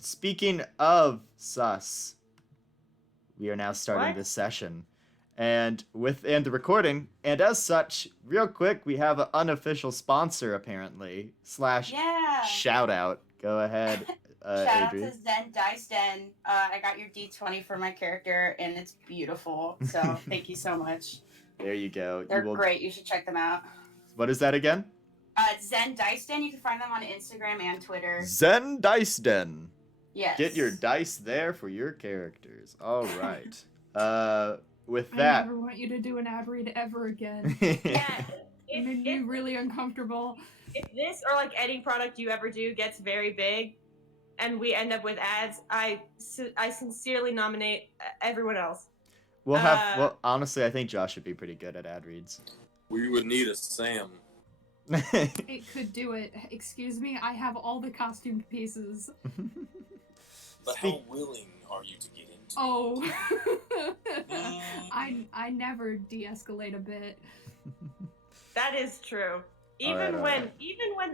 speaking of sus, we are now starting this session. And the recording, and as such, real quick, we have an unofficial sponsor apparently / shout out. Go ahead, Shout out Adri. to Zen Dice Den. I got your D20 for my character, and it's beautiful. So thank you so much. There you go. They're great. You should check them out. What is that again? Zen Dice Den. You can find them on Instagram and Twitter. Zen Dice Den. Yes. Get your dice there for your characters. All right. With that, I never want you to do an ad read ever again. Yeah, It made me really uncomfortable. If this or like any product you ever do gets very big, and we end up with ads, I sincerely nominate everyone else. we'll have. Well, honestly, I think Josh should be pretty good at ad reads. We would need a Sam. It could do it. Excuse me, I have all the costume pieces. But how willing are you to get into? Oh, I never de-escalate a bit. That is true. Even when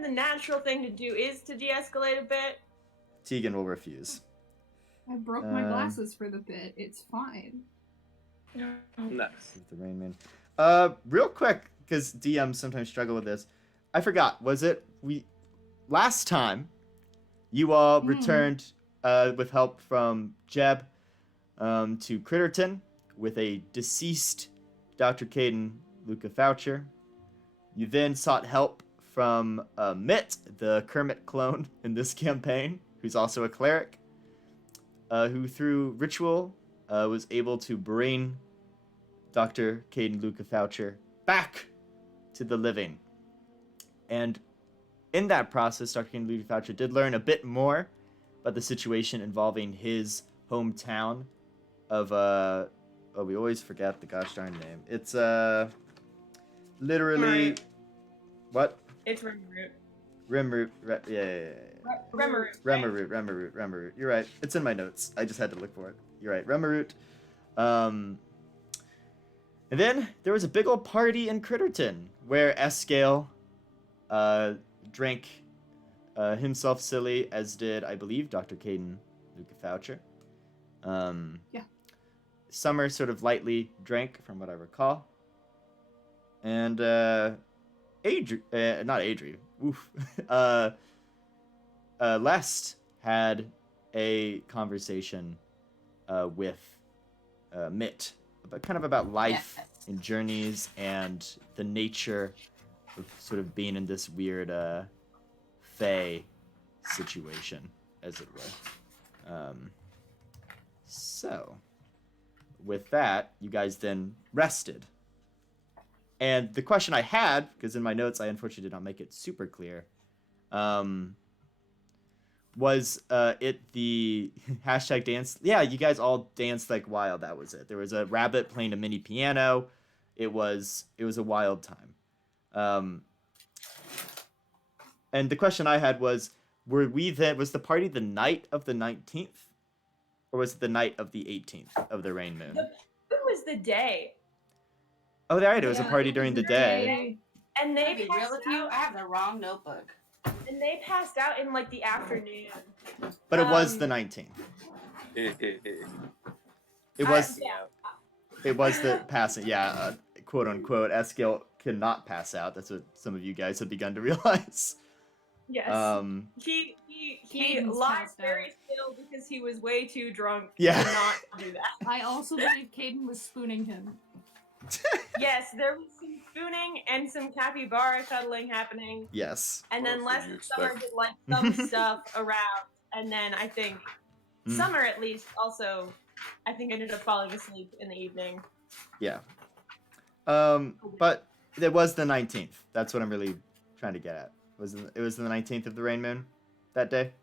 the natural thing to do is to de-escalate a bit, Tegan will refuse. I broke my glasses for the bit. It's fine. Nice. The Rain Man. Real quick, because DMs sometimes struggle with this. I forgot. Was it last time? You all returned with help from Jeb to Critterton with a deceased Dr. Caden Luca Foucher. You then sought help from Mitt, the Kermit clone in this campaign, who's also a cleric, who through ritual was able to bring Dr. Caden Luca Foucher back to the living. And in that process, Dr. Caden Luca Foucher did learn a bit more about the situation involving his hometown of we always forget the gosh darn name. It's literally Rimroot. What? It's Rimroot. Rimroot. Yeah. Rimroot. Rimroot. You're right. It's in my notes. I just had to look for it. You're right. Rimroot. And then there was a big old party in Critterton where Escale drank himself silly, as did, I believe, Dr. Caden Luca Foucher. Yeah. Summer sort of lightly drank, from what I recall. And not Adri. Oof. Lest had a conversation with Mitt, about life and journeys and the nature of sort of being in this weird fae situation, as it were. So, with that, you guys then rested. And the question I had, because in my notes I unfortunately did not make it super clear, was it the hashtag dance? Yeah, you guys all danced like wild. That was it. There was a rabbit playing a mini piano. It was a wild time. And the question I had was, was the party the night of the 19th? Or was it the night of the 18th of the Rain Moon? It was the day. Oh, right. It was a party during the day. And To be real with you, I have the wrong notebook. And they passed out in like the afternoon. But it was the 19th. It was. It was the passing. Yeah, quote unquote. Eskill cannot pass out. That's what some of you guys have begun to realize. Yes. He Caden's lied passed very out. still because he was way too drunk Yeah. to not do that. I also believe Caden was spooning him. Yes, there was some spooning and some capybara cuddling happening. Yes. And then What Les do you and Summer expect? did like some stuff around. And then I think Summer at least also, I think ended up falling asleep in the evening. Yeah. But it was the 19th. That's what I'm really trying to get at. It was the 19th of the Rain Moon that day?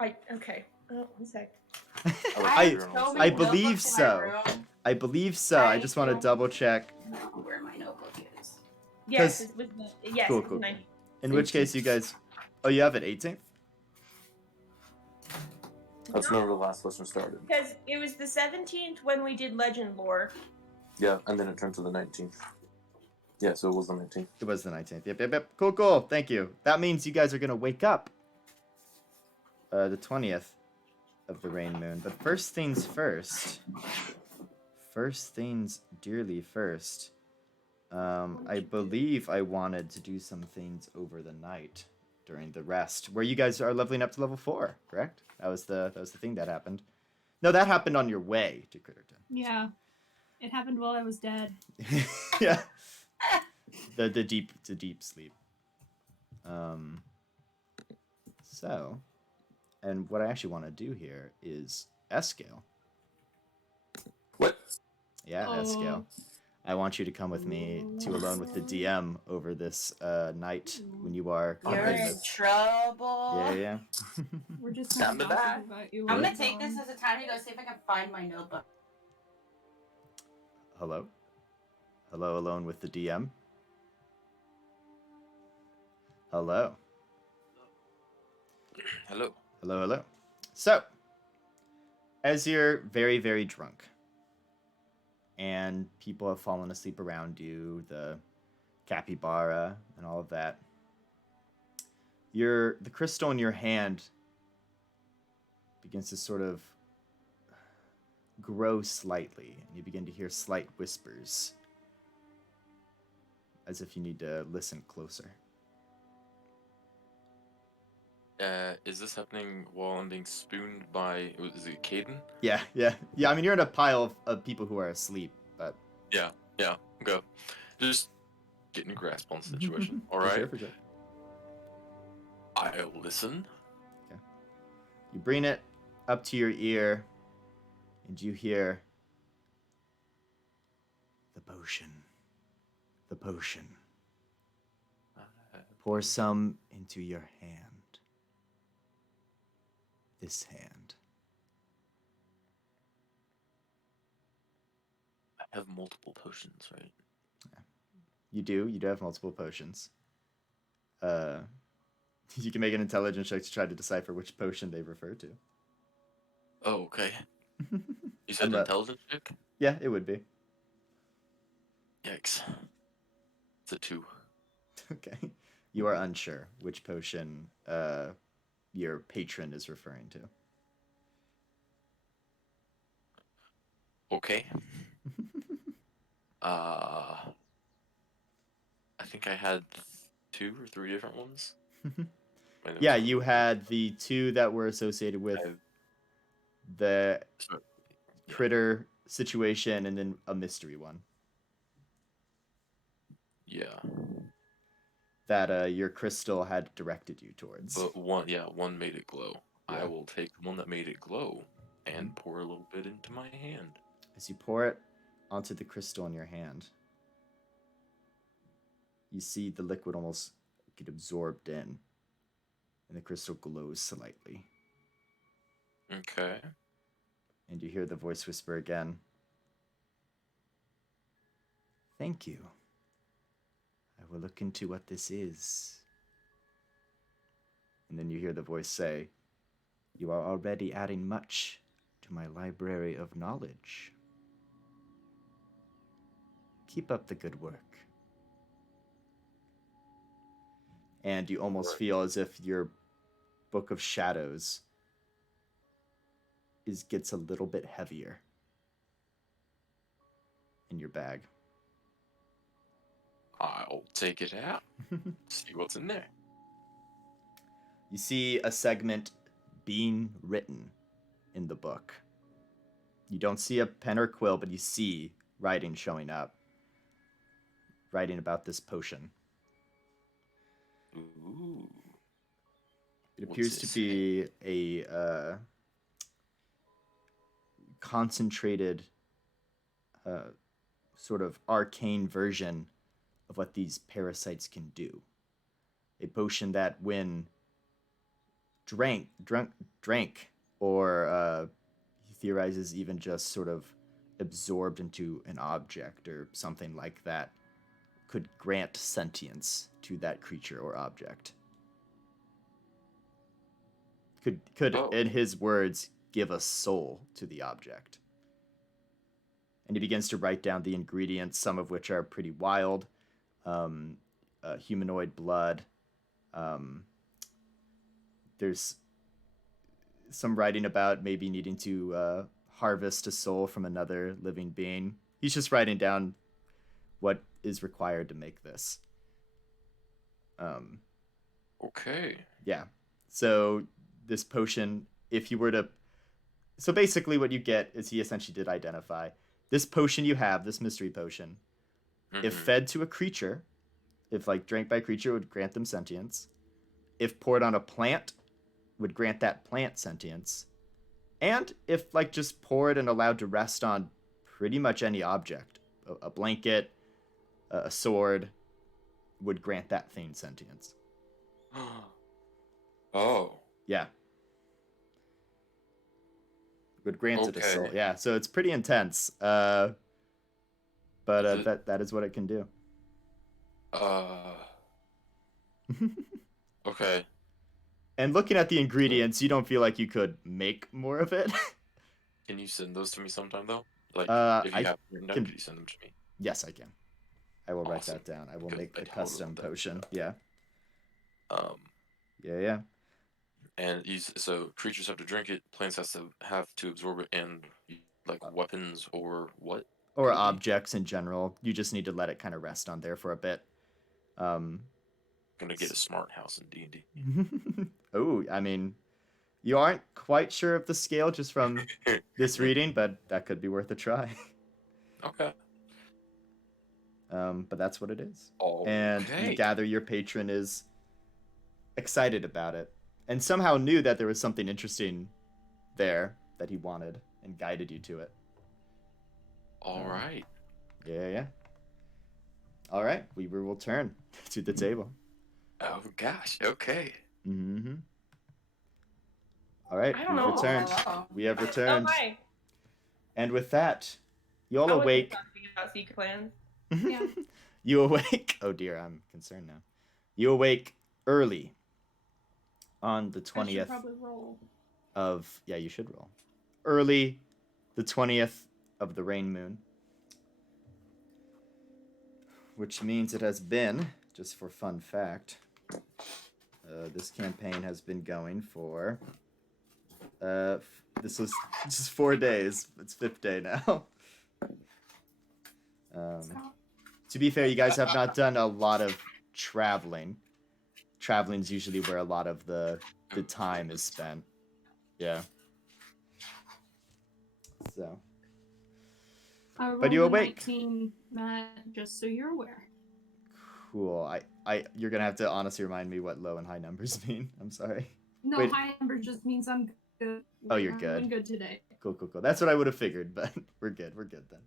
Okay. Oh, one sec. I believe so. I believe so. I just want to double check. I don't know where my notebook is. Yes, it was yes, Cool, it was cool. 19. In which case, you guys. Oh, you have it 18th? That's whenever the last lesson started. Because it was the 17th when we did Legend Lore. Yeah, and then it turned to the 19th. Yeah, so it was the 19th. It was the 19th. Yep. Cool. Thank you. That means you guys are going to wake up the 20th of the rain moon. But first things first. First things dearly first. I believe I wanted to do some things over the night during the rest, where you guys are leveling up to level 4, correct? That was the thing that happened. No, that happened on your way to Critterton. Yeah. It happened while I was dead. Yeah. The deep sleep. So, and what I actually want to do here is S-scale. What? Yeah, Oh. S-scale. I want you to come with me to Alone with the DM over this night when you are You're completing in this. trouble. Yeah. We're just Down gonna to gossip that. about you. I'm while gonna you're take this gone. as a time to go see if I can find my notebook. Hello? Hello, Alone with the DM? Hello? Hello. Hello? So, as you're very, very drunk, and people have fallen asleep around you, the capybara and all of that, the crystal in your hand begins to sort of grow slightly, and you begin to hear slight whispers, as if you need to listen closer. Is this happening while I'm being spooned by? Is it Caden? Yeah. I mean, you're in a pile of people who are asleep, but Yeah. Go. Just getting a grasp on the situation. All right. For sure. I'll listen. You bring it up to your ear, and you hear the potion. The potion. Pour some into your hand. This hand. I have multiple potions, right? You do have multiple potions. You can make an intelligence check to try to decipher which potion they refer to. Oh, okay. You said intelligence check? Yeah, it would be. Yikes. It's a 2. Okay. You are unsure which potion your patron is referring to. Okay. I think I had 2 or 3 different ones. Yeah, you had the 2 that were associated with the critter situation, and then a mystery one. Yeah. That your crystal had directed you towards. But one made it glow. Yeah. I will take the one that made it glow and pour a little bit into my hand. As you pour it onto the crystal in your hand, you see the liquid almost get absorbed in, and the crystal glows slightly. Okay. And you hear the voice whisper again. Thank you. I will look into what this is. And then you hear the voice say, you are already adding much to my library of knowledge. Keep up the good work. And you almost feel as if your book of shadows gets a little bit heavier in your bag. I'll take it out. See what's in there. You see a segment being written in the book. You don't see a pen or quill, but you see writing showing up. Writing about this potion. Ooh. It appears to be a concentrated, sort of arcane version of what these parasites can do. A potion that, when drank, or he theorizes even just sort of absorbed into an object or something like that, could grant sentience to that creature or object. Could in his words, give a soul to the object. And he begins to write down the ingredients, some of which are pretty wild. Humanoid blood. There's some writing about maybe needing to harvest a soul from another living being. He's just writing down what is required to make this. Okay. Yeah. So this potion, if you were to, so basically what you get is he essentially did identify this potion you have, this mystery potion. If Mhm. fed to a creature, if like drank by a creature, would grant them sentience. If poured on a plant, would grant that plant sentience. And if like just poured and allowed to rest on pretty much any object, a blanket, a sword, would grant that thing sentience. Oh. Yeah. Would grant it a soul. Okay. Yeah, so it's pretty intense. But Is it- that is what it can do. Okay. And looking at the ingredients, you don't feel like you could make more of it. Can you send those to me sometime though? Like, if I you have them written down, can- could you send them to me? Yes, I can. I will write Awesome. that down. I will Good. make I a totally custom want that. potion. Yeah. Um, Yeah. and so creatures have to drink it, plants have to absorb it, and like weapons or what? Or could it be? objects in general. You just need to let it kind of rest on there for a bit. Gonna get a smart house in D&D. Oh, I mean, you aren't quite sure of the scale just from this reading, but that could be worth a try. Okay. But that's what it is. Okay. And you gather your patron is excited about it and somehow knew that there was something interesting there that he wanted and guided you to it. All right. Yeah. All right, we will turn to the table. Oh gosh. Okay. Mm-hmm. All right, I don't we've know. returned. Hello. We have Oh, returned. hi. And with that, you all I wasn't awake. talking about secret plans. Yeah. You awake. Oh dear, I'm concerned now. You awake early on the I should 20th probably roll. of. Yeah, you should roll. Early, the 20th of the rain moon. Which means it has been, just for fun fact, this campaign has been going for. This is 4 days. It's 5th day now. To be fair, you guys have not done a lot of traveling. Traveling's usually where a lot of the time is spent. Yeah. So. I But you rolled a awake. 19, Matt, just so you're aware. Cool. You're gonna have to honestly remind me what low and high numbers mean. I'm sorry. No, Wait. high number just means I'm good. Oh, you're I'm good. doing good today. Cool. That's what I would have figured, but we're good then.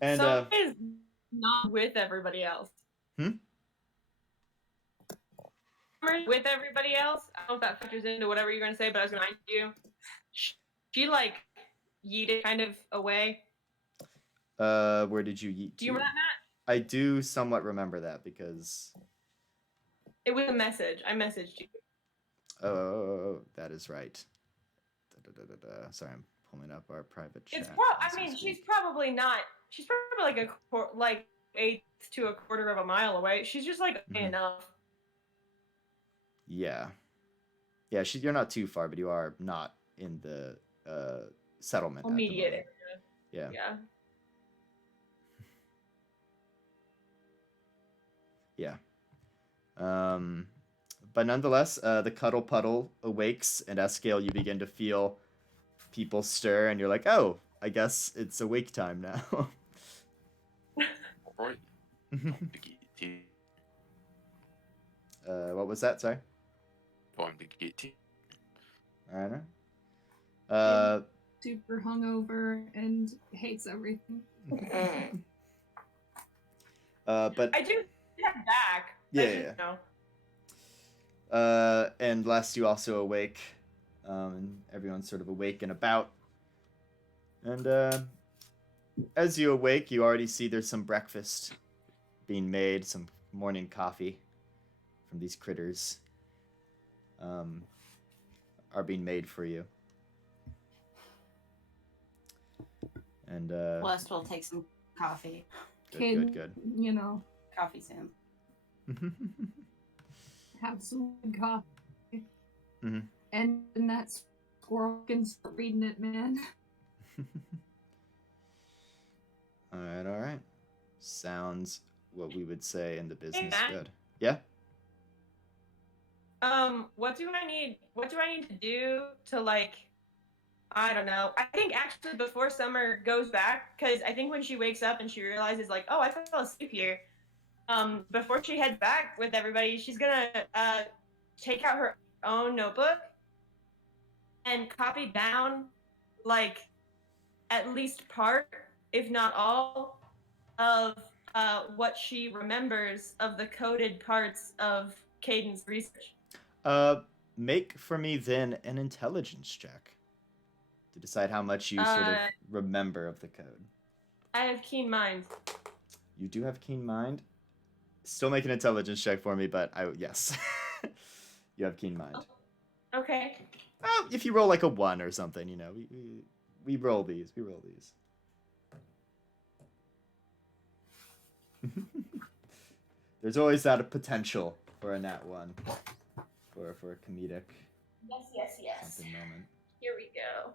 And So it is not with everybody else. Hmm? With everybody else. I don't know if that factors into whatever you're gonna say, but I was gonna ask you. She like yeeted kind of away. where did you yeet Do you to? remember that, Matt? I do somewhat remember that because It was a message. I messaged you. oh, that is right. Sorry, I'm pulling up our private chat. as we She's speak. probably not. She's probably like 1/8 to 1/4 of a mile away. She's just like Mhm. enough. Yeah. You're not too far, but you are not in the settlement. at the Immediate moment. area. Yeah. Yeah. But nonetheless, the cuddle puddle awakes, and Escale, you begin to feel people stir, and you're like, oh, I guess it's awake time now. All right. Time to get tea. What was that? Sorry. Time to get tea. I don't know. Super hungover and hates everything. But I do have back. Yeah. No. And last you also awake, and everyone's sort of awake and about. And as you awake, you already see there's some breakfast being made, some morning coffee from these critters are being made for you. And Blessed will take some coffee. good. You know, Coffee soon. have some good coffee. Mhm. And that's squirrel can start reading it, man. All right. Sounds what we would say in the business Matt. good. Yeah. What do I need? What do I need to do to like? I don't know. I think actually before Summer goes back, because I think when she wakes up and she realizes like, oh, I fell asleep here. Before she heads back with everybody, she's gonna take out her own notebook and copy down like at least part, if not all, of what she remembers of the coded parts of Caden's research. Make for me then an intelligence check to decide how much you sort of remember of the code. I have keen mind. You do have keen mind. Still make an intelligence check for me, but yes, you have keen mind. Okay. Oh, if you roll like a 1 or something, you know, we roll these. We roll these. There's always that potential for a nat 1 for a comedic Yes. something moment. Here we go.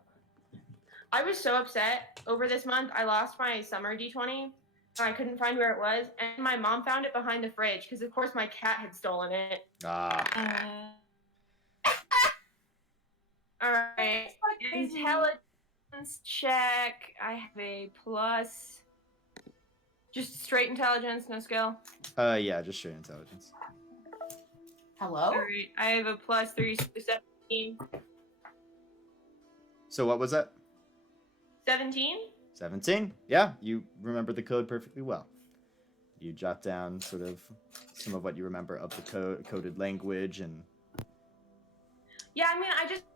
I was so upset over this month. I lost my summer D20. I couldn't find where it was, and my mom found it behind the fridge because, of course, my cat had stolen it. Ah. All right. Intelligence check. I have a plus. Just straight intelligence, no skill. Yeah, just straight intelligence. Hello? All right. I have a plus 3, so 17. So what was that? 17? 17. Yeah, you remember the code perfectly well. You jot down sort of some of what you remember of the coded language and. Yeah, I mean,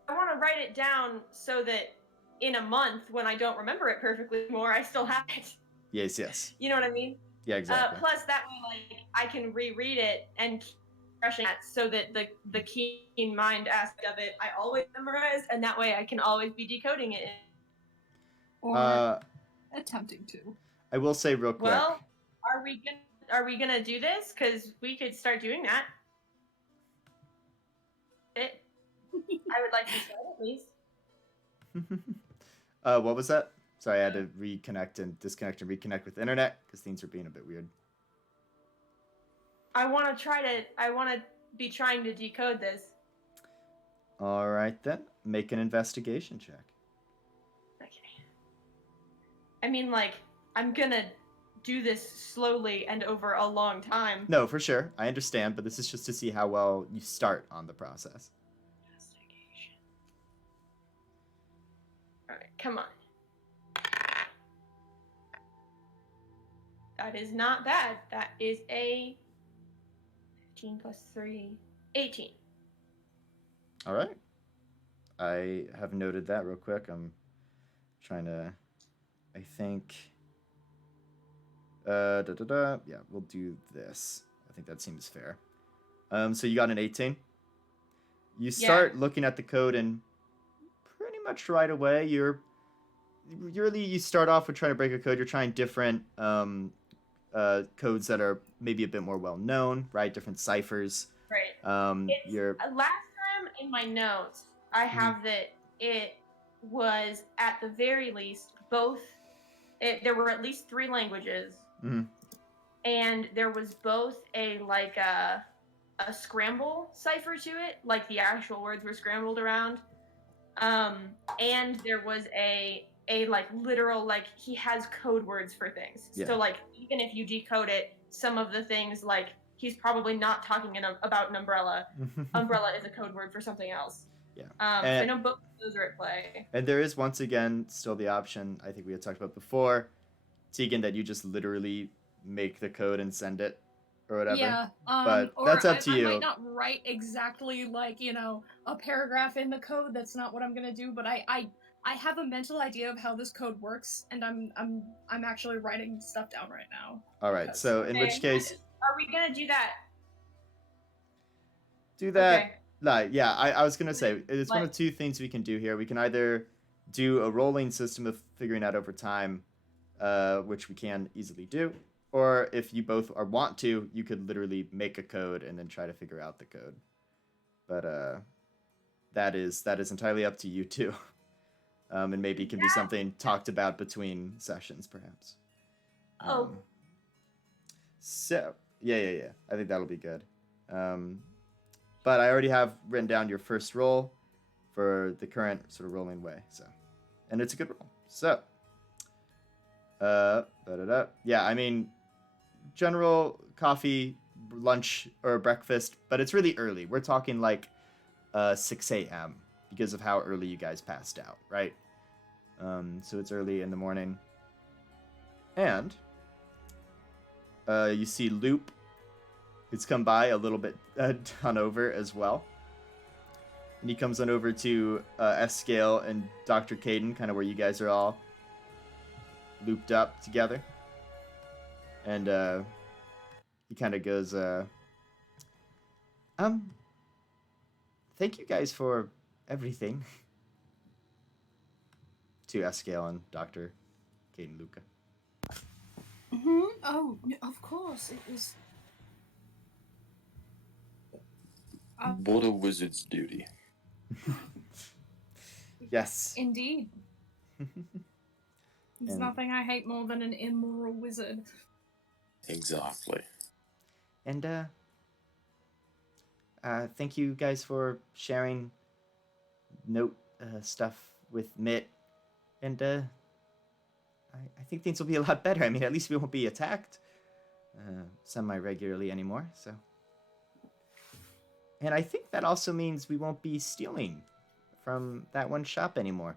I want to write it down so that in a month, when I don't remember it perfectly more, I still have it. Yes. You know what I mean? Yeah, exactly. Plus, that way, like, I can reread it and keep refreshing it so that the keen mind aspect of it, I always memorize, and that way I can always be decoding it. Or attempting to. I will say real quick. Well, are we gonna do this? Because we could start doing that. I would like to start at least. What was that? Sorry, I had to reconnect and disconnect and reconnect with the internet because things are being a bit weird. I want to be trying to decode this. All right then, make an investigation check. Okay. I mean, like, I'm gonna do this slowly and over a long time. No, for sure, I understand, but this is just to see how well you start on the process. Investigation. All right, come on. That is not bad. That is a 15 plus 3, 18. All right. I have noted that real quick. I'm trying to, I think, yeah, we'll do this. I think that seems fair. So you got an 18? You start looking at the code and pretty much right away, you start off with trying to break a code. You're trying different codes that are maybe a bit more well known, right? Different ciphers. Right. You're last time in my notes, I have that it was at the very least there were at least 3 languages, and there was both a scramble cipher to it, like the actual words were scrambled around, and there was a like literal, like, he has code words for things. Yeah. So like even if you decode it, some of the things, like, he's probably not talking about an umbrella. Umbrella is a code word for something else. Yeah. So I know both of those are at play. And there is once again still the option I think we had talked about before, Tegan, that you just literally make the code and send it or whatever. Yeah, but or that's up to you. I might not write exactly like, you know, a paragraph in the code. That's not what I'm gonna do. But I have a mental idea of how this code works, and I'm actually writing stuff down right now. All right. So in which case, are we gonna do that? Do that. Okay. No, yeah. I was gonna say it's one of 2 things we can do here. We can either do a rolling system of figuring out over time, which we can easily do, or if you both want to, you could literally make a code and then try to figure out the code. But that is entirely up to you two. And maybe it can be something talked about between sessions, perhaps. Oh. So, yeah. I think that'll be good. But I already have written down your first roll for the current sort of rolling way. So, and it's a good roll. So, yeah, I mean, general coffee, lunch, or breakfast, but it's really early. We're talking like 6 a.m. because of how early you guys passed out, right? So it's early in the morning. And you see Loop, who's come by a little bit hungover as well. And he comes on over to S-Scale and Dr. Caden, kind of where you guys are all looped up together. And he kind of goes, thank you guys for everything. To S-Scale and Dr. Caden Luca. Oh, of course. It was. What a wizard's duty. Yes. Indeed. There's And- nothing I hate more than an immoral wizard. Exactly. And thank you guys for sharing note stuff with Mitt. And I think things will be a lot better. I mean, at least we won't be attacked semi-regularly anymore. So, and I think that also means we won't be stealing from that one shop anymore.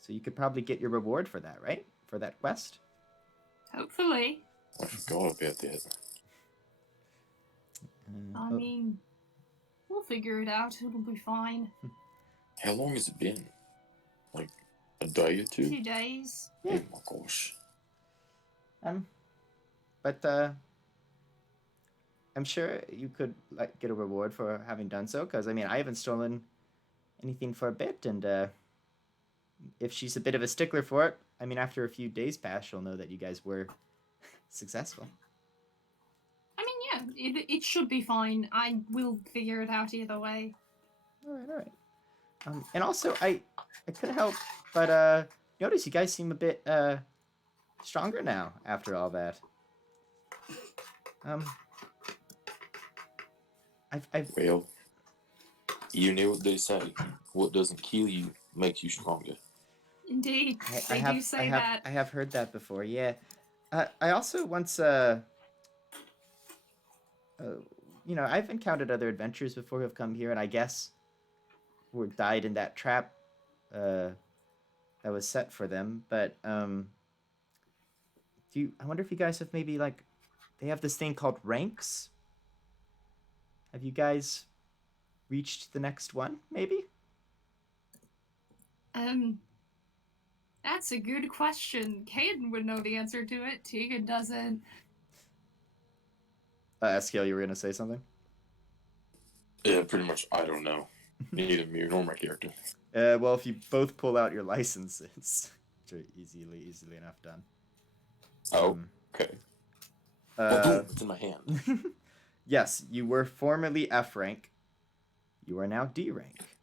So you could probably get your reward for that, right? For that quest. Hopefully. I forgot about that. I mean, we'll figure it out. It'll be fine. How long has it been? Like a day or 2? 2 days. Yeah. Oh my gosh. But I'm sure you could like get a reward for having done so, because I mean I haven't stolen anything for a bit, and if she's a bit of a stickler for it, I mean after a few days pass, she'll know that you guys were successful. I mean, yeah, it should be fine. I will figure it out either way. All right. And also I couldn't help but notice you guys seem a bit stronger now after all that. I've Well, you know what they say. What doesn't kill you makes you stronger. Indeed, I they have, do say I have, that. I have heard that before. Yeah. I also once, you know, I've encountered other adventurers before who have come here, and I guess were died in that trap that was set for them. But I wonder if you guys have maybe like, they have this thing called ranks. Have you guys reached the next one? Maybe. That's a good question. Caden would know the answer to it. Tegan doesn't. Eskiel, you were gonna say something? Yeah, pretty much. I don't know. Neither me nor my character. Well, if you both pull out your licenses, which are easily enough done. Oh, okay. Oh, boom! It's in my hand. Yes, you were formerly F rank. You are now D rank.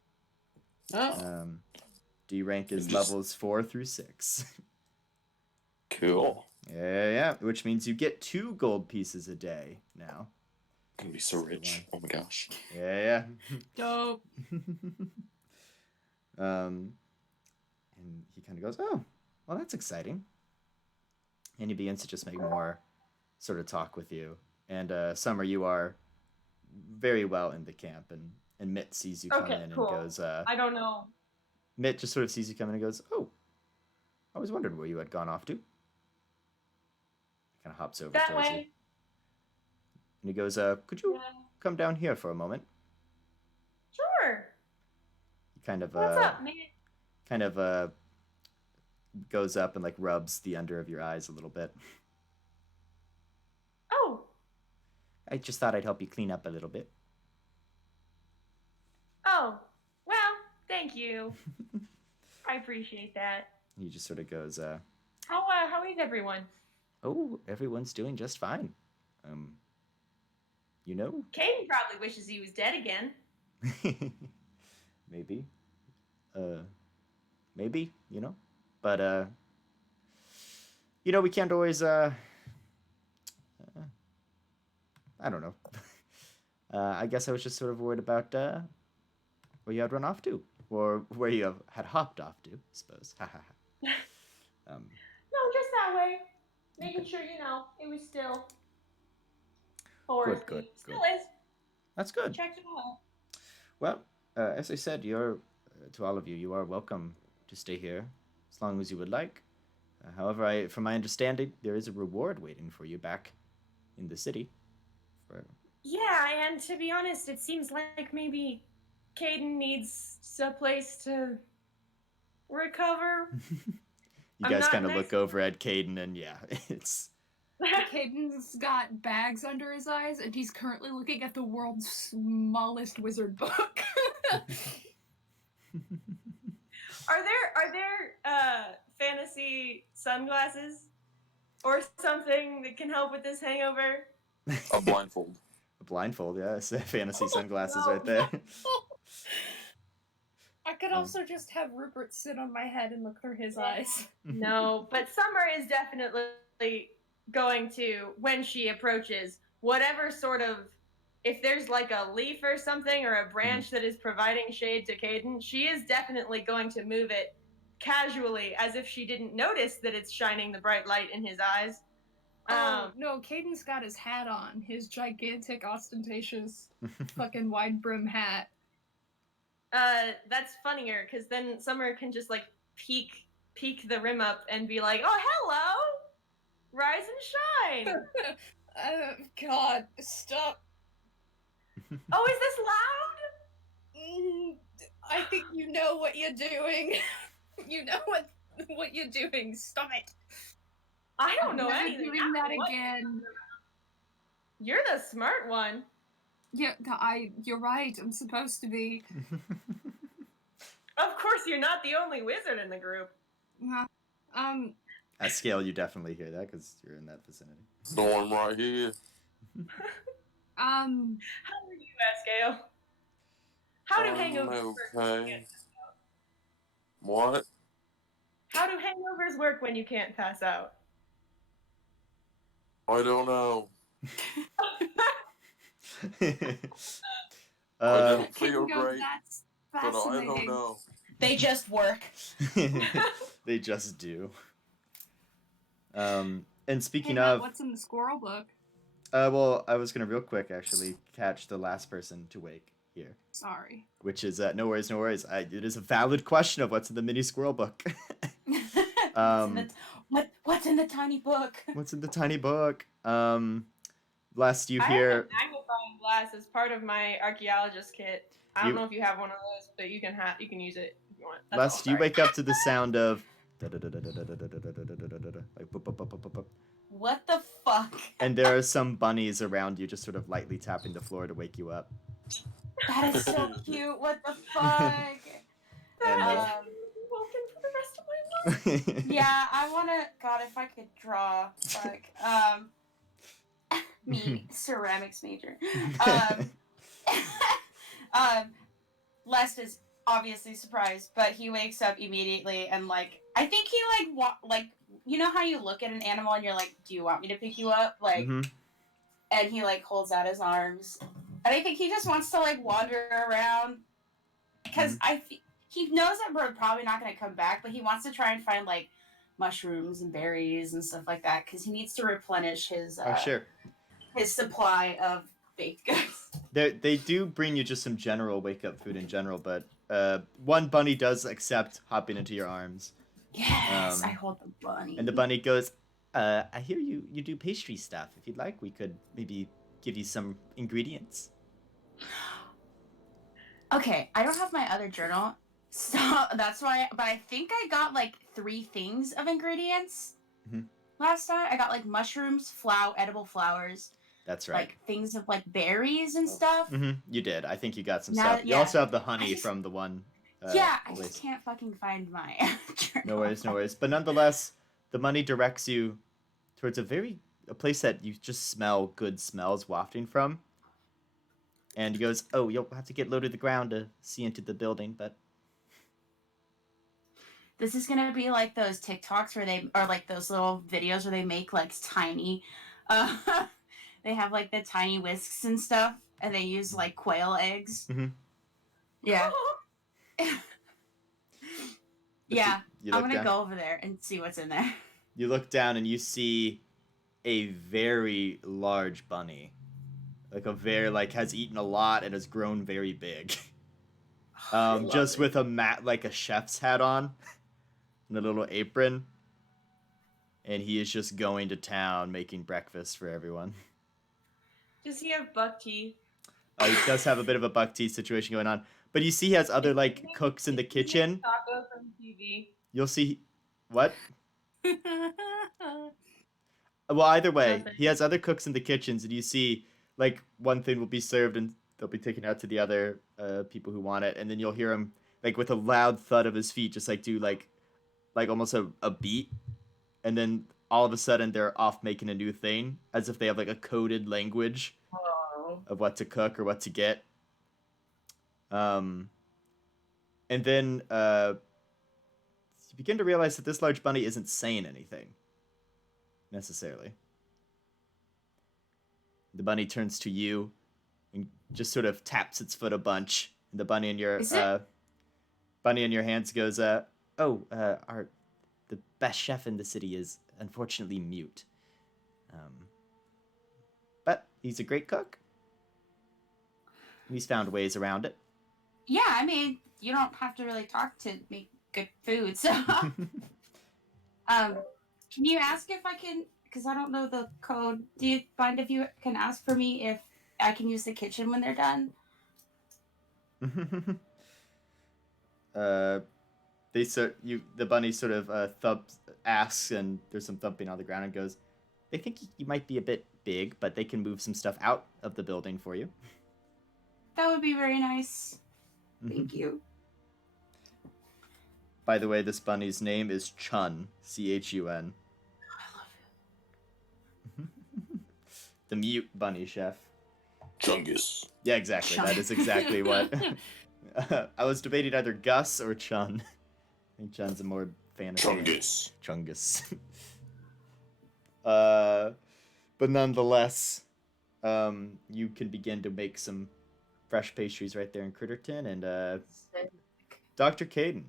Oh, D rank is Just- levels 4 through 6. cool. Yeah, which means you get 2 gold pieces a day now. Gonna be so rich. Oh my gosh. Yeah. Dope. And he kind of goes, "Oh, well, that's exciting." And he begins to just make more sort of talk with you. And Summer, you are very well in the camp, and Mitt sees you come Okay, in cool. and goes, I don't know. Mitt just sort of sees you come in and goes, "Oh, I was wondering where you had gone off to." He kind of hops over That towards you. way. And he goes, "Could you Yeah. come down here for a moment?" Sure. He kind of What's up, man? goes up and like rubs the under of your eyes a little bit. Oh. I just thought I'd help you clean up a little bit. Oh. Well, thank you. I appreciate that. He just sort of goes, How is everyone? "Oh, everyone's doing just fine. You know?" Caden probably wishes he was dead again. maybe, maybe, but we can't always I don't know. I guess I was just sort of worried about where you had run off to, or where you had hopped off to, I suppose. No, just that way. Making Okay. sure it was still foresty. Good. Still is. That's good. Checked it out. Well, as I said, to all of you, you are welcome to stay here as long as you would like. However, from my understanding, there is a reward waiting for you back in the city. Yeah, and to be honest, it seems like maybe Caden needs a place to recover. You I'm guys not kind of next- look over at Caden, and yeah, it's Caden's got bags under his eyes, and he's currently looking at the world's smallest wizard book. Are there fantasy sunglasses or something that can help with this hangover? A blindfold. a blindfold. Yeah, it's fantasy Oh, sunglasses no. right there. I could also just have Rupert sit on my head and look through his eyes. No, but Summer is definitely going to, when she approaches, whatever sort of, if there's like a leaf or something or a branch that is providing shade to Caden, she is definitely going to move it casually as if she didn't notice that it's shining the bright light in his eyes. No, Caden's got his hat on. His gigantic, ostentatious, fucking wide brim hat. That's funnier, because then Summer can just like peek the rim up and be like, oh, hello! Rise and shine! God, stop. Oh, is this loud? I think you know what you're doing. You know what you're doing. Stop it. I don't know Never anything. doing that What? again. You're the smart one. Yeah, you're right. I'm supposed to be. Of course, you're not the only wizard in the group. At scale, you definitely hear that because you're in that vicinity. Storm right here. How are you, Ascale? How do hangovers work? Okay. What? How do hangovers work when you can't pass out? I don't know. I uh, don't feel King goes, great, that's but I don't fascinating. know. They just work. they just do. And speaking Hey, Matt, of, what's in the squirrel book? well, I was gonna real quick actually catch the last person to wake here, Sorry. which is no worries. It is a valid question of what's in the mini squirrel book. What's in the tiny book? What's in the tiny book? Lest you I hear. have a magnifying glass as part of my archaeologist kit. I don't know if you have one of those, but you can use it if you want. That's Lest all, you sorry. wake up to the sound of like boop, boop, boop, boop, boop, boop. What the fuck? And there are some bunnies around you just sort of lightly tapping the floor to wake you up. That is so cute. What the fuck? And, Woken for the rest of my life. Yeah, I wanna. God, if I could draw. Fuck. Me, ceramics major. Les is obviously surprised, but he wakes up immediately and I think he you know how you look at an animal and you're like, do you want me to pick you up? Mhm. And he holds out his arms, and I think he just wants to wander around because he knows that we're probably not going to come back, but he wants to try and find mushrooms and berries and stuff like that because he needs to replenish his Sure. his supply of baked goods. They do bring you just some general wake up food in general, but one bunny does accept hopping into your arms. Yes, I hold the bunny. And the bunny goes, I hear you do pastry stuff. If you'd like, we could maybe give you some ingredients. Okay, I don't have my other journal, so that's why. But I think I got 3 things of ingredients last time. I got mushrooms, edible flowers. That's right. Things of berries and stuff. You did. I think you got some Now- stuff. You yeah. also have the honey from the one. Yeah, I place. just can't fucking find my journal. No worries. But nonetheless, the money directs you towards a place that you just smell good smells wafting from. And he goes, "Oh, you'll have to get low to the ground to see into the building, but This is gonna be like those TikToks where they, or like those little videos where they make like tiny, uh, they have like the tiny whisks and stuff, and they use like quail eggs. Mhm. Yeah, yeah. you I'm look gonna down. go over there and see what's in there. You look down and you see a very large bunny, like has eaten a lot and has grown very big. love Just it. with like a chef's hat on and a little apron, and he is just going to town making breakfast for everyone. Does he have buck teeth? He does have a bit of a buck teeth situation going on, but you see he has other like cooks in the Is he kitchen. Taco from TV. You'll see what? Well, either way, Nothing. he has other cooks in the kitchens, and you see like one thing will be served and they'll be taken out to the other people who want it, and then you'll hear him like with a loud thud of his feet, just like do like almost a beat, and then all of a sudden they're off making a new thing, as if they have like a coded language Oh. of what to cook or what to get. And then you begin to realize that this large bunny isn't saying anything necessarily. The bunny turns to you and just sort of taps its foot a bunch. And the bunny in your hands goes, the best chef in the city is unfortunately mute. But he's a great cook. He's found ways around it. Yeah, I mean, you don't have to really talk to make good food, so. Can you ask if I can? Because I don't know the code. Do you mind if you can ask for me if I can use the kitchen when they're done? The bunny sort of asks, and there's some thumping on the ground, and goes, "They think you might be a bit big, but they can move some stuff out of the building for you." That would be very nice. Thank you. By the way, this bunny's name is Chun, Chun. I love The mute bunny chef. Chungus. Yeah, exactly. Chun. That is exactly what. I was debating either Gus or Chun. I think Chun's a more fantasy name. Chungus. But nonetheless, you can begin to make some fresh pastries right there in Critterton, and Dr. Caden,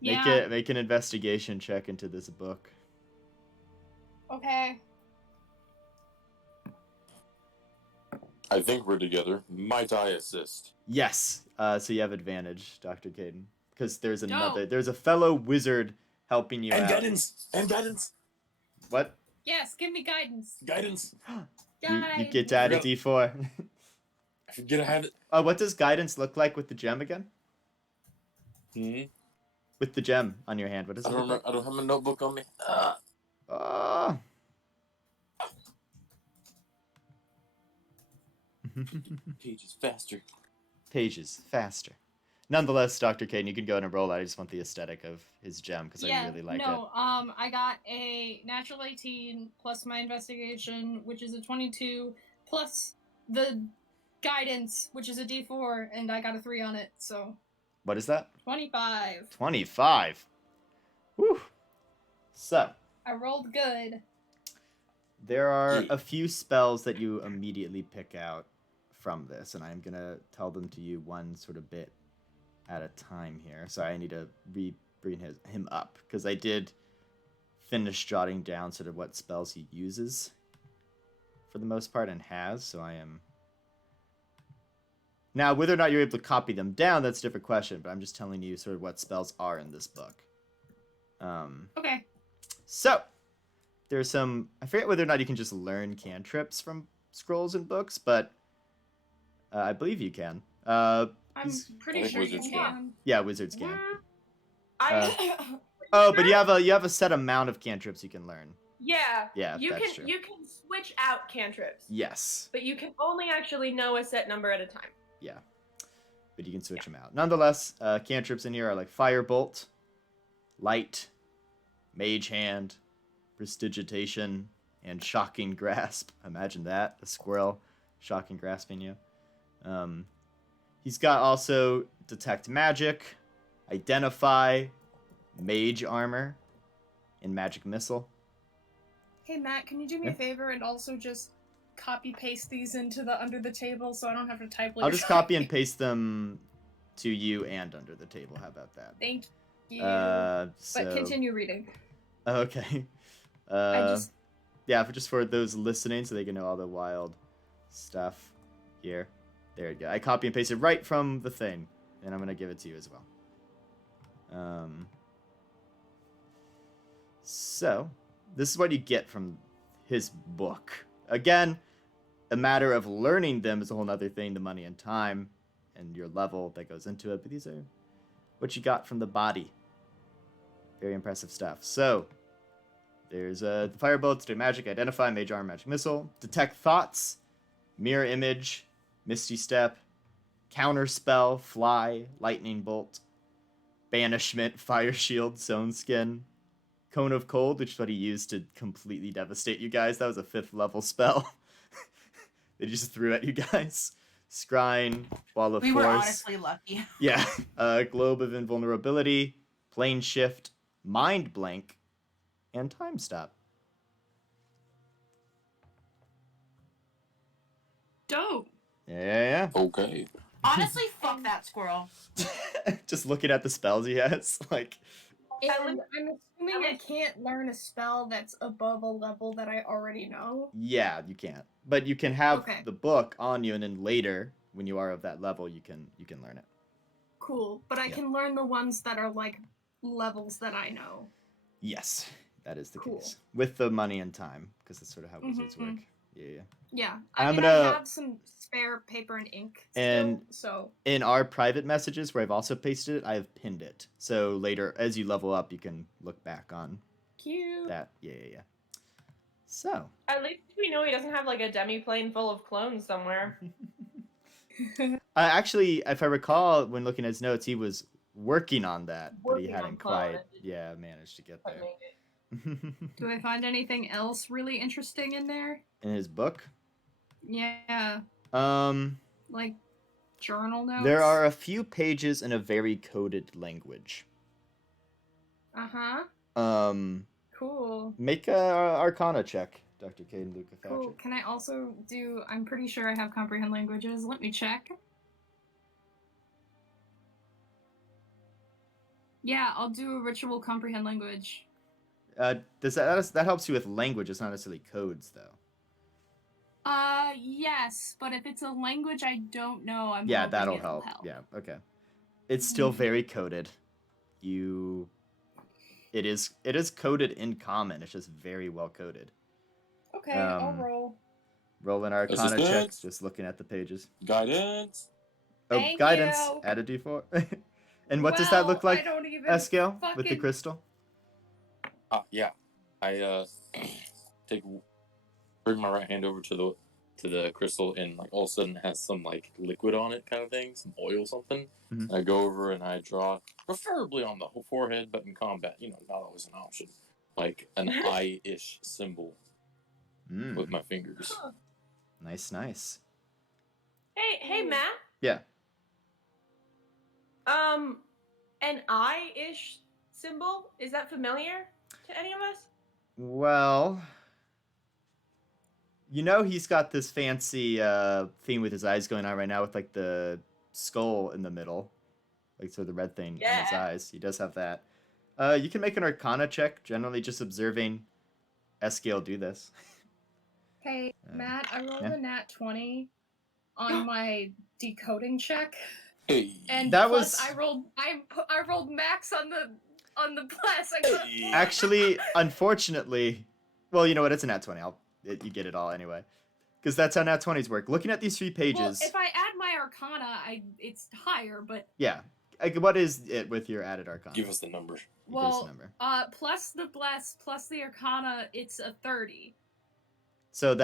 Yeah. make an investigation check into this book. Okay. I think we're together. Might I assist? Yes. So you have advantage, Dr. Caden, because there's No. there's a fellow wizard helping you out. And guidance. What? Yes, give me guidance. Guidance. You get to add a D4. I forget I had it. What does guidance look like with the gem again? With the gem on your hand, what does it look like? I don't have my notebook on me. Pages faster. Pages faster. Nonetheless, Dr. Caden, you can go ahead and roll that. I just want the aesthetic of his gem because I really like it. I got a natural 18 plus my investigation, which is a 22, plus the guidance, which is a D4, and I got a 3 on it, so What is that? 25. 25. Whew. So, I rolled good. there are a few spells that you immediately pick out from this, and I'm going to tell them to you one sort of bit at a time here. Sorry, I need to bring him up, because I did finish jotting down sort of what spells he uses for the most part and has, so I am... Now, whether or not you're able to copy them down, that's a different question, but I'm just telling you sort of what spells are in this book. Okay. So, there's some... I forget whether or not you can just learn cantrips from scrolls and books, but I believe you can. I'm pretty think sure you wizards can. Yeah, wizards can. I But you have a set amount of cantrips you can learn. yeah. Yeah, You that's can true. you can switch out cantrips, Yes. but you can only actually know a set number at a time. Yeah. But you can switch them out. Nonetheless, cantrips in here are like Firebolt, Light, Mage Hand, Prestidigitation, and Shocking Grasp. Imagine that. A squirrel shocking grasping you. He's got also detect magic, identify, mage armor, and magic missile. Hey Matt, can you do me Yeah. a favor and also just copy paste these into the under the table so I don't have to type. I'll just copy and paste them to you and under the table. How about that? Thank you. So, But continue reading. Okay. Yeah, just for those listening, so they can know all the wild stuff here. There you go. I copy and paste it right from the thing, and I'm gonna give it to you as well. So this is what you get from his book. Again, a matter of learning them is a whole nother thing. The money and time, and your level that goes into it. But these are what you got from the body. Very impressive stuff. So there's the firebolt, detect magic, identify, mage armor, magic missile, detect thoughts, mirror image, misty step, counter spell, fly, lightning bolt, banishment, fire shield, zone skin, cone of cold, which is what he used to completely devastate you guys. That was a 5th level spell. They just threw at you guys. Scrying, wall of We force. were honestly lucky. Yeah, globe of invulnerability, plane shift, mind blank, and time stop. Dope. Yeah. Okay. Honestly, fuck that squirrel. Just looking at the spells he has, like, And I'm assuming I can't learn a spell that's above a level that I already know. yeah, you can't. But you can have Okay. the book on you, and then later, when you are of that level, you can learn it. Cool. But I Yeah. can learn the ones that are like levels that I know. Yes, that is the Cool. case. With the money and time, because that's sort of how wizards work. Yeah. Yeah. I'm I mean, gonna- I have some spare paper and ink still, And- so In our private messages, where I've also pasted it, I have pinned it. So later, as you level up, you can look back on cute. that. Yeah. So. At least we know he doesn't have like a demi-plane full of clones somewhere. Actually, if I recall, when looking at his notes, he was working on that, but he Working on hadn't cloning. quite, managed to get But there. maybe. Do I find anything else really interesting in there? In his book, Yeah, um, like journal notes. there are a few pages in a very coded language. Cool. Make a Arcana check, Dr. Caden Luca Thatcher. Cool. Can I also do? I'm pretty sure I have comprehend languages. Let me check. Yeah, I'll do a ritual comprehend language. That helps you with language? It's not necessarily codes, though. Yes, but if it's a language I don't know, I'm Yeah, hoping that'll it'll help. help. Yeah, okay. It's still very coded. It is coded in common. It's just very well coded. Okay, I'll roll. Roll an Arcana check, Assistance. just looking at the pages. Guidance. Oh, Thank guidance. you. Add a d4. And what does that look Well, like, I don't even Eskiel, with the fucking- crystal? Yeah. I bring my right hand over to the crystal, and like all of a sudden it has some like liquid on it, kind of thing, some oil, something. Mhm. I go over and I draw, preferably on the forehead, but in combat, not always an option. Like an eye-ish symbol with my fingers. Nice. Hey, Matt. Yeah. An eye-ish symbol, is that familiar to any of us? Well, he's got this fancy theme with his eyes going on right now with like the skull in the middle, like so the red thing in his Yeah. eyes. He does have that. You can make an Arcana check, generally just observing Eskiel do this. Hey, Matt, I rolled yeah. a nat 20 on my decoding check, Hey. and That plus was- I rolled max on the plus. I got a Hey. full- Actually, unfortunately, well, you know what? It's a nat 20. You get it all anyway, because that's how nat 20s work. Looking at these 3 pages. Well, if I add my Arcana, it's higher, but Yeah. What is it with your added Arcana? Give us the number. Give us well, the number. plus the bless plus the Arcana, it's a 30. So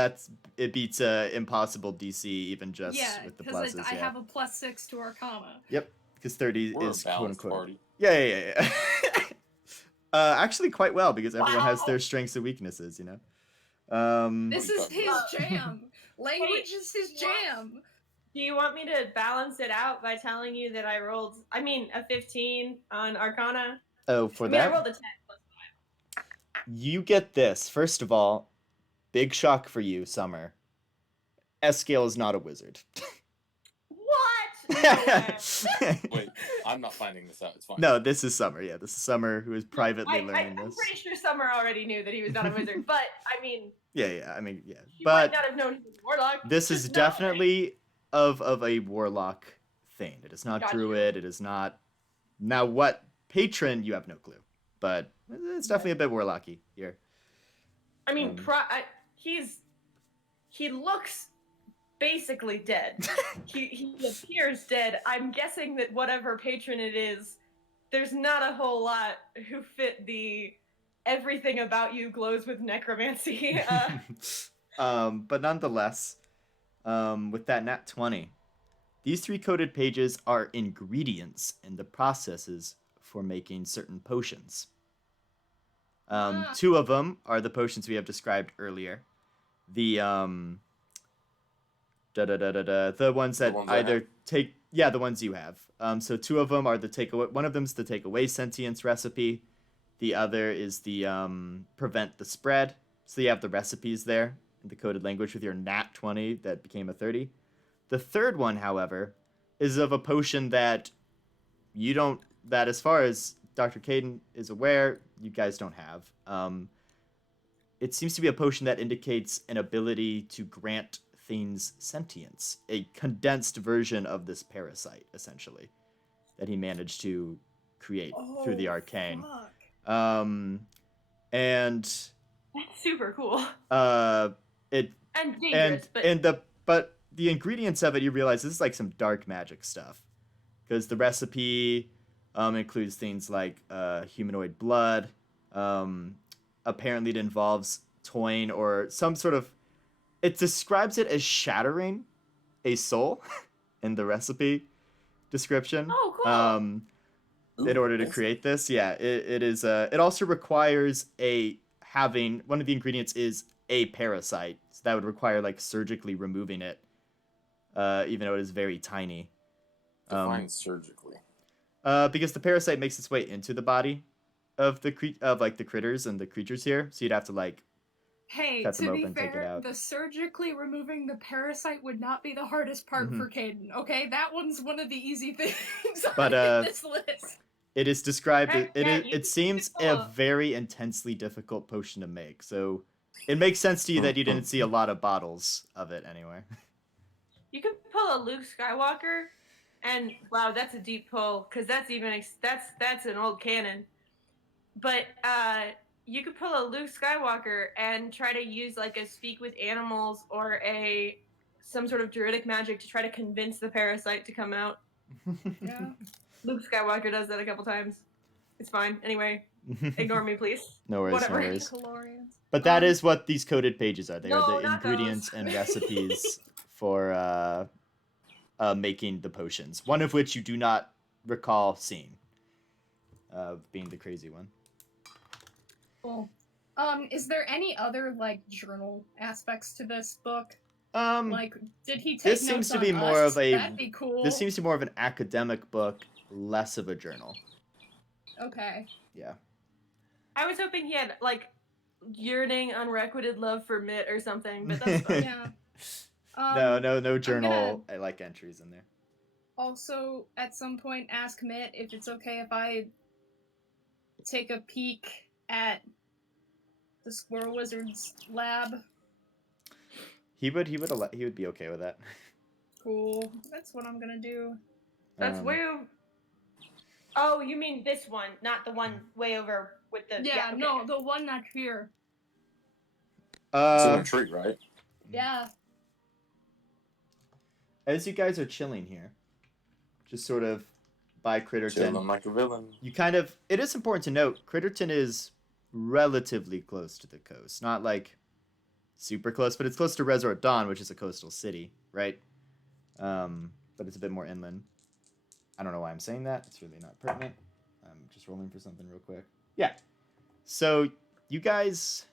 it beats impossible DC even just Yeah, with the because pluses. I have a +6 to Arcana. Yep, because 30 We're is a quote balanced unquote. party. Yeah. Actually, quite well because everyone has Wow. their strengths and weaknesses. This is his jam. Language is his jam. Do you want me to balance it out by telling you that I rolled, a 15 on Arcana? Oh, for I that, rolled a 10. you get this. First of all, big shock for you, Summer. Escale is not a wizard. What? No way. Wait, I'm not finding this out. It's fine. No, this is Summer. Yeah, this is Summer who is privately learning I'm this. pretty sure Summer already knew that he was not a wizard, but Yeah. she But might not have known he was a warlock. this is Just know. definitely of a warlock thing. It is not Gotcha. druid. It is not. Now, what patron? You have no clue. But it's definitely a bit warlocky here. He looks basically dead. he appears dead. I'm guessing that whatever patron it is, there's not a whole lot who fit the everything about you glows with necromancy. But nonetheless, with that nat 20, these 3 coded pages are ingredients in the processes for making certain potions. 2 of them are the potions we have described earlier. The the ones that either take, the ones you have. So 2 of them are the takeaway. One of them's the take away sentience recipe. The other is the prevent the spread. So you have the recipes there in the coded language with your nat 20 that became a 30. The third one, however, is of a potion that you don't, that as far as Dr. Caden is aware, you guys don't have. It seems to be a potion that indicates an ability to grant things sentience, a condensed version of this parasite, essentially, that he managed to create through the arcane. Fuck. And That's super cool. It and dangerous, but the ingredients of it, you realize this is like some dark magic stuff, because the recipe includes things like humanoid blood. Apparently, it involves toying or some sort of. It describes it as shattering a soul in the recipe description. Oh, cool. In order to create this, it is. It also requires having one of the ingredients is a parasite, so that would require like surgically removing it, even though it is very tiny. Define surgically. Because the parasite makes its way into the body of the critters and the creatures here, so you'd have to like. Hey, cut them to be open, take it fair, out. the surgically removing the parasite would not be the hardest part for Caden, okay? That one's one of the easy things But, on this list. It is described. Yeah, It seems a very intensely difficult potion to make. So it makes sense to you that you didn't see a lot of bottles of it anywhere. You could pull a Luke Skywalker, and wow, that's a deep pull, because that's an old canon. But you could pull a Luke Skywalker and try to use like a speak with animals or some sort of druidic magic to try to convince the parasite to come out. Yeah. Luke Skywalker does that a couple times. It's fine. Anyway, ignore me, please. No worries, Whatever. no worries. Calorians. But that is what these coded pages are. They are No, the not ingredients those. and recipes for making the potions. One of which you do not recall seeing, being the crazy one. Cool. Is there any other like journal aspects to this book? Like, did he take this notes seems to on be more us? of a. That'd be cool. This seems to be more of an academic book, less of a journal. Okay. Yeah. I was hoping he had like yearning, unrequited love for Mitt or something, but that's fine. Yeah. No journal like entries in there. Also, at some point, ask Mitt if it's okay if I take a peek at the Squirrel Wizard's lab. He would be okay with that. Cool. That's what I'm gonna do. That's woo. Oh, you mean this one, not the one way over with the. Yeah, okay. no, the one that's here. It's in a tree, right? Yeah. As you guys are chilling here, just sort of by Critterton, Chilling like a villain. you kind of. It is important to note, Critterton is relatively close to the coast. Not like super close, but it's close to Resort Dawn, which is a coastal city, right? But it's a bit more inland. I don't know why I'm saying that. It's really not pertinent. I'm just rolling for something real quick. Yeah. So you guys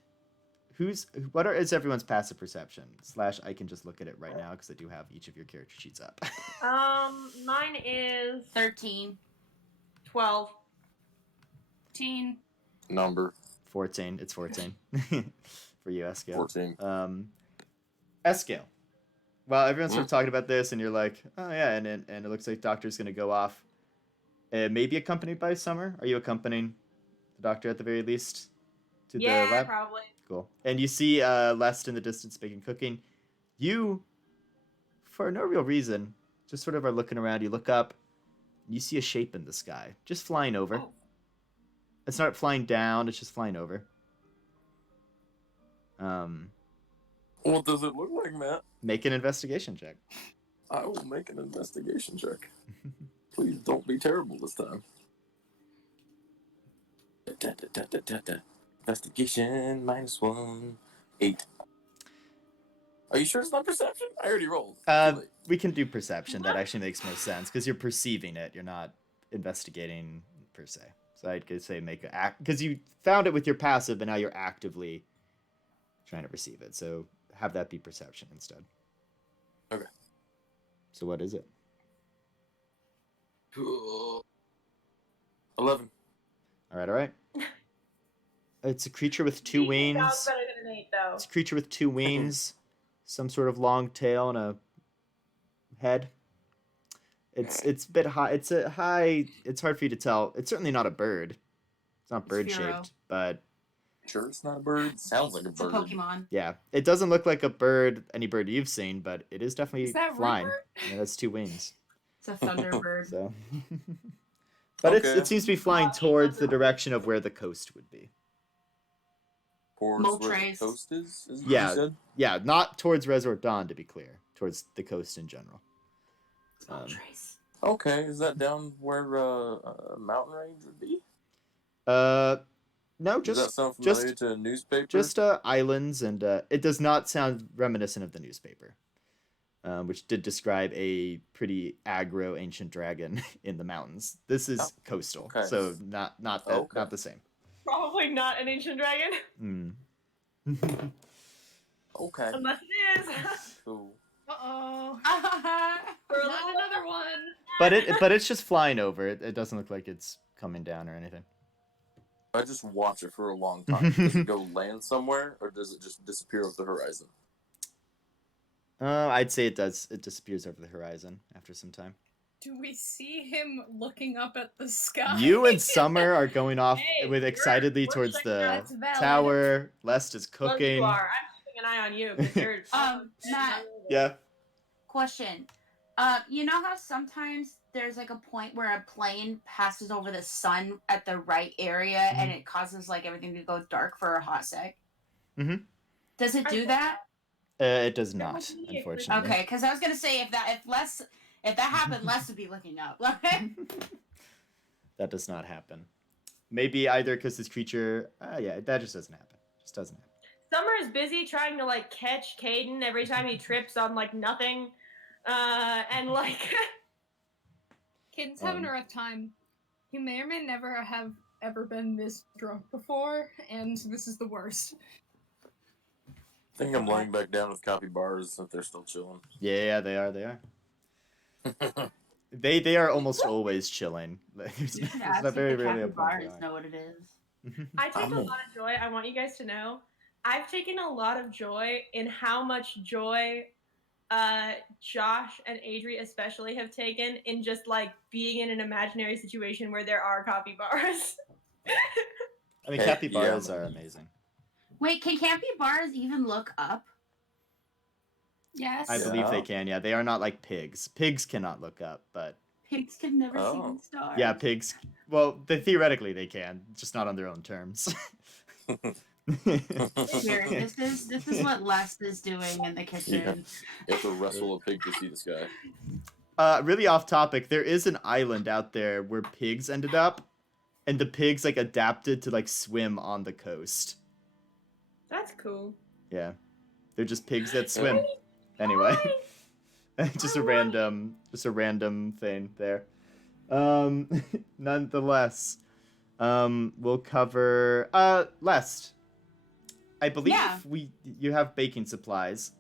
is everyone's passive perception? / I can just look at it right now because I do have each of your character sheets up. Mine is 13. 12. 13. Number 14. It's 14 for you, Escale. 14. Escale. Well, everyone's sort of talking about this, and you're like, oh yeah, and it looks like Doctor's gonna go off. Maybe accompanied by Summer. Are you accompanying the Doctor at the very least to the lab? Probably. Cool. And you see Lest in the distance making cooking. You, for no real reason, just sort of are looking around. You look up, and you see a shape in the sky, just flying over. Oh. It's not flying down, it's just flying over. What does it look like, Matt? Make an investigation check. I will make an investigation check. Please don't be terrible this time. Investigation -1. 8. Are you sure it's not perception? I already rolled. Too late. We can do perception. That actually makes more sense because you're perceiving it. You're not investigating per se. So I'd say make an act because you found it with your passive, but now you're actively trying to perceive it. So have that be perception instead. Okay. So what is it? 11. All right. It's a creature with 2 wings. Sounds better than an 8, though. It's a creature with 2 wings, some sort of long tail and a head. It's a bit high. It's hard for you to tell. It's certainly not a bird. It's not bird shaped, but Sure, it's not a bird. Sounds like a It's a bird. Pokemon. yeah, it doesn't look like a bird, any bird you've seen, but it is definitely Is that flying. Reaper? Yeah, that's 2 wings. It's a Thunderbird. So, but Okay. it seems to be flying towards the direction of where the coast would be. Towards where the Moltres. coast is what Yeah. you said? Yeah, not towards Resort Dawn, to be clear. Towards the coast in general. Moltres. Okay, is that down where mountain range would be? No, Does that sound familiar to a newspaper? just islands, and it does not sound reminiscent of the newspaper, which did describe a pretty aggro ancient dragon in the mountains. This is coastal, okay. so not the same. Probably not an ancient dragon. Mm. Okay. Unless it is. Cool. Uh-oh. For a Not little another one. but it's just flying over. It doesn't look like it's coming down or anything. I just watch it for a long time. Does it go land somewhere, or does it just disappear off the horizon? I'd say it does. It disappears over the horizon after some time. Do we see him looking up at the sky? You and Summer are going off Hey, with excitedly we're towards checking the out. That's valid. tower. Lest is Well, cooking. you are. I'm keeping an eye on you. 'Cause you're Matt. Yeah. Question. You know how sometimes there's like a point where a plane passes over the sun at the right area and it causes like everything to go dark for a hot sec? Mhm. Does it do that? It does That not, was me. unfortunately. Okay, because I was gonna say if that happened, Les would be looking up. That does not happen. Maybe either because this creature. Yeah, that just doesn't happen. Just doesn't happen. Summer is busy trying to like catch Caden every time he trips on like nothing, and like Kids having a rough time. He may or may never have ever been this drunk before, and this is the worst. I think I'm laying back down with capybaras if they're still chilling. Yeah, they are. They are. They are almost always chilling. There's You should not ask if very the rarely a point capybaras they aren't. know what it is. I take I'm a a- lot of joy. I want you guys to know, I've taken a lot of joy in how much joy Josh and Adri especially have taken in just like being in an imaginary situation where there are capybaras. I mean, Hey, capybaras yeah. are amazing. Wait, can capybaras even look up? Yes. I believe they Yeah. can. Yeah, they are not like pigs. Pigs cannot look up, but Pigs can never see Oh. the stars. yeah, pigs. Well, theoretically they can, just not on their own terms. Here, this is what Les is doing in the kitchen. You have to wrestle a pig to see the sky. Really off topic. There is an island out there where pigs ended up, and the pigs like adapted to like swim on the coast. That's cool. Yeah, they're just pigs that swim. Anyway, just a random thing there. Nonetheless, we'll cover Lest. I believe Yeah. you have baking supplies.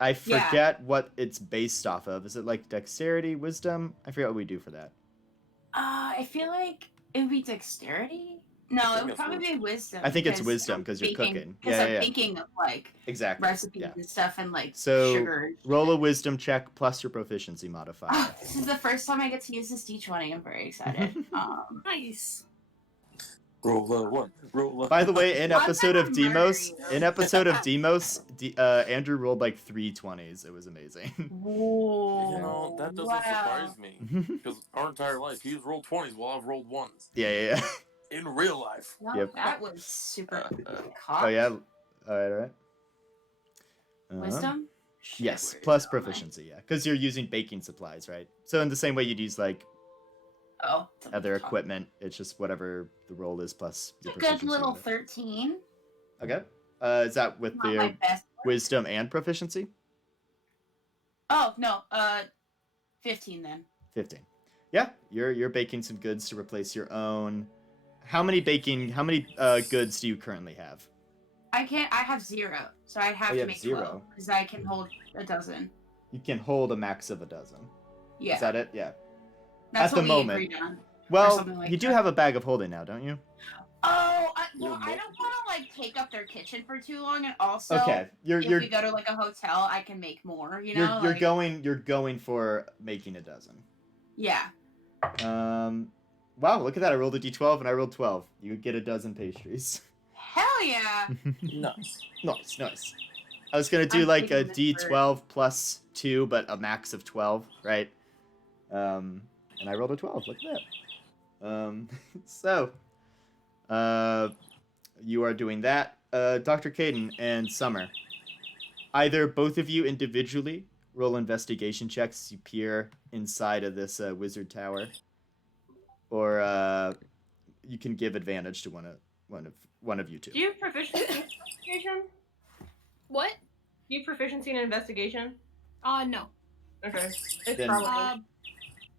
I forget what it's based off of. Is it like dexterity, wisdom? I forget what we do for that. I feel like it would be dexterity. No, think it would that's probably wisdom. be wisdom. I think it's wisdom because you're cooking. Because Yeah, I'm yeah, thinking of like exactly. recipes Yeah. and stuff and like So sugar. And roll a shit. wisdom check plus your proficiency modifier. Ah, this is the first time I get to use this D20. I'm very excited. Nice. Roll a 1. Roll a. By the way, in One episode time of I'm Demos, murdering Andrew rolled like 3 20s. It was amazing. Whoa. You know, that doesn't surprise me. Because our entire life, he's rolled 20s while I've rolled 1s. Yeah. In real life. Well, Yep. that was super Oh yeah. All right. Wisdom? Yes, Shit, plus where is it on proficiency. Yeah, because you're using baking supplies, right? So in the same way you'd use like my- other equipment, it's just whatever the roll is plus your Good proficiency. little with it. 13. Okay. Is that with Not my your best. wisdom and proficiency? Oh no, 15 then. 15. Yeah, you're baking some goods to replace your own. How many goods do you currently have? I have 0, so I have Oh, you to have make 0. 12 because I can hold a dozen. You can hold a max of a dozen. Yeah, Is that it? Yeah. that's at what the we moment. agreed on. Well, something like you do that. have a bag of holding now, don't you? Oh, I Yeah, don't multiple. want to like take up their kitchen for too long, and also Okay. if we go to like a hotel, I can make more. You know, you're like, going for making a dozen. Yeah. Wow, look at that. I rolled a d12 and I rolled 12. You would get a dozen pastries. Hell yeah. Nice. Nice. I was going to do I'm like a thinking this d12 plus 2, but a max of 12, right? And I rolled a 12. Look at that. So, you are doing that. Dr. Caden and Summer. Either both of you individually roll investigation checks to peer inside of this wizard tower, or you can give advantage to one of you two. Do you have proficiency in investigation? What? Do you have proficiency in investigation? No. Okay. It's Then- probably.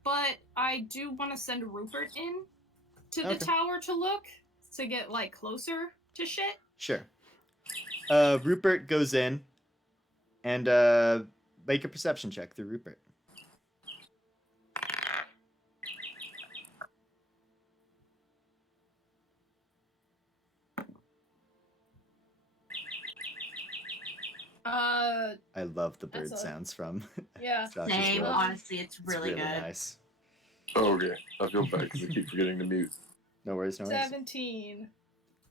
But I do want to send Rupert in to the Okay. tower to look to get like closer to shit. Sure. Rupert goes in, and make a perception check through Rupert. I love the bird That's a- sounds from Yeah. Josh's Same. world. Honestly, it's really good. Nice. Oh, okay. I feel bad because I keep forgetting to mute. No worries. 17.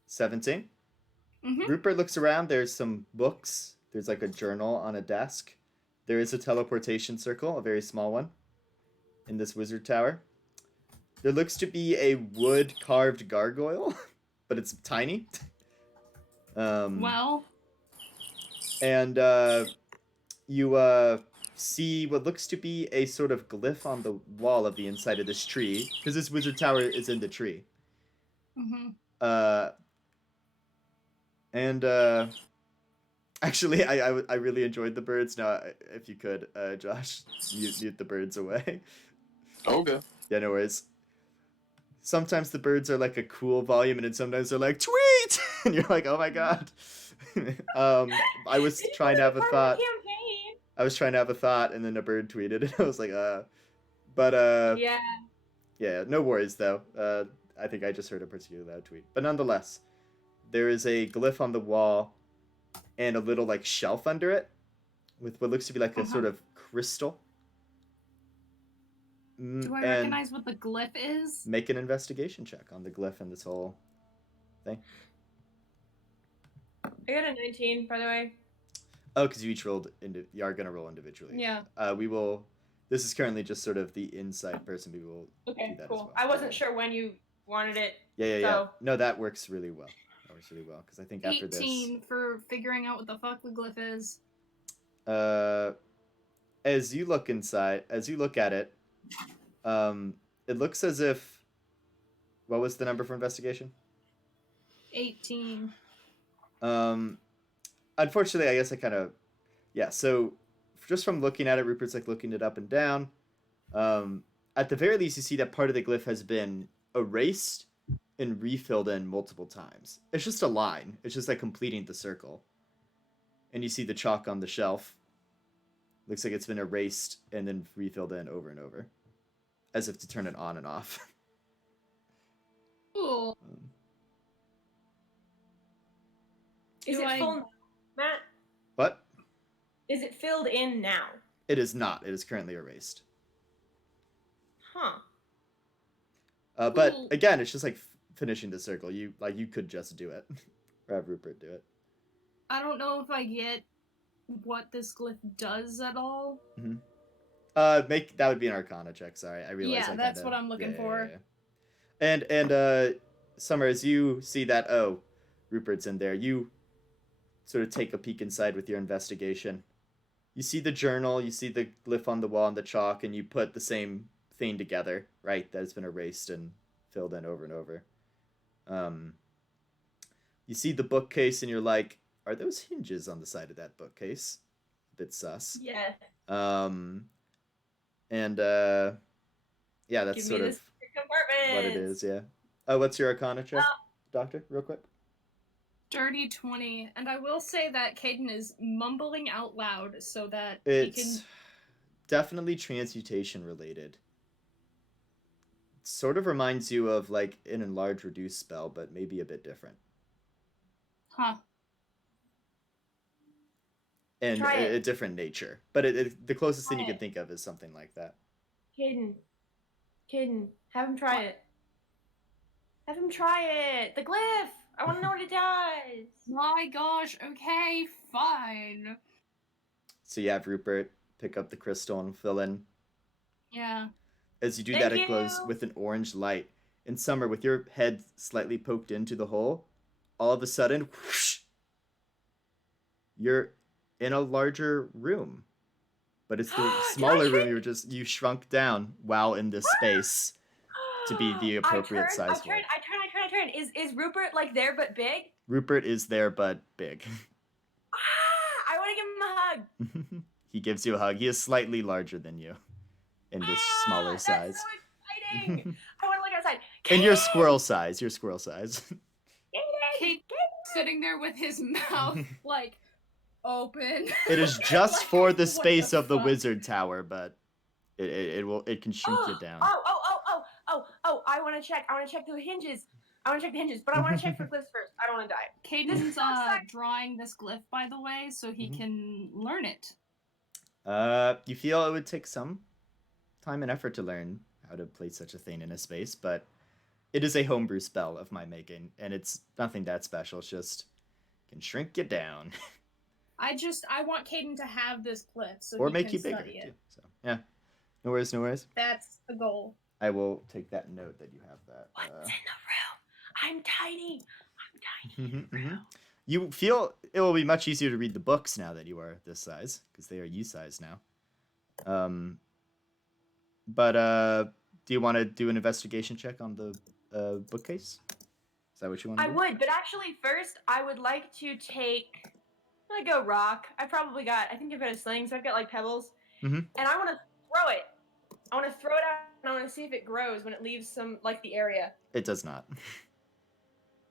17. Mm-hmm. Rupert looks around. There's some books. There's like a journal on a desk. There is a teleportation circle, a very small one, in this wizard tower. There looks to be a wood carved gargoyle, but it's tiny. Well, And you see what looks to be a sort of glyph on the wall of the inside of this tree, because this wizard tower is in the tree. mm-hmm. Actually, I really enjoyed the birds. Now, if you could, Josh, mute the birds away. Okay. Yeah, no worries. Sometimes the birds are like a cool volume, and then sometimes they're like, tweet! And you're like, oh my god. I was trying to have a thought. Campaign. I was trying to have a thought, and then a bird tweeted, and I was like, Yeah. Yeah, no worries, though. I think I just heard a particularly loud tweet. But nonetheless, there is a glyph on the wall and a little, like, shelf under it with what looks to be like a sort of crystal. Do I And recognize what the glyph is? make an investigation check on the glyph and this whole thing. I got a 19, by the way. Oh, because you each rolled, you are going to roll individually. Yeah. We will, this is currently just sort of the inside person. We will Okay, do that as cool. well. I wasn't sure when you wanted it. Yeah. So- No, that works really well. Because I think after 18 for figuring out what the fuck the glyph is. this, as you look at it, it looks as if, what was the number for investigation? 18. Unfortunately, I guess I kind of, yeah. So, just from looking at it, Rupert's like looking it up and down. At the very least, you see that part of the glyph has been erased, and refilled in multiple times. It's just a line. It's just like completing the circle. And you see the chalk on the shelf. Looks like it's been erased and then refilled in over and over, as if to turn it on and off. Cool. Is Do it I- full, Matt? What? Is it filled in now? It is not. It is currently erased. Huh. But Cool. again, it's just like finishing the circle. You could just do it, or have Rupert do it. I don't know if I get what this glyph does at all. Make that would be an Arcana check. Sorry, I realize. Yeah, that's what I'm looking for. And Summer, as you see that, oh, Rupert's in there. You sort of take a peek inside with your investigation. You see the journal, you see the glyph on the wall and the chalk, and you put the same thing together, right? That has been erased and filled in over and over. You see the bookcase, and you're like, are those hinges on the side of that bookcase? A bit sus. Yeah. Yeah, that's Give sort me of the secret compartment. what it is, yeah. Oh, what's your Arcana check, Doctor, real quick? Dirty 20. And I will say that Caden is mumbling out loud so that he can. It's definitely transmutation related. Sort of reminds you of like an enlarge reduce spell, but maybe a bit different. Huh. And Try a it. different nature. But the closest thing you Try can it. think of is something like that. Caden, have him try it. Have him try it. The glyph. I want to know what it does. My gosh, okay, fine. So you have Rupert pick up the crystal and fill in. Yeah. As you do Thank that, it glows you. with an orange light. In Summer, with your head slightly poked into the hole, all of a sudden, whoosh, you're in a larger room. But it's the Did I smaller room shrink? you shrunk down while in this space to be the appropriate size for it. I turn. Is Rupert like there but big? Rupert is there but big. I want to give him a hug. He gives you a hug. He is slightly larger than you in this smaller That's size. so exciting. I want to look outside. And your Caden! squirrel size. Your squirrel size. Caden! Caden sitting there with his mouth like open. It is just Like, for the what space the of the fuck? wizard tower, but it can shrink you down. Oh! I want to check. I want to check the hinges. But I want to check for glyphs first. I don't want to die. Caden's This is so exciting. drawing this glyph, by the way, so he Mhm. can learn it. You feel it would take some time and effort to learn how to place such a thing in a space, but it is a homebrew spell of my making, and it's nothing that special. It's just can shrink you down I want Caden to have this glyph so or he make can you bigger study it. too. So yeah, no worries. That's the goal. I will take that note that you have that. What's in the room? I'm tiny. Mhm. You feel it will be much easier to read the books now that you are this size because they are you size now. But do you want to do an investigation check on the bookcase? Is that what you want to I do? would, but actually, first, I would like to take. I'm gonna go rock. I think I've got a sling, so I've got like pebbles, Mhm. and I want to throw it. I want to throw it out, and I want to see if it grows when it leaves some like the area. It does not.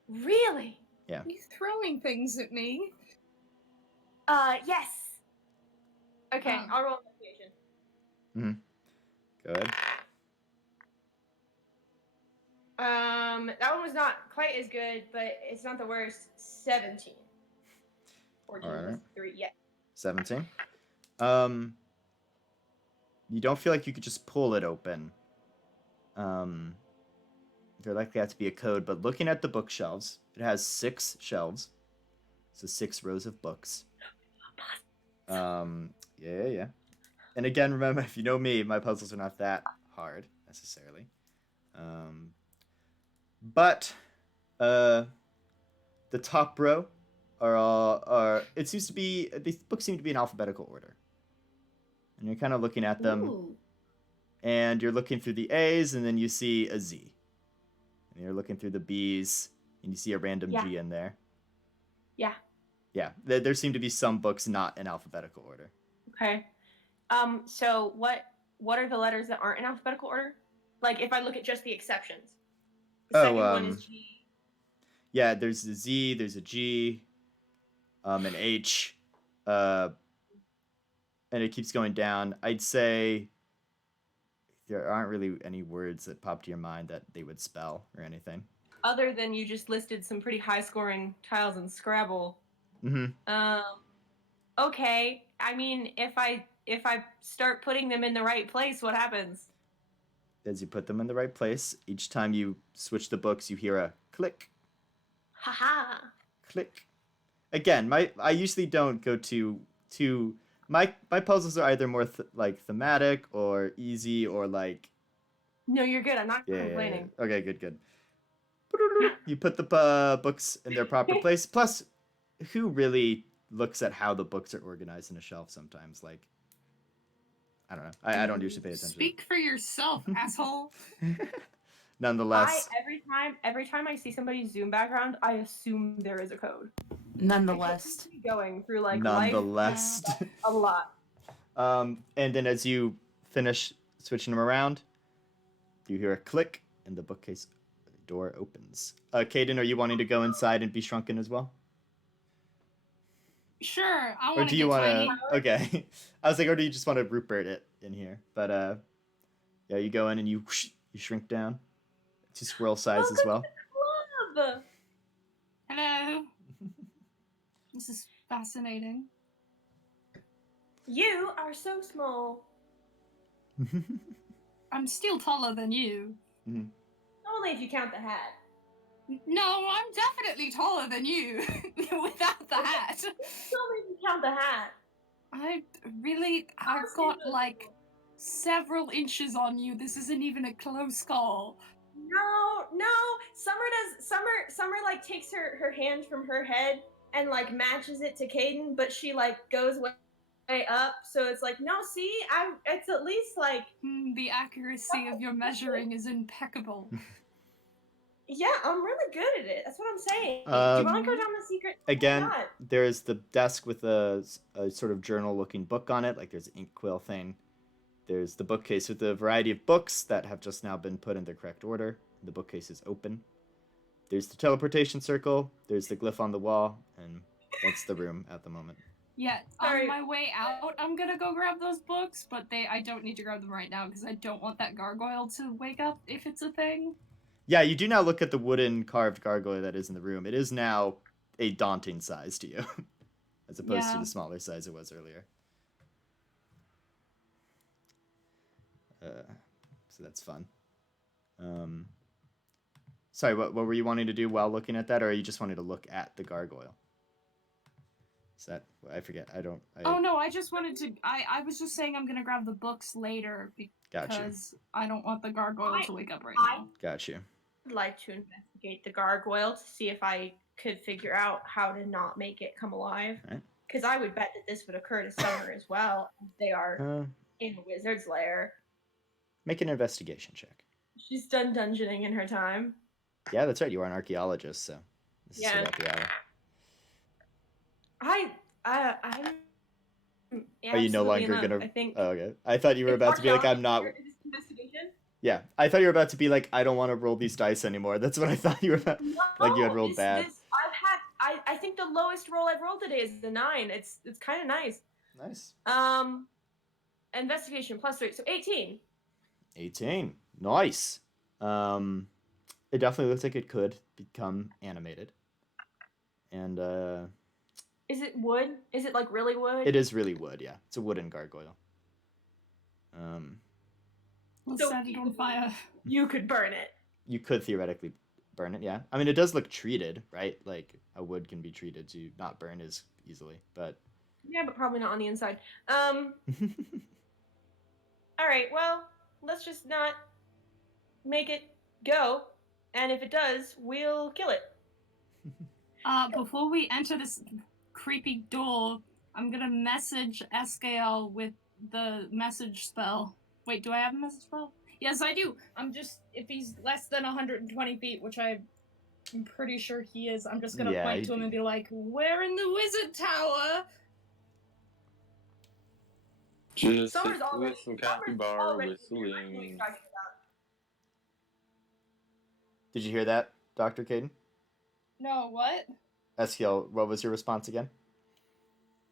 Really? He's throwing things at me. Yes. Okay, Oh. I'll roll investigation. Go ahead. That one was not quite as good, but it's not the worst. 17. 14 Alright. plus 3. Yeah. 17. You don't feel like you could just pull it open. There likely has to be a code, but looking at the bookshelves, it has 6 shelves. So 6 rows of books. Yeah. And again, remember, if you know me, my puzzles are not that hard necessarily. But the top row are it seems to be these books seem to be in alphabetical order. And you're kind of looking at them. Ooh. And you're looking through the A's, and then you see a Z. And you're looking through the B's, and you see a random G in there. Yeah. Yeah, there seem to be some books not in alphabetical order. Okay. So what are the letters that aren't in alphabetical order? Like if I look at just the exceptions. The Oh, second one is G. Yeah, there's a Z, there's a G, an H, and it keeps going down. I'd say there aren't really any words that pop to your mind that they would spell or anything. Other than you just listed some pretty high-scoring tiles in Scrabble. Mm-hmm. Okay. I mean, if I start putting them in the right place, what happens? As you put them in the right place, each time you switch the books, you hear a click, Haha. click. Again, I usually don't go to my puzzles are either more like thematic or easy or like No, you're good. I'm not yeah. complaining. Okay, good. You put the books in their proper place. Plus, who really looks at how the books are organized in a shelf sometimes? Like, I don't know. I don't usually pay attention. Speak for yourself, asshole. Nonetheless. Every time I see somebody's Zoom background, I assume there is a code. Nonetheless. Going through like Nonetheless. life a lot. And then as you finish switching them around, you hear a click and the bookcase door opens. Caden, are you wanting to go inside and be shrunken as well? Sure, I Or want do to you get want tiny. to? Okay, I was like, or do you just want to Rupert it in here? But yeah, you go in and you shrink down to squirrel size as well. Club. Hello. This is fascinating. You are so small. I'm still taller than you. Only if you count the hat. No, I'm definitely taller than you without the hat. Only if you count the hat. I've got like several inches on you. This isn't even a close call. No. Summer like takes her hand from her head and like matches it to Caden, but she like goes way up, so it's like, no, see, it's at least like The accuracy of your measuring is impeccable. yeah, I'm really good at it. That's what I'm saying. Do you want to go down the secret? Again, there's the desk with a sort of journal-looking book on it, like there's an ink quill thing. There's the bookcase with a variety of books that have just now been put in the correct order. The bookcase is open. There's the teleportation circle. There's the glyph on the wall, and that's the room at the moment. Yeah, on my way out, I'm gonna go grab those books, but I don't need to grab them right now because I don't want that gargoyle to wake up if it's a thing. Yeah, you do now look at the wooden carved gargoyle that is in the room. It is now a daunting size to you, as opposed to the smaller size it was earlier. So that's fun. Sorry, what were you wanting to do while looking at that, or are you just wanting to look at the gargoyle? Is that, I forget, Oh no, I just wanted to, I was just saying I'm gonna grab the books later because I don't want the gargoyle to wake up right now. Got you. I'd like to investigate the gargoyle to see if I could figure out how to not make it come alive. Because I would bet that this would occur to Summer as well. They are in Wizard's Lair. Make an investigation check. She's done dungeoning in her time. Yeah, that's right. You are an archaeologist, so this is about the hour. I'm Are you no longer enough, gonna? I think. Oh, okay. I thought you were about to be like, I'm not. Investigation? Yeah, I thought you were about to be like, I don't want to roll these dice anymore. That's what I thought you were about. No, like you had rolled bad. I think the lowest roll I've rolled today is the 9. It's kind of nice. Nice. Investigation plus 3, so 18. 18. Nice. It definitely looks like it could become animated. And Is it wood? Is it like really wood? It is really wood, yeah. It's a wooden gargoyle. Let's set it on fire. You could burn it. You could theoretically burn it, yeah. I mean, it does look treated, right? Like a wood can be treated to not burn as easily, but yeah, but probably not on the inside. All right, well, let's just not make it go, and if it does, we'll kill it. Before we enter this creepy door, I'm gonna message SKL with the message spell. Wait, do I have a message spell? Yes, I do. If he's less than 120 feet, which I'm pretty sure he is, I'm just gonna point to him and be like, "We're in the wizard tower." Just Summer's with some capybara whistling. Did you hear that, Dr. Caden? No, what? Eskiel, what was your response again?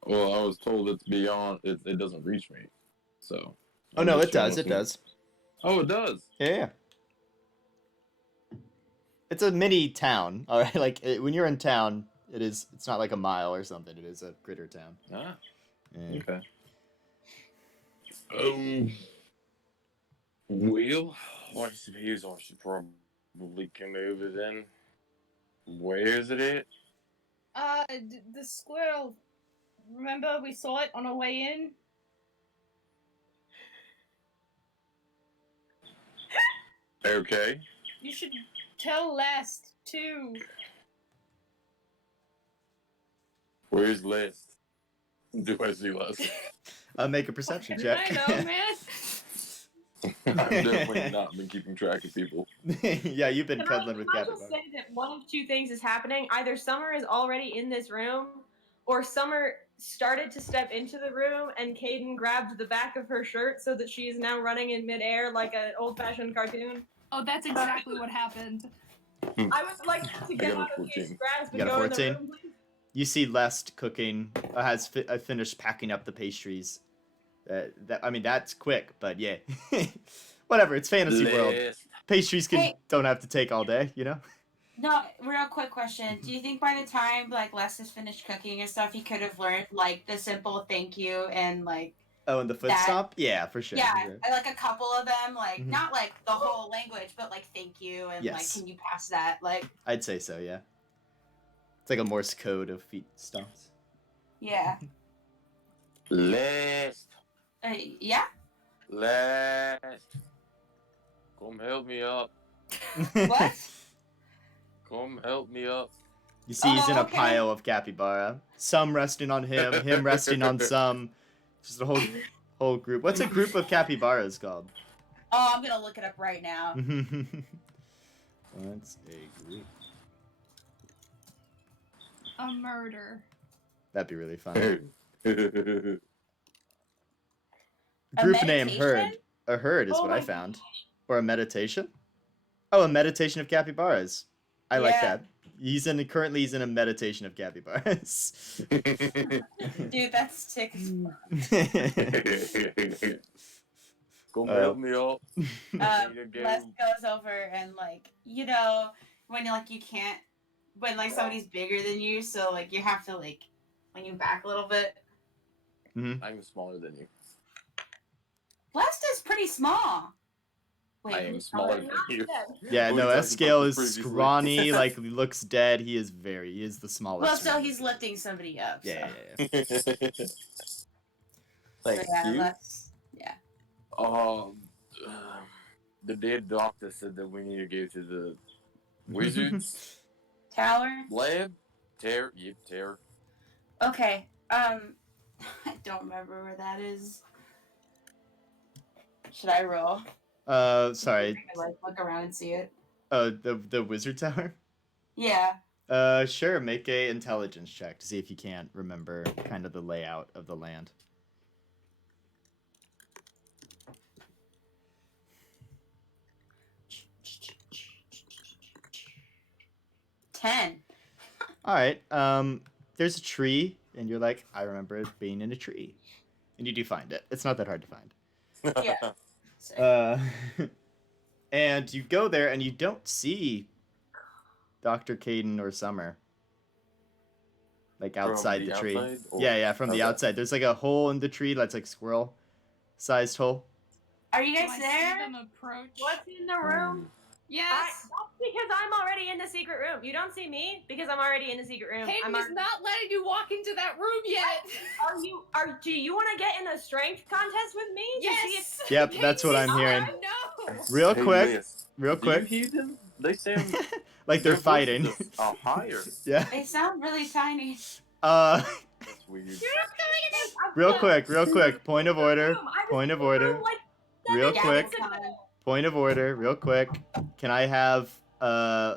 Well, I was told it's beyond. It doesn't reach me. So. Oh, I'm no, just it does. trying It to- does. Oh, it does. Yeah. It's a mini town, all right? Like, when you're in town, it's not like a mile or something. It is a greater town. Ah. Yeah. Okay. Well, I suppose I should probably come over then. Where is it at? The squirrel. Remember we saw it on our way in? Okay. You should tell Last too. Where's List? Do I see List? Make a perception Did check. I know, man? I've definitely not been keeping track of people. Yeah, you've been Can cuddling with I Captain just say that one of two things is happening? Either Summer is already in this room, or Summer started to step into the room and Caden grabbed the back of her shirt so that she is now running in midair like an old-fashioned cartoon. Oh, that's exactly what happened. I would like to get got a out of his 14. grasp You and got a go in the 14? room, please. You see Lest cooking, has finished packing up the pastries. I mean, that's quick, but yeah. Whatever, it's fantasy world. List. Pastries Hey. don't have to take all day, you know? No, real quick question. Do you think by the time like Les is finished cooking and stuff, he could have learned like the simple thank you and like Oh, and the foot That- stomp? Yeah, for sure. yeah, for sure. like a couple of them, like Mhm. not like the whole language, but like thank you and Yes. like can you pass that? Like I'd say so, yeah. It's like a Morse code of feet stomps. yeah, List. yeah. List. Come help me up. What? Come help me up. You see he's in a okay. pile of capybara. Some resting on him resting on some. Just a whole group. What's a group of capybaras called? Oh, I'm gonna look it up right now. What's a group? A murder. That'd be really fun. Hey. A Group name meditation? herd. A herd is Oh what my I found. Or a meditation? Oh, a meditation of capybaras. I like Yeah. that. Currently he's in a meditation of capybaras. Dude, that's sick. Come help me up. Les goes over and like when like you can't when like somebody's bigger than you, so like you have to like lean you back a little bit. I'm smaller than you. Les is pretty small. Wait, I am who's smaller taller? than you. Yeah, We no, talked S-Scale about is this previously. scrawny, like he looks dead. He is the smallest. Well, so one. he's lifting somebody up. Yeah, so. yeah, yeah. Thank So, yeah, you. Les. Yeah. The dead doctor said that we need to go to the wizards Tower. lab. Terror. Okay. I don't remember where that is. Should I roll? Sorry. I can, like look around and see it. The wizard tower? Yeah. Sure, make a intelligence check to see if you can't remember kind of the layout of the land. $10. Alright, there's a tree, and you're like, I remember it being in a tree. And you do find it. It's not that hard to find. Yeah. So, And you go there, and you don't see Dr. Caden or Summer. Like outside the tree. outside, or- Yeah, from the Okay. outside. There's like a hole in the tree that's like squirrel-sized hole. are you Do guys I see there? them approach? What's in the room? Yes. That's because I'm already in the secret room. You don't see me because I'm already in the secret room. Hayden I'm is already- not letting you walk into that room yet. Do you want to get in a strength contest with me? To see Yes. Yep, that's what I'm hearing. No. Real Hey, quick, Liz, real do you quick. hear them? They sound Like they're their fighting. voices are higher. Yeah. They sound really tiny. Uh, That's weird. real quick. Point of order. I was Point in of the order. room, like, Real 7 quick. minutes ago. Point of order. Real quick. Can I have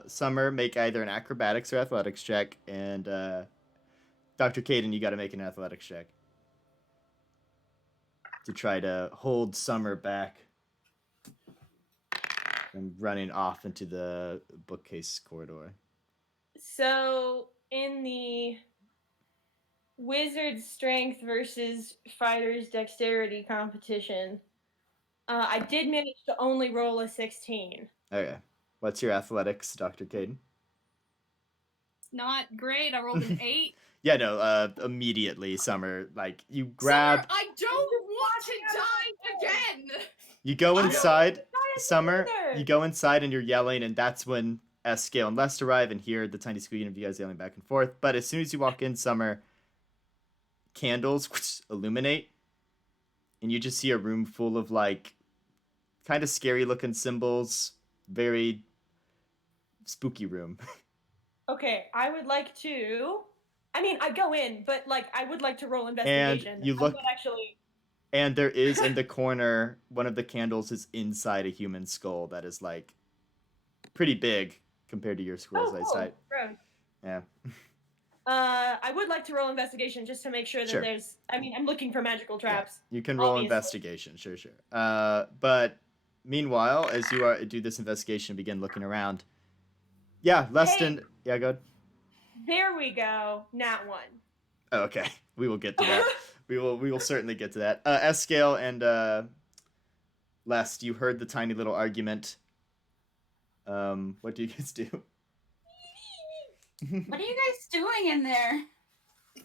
Summer make either an acrobatics or athletics check, and Dr. Caden, you got to make an athletics check to try to hold Summer back. and running off into the bookcase corridor. So in the wizard's strength versus fighter's dexterity competition, I did manage to only roll a 16. Okay. What's your athletics, Dr. Caden? Not great. I rolled an 8. Yeah, no, immediately, Summer, like, you grab... Summer, I don't want to die again! You go inside, die Summer, either. you go inside and you're yelling, and that's when Escale and Lest arrive and hear the tiny squeaking of you guys yelling back and forth. But as soon as you walk in, Summer, candles illuminate, and you just see a room full of, like, kind of scary-looking symbols. Very spooky room. Okay, I would like to... I mean, I go in, but, like, I would like to roll investigation. And you look... I'm not actually... And there is in the corner, one of the candles is inside a human skull that is, like, pretty big compared to your squirrel's eyesight. Gross. Yeah. I would like to roll investigation just to make sure that Sure. there's... I mean, I'm looking for magical traps. You can roll Obviously. investigation, sure. But meanwhile, as you do this investigation and begin looking around, yeah, Leston... Yeah, go ahead. There we go. Nat 1. Oh, okay. We will get to that. We will certainly get to that. Escale and Lest, you heard the tiny little argument. What do you guys do? What are you guys doing in there?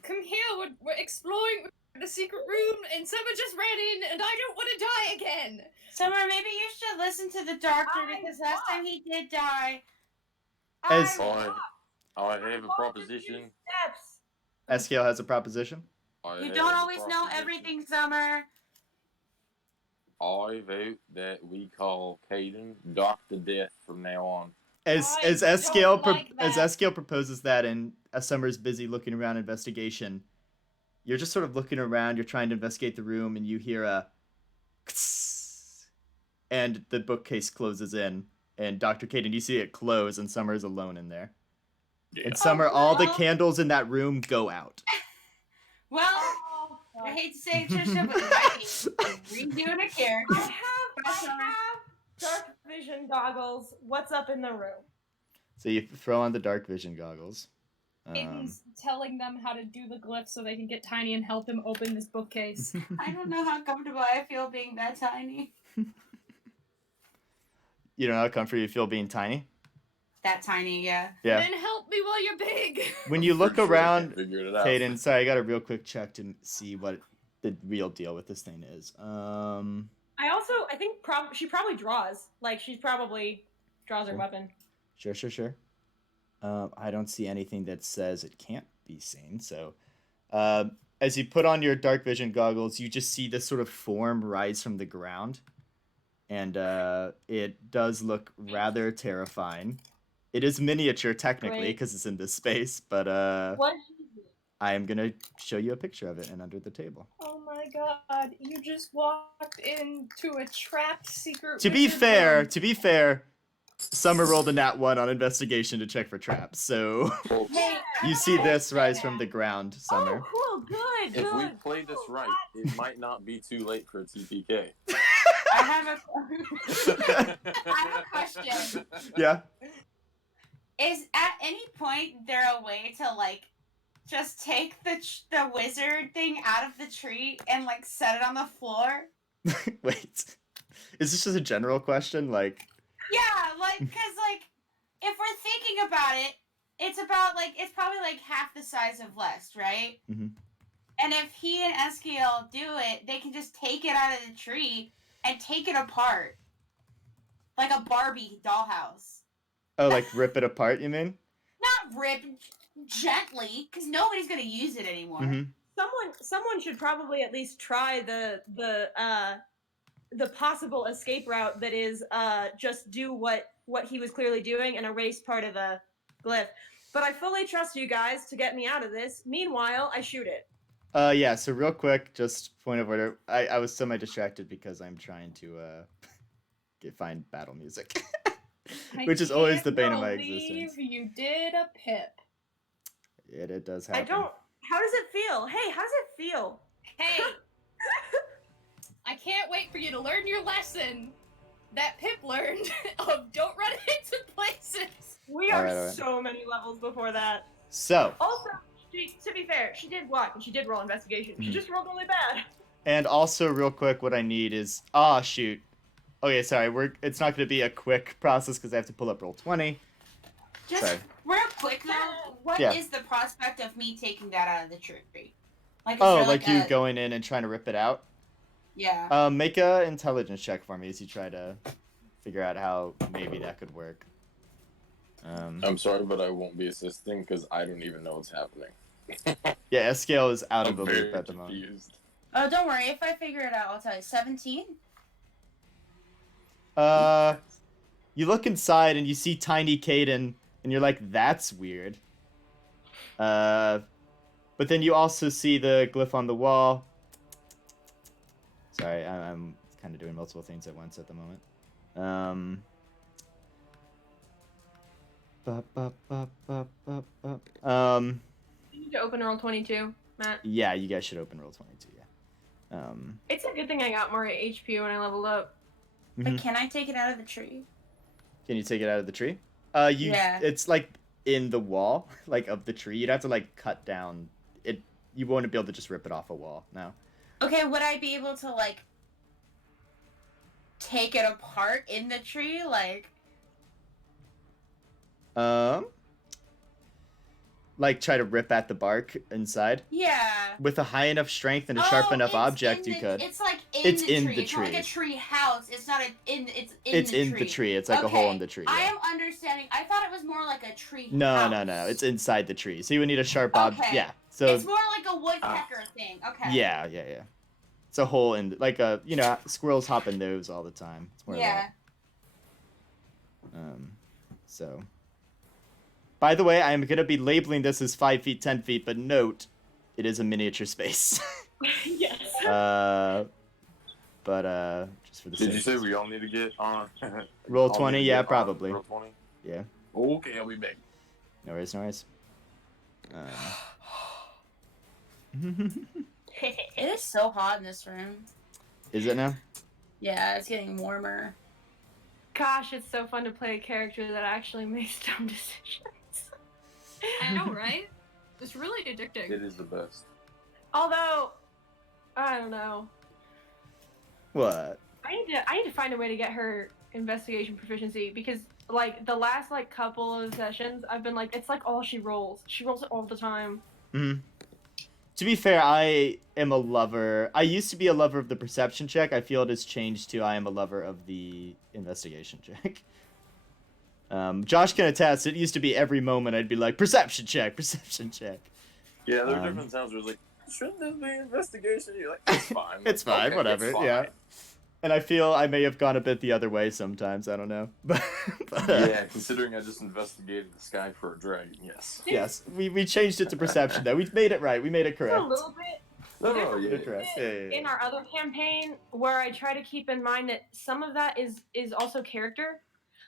Come here, we're exploring the secret room, and someone just ran in, and I don't want to die again! Summer, maybe you should listen to the doctor because last time he did die. As- I have a proposition. Steps. Escale has a proposition. You don't always know everything, Summer. I vote that we call Caden Dr. Death from now on. As I Escale don't like as that. Escale proposes that, and as Summer's busy looking around investigation, you're just sort of looking around. You're trying to investigate the room, and you hear a, and the bookcase closes in. And Dr. Caden, you see it close, and Summer is alone in there. Yeah. And Summer, all the well. candles in that room go out. Well, I hate to say it, Trisha, but you might be redoing a character. I have dark vision goggles. What's up in the room? So you throw on the dark vision goggles. Aiden's telling them how to do the glyph so they can get Tiny and help him open this bookcase. I don't know how comfortable I feel being that tiny. You don't know how comfortable you feel being tiny? That tiny, yeah. Yeah. Then help me while you're big! When you look For sure, I around, figured it out. Caden, sorry, I got a real quick check to see what the real deal with this thing is. I think she probably draws. Like, she probably draws her Sure. weapon. Sure. I don't see anything that says it can't be seen. So, as you put on your dark vision goggles, you just see this sort of form rise from the ground, and it does look rather terrifying. It is miniature technically Great. because it's in this space, but What is it? I am gonna show you a picture of it and under the table. Oh my god, you just walked into a trapped secret To be wizard fair, room. Summer rolled a nat 1 on investigation to check for traps. So Well, you see this rise from the ground, Summer. Oh, cool. Good. if we good. play this right, it might not be too late for a TPK. I have a question. Yeah. Is at any point there a way to like just take the wizard thing out of the tree and like set it on the floor? Wait. Is this just a general question? Like, Yeah, like because like if we're thinking about it, it's probably like half the size of Lest, right? Mhm. And if he and Eskiel do it, they can just take it out of the tree and take it apart, like a Barbie dollhouse. oh, like rip it apart, you mean? Not rip gently, because nobody's gonna use it anymore. Mm-hmm. Someone should probably at least try the possible escape route that is just do what he was clearly doing and erase part of the glyph. But I fully trust you guys to get me out of this. Meanwhile, I shoot it. Yeah, so real quick, just point of order. I was semi-distracted because I'm trying to find battle music. I Which is always the bane of my believe existence. You did a pip. It does happen. I don't. How does it feel? Hey, how does it feel? Hey! I can't wait for you to learn your lesson. that Pip learned of don't run into places. We All are right. so many levels before that. So, Also, to be fair, she did what? She did roll investigation. She Mhm. just rolled really bad. and also real quick, what I need is shoot. Okay, sorry. It's not going to be a quick process because I have to pull up roll 20. Just Sorry. real quick though, what is Yeah. the prospect of me taking that out of the tree? Like, is Oh, there like you a... going in and trying to rip it out? Yeah. Make a intelligence check for me as you try to figure out how maybe that could work. I'm sorry, but I won't be assisting because I don't even know what's happening. Yeah, Escale is out I'm of the very loop at the moment. confused. Oh, don't worry. If I figure it out, I'll tell you. 17? You look inside and you see tiny Caden, and you're like, that's weird. But then you also see the glyph on the wall. Sorry, I'm kind of doing multiple things at once at the moment. You need to open roll 22, Matt. Yeah, you guys should open roll 22. Yeah. It's a good thing I got more HP when I leveled up. But can I take it out of the tree? Can you take it out of the tree? Yeah. It's like in the wall, like of the tree. You'd have to like cut down it. You won't be able to just rip it off a wall. No. Okay, would I be able to, like, take it apart in the tree? Like, Like try to rip at the bark inside. yeah. With a high enough strength and a sharp enough it's object, in you the- could. It's like It's in in the the tree. It's not like tree. a tree house. It's not it's It's in in the tree. It's like a hole in the tree. I Yeah. am understanding. I thought it was more like a tree No, house. no. It's inside the tree. So you would need a sharp object. Okay. Yeah. So It's more like a woodpecker thing. Okay. yeah. It's a hole in like a squirrels hop in those all the time. It's more Yeah. Like, so. By the way, I'm gonna be labeling this as 5 feet, 10 feet, but note, it is a miniature space. Yes. But just for the Did sake. you say we all need to get on? Roll all 20? need to Yeah, get on probably. Roll 20? Yeah. Okay, I'll be back. No worries. It is so hot in this room. Is it now? Yeah, it's getting warmer. Gosh, it's so fun to play a character that actually makes dumb decisions. I know, right? It's really addicting. It is the best. Although, I don't know. What? I need to find a way to get her investigation proficiency because like the last like couple of sessions I've been like it's like all she rolls. She rolls it all the time. Mm-hmm. To be fair, I am a lover. I used to be a lover of the perception check. I feel it has changed to I am a lover of the investigation check. Josh can attest. It used to be every moment I'd be like, perception check. Yeah, there are different times where it's like, shouldn't this be investigation? You're like, it's fine. It's fine, Okay, whatever, it's fine. yeah. And I feel I may have gone a bit the other way sometimes. I don't know. But Yeah, considering I just investigated the sky for a dragon, yes. yes, we changed it to perception though. We made it right. We made it correct. A little bit No, We yeah. made it correct. Yeah. in our other campaign where I try to keep in mind that some of that is also character.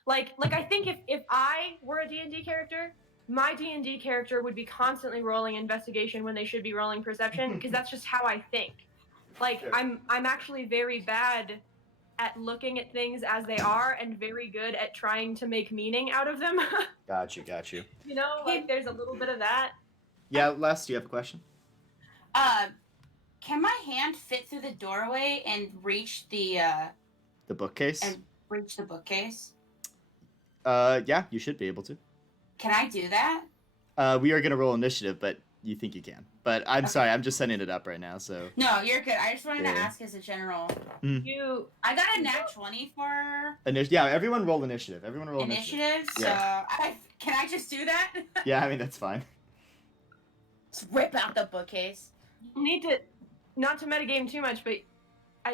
Like I think if I were a D&D character, my D&D character would be constantly rolling investigation when they should be rolling perception because that's just how I think. Like Sure. I'm actually very bad at looking at things as they are and very good at trying to make meaning out of them. Got you. You know, like there's a little bit of that. Yeah, Les, do you have a question? Can my hand fit through the doorway and reach the bookcase? bookcase? Yeah, you should be able to. Can I do that? We are gonna roll initiative, but you think you can. But I'm sorry, I'm just setting it up right now, so. No, you're good. I just wanted Yeah. to ask as a general. You I got a nat 20 for Yeah, everyone roll initiative. Everyone roll initiative. initiative, so Yeah. can I just do that? Yeah, I mean, that's fine. Just rip out the bookcase. need to not to metagame too much, but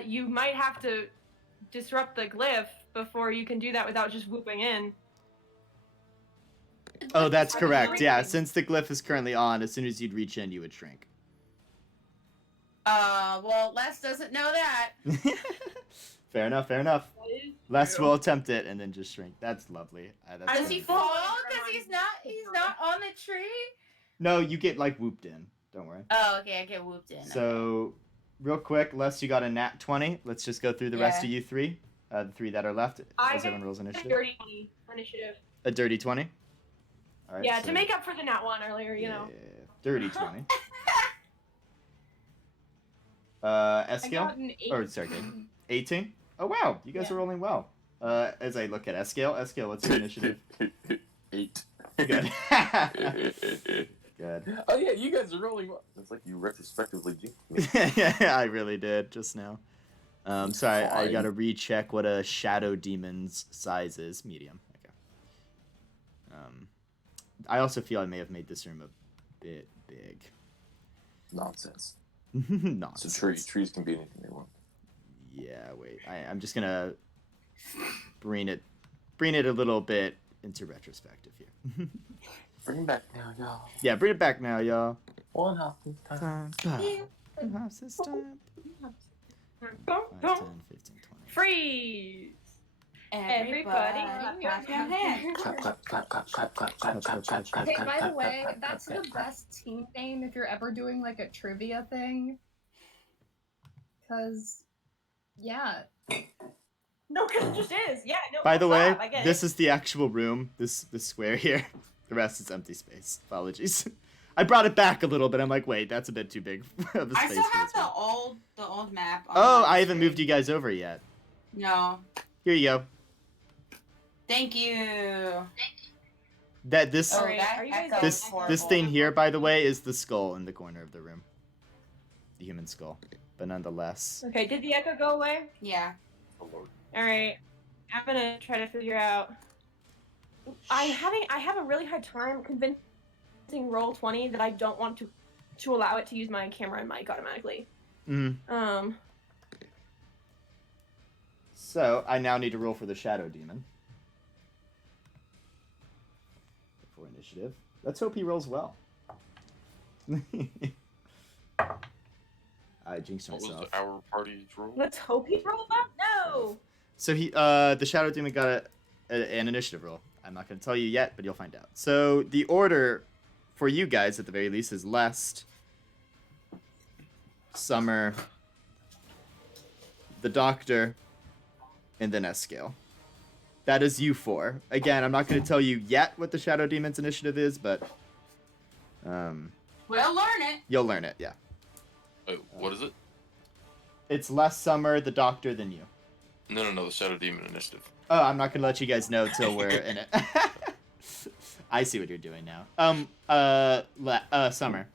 you might have to disrupt the glyph before you can do that without just whooping in. Oh, that's Are correct. you Yeah, reading? since the glyph is currently on, as soon as you'd reach in, you would shrink. Well, Les doesn't know that. Fair enough. Les will attempt it and then just shrink. That's lovely. That's Does he funny. fall because he's not on the tree? No, you get like whooped in. Don't worry. Oh, okay, I get whooped in. So, real quick, Les, you got a nat 20. Let's just go through the rest Yeah. of you three. The 3 that are left, I as everyone rolls get initiative. dirty 20 initiative. A dirty 20? All right. Yeah, so- to make up for the nat one earlier, you know. Dirty 20. I Eskiel? got an 8. Or, sorry, 18? Oh, wow. You guys Yeah. are rolling well. As I look at Eskiel. Eskiel, what's your initiative? 8. Good. Good. Oh yeah, you guys are rolling well. It's like you retrospectively jinxed me. Yeah, I really did just now. Sorry, I Fine. gotta recheck what a shadow demon's size is. Medium. Okay. I also feel I may have made this room a bit big. Nonsense. Nonsense. It's a tree. Trees can be anything they want. Yeah, wait. I'm just gonna bring it a little bit into retrospective here. Bring it back now, y'all. Yeah, bring it back now, y'all. One hop this time. Hops this time. 5, 10, 15, 20. Freeze! Everybody, Everybody clap your hands. Clap, clap, clap, clap, clap, clap, clap, clap, clap, clap, Hey, clap, by the clap, way, clap, that's clap, the clap. best team name if you're ever doing like a trivia thing. Cause, yeah. No, because it just is. Yeah, no. By the way, I get this it. is the actual room. This square here. The rest is empty space. Apologies. I brought it back a little bit. I'm like, wait, that's a bit too big of a space. I still for have this the room. old map. On Oh, my I haven't screen. moved you guys over yet. No. Here you go. Thank you. That this Oh, Alright, that are you guys echo this is this horrible. thing here, by the way, is the skull in the corner of the room. The human skull, but nonetheless. Okay, did the echo go away? Yeah. Oh, Lord. Alright. I'm gonna try to figure out. I have a really hard time convincing Roll20 that I don't want to allow it to use my camera and mic automatically. Mm. So I now need to roll for the shadow demon. For initiative. Let's hope he rolls well. I jinxed What was myself. our party's roll? Let's hope he rolls up. No. So the shadow demon got an initiative roll. I'm not going to tell you yet, but you'll find out. So the order for you guys, at the very least, is Lest, Summer, the Doctor, and then Escale. That is you four. Again, I'm not going to tell you yet what the shadow demon's initiative is, but We'll learn it. you'll learn it. Yeah, Oh, what is it? it's less Summer, the Doctor, than you. No, the Shadow Demon Initiative. Oh, I'm not gonna let you guys know till we're in it. I see what you're doing now. Summer.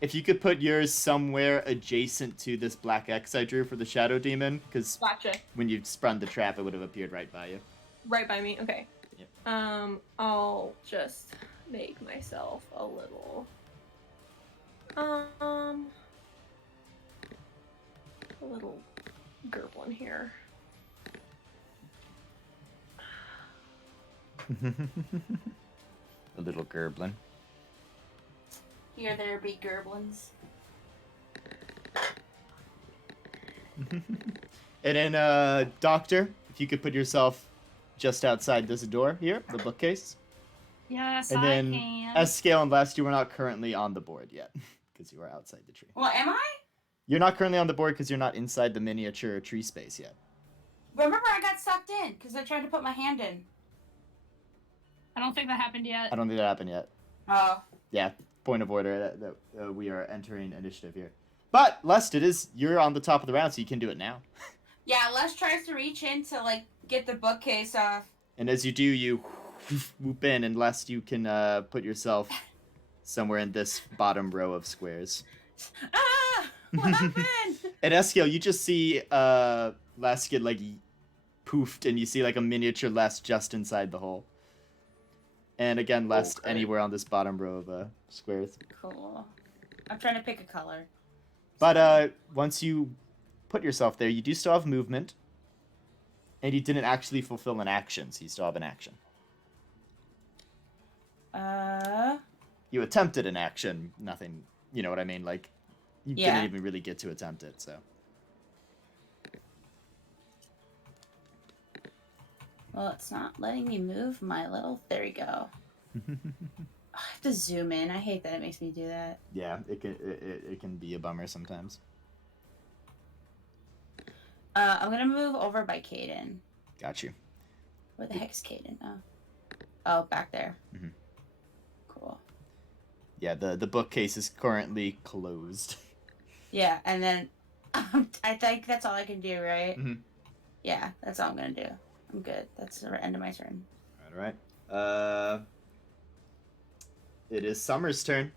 If you could put yours somewhere adjacent to this black X I drew for the Shadow Demon, because Gotcha. when you spun the trap, it would have appeared right by you. Right by me. Okay. Yep. I'll just make myself a little. A little gerblin here. A little gerblin. Here there be gerblins. And then, Doctor, if you could put yourself just outside this door here, the bookcase. Yes, And I then can. Escale and Last, you are not currently on the board yet, because you are outside the tree. Well, am I? You're not currently on the board because you're not inside the miniature tree space yet. Remember, I got sucked in because I tried to put my hand in. I don't think that happened yet. I don't think that happened yet. Oh. Yeah, point of order that we are entering initiative here. But, Lest, you're on the top of the round, so you can do it now. Yeah, Les tries to reach in to, like, get the bookcase off. And as you do, you whoop in, and Lest, you can put yourself somewhere in this bottom row of squares. Ah! What happened? At Escale, you just see Lest get, like, poofed, and you see, like, a miniature Lest just inside the hole. And again, Lest Okay. anywhere on this bottom row of squares. Cool. I'm trying to pick a color. But once you put yourself there, you do still have movement. And you didn't actually fulfill an action, so you still have an action. You attempted an action, nothing, you know what I mean? Like, you Yeah. didn't even really get to attempt it, so. Well, it's not letting me move my little... There we go. I have to zoom in. I hate that it makes me do that. Yeah, it can be a bummer sometimes. I'm gonna move over by Caden. Got you. Where the heck's Caden? Oh, back there. Mhm. Cool. Yeah, the bookcase is currently closed. Yeah, and then I think that's all I can do, right? Mhm. Yeah, that's all I'm gonna do. I'm good. That's the end of my turn. All right. It is Summer's turn.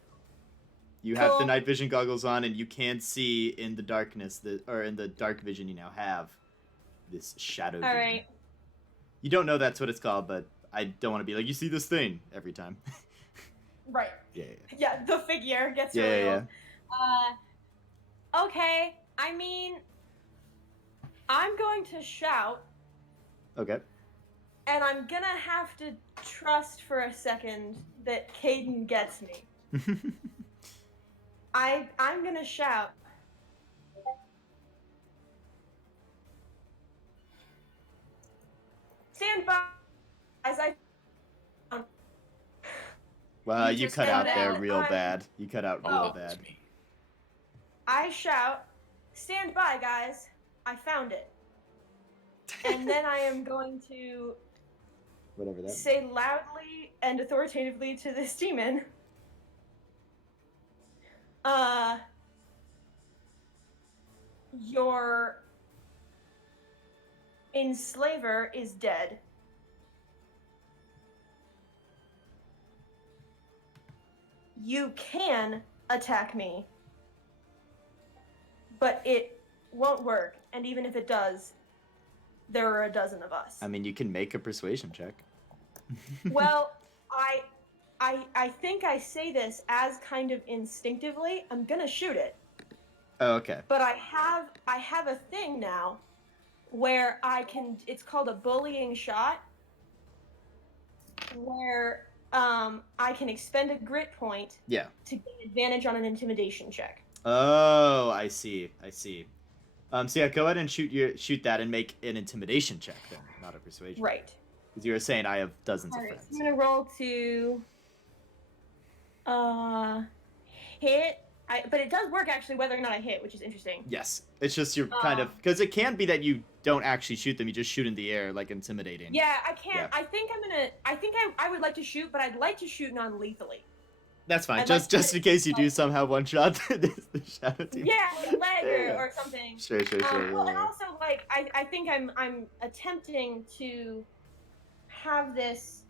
You have the Cool. night vision goggles on, and you can see in the darkness or in the dark vision you now have this shadow. All demon. right. You don't know that's what it's called, but I don't want to be like, you see this thing every time. Right. Yeah. Yeah, the figure gets Yeah, revealed. yeah. Okay. I mean, I'm going to shout, Okay. and I'm gonna have to trust for a second that Caden gets me. I'm gonna shout. Stand by as I. Well, You you just cut out found there out real I'm- bad. You cut out real Oh. bad. It's me. I shout, stand by, guys. I found it. And then I am going to Whatever that. say loudly and authoritatively to this demon, your enslaver is dead. You can attack me, but it won't work. And even if it does, there are a dozen of us. I mean, you can make a persuasion check. Well, I think I say this as kind of instinctively. I'm gonna shoot it, Oh, okay. but I have a thing now where I can. It's called a bullying shot, where I can expend a grit point Yeah. to gain advantage on an intimidation check. Oh, I see. I see. So yeah, go ahead and shoot that and make an intimidation check then, not a persuasion. Right. Because you were saying I have dozens All of right. friends. I'm gonna roll to hit. But it does work actually whether or not I hit, which is interesting. Yes, it's just you're kind of because it can be that you don't actually shoot them; you just shoot in the air, like intimidating. Yeah, I can't. Yeah. I think I would like to shoot, but I'd like to shoot non-lethally. That's fine. I'd just like just to- in case you do somehow one shot the shadow team. Yeah, with a leg Yeah. or something. Sure. Well, and Yeah. also like I think I'm attempting to have this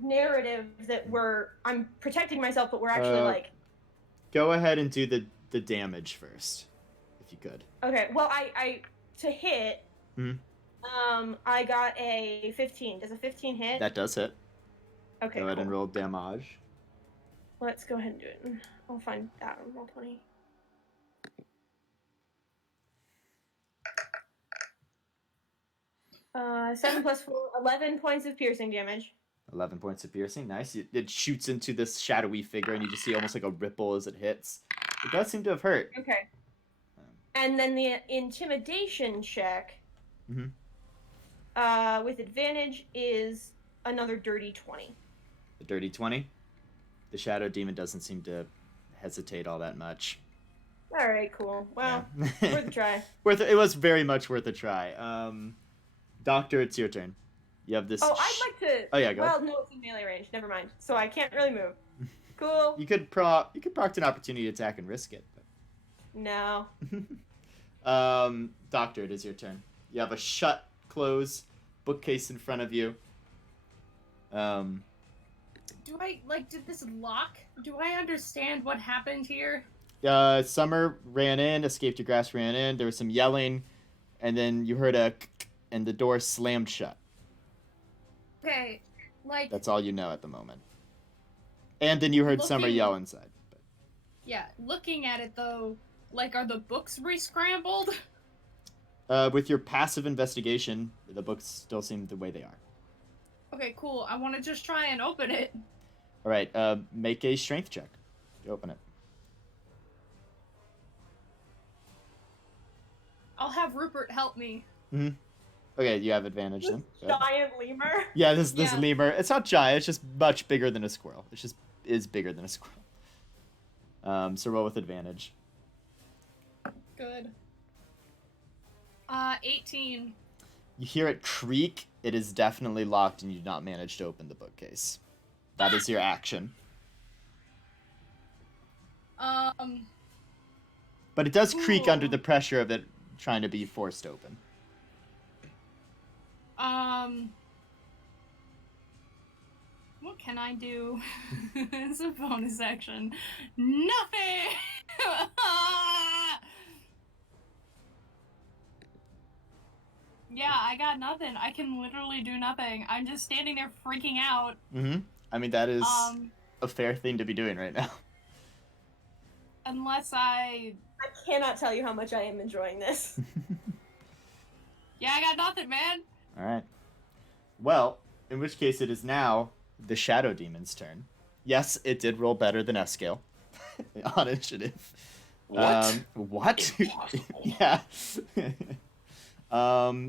narrative that I'm protecting myself, but we're actually like. Go ahead and do the damage first, if you could. Okay. Well, I to hit. Mhm. I got a 15. Does a 15 hit? That does hit. Okay. Go ahead cool. and roll damage. Let's go ahead and do it. I'll find that one. Roll 20. Uh, 7 plus 4, 11 points of piercing damage. 11 points of piercing. Nice. It shoots into this shadowy figure, and you just see almost like a ripple as it hits. It does seem to have hurt. Okay. And then the intimidation check, Mhm. With advantage is another dirty 20. The dirty 20. The shadow demon doesn't seem to hesitate all that much. All right, cool. Well, Yeah. worth a try. It was very much worth a try. Doctor, it's your turn. You have this. Oh, I'd like to. Oh, yeah, go Well, no, it's in melee range. Never mind. So I can't really move. Cool. You could proc an opportunity attack and risk it. No. Doctor, it is your turn. You have a shut, close bookcase in front of you. Do I did this lock? Do I understand what happened here? Summer ran in, escaped your grass, ran in. There was some yelling, and then you heard and the door slammed shut. Okay, That's all you know at the moment. And then you heard Summer Looking- yell inside. yeah. Looking at it though, are the books re-scrambled? With your passive investigation, the books still seem the way they are. Okay, cool. I want to just try and open it. All right, make a strength check to open it. I'll have Rupert help me. Okay, you have advantage then. Go ahead. Giant lemur. Yeah, this Yeah. lemur. It's not giant. It's just much bigger than a squirrel. It's just is bigger than a squirrel. So roll with advantage. Good. 18. You hear it creak. It is definitely locked, and you do not manage to open the bookcase. That is your action. But it does creak under the pressure of it trying to be forced open. What can I do? It's a bonus action. Nothing! Yeah, I got nothing. I can literally do nothing. I'm just standing there freaking out. Mm-hmm. I mean, that is a fair thing to be doing right now. Unless I cannot tell you how much I am enjoying this. Yeah, I got nothing, man. Alright. Well, in which case it is now the Shadow Demon's turn. Yes, it did roll better than Escale on initiative. What? What? Impossible. Yeah.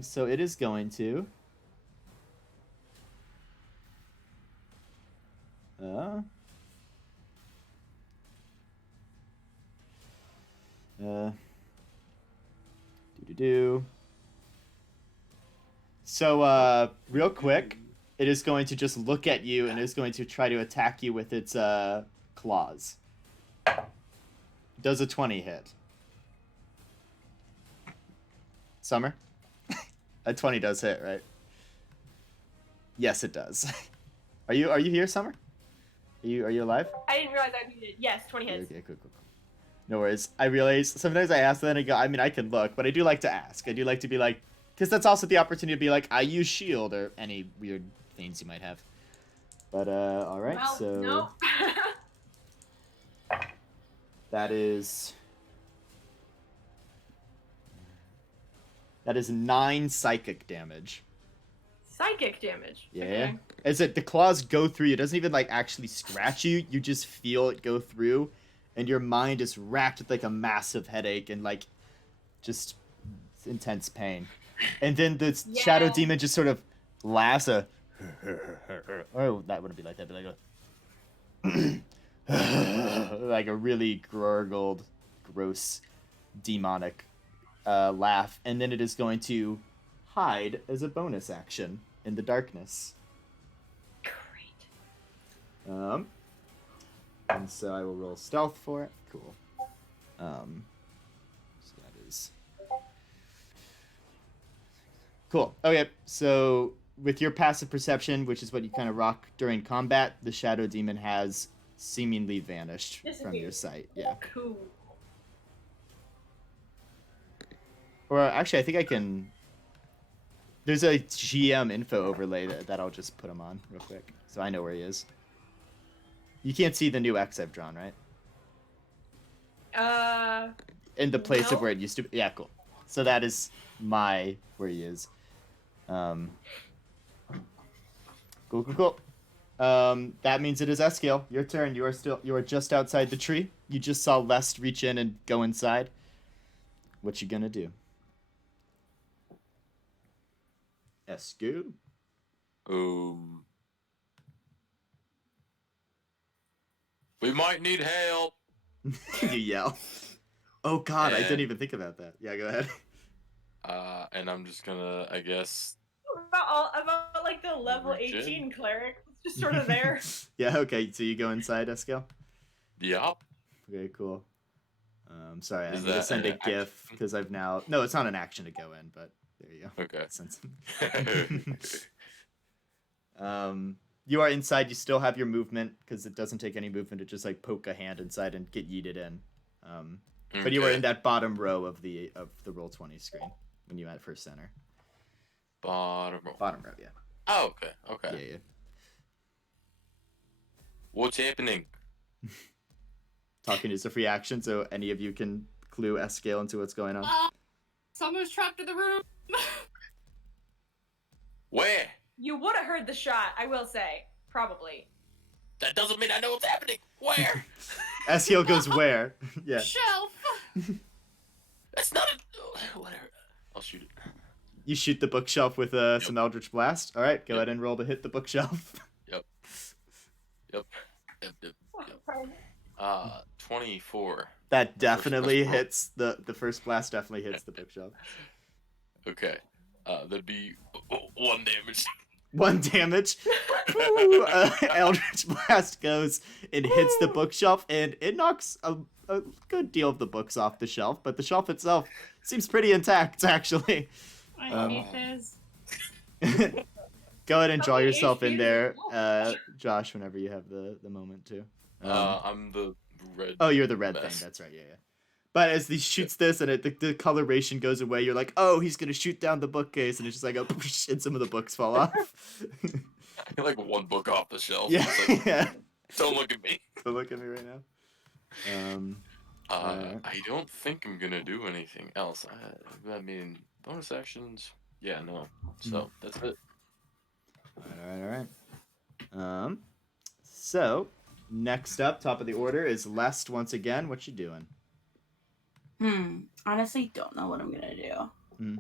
So it is going to... So, real quick, it is going to just look at you and is going to try to attack you with its claws. Does a 20 hit? Summer? A 20 does hit, right? Yes, it does. Are you here, Summer? Are you alive? I didn't realize I needed. Yes, 20 hits. Okay, cool. No worries. I realize sometimes I ask, then I go, I mean, I can look, but I do like to ask. I do like to be like, because that's also the opportunity to be like, I use shield or any weird things you might have. But, alright, Well, so... no. That is 9 psychic damage. Psychic damage. Yeah. Okay. As the claws go through, it doesn't even like actually scratch you. You just feel it go through, and your mind is racked with like a massive headache and like just intense pain. And then the shadow demon just sort of laughs oh, that wouldn't be like that, but like like a really gurgled, gross, demonic laugh, and then it is going to hide as a bonus action in the darkness. Great. And so I will roll stealth for it. Cool. So that is cool. Okay, so with your passive perception, which is what you kind of rock during combat, the shadow demon has seemingly vanished from your sight. Yeah. Cool. Or actually, I think I can. There's a GM info overlay that I'll just put him on real quick, so I know where he is. You can't see the new X I've drawn, right? In the place of where it used to be. Yeah, cool. So that is where he is. Cool. That means it is Escale. Your turn. You are just outside the tree. You just saw Lest reach in and go inside. What you gonna do? Escale. We might need help. You yell. Oh God, I didn't even think about that. Yeah, go ahead. And I'm just gonna, I guess. About like the level 18 cleric. It's just sort of there. Yeah. Okay. So you go inside, Escale. Yup. Okay. Cool. Sorry, I'm gonna send a GIF because I've now. No, it's not an action to go in, but there you go. Okay. You are inside. You still have your movement because it doesn't take any movement to just like poke a hand inside and get yeeted in. But you are in that bottom row of the Roll20 screen when you at first center. Bottom row, yeah. Oh, okay. Yeah. What's happening? Talking is a free action, so any of you can clue Escale into what's going on. Someone's trapped in the room. Where? You would have heard the shot, I will say. Probably. That doesn't mean I know what's happening. Where? Escale goes where? Yeah. Shelf. That's not a... Whatever. I'll shoot it. You shoot the bookshelf with some Eldritch Blast. All right, go ahead and roll to hit the bookshelf. Yep. 24. That definitely hits the first blast. Definitely hits the bookshelf. Okay. That'd be 1 damage. 1 damage. Ooh, Eldritch Blast goes and hits the bookshelf, and it knocks a good deal of the books off the shelf, but the shelf itself seems pretty intact, actually. I hate this. Go ahead and How draw many yourself HP in does it there, Josh, whenever you have the moment to. I'm the red. Oh, you're the red thing. mess. That's right. Yeah. But as he shoots this and the coloration goes away, you're like, oh, he's gonna shoot down the bookcase, and it's just like, and some of the books fall off. I get like 1 book off the shelf. Yeah, It's like, yeah. don't look at me. So look at me right now. I don't think I'm gonna do anything else. I mean, bonus actions. Yeah, no. So that's it. All right. So next up, top of the order is Lest once again. What you doing? Honestly, don't know what I'm gonna do. Hmm.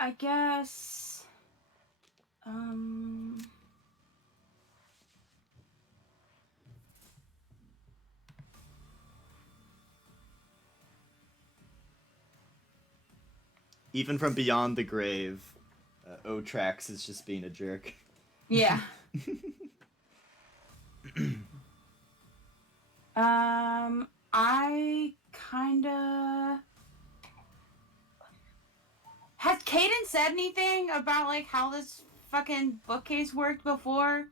I guess. Even from beyond the grave, Otrax is just being a jerk. Yeah. I kinda. Has Caden said anything about like how this fucking bookcase worked before?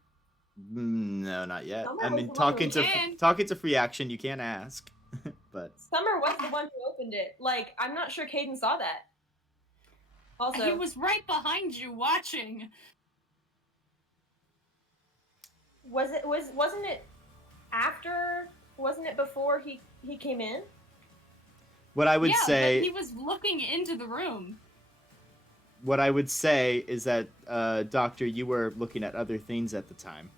No, not yet. Summer I was mean, the one talking who to can. talking to free action, you can't ask, but Summer was the one who opened it. Like, I'm not sure Caden saw that. Also, He was right behind you watching. wasn't it after? Wasn't it before he came in? what I would yeah, say, but he was looking into the room. what I would say is that, Doctor, you were looking at other things at the time,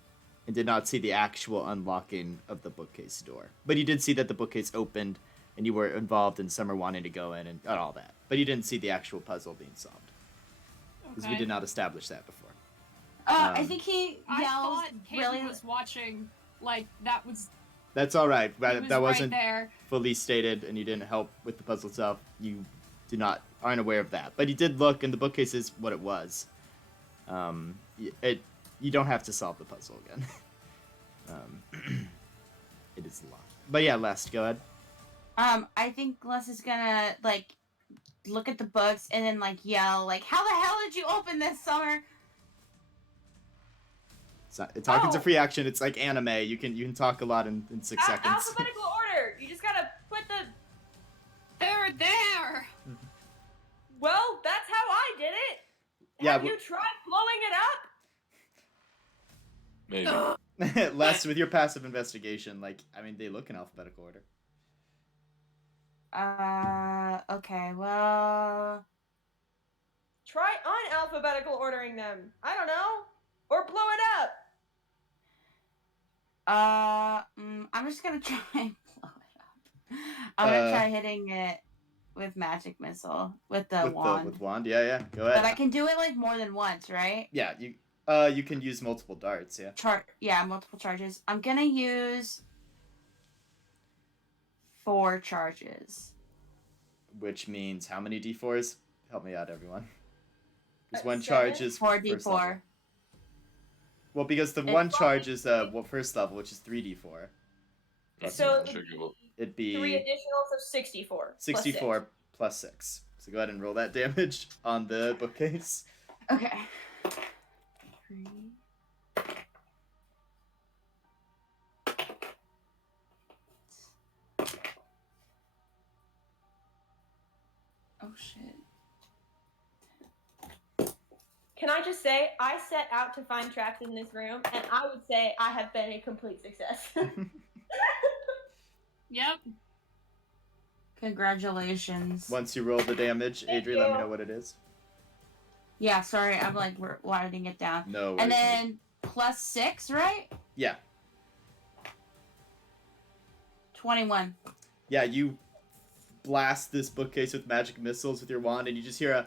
and did not see the actual unlocking of the bookcase door. But you did see that the bookcase opened, and you were involved in Summer wanting to go in and all that. But you didn't see the actual puzzle being solved, because we Okay. did not establish that before. I think he I yells thought Caden really. was watching. Like that was. That's all right. He was That wasn't right there. fully stated, and you didn't help with the puzzle itself. You aren't aware of that, but you did look, and the bookcase is what it was. You don't have to solve the puzzle again. It is locked. But yeah, Lest, go ahead. I think Les is gonna like look at the books and then like yell like, "How the hell did you open this, Summer?" It's talking to Oh. free action. It's like anime. You can talk a lot in 6 seconds. Alphabetical order. You just gotta put the. They're there. Well, that's how I did it. Yeah, Have you tried blowing it up? Maybe. Lest, with your passive investigation, like, I mean, they look in alphabetical order. Okay, well. Try unalphabetical ordering them. I don't know. Or blow it up. I'm just gonna try and blow it up. I'm gonna try hitting it with magic missile with the wand. With wand, yeah. Go ahead. But I can do it like more than once, right? Yeah, you can use multiple darts. Yeah. Multiple charges. I'm gonna use 4 charges. Which means how many d4s? Help me out, everyone. Because 7? one charge is 4d4. first level. Well, because the one charge is first level, which is 3d4. So It'd be 3 additional, so 64. 64 plus 6. So go ahead and roll that damage on the bookcase. Okay. 3. Oh shit. Can I just say, I set out to find traps in this room, and I would say I have been a complete success. Yep. Congratulations. Once you roll the damage, Thank Adri, let me you. know what it is. Yeah, sorry, I'm like writing it down. No worries. And then plus 6, right? Yeah. 21. Yeah, you blast this bookcase with magic missiles with your wand, and you just hear a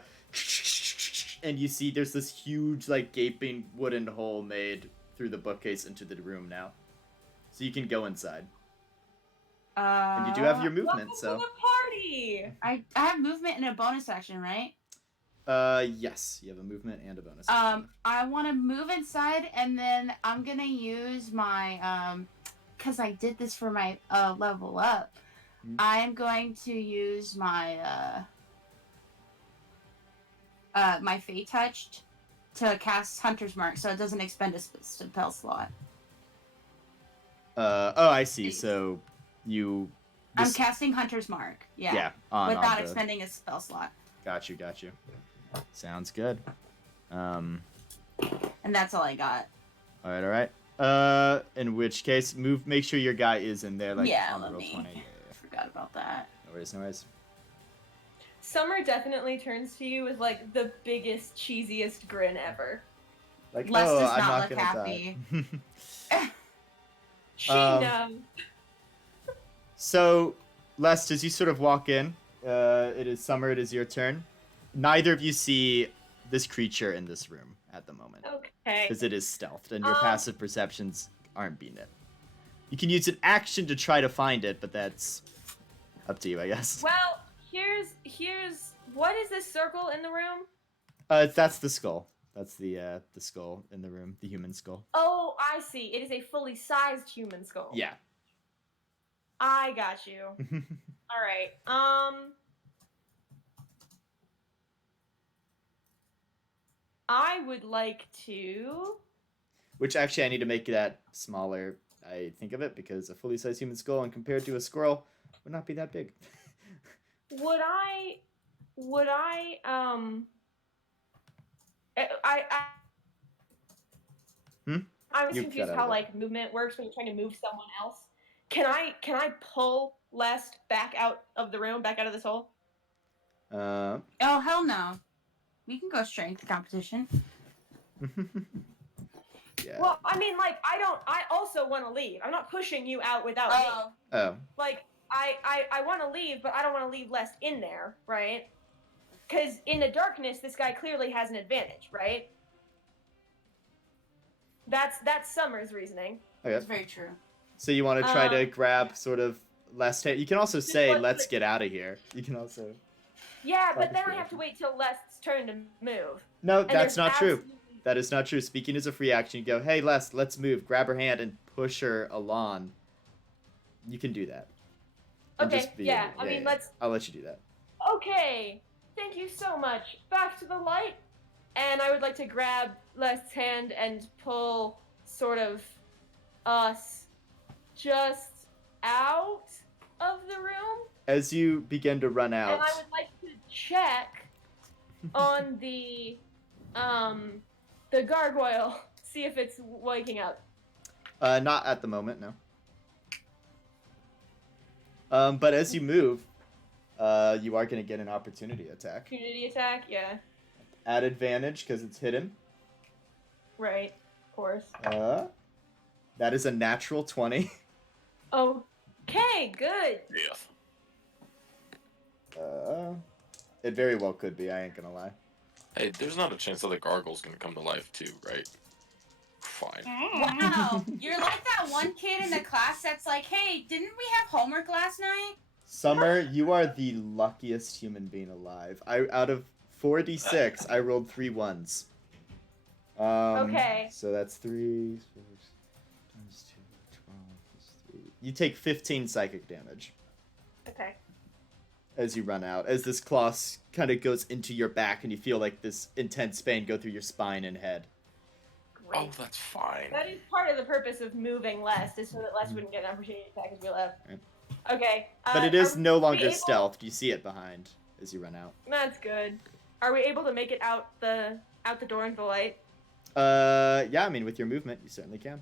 and you see there's this huge, like, gaping wooden hole made through the bookcase into the room now. So you can go inside. And you do have your movement, welcome so... to the party! I have movement and a bonus action, right? Yes. You have a movement and a bonus action. I want to move inside, and then I'm gonna use my, because I did this for my, level up. I'm going to use my, my Fey Touch to cast Hunter's Mark, so it doesn't expend a spell slot. Oh, I see. So you... I'm casting Hunter's Mark. Yeah. Yeah. Without expending a spell slot. Got you. Sounds good. And that's all I got. All right. In which case, make sure your guy is in there, like, on the roll 20. Yeah. I forgot about that. No worries. Summer definitely turns to you with like the biggest, cheesiest grin ever. Like, Les does I'm not not look gonna happy. die. She knows. So, Lest, as you sort of walk in, it is Summer, it is your turn. Neither of you see this creature in this room at the moment. Okay. Because it is stealthed, and your passive perceptions aren't beating it. You can use an action to try to find it, but that's up to you, I guess. Well, here's what is this circle in the room? That's the skull. That's the skull in the room, the human skull. Oh, I see. It is a fully sized human skull. Yeah. I got you. All right. I would like to. Which actually, I need to make that smaller. I think of it because a fully sized human skull, and compared to a squirrel, would not be that big. Would I I was You confused cut out how of it. like movement works when you're trying to move someone else. Can I pull Lest back out of the room, back out of this hole? Oh, hell no. We can go strength competition. Yeah. Well, I mean, like, I also want to leave. I'm not pushing you out without me. Oh. Like, I want to leave, but I don't want to leave Lest in there, right? Because in the darkness, this guy clearly has an advantage, right? That's Summer's reasoning. Okay. That's very true. So you want to try to grab sort of Lest. You can also say, let's- "Let's get out of here." You can also. Yeah, but Practice then I the have to wait till Lest's turn to move. No, And that's there's not true. absolutely- That is not true. Speaking is a free action. You go, "Hey, Les, let's move." Grab her hand and push her along. You can do that. And Okay, just be yeah. able- I mean, let's. I'll let you do that. Okay, thank you so much. Back to the light. And I would like to grab Lest's hand and pull sort of us just out of the room. As you begin to run out, And I would like to check on the gargoyle, see if it's waking up. not at the moment, no. But as you move, you are going to get an opportunity attack. Opportunity attack, yeah. At advantage because it's hidden. Right, of course. That is a natural 20. Okay, good. Yeah. It very well could be, I ain't gonna lie. Hey, there's not a chance that the gargoyle's gonna come to life too, right? Fine. Wow. You're like that one kid in the class that's like, hey, didn't we have homework last night? Summer, you are the luckiest human being alive. Out of 4d6, I rolled 3 ones. Okay. So that's 3 times 2, 12 plus 3. You take 15 psychic damage Okay. as you run out. As this claw kind of goes into your back and you feel like this intense pain go through your spine and head. Great. Oh, that's fine. That is part of the purpose of moving Lest, is so that Lest wouldn't get an opportunity attack as we left. Right. Okay. But it is are no we longer able- stealthed. You see it behind as you run out. That's good. Are we able to make it out the door into the light? Yeah, I mean, with your movement, you certainly can.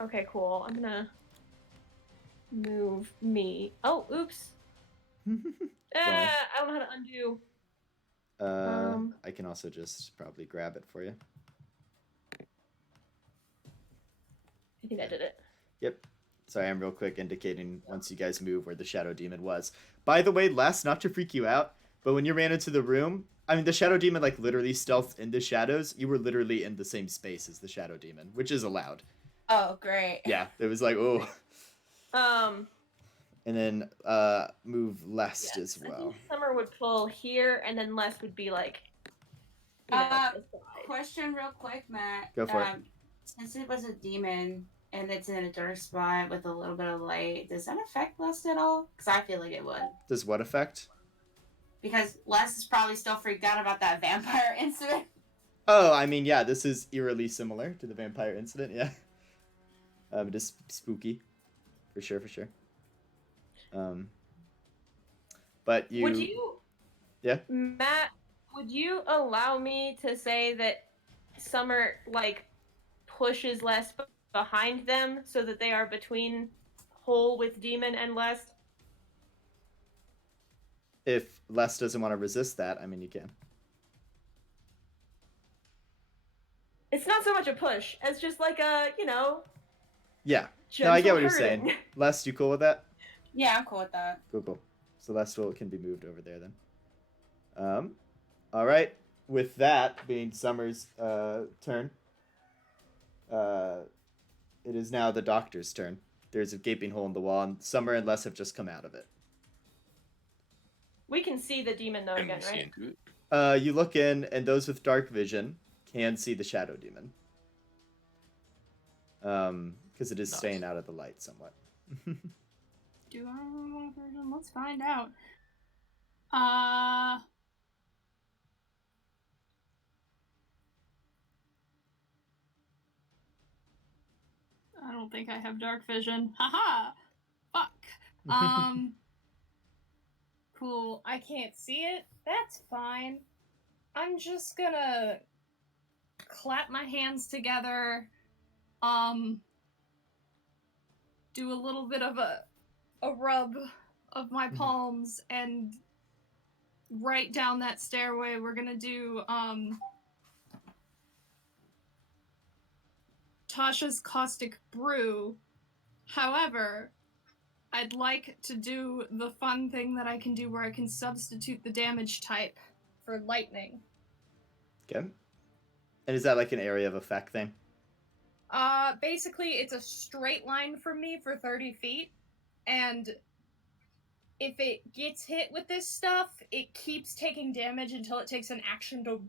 Okay, cool. I'm gonna move me. Oh, oops. I don't know how to undo. I can also just probably grab it for you. I think I did it. Yep. Sorry, I'm real quick indicating once you guys move where the shadow demon was. By the way, Les, not to freak you out, but when you ran into the room, I mean, the Shadow Demon, like, literally stealthed into shadows. You were literally in the same space as the Shadow Demon, which is allowed. Oh, great. Yeah, it was like, oh. Um, And then move Lest as I well. think Summer would pull here, and then Les would be like, you know, this side. Question real quick, Matt. Go for it. Since it was a demon and it's in a dark spot with a little bit of light, does that affect Lust at all? Because I feel like it would. Does what effect? Because Les is probably still freaked out about that vampire incident. Oh, I mean, yeah, this is eerily similar to the vampire incident, yeah. Just spooky. For sure. But you... Would you... Yeah? Matt, would you allow me to say that Summer, like, pushes Les behind them so that they are between Hole with Demon and Les? If Les doesn't want to resist that, I mean, you can. It's not so much a push as just like a, you know... Yeah. No, I get what you're hurting. saying. Les, you cool with that? Yeah, I'm cool with that. Cool. So Les can be moved over there then. All right. With that being Summer's turn, it is now the Doctor's turn. There's a gaping hole in the wall, and Summer and Les have just come out of it. We can see the demon though Can we again, see right? into it? You look in, and those with dark vision can see the Shadow Demon. Because it is Nice. staying out of the light somewhat. Do I want a version? Let's find out. I don't think I have dark vision. Haha! Fuck. Cool. I can't see it. That's fine. I'm just gonna clap my hands together. Do a little bit of a rub of my palms and right down that stairway we're gonna do Tasha's Caustic Brew. However, I'd like to do the fun thing that I can do where I can substitute the damage type for lightning. Okay. And is that like an area of effect thing? Basically it's a straight line for me for 30 feet, and if it gets hit with this stuff, it keeps taking damage until it takes an action to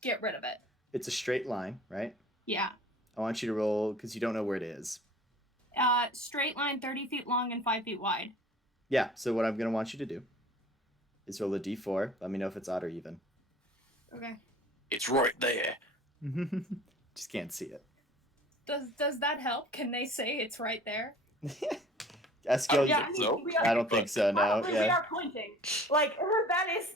get rid of it. It's a straight line, right? Yeah. I want you to roll, because you don't know where it is. Straight line, 30 feet long and 5 feet wide. Yeah, so what I'm going to want you to do is roll a d4. Let me know if it's odd or even. Okay. It's right there. Just can't see it. Does that help? Can they say it's right there? Eskiel, Yeah, I don't think so, no. Probably Yeah. we are pointing. Like,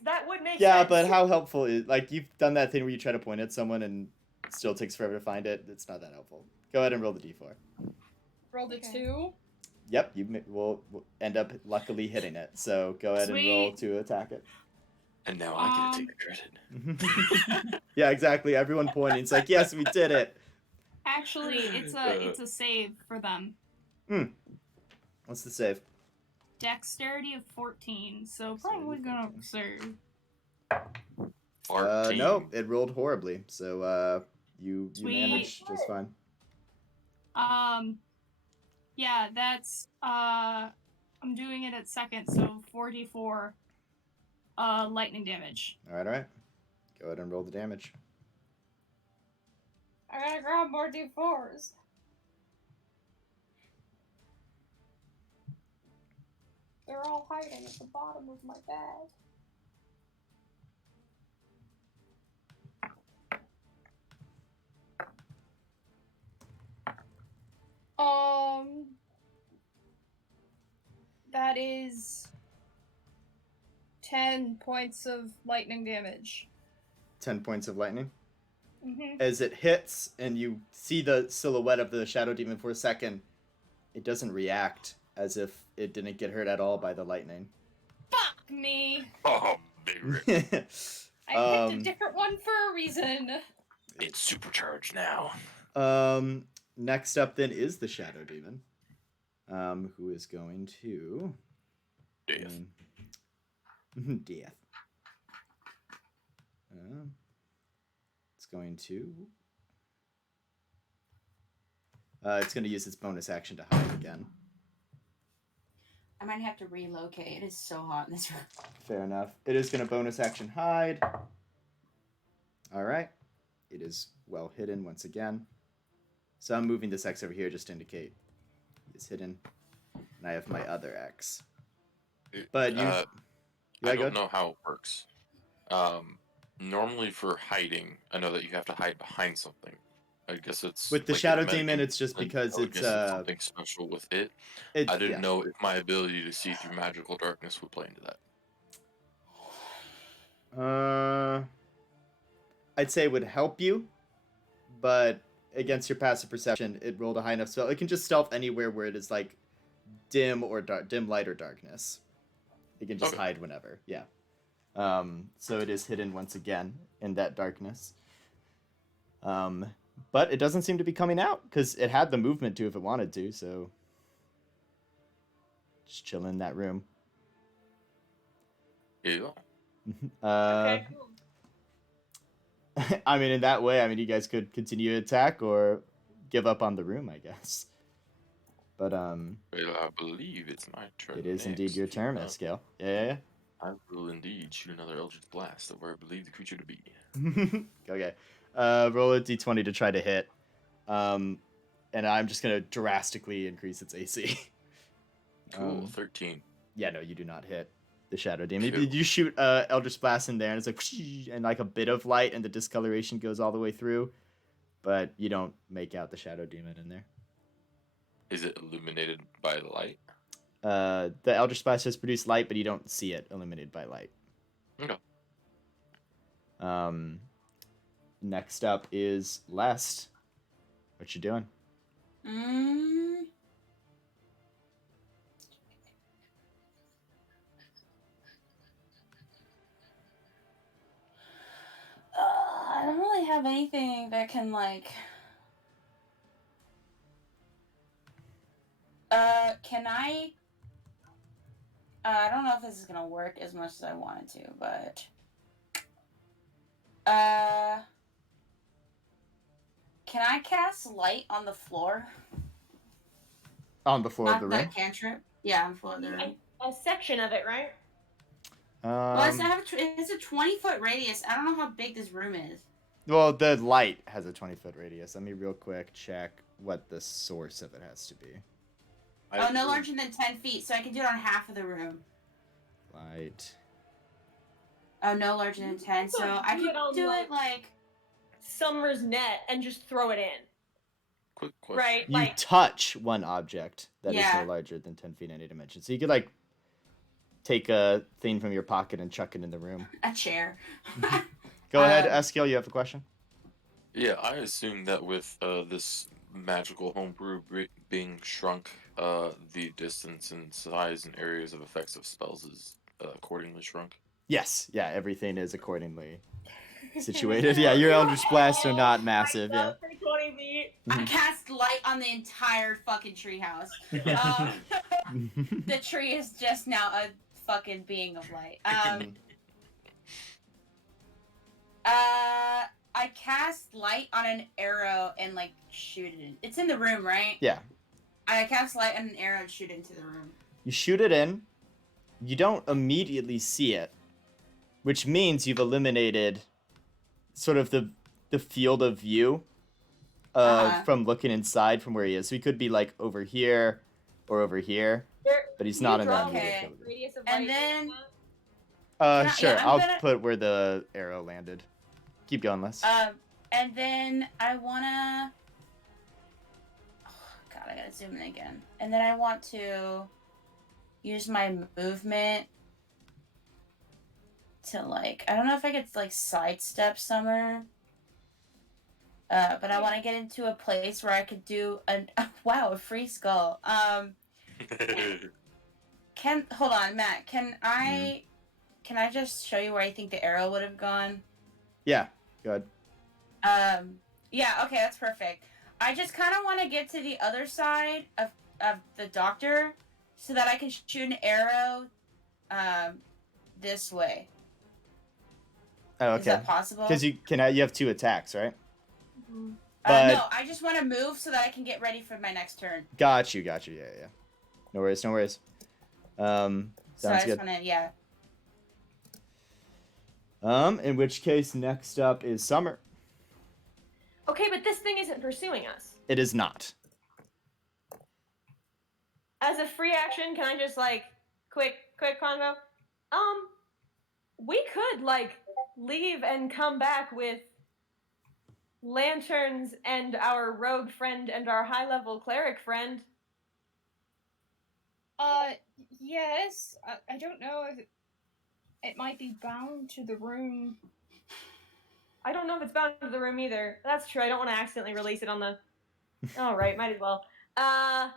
that would make Yeah, sense. but how helpful is, like, you've done that thing where you try to point at someone and it still takes forever to find it. It's not that helpful. Go ahead and roll the d4. Rolled a Okay. 2. Yep, you will end up luckily hitting it. So go ahead and roll Sweet. to attack it. And now I get to take the credit. Yeah, exactly. Everyone pointing. It's like, yes, we did it. Actually, it's a save for them. What's the save? Dexterity of 14, so probably gonna save. 14. No, it rolled horribly. So you Sweet. managed just fine. Yeah, that's I'm doing it at second, so 44 lightning damage. All right. Go ahead and roll the damage. I gotta grab more D4s. They're all hiding at the bottom of my bag. That is 10 points of lightning damage. 10 points of lightning. Mm-hmm. As it hits and you see the silhouette of the Shadow Demon for a second, it doesn't react as if it didn't get hurt at all by the lightning. Fuck me! Oh, big rip. I picked a different one for a reason. It's supercharged now. Next up then is the Shadow Demon, who is going to... Death. Death. It's going to. It's going to use its bonus action to hide again. I might have to relocate. It is so hot in this room. Fair enough. It is going to bonus action hide. All right. It is well hidden once again. So I'm moving this X over here just to indicate it's hidden. And I have my other X. But you... I go don't know how it works. Normally for hiding, I know that you have to hide behind something. I guess it's with the like Shadow a medic- Demon, it's just because I it's guess something special with it. I didn't know if my ability to see through magical darkness would play into that. I'd say it would help you, but against your passive perception, it rolled a high enough spell. It can just stealth anywhere where it is like dim or dim light or darkness. It can just hide whenever. Yeah. So it is hidden once again in that darkness. But it doesn't seem to be coming out because it had the movement to if it wanted to. So just chill in that room. Yeah. Okay, cool. I mean, in that way, you guys could continue to attack or give up on the room, I guess. But Well, I believe it's my turn. it is indeed your turn, Escale. Yeah. I will indeed shoot another Eldritch Blast of where I believe the creature to be. Okay. Roll a d20 to try to hit. And I'm just gonna drastically increase its AC. Cool, 13. Yeah, no, you do not hit the Shadow Demon. Cool. You shoot Eldritch Blast in there, and it's like, and like a bit of light, and the discoloration goes all the way through, but you don't make out the Shadow Demon in there. Is it illuminated by light? The Eldritch Blast has produced light, but you don't see it illuminated by light. Okay. Next up is Lest. What you doing? I don't really have anything that can like. Can I? I don't know if this is gonna work as much as I wanted to, but. Can I cast light on the floor? On the floor of the Not room? that cantrip. Yeah, on the floor of the room. A section of it, right? Well, it's a 20-foot radius. I don't know how big this room is. Well, the light has a 20-foot radius. Let me real quick check what the source of it has to be. No larger than 10 feet, so I can do it on half of the room. Light. Oh, no larger than 10, so I can do it like... Summer's net and just throw it in. Quick question. Right, You touch one object that is Yeah. no larger than 10 feet in any dimension. So you could, like, take a thing from your pocket and chuck it in the room. A chair. Go ahead, Eskiel, you have a question? Yeah, I assume that with this magical homebrew being shrunk, the distance and size and areas of effects of spells is accordingly shrunk. Yes, yeah, everything is accordingly situated. Yeah, your Eldritch Blasts are not massive, yeah. For 20 feet. I cast light on the entire fucking treehouse. The tree is just now a fucking being of light. I cast light on an arrow and like shoot it in. It's in the room, right? Yeah. I cast light on an arrow and shoot it into the room. You shoot it in. You don't immediately see it, which means you've eliminated sort of the field of view from looking inside from where he is. So he could be like over here or over here, but he's not in that immediate field. Radius of And light. then Sure, yeah, I'll put where the arrow landed. Keep going, Les. and then I wanna. Oh, God, I gotta zoom in again. And then I want to use my movement to like. I don't know if I could like sidestep somewhere. But I want to get into a place where I could do a free skull. Hold on, Matt? Can I just show you where I think the arrow would have gone? Yeah, go ahead. Yeah, okay, that's perfect. I just kind of want to get to the other side of the doctor so that I can shoot an arrow this way. Oh, Is okay. that possible? Because you have 2 attacks, right? Mhm. But no, I just want to move so that I can get ready for my next turn. got you. Yeah. No worries. So I Sounds just good. want to, yeah. In which case, next up is Summer. Okay, but this thing isn't pursuing us. It is not. As a free action, can I just like quick convo? We could like leave and come back with lanterns and our rogue friend and our high level cleric friend. Yes. I don't know if it might be bound to the room. I don't know if it's bound to the room either. That's true. I don't want to accidentally release it on the. All right, might as well. I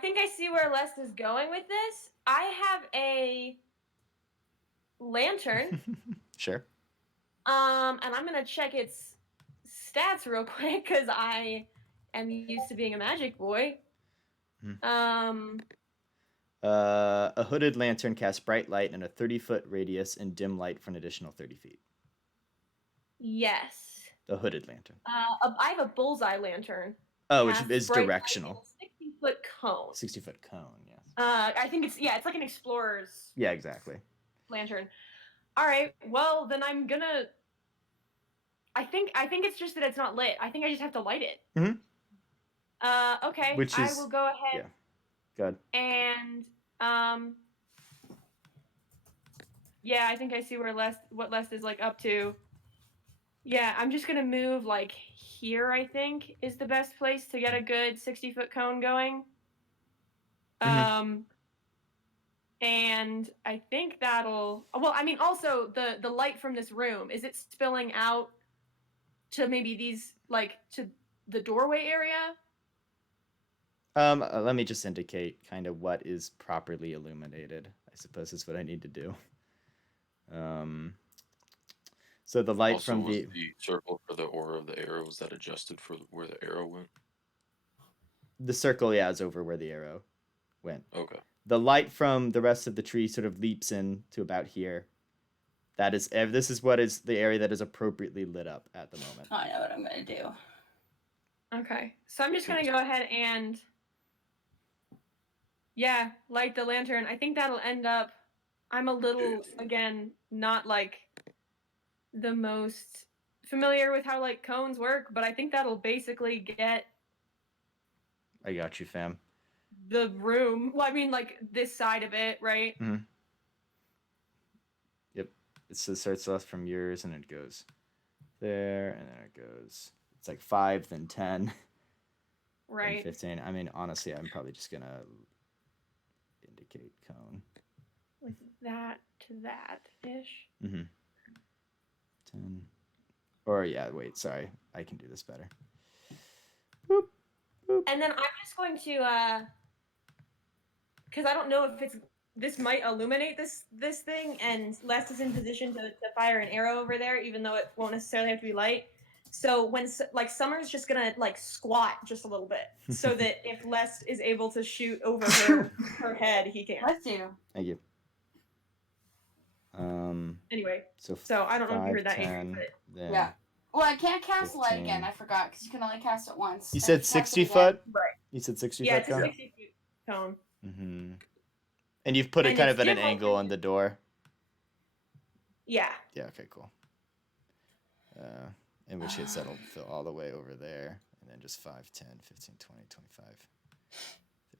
think I see where Les is going with this. I have a lantern. Sure. And I'm gonna check its stats real quick because I am used to being a magic boy. A hooded lantern casts bright light in a 30-foot radius and dim light for an additional 30 feet. Yes. A hooded lantern. I have a bullseye lantern. Oh, which Casts is bright light directional. in a 60-foot cone. 60-foot cone, yes. I think it's like an explorer's Yeah, exactly. lantern. All right. Well, then I'm gonna. I think it's just that it's not lit. I think I just have to light it. Mm-hmm. Okay. Which is, I will go ahead. Yeah. Good. And yeah, I think I see where what Les is like up to. Yeah, I'm just gonna move like here. I think is the best place to get a good 60-foot cone going. Mm-hmm. And I think that'll. Well, I mean, also the light from this room, is it spilling out to maybe these like to the doorway area? Let me just indicate kind of what is properly illuminated. I suppose is what I need to do. So the light Also, from was the circle for the aura of the arrow, was that adjusted for where the arrow went? circle, yeah, is over where the arrow went. Okay. The light from the rest of the tree sort of leaps in to about here. This is what is the area that is appropriately lit up at the moment. I know what I'm gonna do. Okay, so I'm just gonna go ahead and light the lantern. I think that'll end up. I'm a little again not like the most familiar with how like cones work, but I think that'll basically get. I got you, fam. The room. Well, I mean, like this side of it, right? Mm-hmm. Yep. It starts off from yours, and it goes there, and then it goes. It's like 5, then 10, right? Then 15. I mean, honestly, I'm probably just gonna indicate cone. Like that to that ish. Mm-hmm. 10. Or yeah, wait. Sorry, I can do this better. Boop, boop. And then I'm just going to because I don't know if this might illuminate this thing, and Les is in position to fire an arrow over there, even though it won't necessarily have to be light. So when like Summer's just gonna like squat just a little bit, so that if Les is able to shoot over her head, he can. Let's do. Thank you. Anyway, So I don't know if you heard that, 10, Adrian, but then Yeah. Well, I can't cast light 15. again. I forgot because you can only cast it once. You I said cast it 60 again. foot. right. You said 60 Yeah, foot it's a cone. 60-foot cone. Mm-hmm. And you've put it And kind it's of at an different angle than- on the door. Yeah. Yeah. Okay. Cool. In which case that'll fill all the way over there, and then just 5, 10, 15, 20, 25,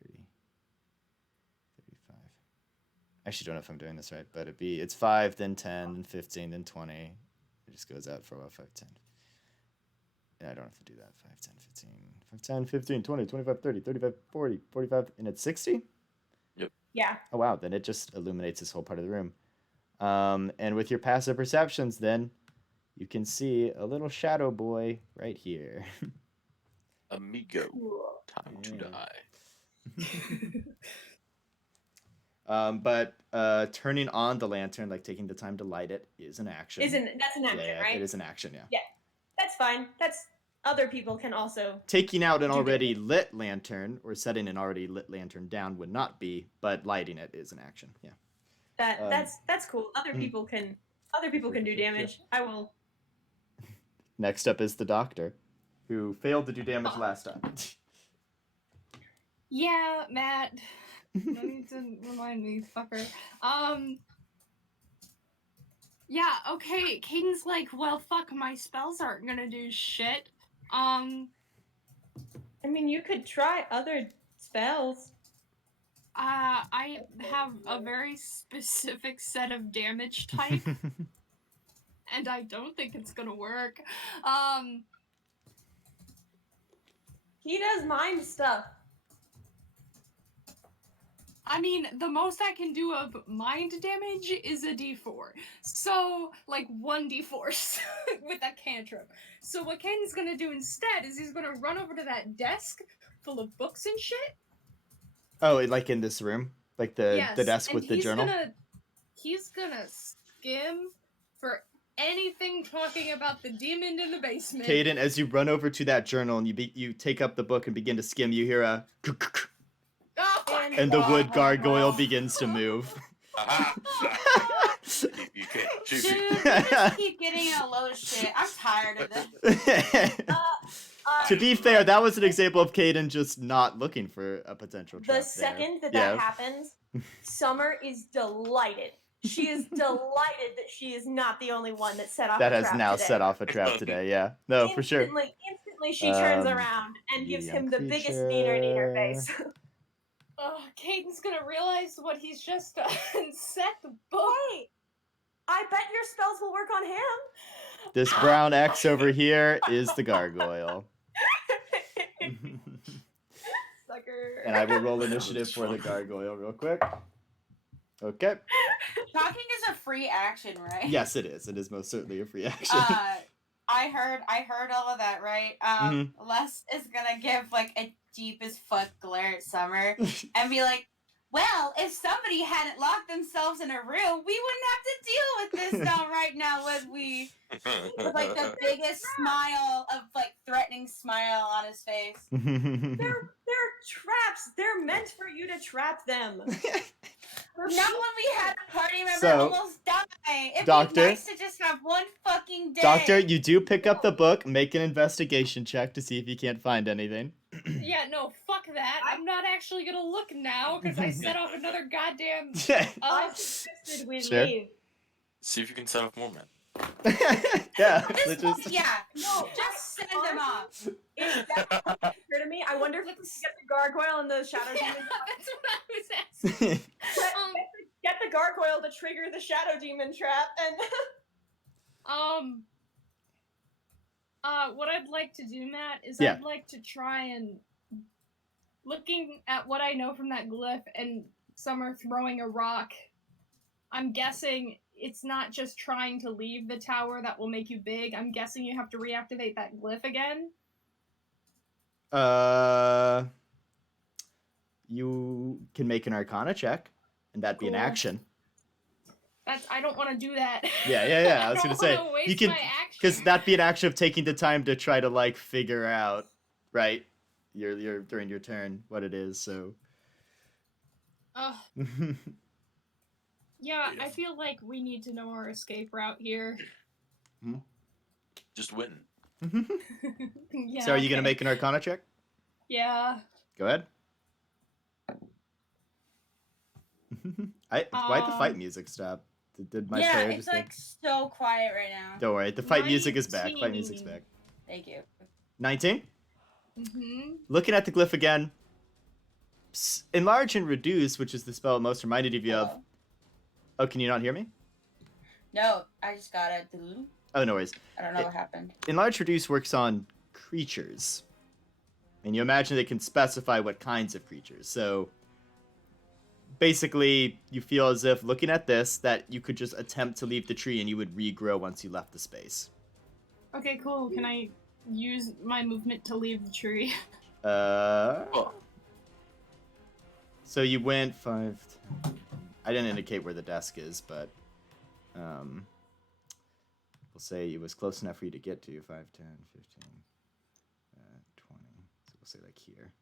30, 35. I actually don't know if I'm doing this right, but it's 5, then 10, then 15, then 20. It just goes out for a while, 5, 10. And I don't have to do that. 5, 10, 15, 5, 10, 15, 20, 25, 30, 35, 40, 45, and it's 60? Yeah. Oh, wow. Then it just illuminates this whole part of the room. And with your passive perceptions, then you can see a little shadow boy right here. Amigo, Cool. time to die. But turning on the lantern, like taking the time to light it, is an action. That's an action, yeah, right? It is an action, yeah. Yeah. That's fine. That's other people can also. Taking out an do already lit lantern or setting an already lit lantern down would not be, but lighting it is an action. Yeah. That's cool. Other people can Other people can do damage. I will. Next up is the doctor, who failed to do damage last time. Yeah, Matt. No need to remind me, fucker. Yeah, okay. Caden's like, well, fuck, my spells aren't gonna do shit. I mean, you could try other spells. I have a very specific set of damage type, and I don't think it's gonna work. He does mind stuff. I mean, the most I can do of mind damage is a d4. So, like, 1d4 with that cantrip. So what Caden's gonna do instead is he's gonna run over to that desk full of books and shit. Oh, like in this room? Like the desk and with the journal? He's gonna skim for anything talking about the demon in the basement. Caden, as you run over to that journal and you take up the book and begin to skim, you hear a and the wood gargoyle begins to move. You can't shoot Dude, me. you just keep getting in a load of shit. I'm tired of this. To be fair, that was an example of Caden just not looking for a potential trap. The second that happens, Summer is delighted. She is delighted that she is not the only one that set off that a has trap now today. set off a trap today. Yeah, no, for sure. Instantly, she turns around and gives him the biggest neener face. Oh, Caden's gonna realize what he's just done and set the book. Hey, I bet your spells will work on him. This brown X over here is the gargoyle. Sucker. And I will roll initiative for the gargoyle real quick. Okay. Talking is a free action, right? Yes, it is. It is most certainly a free action. I heard all of that, right? Les is gonna give like a deep as fuck glare at Summer and be like, well, if somebody hadn't locked themselves in a room, we wouldn't have to deal with this now right now, would we? With like the biggest smile of like threatening smile on his face. They're traps. They're meant for you to trap them. Not when we had a party member So, almost die. It'd Doctor? be nice to just have one fucking day. Doctor, you do pick up the book, make an investigation check to see if you can't find anything. Yeah, no, fuck that. I'm not actually gonna look now because I set off another goddamn. I suggested we Sure. leave. See if you can set off more men. Yeah, No, just send them off. If that occurred to me, I wonder if we can get the gargoyle and the shadow Yeah, demon. that's what I was asking. Get the gargoyle to trigger the shadow demon trap, and what I'd like to do, Matt, is Yeah. I'd like to try and looking at what I know from that glyph and Summer throwing a rock. I'm guessing it's not just trying to leave the tower that will make you big. I'm guessing you have to reactivate that glyph again. You can make an Arcana check, and that'd be an Cool. action. I don't want to do that. Yeah. I was don't gonna say wanna waste you can, my action. because that'd be an action of taking the time to try to like figure out, right, your during your turn what it is. So. Ugh. Yeah, I feel like we need to know our escape route here. Just win. Yeah. So are you gonna okay. make an Arcana check? Yeah. Go ahead. Why'd the fight music stop? Did my player it's just like so quiet right now. Don't worry, the fight music is back. 19. Fight music's back. Thank you. 19? Mm-hmm. Looking at the glyph again. Enlarge and reduce, which is the spell it most reminded you of. Hello? Oh, can you not hear me? No, I just got it. Oh, no worries. I don't know what happened. Enlarge reduce works on creatures. And you imagine they can specify what kinds of creatures. So basically, you feel as if looking at this that you could just attempt to leave the tree and you would regrow once you left the space. Okay, cool. Can I use my movement to leave the tree? Well, So you went 5. I didn't indicate where the desk is, but we'll say it was close enough for you to get to 5, 10, 15, 20. So we'll say like here.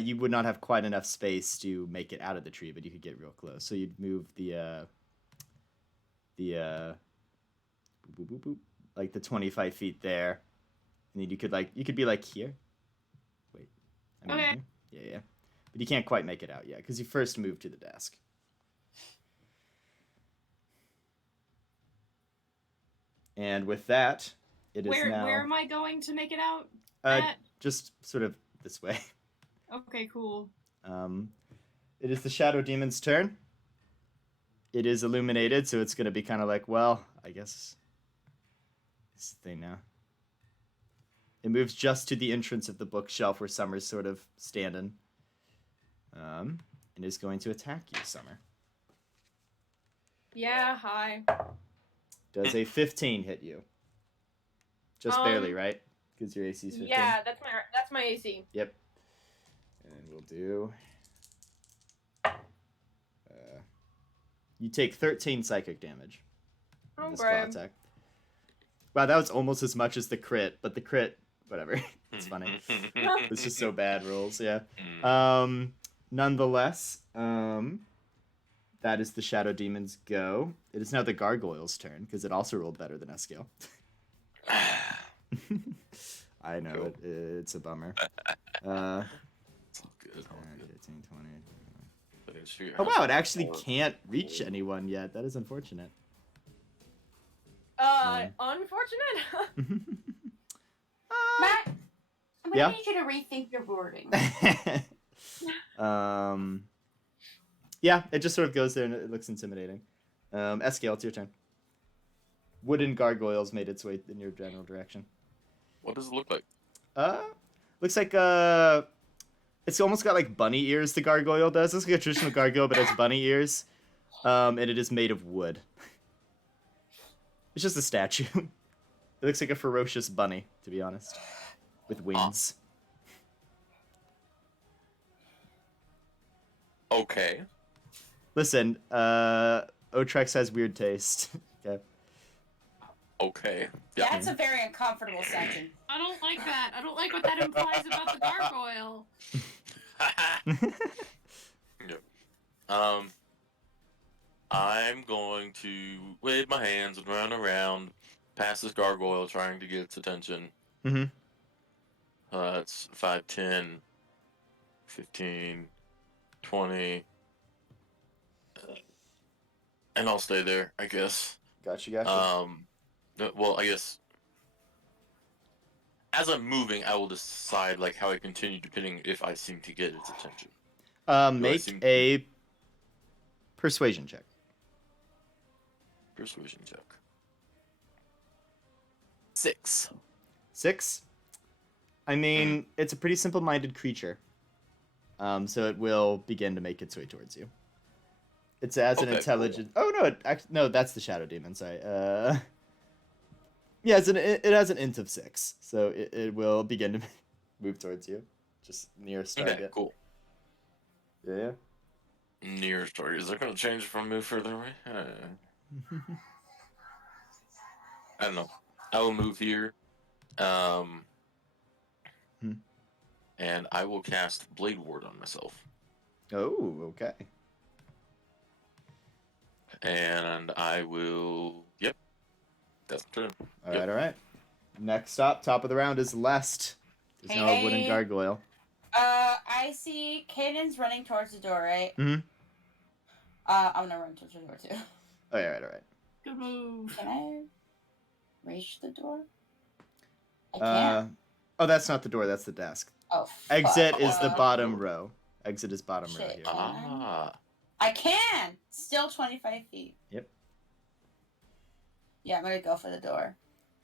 You would not have quite enough space to make it out of the tree, but you could get real close. So you'd move the boop, boop, boop, like the 25 feet there, and then you could be like here. Wait, I mean Okay. here. Yeah. But you can't quite make it out yet because you first moved to the desk. And with that, it is now. Where am I going to make it out? Just sort of this way. Okay, cool. It is the Shadow Demon's turn. It is illuminated, so it's going to be kind of like, well, I guess this is the thing now. It moves just to the entrance of the bookshelf where Summer's sort of standing. And is going to attack you, Summer. Yeah, hi. Does a 15 hit you? Just barely, right? Because your AC is 15. Yeah, that's my AC. Yep. And we'll do... you take 13 psychic damage. Oh, This claw attack. Wow, that was almost as much as the crit, but the crit, whatever. It's funny. It's just so bad rolls, yeah. Nonetheless, that is the Shadow Demon's go. It is now the Gargoyle's turn, because it also rolled better than Eskiel. I know, Cool. it's a bummer. It's all good. All good. 15, 20. Figure Oh out wow, it some actually more. can't reach anyone yet. That is unfortunate. Unfortunate. Matt, I'm gonna Yeah? need you to rethink your wording. Yeah, it just sort of goes there and it looks intimidating. Eskiel, it's your turn. Wooden gargoyles made its way in your general direction. What does it look like? Looks like it's almost got like bunny ears. The gargoyle does. Looks like a traditional gargoyle, but has bunny ears. And it is made of wood. It's just a statue. It looks like a ferocious bunny, to be honest, with wings. Okay. Listen, Otrex has weird taste. Okay. Okay. Yeah, it's a very uncomfortable section. I don't like that. I don't like what that implies about the gargoyle. Yep. I'm going to wave my hands and run around past this gargoyle trying to get its attention. Mm-hmm. That's 5, 10, 15, 20. And I'll stay there, I guess. Gotcha. Well, I guess as I'm moving, I will decide like how I continue depending if I seem to get its attention. Make seem- a persuasion check. Persuasion check. 6. 6. I mean, it's a pretty simple-minded creature. So it will begin to make its way towards you. It's as an Okay, intelligent. Oh no! No, that's the Shadow Demon. Sorry. Yeah, it has an int of 6, so it will begin to move towards you, just nearest target. Okay, cool. Yeah. Nearest target. Is that going to change if I move further away? I don't know. I will move here. And I will cast Blade Ward on myself. Oh, okay. And I will. Yep. That's my turn. All right. Next up, top of the round is Lest. There's now a wooden Hey. gargoyle. I see Kanan's running towards the door, right? Mhm. I'm gonna run towards the door too. All right. Good move. Can I reach the door? I can't. Oh, that's not the door. That's the desk. Oh, Exit fuck. is the bottom row. Exit is bottom row Shit. here. Ah. I can! Still 25 feet. Yep. Yeah, I'm gonna go for the door.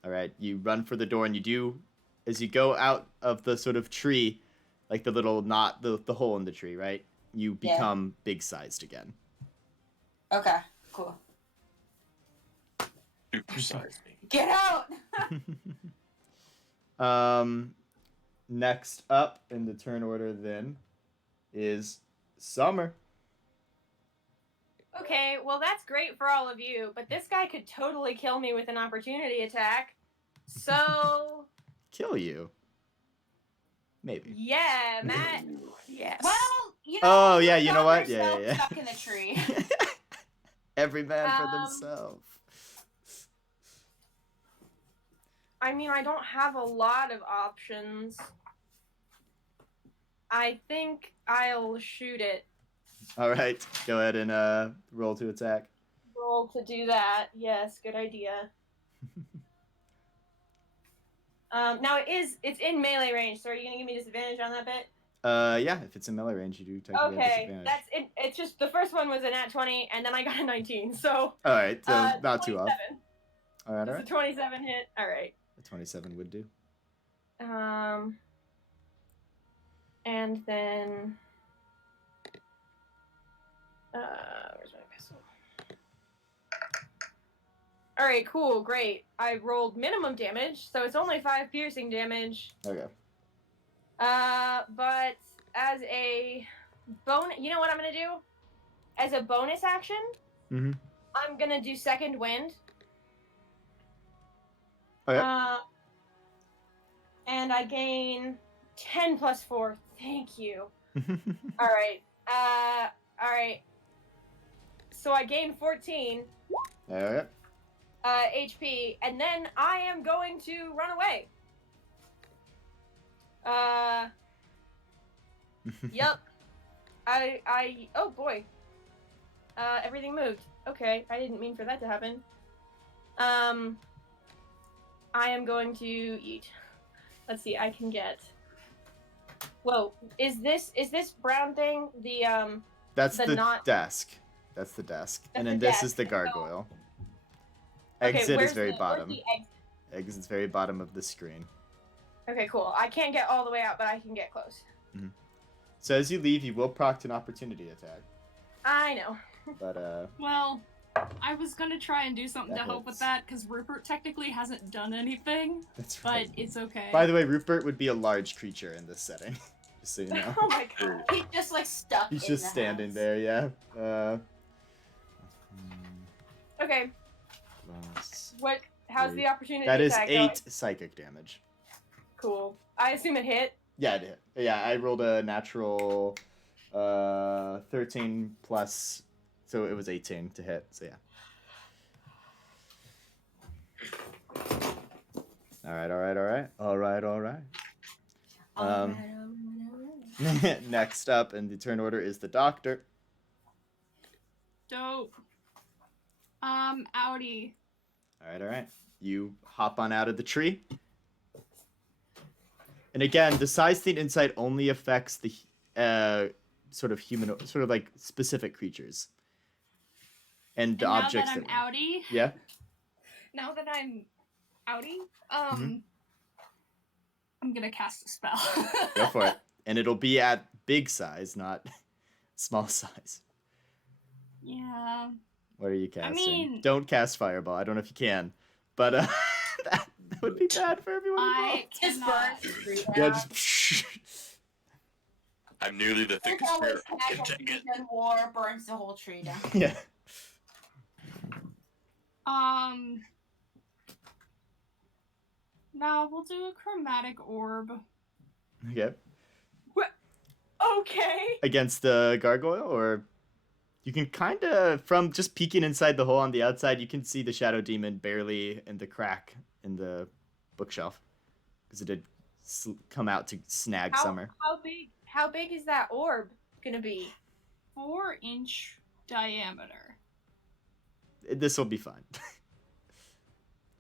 All right, you run for the door, and you do, as you go out of the sort of tree, like the little knot, the hole in the tree, right? You Yeah. become big-sized again. Okay, cool. Supersize me. Get out! Next up in the turn order then is Summer. Okay, well that's great for all of you, but this guy could totally kill me with an opportunity attack. So Kill you. Maybe. Yeah, Matt. Yes. Well, you know. Oh, yeah, you you know got what? yourself Yeah. Stuck in the tree. Every man for Um, themselves. I mean, I don't have a lot of options. I think I'll shoot it. All right, go ahead and roll to attack. Roll to do that. Yes, good idea. Now it's in melee range, so are you gonna give me disadvantage on that bit? Yeah, if it's in melee range, you do technically have Okay, disadvantage. that's it. It's just the first one was a nat 20, and then I got a 19, so All right, so not too off. 27. All right, Does the 27 hit? All right. The 27 would do. And then where's my pistol? All right, cool, great. I rolled minimum damage, so it's only 5 piercing damage. Okay. But as a bonus, you know what I'm gonna do? As a bonus action, I'm gonna do second wind. Okay. And I gain 10 plus 4. Thank you. All right. All right. So I gain 14 All right. HP, and then I am going to run away. Yep. Oh boy. Everything moved. Okay, I didn't mean for that to happen. I am going to eat. Let's see, I can get. Whoa, is this brown thing the That's the the not- desk. That's the desk. That's And the then this desk. is the gargoyle. Okay, Exit where's is very the- bottom. where's the exit? Exit's very bottom of the screen. Okay, cool. I can't get all the way out, but I can get close. So as you leave, you will proc an opportunity attack. I know. But Well, I was gonna try and do something That to help with hits. that, because Rupert technically hasn't done anything, that's but right. it's okay. By the way, Rupert would be a large creature in this setting. Just so you know. Oh my god. He's just like stuck. He's in just the standing house. there, yeah. Okay, Plus- what? How's the opportunity That is attack 8 going? psychic damage. Cool. I assume it hit. Yeah, it hit. Yeah, I rolled a natural 13 plus, so it was 18 to hit. So yeah. All right. Alright. Next up in the turn order is the doctor. Dope. Audi. All right. You hop on out of the tree. And again, the size thing inside only affects the sort of human, sort of like specific creatures. And the And objects now that I'm Audi, Yeah. Now that I'm outie, Mm-hmm. I'm gonna cast a spell. Go for it. And it'll be at big size, not small size. Yeah. What are you casting? mean- Don't cast Fireball. I don't know if you can. But that would be bad for everyone I involved. Just cannot. burn the tree Yeah, down. just... I'm nearly the It's thickest always spirit. I can take it. and war burns the whole tree down. yeah. Now we'll do a chromatic orb. Okay. Okay. Against the gargoyle, or you can kind of, from just peeking inside the hole on the outside, you can see the shadow demon barely in the crack in the bookshelf, because it did come out to snag Summer. How big is that orb gonna be? 4-inch diameter. This will be fine.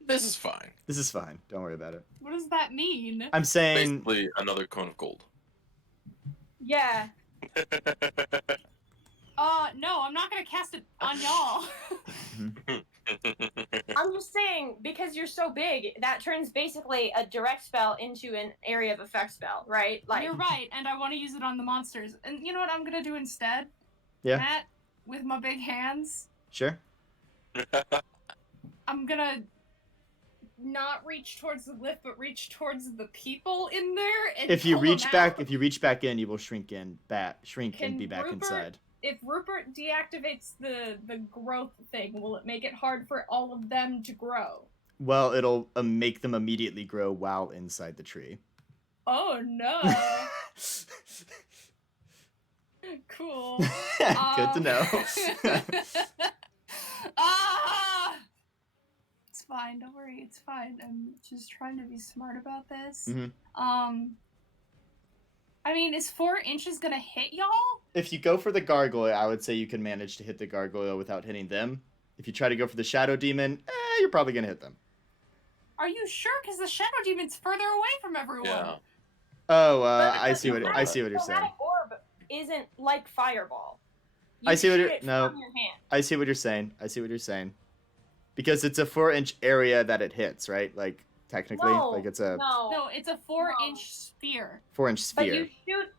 This is fine. This is fine. Don't worry about it. What does that mean? I'm saying Basically, another cone of gold. Yeah. No, I'm not gonna cast it on y'all. I'm just saying, because you're so big, that turns basically a direct spell into an area of effect spell, right? Like, You're right, and I want to use it on the monsters. And you know what I'm gonna do instead? Yeah. Matt, with my big hands, Sure. I'm gonna not reach towards the lift, but reach towards the people in there. And If you pull them reach back, out. if you reach back in, you will shrink and Can be back Rupert- inside. If Rupert deactivates the growth thing, will it make it hard for all of them to grow? Well, it'll make them immediately grow while inside the tree. Oh no. Cool. Good to know. Ah! It's fine. Don't worry. It's fine. I'm just trying to be smart about this. Mhm. I mean, is 4 inches gonna hit y'all? If you go for the gargoyle, I would say you can manage to hit the gargoyle without hitting them. If you try to go for the shadow demon, you're probably gonna hit them. Are you sure? Because the shadow demon's further away from everyone. Yeah. Oh, But I see what the I see what you're saying. chromatic orb isn't like fireball. I see what shoot you're- it no. from your hand. I see what you're saying. I see what you're saying. Because it's a 4-inch area that it hits, right? Like technically, No, like it's a No, it's a 4-inch sphere. 4-inch But sphere.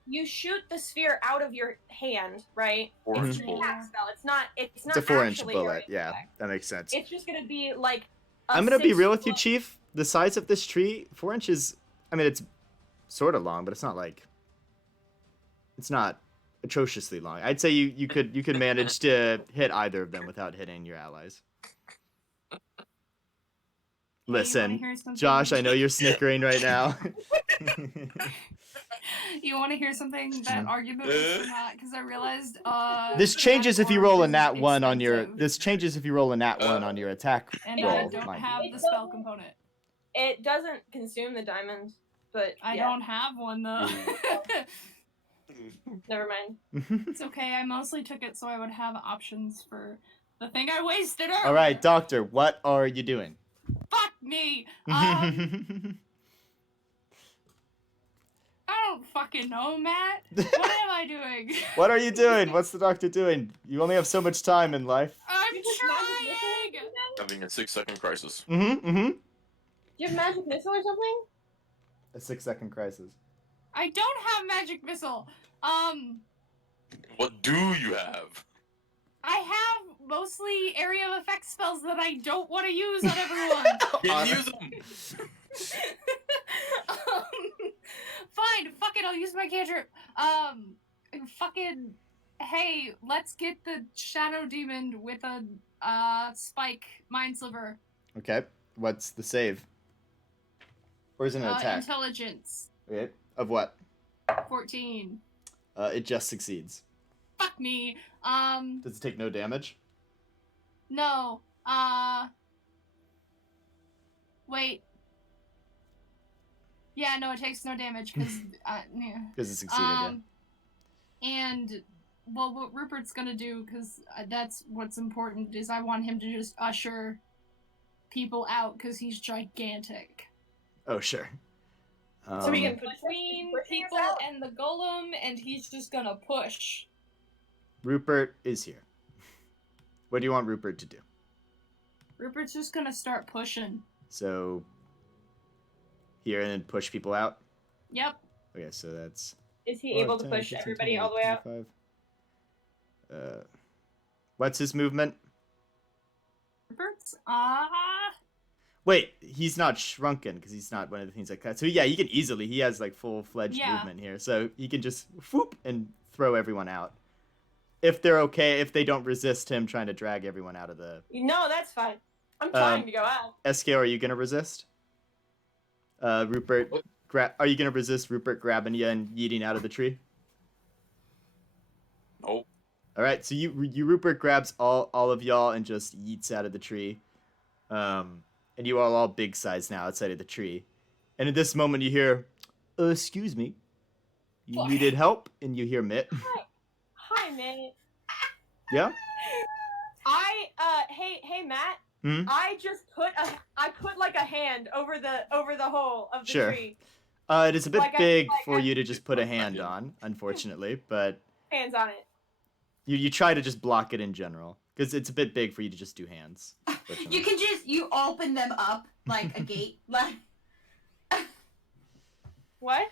you shoot the sphere out of your hand, right? Orange It's an bullet. attack spell. It's not It's a 4-inch actually your bullet. Yeah, attack. that makes sense. It's just gonna be like. I'm gonna be real with you, 6 foot- Chief. The size of this tree, 4 inches. I mean, it's sort of long, but it's not like. It's not atrociously long. I'd say you could manage to hit either of them without hitting your allies. Listen, hear something? Josh, I know you're snickering right now. You want to hear something that argument was not? Because I realized This changes if you Chromatic roll a Orb nat is 1 on your. expensive, This changes if you roll a nat 1 on your attack and roll. I don't mind you. have the spell component. It doesn't consume the diamond, but I yeah, don't have one though. never mind. It's okay. I mostly took it so I would have options for the thing I wasted earlier. All right, Doctor, what are you doing? Fuck me. I don't fucking know, Matt. What am I doing? What are you doing? What's the doctor doing? You only have so much time in life. I'm You just trying. Having a 6-second crisis. Mm-hmm. Do you have magic missile or something? A 6-second crisis. I don't have magic missile. What do you have? I have mostly area of effect spells that I don't want to use on everyone. Can use them. Fine, fuck it, I'll use my cantrip. Fucking, hey, let's get the shadow demon with a spike mind sliver. Okay. What's the save? Or is it an attack? Intelligence, Okay. Of what? 14. It just succeeds. Fuck me. Does it take no damage? No. Wait. Yeah, no, it takes no damage because yeah. Because it succeeded, And well, what Rupert's gonna do, because that's what's important, is I want him to just usher people out because he's gigantic. Oh, sure. So we can Between pushing us people out? and the golem, and he's just gonna push. Rupert is here. What do you want Rupert to do? Rupert's just gonna start pushing. So, here and then push people out? Yep. Okay, so that's... Is he 5, able to 10, push 15, everybody 20, all the way out? 25. What's his movement? Rupert's? Wait, he's not shrunken because he's not one of the things like that. So yeah, he can easily. He has like full-fledged Yeah. movement here, so he can just whoop and throw everyone out. If they're okay, if they don't resist him trying to drag everyone out of the. No, that's fine. I'm trying to go out. SK, are you gonna resist? Rupert, are you gonna resist Rupert grabbing you and yeeting out of the tree? Nope. All right, so you Rupert grabs all of y'all and just yeets out of the tree. And you are all big size now outside of the tree. And at this moment you hear, excuse me. You Fuck. needed help? And you hear Mitt. Hi, Mitt. Yeah? Hey, Matt. Hmm? I put like a hand over the hole of the Sure. tree. It is a bit Like big like for I- you to just put a hand on, unfortunately, but Hands on it. you try to just block it in general. Because it's a bit big for you to just do hands. You can you open them up like a gate. Like What?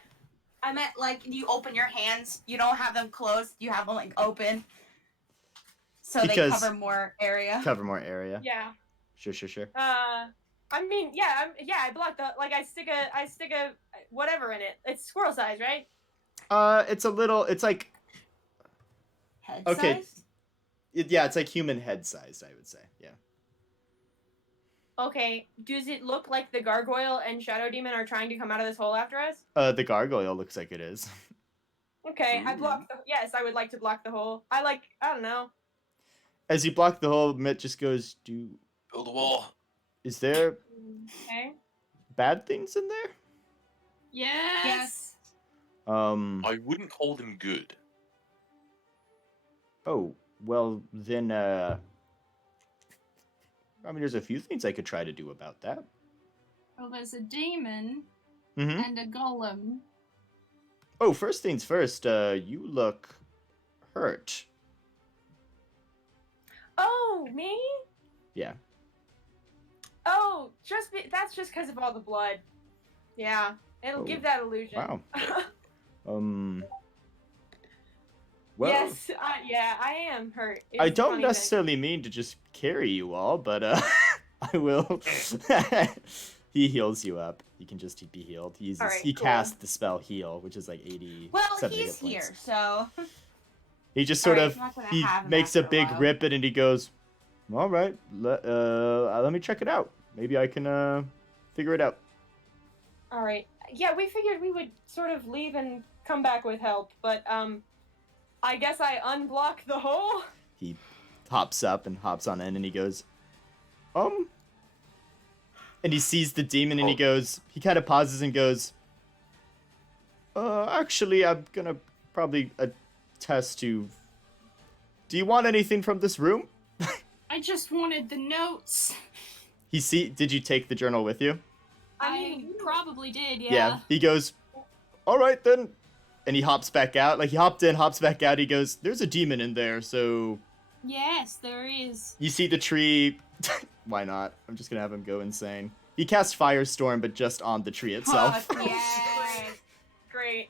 I meant like you open your hands. You don't have them closed. You have them like open, so Because- they cover more area. Cover more area. Yeah. Sure. I mean, yeah, I blocked the like I stick a whatever in it. It's squirrel size, right? It's like, Head Okay. size? yeah, it's like human head sized, I would say. Yeah. Okay, does it look like the gargoyle and shadow demon are trying to come out of this hole after us? The gargoyle looks like it is. Okay, I Ooh. blocked the. Yes, I would like to block the hole. I don't know. As you block the hole, Mitt just goes, Build a wall. is there Okay. bad things in there? Yes. I wouldn't call them good. Oh, well, then, I mean, there's a few things I could try to do about that. Well, there's a demon Mm-hmm. and a golem. Oh, first things first, you look hurt. Oh, me? Yeah. Oh, that's just because of all the blood. Yeah, it'll Oh, give that illusion. wow. Well, yes, yeah, I am hurt. is I the don't funny thing. necessarily mean to just carry you all, but, I will. He heals you up. You can just be healed. He Alright, he cool. casts the spell heal, which is like 80. Well, 70 he's hit points. here, so He just sort Alright, of I'm not gonna he have him makes a after a big while. rip it and he goes, "All right, let me check it out. Maybe I can figure it out." All right. Yeah, we figured we would sort of leave and come back with help, but I guess I unblock the hole. He hops up and hops on in and he goes, and he sees the demon and he Oh. goes, he kind of pauses and goes, actually, I'm gonna probably attest to. Do you want anything from this room? I just wanted the notes. Did you take the journal with you? I probably did, Yeah. He goes, all right then. And he hops back out. Like he hopped in, hops back out. He goes, there's a demon in there. So Yes, there is. you see the tree. Why not? I'm just going to have him go insane. He casts Firestorm, but just on the tree itself. Fuck yes. Great.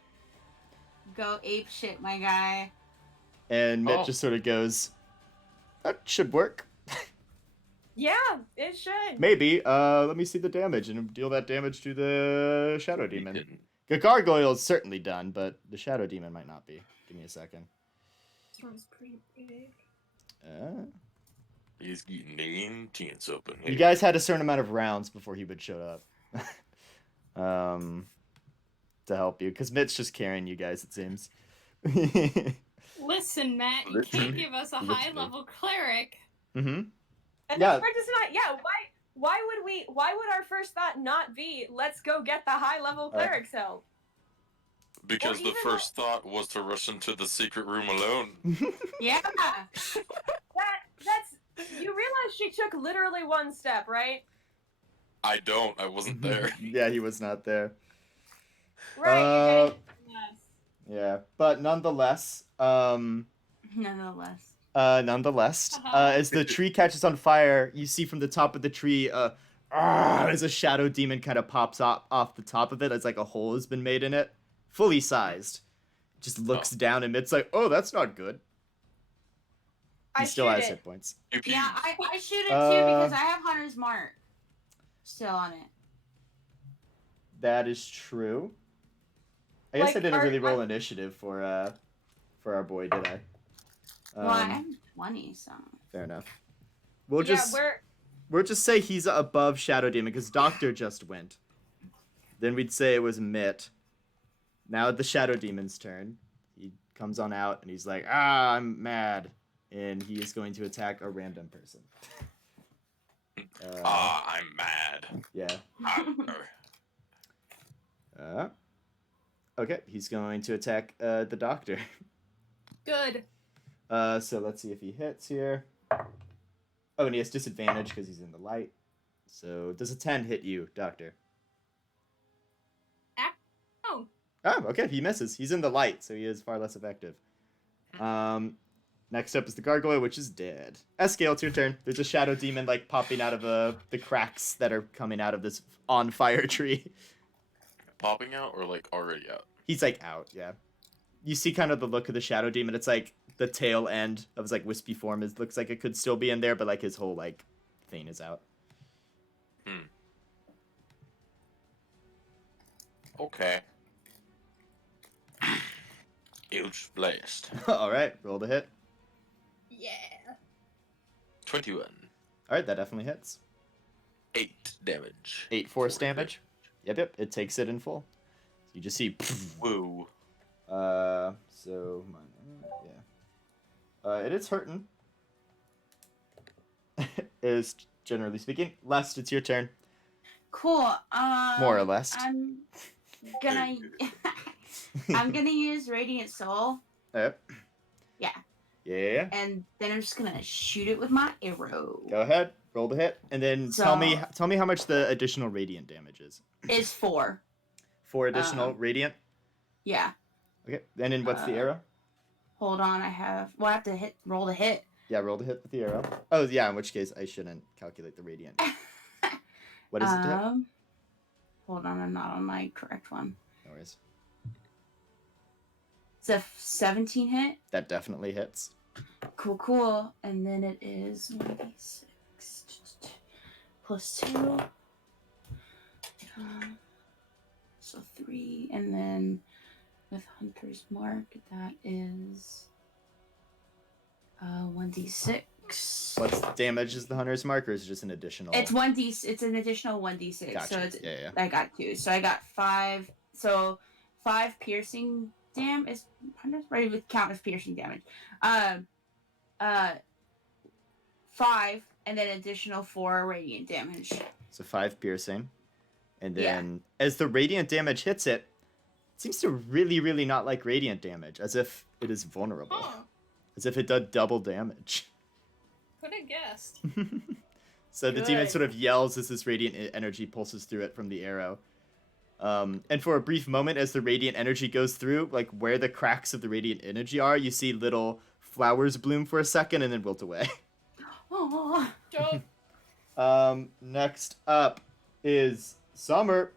Go ape shit, my guy. And Mitt Oh. just sort of goes, that should work. Yeah, it should. Maybe. Let me see the damage and deal that damage to the Shadow You Demon. didn't. The gargoyle is certainly done, but the Shadow Demon might not be. Give me a second. This one's pretty big. He's getting the intense open You here. guys had a certain amount of rounds before he would show up. To help you, because Mitt's just carrying you guys, it seems. Listen, Matt, you Literally. can't give us a Literally. high-level cleric. Mm-hmm. And Yeah. that's right, it's not. Yeah, why would our first thought not be let's go get the high level cleric's help? Because Well, the even first thought was to rush into the secret room alone. Yeah. That's you realize she took literally one step, right? I don't. I wasn't there. Yeah, he was not there. Right, you're Uh, getting Yes. yeah, but nonetheless, Nonetheless. as the tree catches on fire, you see from the top of the tree, as a shadow demon kind of pops off the top of it, as like a hole has been made in it, fully sized. Just looks down and it's like, oh, that's not good. He I still shoot has it. hit points. Pew pew. Yeah, I shoot it too Uh, because I have Hunter's Mark still on it. That is true. I guess Like, I didn't our- really roll initiative for our boy, did I? Well, I have 20, so. Fair enough. We'll Yeah, just we'll just say he's above Shadow Demon because Doctor just went. Then we'd say it was Mitt. Now the Shadow Demon's turn. He comes on out and he's like, I'm mad, and he is going to attack a random person. I'm mad. Yeah. Arr. Okay, he's going to attack the Doctor. Good. So let's see if he hits here. Oh, and he has disadvantage because he's in the light. So does a 10 hit you, Doctor? Oh. Oh, okay, he misses. He's in the light, so he is far less effective. Next up is the gargoyle, which is dead. Escale, it's your turn. There's a shadow demon like popping out of the cracks that are coming out of this on fire tree. Popping out or like already out? He's like out, yeah. You see kind of the look of the shadow demon. It's like the tail end of his like wispy form. It looks like it could still be in there, but like his whole like thing is out. Okay. Huge blast. All right, roll the hit. Yeah. 21. All right, that definitely hits. 8 damage. 8 force For it. damage. Yep. It takes it in full. You just see. Woo. So yeah. It is hurting. Is generally speaking. Lest it's your turn. Cool. More or less. I'm gonna I'm gonna use Radiant Soul. Yep. Yeah. Yeah. And then I'm just gonna shoot it with my arrow. Go ahead. Roll the hit, and then tell me how much the additional radiant damage is. It's 4. 4 additional radiant. Yeah. Okay. And then what's the arrow? Hold on, I have to roll the hit. Yeah, roll the hit with the arrow. Oh yeah, in which case I shouldn't calculate the radiant. What is it to hit? Hold on, I'm not on my correct one. No worries. It's a 17 hit. That definitely hits. Cool. And then it is 1d6 plus 2. So 3. And then with Hunter's Mark, that is 1d6. What's the damage is the hunter's mark, or is it just an additional? It's 1d. It's an additional 1d6. Gotcha. So it's yeah. I got 2. So I got 5. So 5 piercing damage is right with count as piercing damage. 5 and then additional 4 radiant damage. So 5 piercing, and then as the radiant damage hits it, it seems to really, really not like radiant damage, as if it is vulnerable, as if it does double damage. Could have guessed. So the demon sort of yells as this radiant energy pulses through it from the arrow. And for a brief moment, as the radiant energy goes through, like where the cracks of the radiant energy are, you see little flowers bloom for a second and then wilt away. Oh. Dope. Next up is Summer.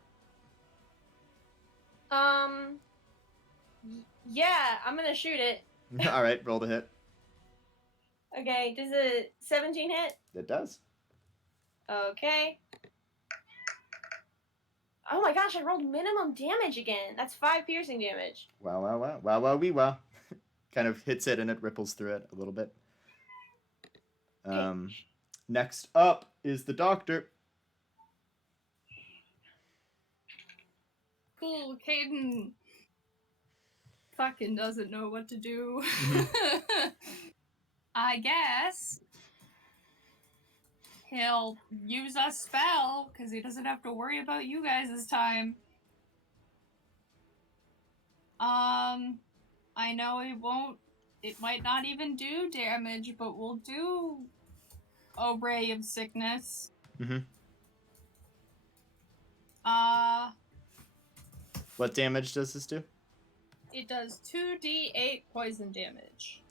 Yeah, I'm gonna shoot it. All right, roll the hit. Okay, does a 17 hit? It does. Okay. Oh my gosh, I rolled minimum damage again. That's 5 piercing damage. Wow. Kind of hits it and it ripples through it a little bit. Next up is the doctor. Cool, Caden fucking doesn't know what to do. I guess he'll use a spell because he doesn't have to worry about you guys this time. I know it might not even do damage, but we'll do a ray of sickness. What damage does this do? It does 2d8 poison damage.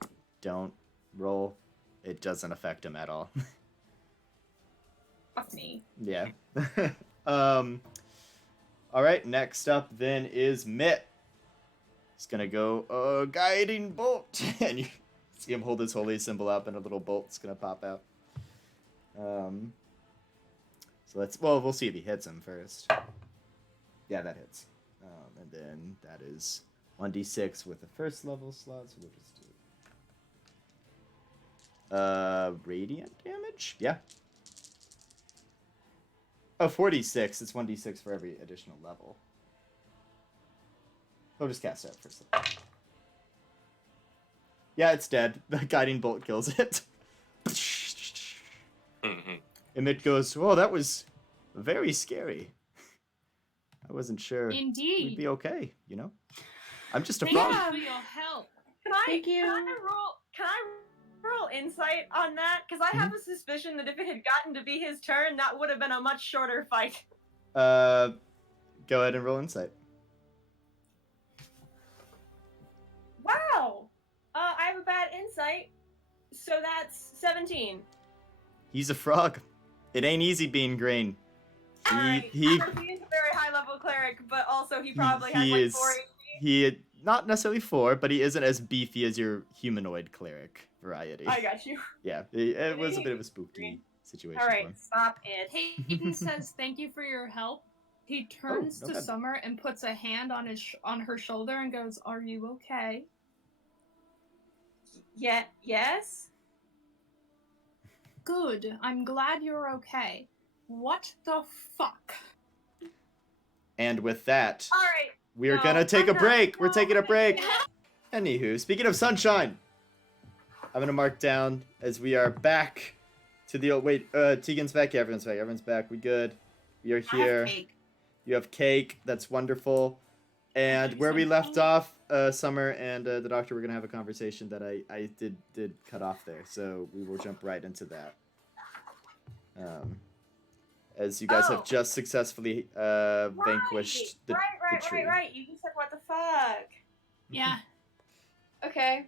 Don't roll. It doesn't affect him at all. Fuck me. Yeah. All right, next up then is Mitt. He's gonna go guiding bolt, and you see him hold his holy symbol up, and a little bolt's gonna pop out. So we'll see if he hits him first. Yeah, that hits. And then that is 1d6 with the first level slot, so we'll just do radiant damage? Yeah. Oh, 46. It's 1d6 for every additional level. We'll just cast it out first. Yeah, it's dead. The guiding bolt kills it. And it goes, "Oh, that was very scary. I wasn't sure Indeed. we'd be okay, you know? I'm just a Thank frog." you for your help. Thank you. Can I roll insight on that? Because I have a suspicion that if it had gotten to be his turn, that would have been a much shorter fight. Go ahead and roll insight. Wow! I have a bad insight, so that's 17. He's a frog. It ain't easy being green. Alright, He is a very high level cleric, but also he probably has like 4 HP. He not necessarily 4, but he isn't as beefy as your humanoid cleric variety. I got you. Yeah, it was a bit of a spooky situation. for Alright, him. stop it. Hayden says thank you for your help. He turns no to problem. Summer and puts a hand on on her shoulder and goes, "Are you okay?" Yes? Good. I'm glad you're okay. What the fuck? And with that, All right. we're No, gonna take I'm a not- break. We're no, taking a I'm not doing break. that. Anywho, speaking of sunshine, I'm gonna mark down as we are back to the old. Wait, Tegan's back. Yeah, everyone's back. Everyone's back. We good. We are I here. have cake. You have cake. That's wonderful. And where we left off, Summer and the doctor were gonna have a conversation that I did cut off there. So we will jump right into that. As you guys Oh. have just successfully vanquished the tree. Right. You just said what the fuck. Yeah. Okay.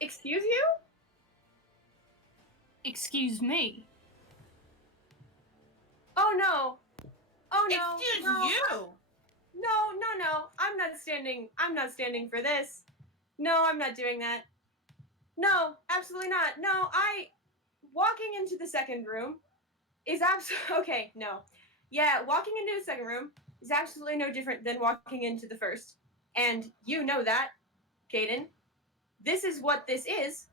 Excuse you? Excuse me. Oh no. Oh no. Excuse no. you. No. I'm not standing for this. No, I'm not doing that. No, absolutely not. No, walking into the second room is okay, no. Yeah, walking into the second room is absolutely no different than walking into the first. And you know that, Caden. This is what this is.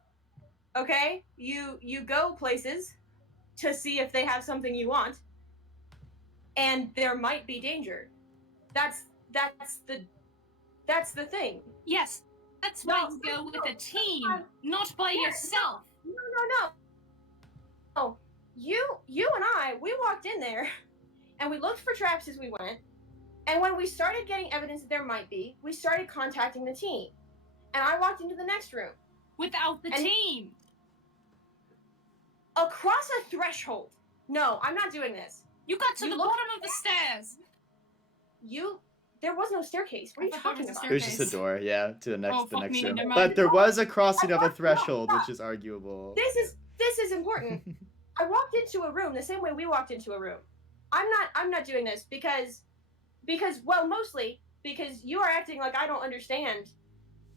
Okay? You go places to see if they have something you want. And there might be danger. That's the thing. Yes, that's why No, you go with a team, no, not by yourself. No. You and I, we walked in there and we looked for traps as we went. And when we started getting evidence that there might be, we started contacting the team. And I walked into the next room. Without the And- team. Across a threshold. No, I'm not doing this. You got to You the look- bottom of the stairs. There was no staircase. What are you I thought talking there was a about? It was just a door, yeah, to the next Oh, fuck me, room. never mind. But there was a crossing of a I walked- threshold, no, which is arguable. This is important. I walked into a room the same way we walked into a room. I'm not doing this because well, mostly because you are acting like I don't understand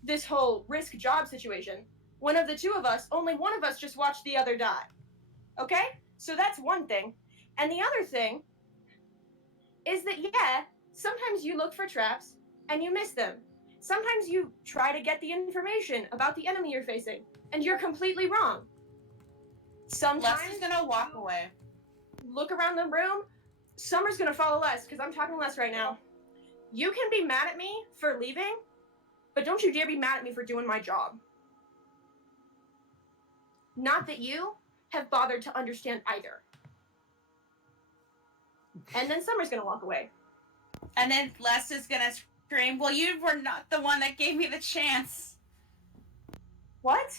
this whole risk job situation. One of the two of us, only one of us just watched the other die. Okay? So that's one thing. And the other thing is that yeah, sometimes you look for traps and you miss them. Sometimes you try to get the information about the enemy you're facing and you're completely wrong. Sometimes Les is gonna walk away. look around the room. Summer's gonna follow Les because I'm talking less right now. You can be mad at me for leaving, but don't you dare be mad at me for doing my job. Not that you have bothered to understand either. And then Summer's gonna walk away. And then Les is gonna scream, well, you were not the one that gave me the chance. What?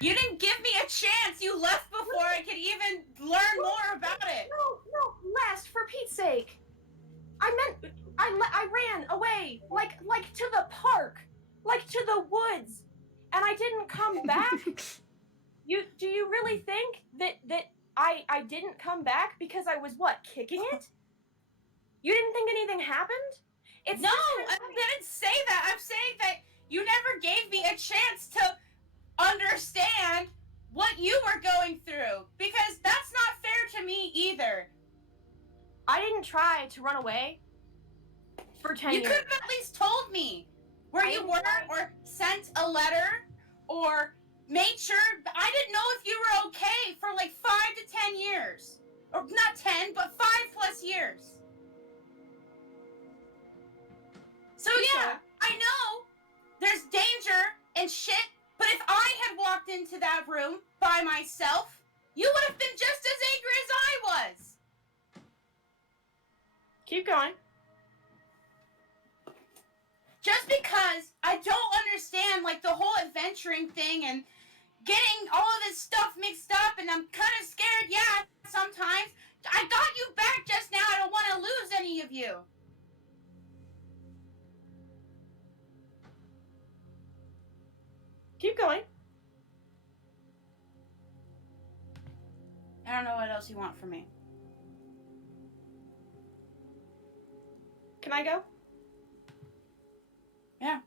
You didn't give me a chance. You left before I could even learn more about it. No, Les, for Pete's sake. I ran away, like to the park, like to the woods, and I didn't come back. Do you really think that I didn't come back because I was what, kicking it? You didn't think anything happened? It's No, just- I didn't say that. I'm saying that you never gave me a chance to understand what you were going through, because that's not fair to me either. I didn't try to run away for 10 You years. could have at least told me where I you didn't were, try. or sent a letter, or made sure. I didn't know if you were okay for like 5 to 10 years. Or not 10, but 5+ years. So yeah, I know there's danger and shit, but if I had walked into that room by myself, you would have been just as angry as I was. Keep going. Just because I don't understand, like, the whole adventuring thing and getting all of this stuff mixed up, and I'm kind of scared, yeah, sometimes. I got you back just now. I don't want to lose any of you. Keep going. I don't know what else you want from me. Can I go? Yeah.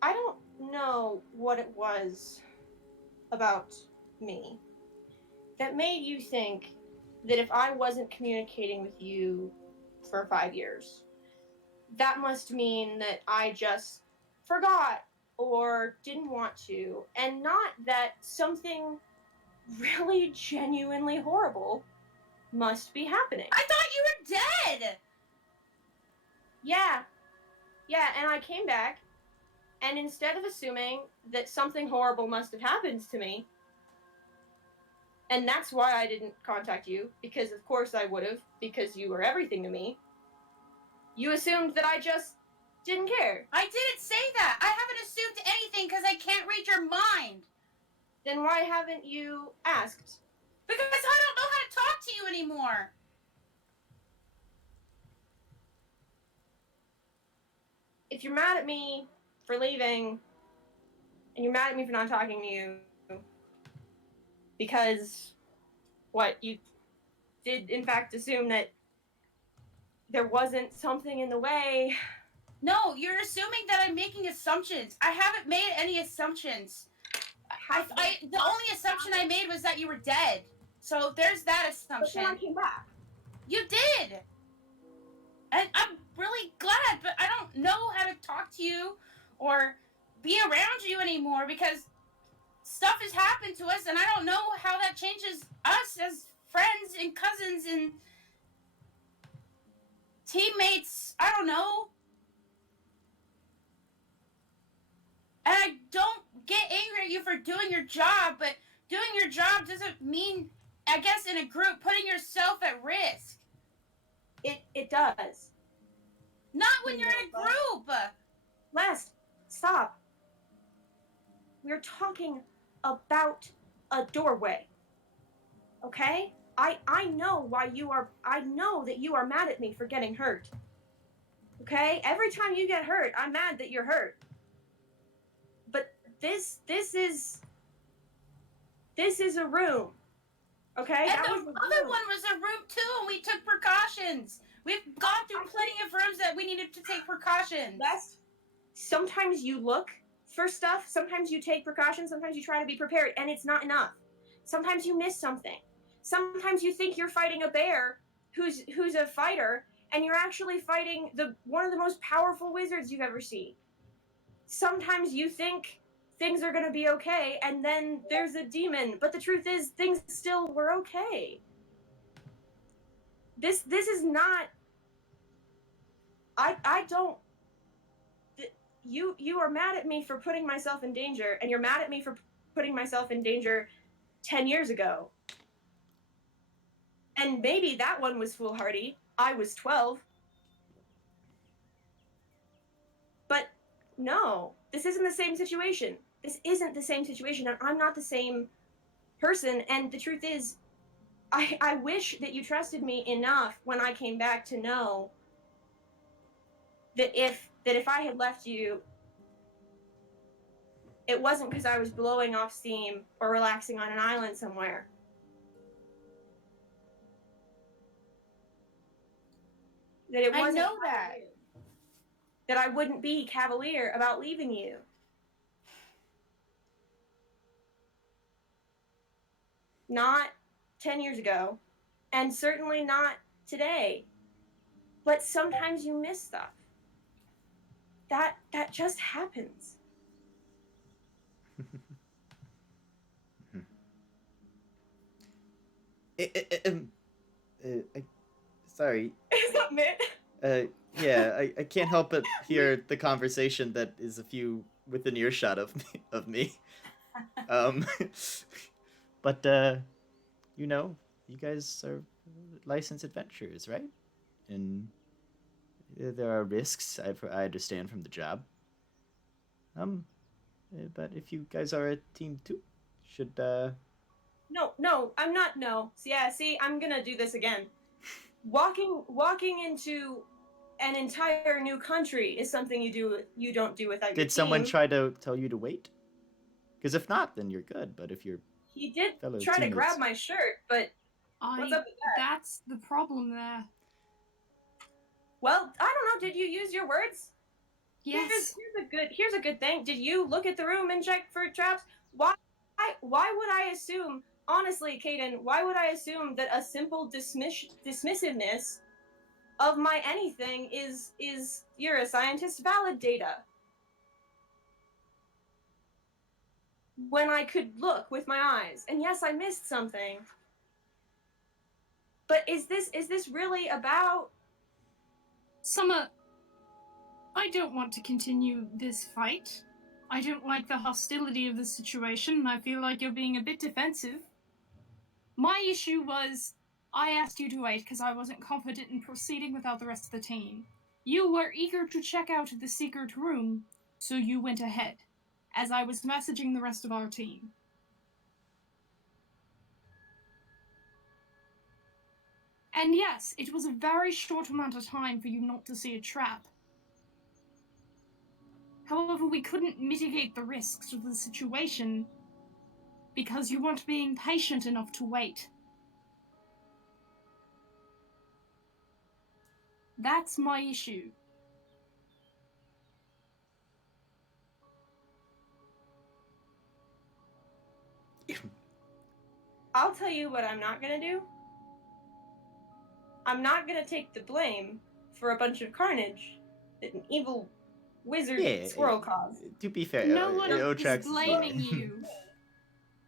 I don't know what it was about me that made you think that if I wasn't communicating with you for 5 years, that must mean that I just forgot or didn't want to, and not that something really genuinely horrible must be happening. I thought you were dead! Yeah, and I came back, and instead of assuming that something horrible must have happened to me, and that's why I didn't contact you, because of course I would have, because you were everything to me, you assumed that I just didn't care. I didn't say that! I haven't assumed anything because I can't read your mind! Then why haven't you asked? Because I don't know how to talk to you anymore! If you're mad at me for leaving, and you're mad at me for not talking to you, because you did in fact assume that there wasn't something in the way. No, you're assuming that I'm making assumptions. I haven't made any assumptions. The only assumption I made was that you were dead. So there's that assumption. But then I came back. You did! And I'm really glad, but I don't know how to talk to you or be around you anymore because stuff has happened to us and I don't know how that changes us as friends and cousins and teammates. I don't know. And I don't get angry at you for doing your job, but doing your job doesn't mean, I guess, in a group, putting yourself at risk. It does. Not when you're in a group! Les, stop. We're talking about a doorway. Okay? I know I know that you are mad at me for getting hurt. Okay? Every time you get hurt, I'm mad that you're hurt. But this is a room. Okay? And the other one was a room too, and we took precautions. We've gone through plenty of rooms that we needed to take precautions. Sometimes you look for stuff, sometimes you take precautions, sometimes you try to be prepared, and it's not enough. Sometimes you miss something. Sometimes you think you're fighting a bear who's a fighter, and you're actually fighting one of the most powerful wizards you've ever seen. Sometimes you think things are going to be okay, and then there's a demon, but the truth is things still were okay. This is not... I don't... You are mad at me for putting myself in danger, and you're mad at me for putting myself in danger 10 years ago. And maybe that one was foolhardy. I was 12. But no, this isn't the same situation. This isn't the same situation, and I'm not the same person, and the truth is, I wish that you trusted me enough when I came back to know that if I had left you, it wasn't because I was blowing off steam or relaxing on an island somewhere. That it wasn't... I know that. That I wouldn't be cavalier about leaving you. Not 10 years ago, and certainly not today. But sometimes you miss stuff. That just happens. Sorry. Is that Mitt? Yeah, I can't help but hear the conversation that is a few within earshot of me. But you know, you guys are licensed adventurers, right? And there are risks. I understand from the job. But if you guys are a team too, should No, I'm not. No. Yeah, see, I'm gonna do this again. Walking into an entire new country is something you don't do without your team. Did someone try to tell you to wait? Because if not, then you're good. But if you're He did try to grab my shirt, but what's up with that? That's the problem there. Well, I don't know. Did you use your words? Yes. Here's a good thing. Did you look at the room and check for traps? Why would I assume? Honestly, Caden, why would I assume that a simple dismissiveness of my anything is you're a scientist valid data? when I could look with my eyes. And yes, I missed something. But is this really about? Summer, I don't want to continue this fight. I don't like the hostility of the situation, and I feel like you're being a bit defensive. My issue was I asked you to wait because I wasn't confident in proceeding without the rest of the team. You were eager to check out the secret room, so you went ahead, as I was messaging the rest of our team. And yes, it was a very short amount of time for you not to see a trap. However, we couldn't mitigate the risks of the situation because you weren't being patient enough to wait. That's my issue. I'll tell you what I'm not gonna do. I'm not gonna take the blame for a bunch of carnage that an evil wizard squirrel caused. To be fair, No one Otrax is blaming you.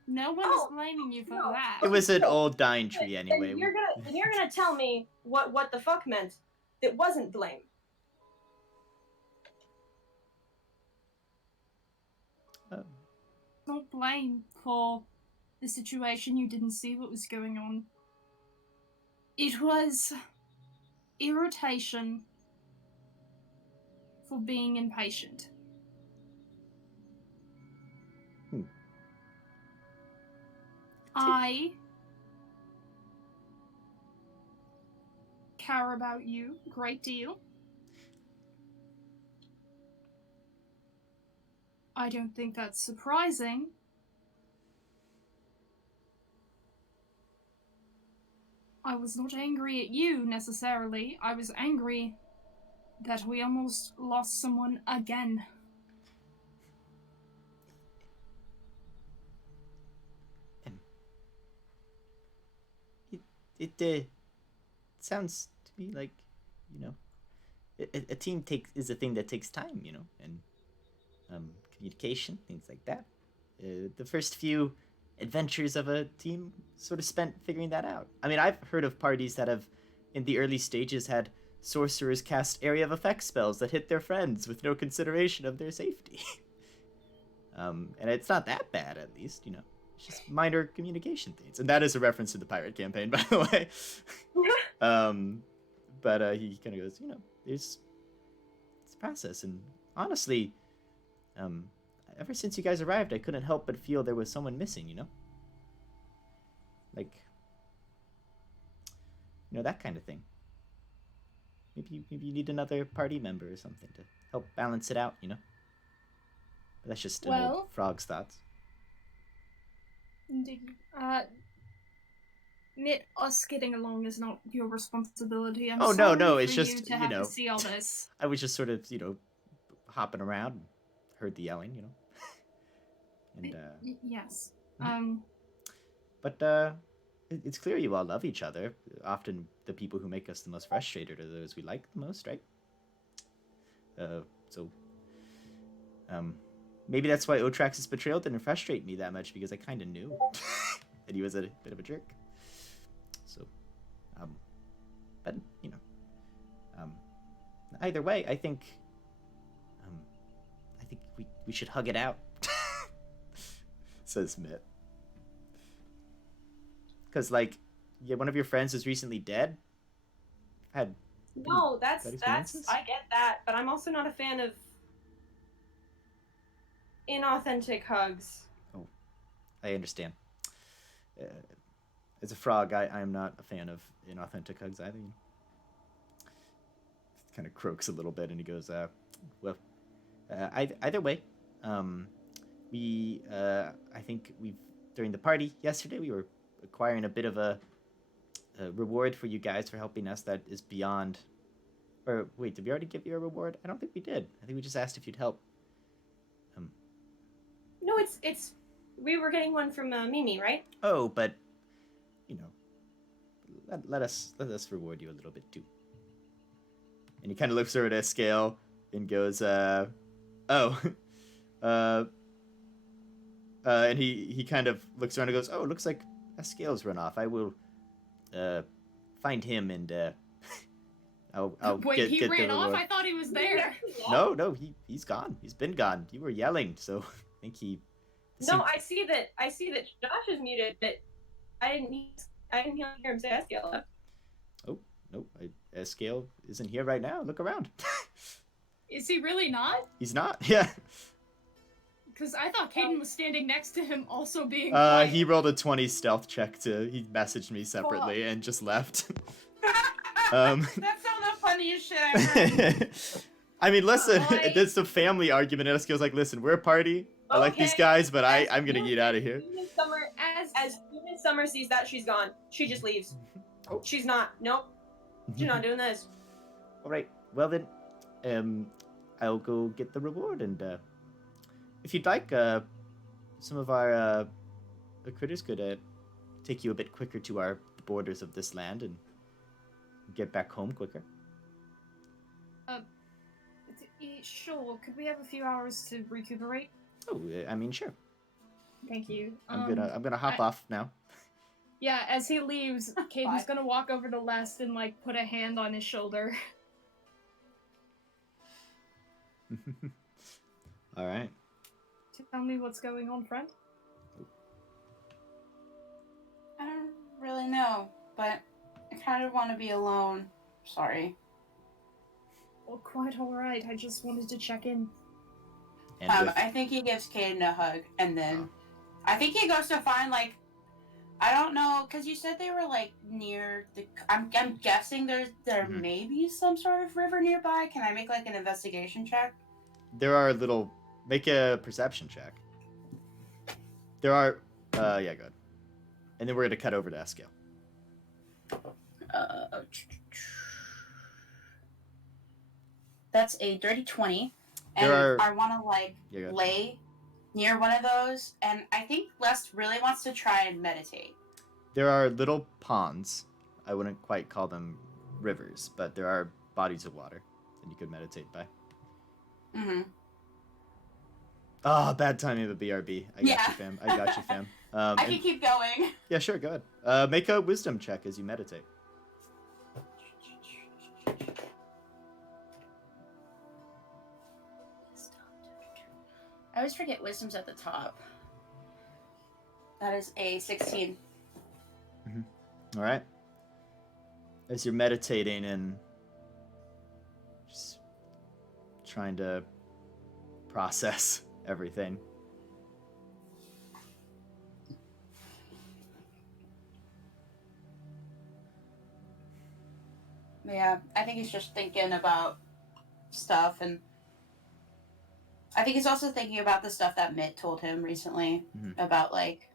No one is blaming you for no. that. It was an old dying tree Then anyway. you're gonna tell me what the fuck meant that wasn't blame. Not blame for the situation you didn't see what was going on. It was irritation for being impatient. I care about you a great deal. I don't think that's surprising. I was not angry at you necessarily. I was angry that we almost lost someone again. It sounds to me like, a team is a thing that takes time, and communication, things like that. The first few adventures of a team sort of spent figuring that out. I mean, I've heard of parties that have, in the early stages, had sorcerers cast area of effect spells that hit their friends with no consideration of their safety. And it's not that bad, at least, It's just minor communication things. And that is a reference to the pirate campaign, by the way. But he kind of goes, it's a process. And honestly, ever since you guys arrived, I couldn't help but feel there was someone missing, Like, that kind of thing. Maybe you need another party member or something to help balance it out, But that's just an old frog's thoughts. Indeed. Us getting along is not your responsibility. I'm sorry no, for it's you just, to have to see all this. I was just sort of, hopping around, heard the yelling, And, yes. But it's clear you all love each other. Often the people who make us the most frustrated are those we like the most, right? So maybe that's why Otrax's betrayal didn't frustrate me that much, because I kind of knew that he was a bit of a jerk. So, but either way, I think we should hug it out, says Mitt. Because, one of your friends is recently dead. No, that's experiences? I get that, but I'm also not a fan of inauthentic hugs. Oh, I understand. As a frog, I am not a fan of inauthentic hugs either. Kind of croaks a little bit, and he goes, either way, I think during the party yesterday, we were acquiring a bit of a reward for you guys for helping us that is beyond. Or wait, did we already give you a reward? I don't think we did. I think we just asked if you'd help. No, it's we were getting one from Mimi, right? Oh, but let us reward you a little bit too. And he kind of looks over at Scale and goes, And he kind of looks around and goes, "Oh, it looks like Escale's run off. I will find him and I'll Wait, get he the ran off? reward." I thought he was there. No, he's gone. He's been gone. You were yelling, so I think he. No, I see that Josh is muted, but I didn't hear him say Eskiel left. Oh nope, Escale isn't here right now. Look around. Is he really not? He's not. Yeah. Because I thought Caden was standing next to him, also being. He rolled a 20 stealth check he messaged me separately and just left. That's some of the funniest shit I've heard. I mean, listen, Why? it's a family argument. And Escale's like, "Listen, we're a party. I like these Okay. gui'm gonna As get out of here." soon as soon as Summer sees that, she's gone. She just leaves. Oh. She's not. Nope. She's not doing this. All right. Well then, I'll go get the reward, and if you'd like, some of our critters could take you a bit quicker to the borders of this land and get back home quicker. Sure. Could we have a few hours to recuperate? Oh, I mean, sure. Thank you. I'm gonna hop off now. Yeah, as he leaves, Caden's Bye. gonna walk over to Lest and like put a hand on his shoulder. All right. Tell me what's going on, friend. I don't really know, but I kind of want to be alone. Sorry. Well, quite alright. I just wanted to check in. And I think he gives Caden a hug, and then I think he goes to find, like, I don't know, because you said they were, like, near the... I'm guessing there Mhm. may be some sort of river nearby. Can I make, like, an investigation check? there are make a perception check. There are yeah, good. And then we're gonna cut over to Escale. That's a dirty 20. And There are- I want to, like, Yeah, go ahead. lay near one of those, and I think Les really wants to try and meditate. There are little ponds. I wouldn't quite call them rivers, but there are bodies of water that you could meditate by. Mm-hmm. Ah, bad timing of a BRB. I got Yeah. you, fam. I got you, fam. I and- can keep going. Yeah, sure, go ahead. Make a wisdom check as you meditate. I always forget wisdom's at the top. That is a 16. All right. As you're meditating and just trying to process everything. Yeah, I think he's just thinking about stuff, and I think he's also thinking about the stuff that Mitt told him recently Mhm. about, like,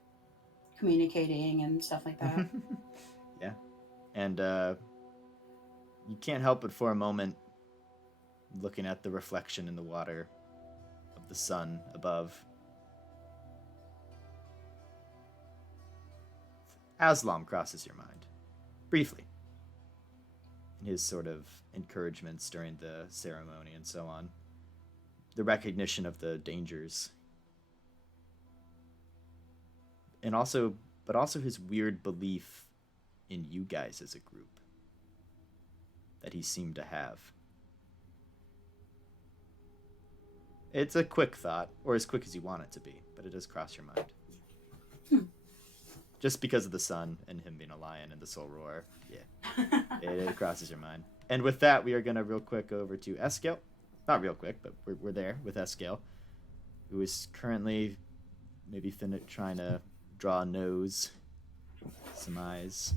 communicating and stuff like that. Yeah. And you can't help but for a moment looking at the reflection in the water of the sun above. Aslam crosses your mind, briefly, in his sort of encouragements during the ceremony and so on. The recognition of the dangers. And also his weird belief in you guys as a group that he seemed to have. It's a quick thought, or as quick as you want it to be, but it does cross your mind. Just because of the sun and him being a lion and the soul roar, yeah, it crosses your mind. And with that, we are gonna real quick over to Escale. Not real quick, but we're there with Escale, who is currently maybe trying to draw a nose, some eyes,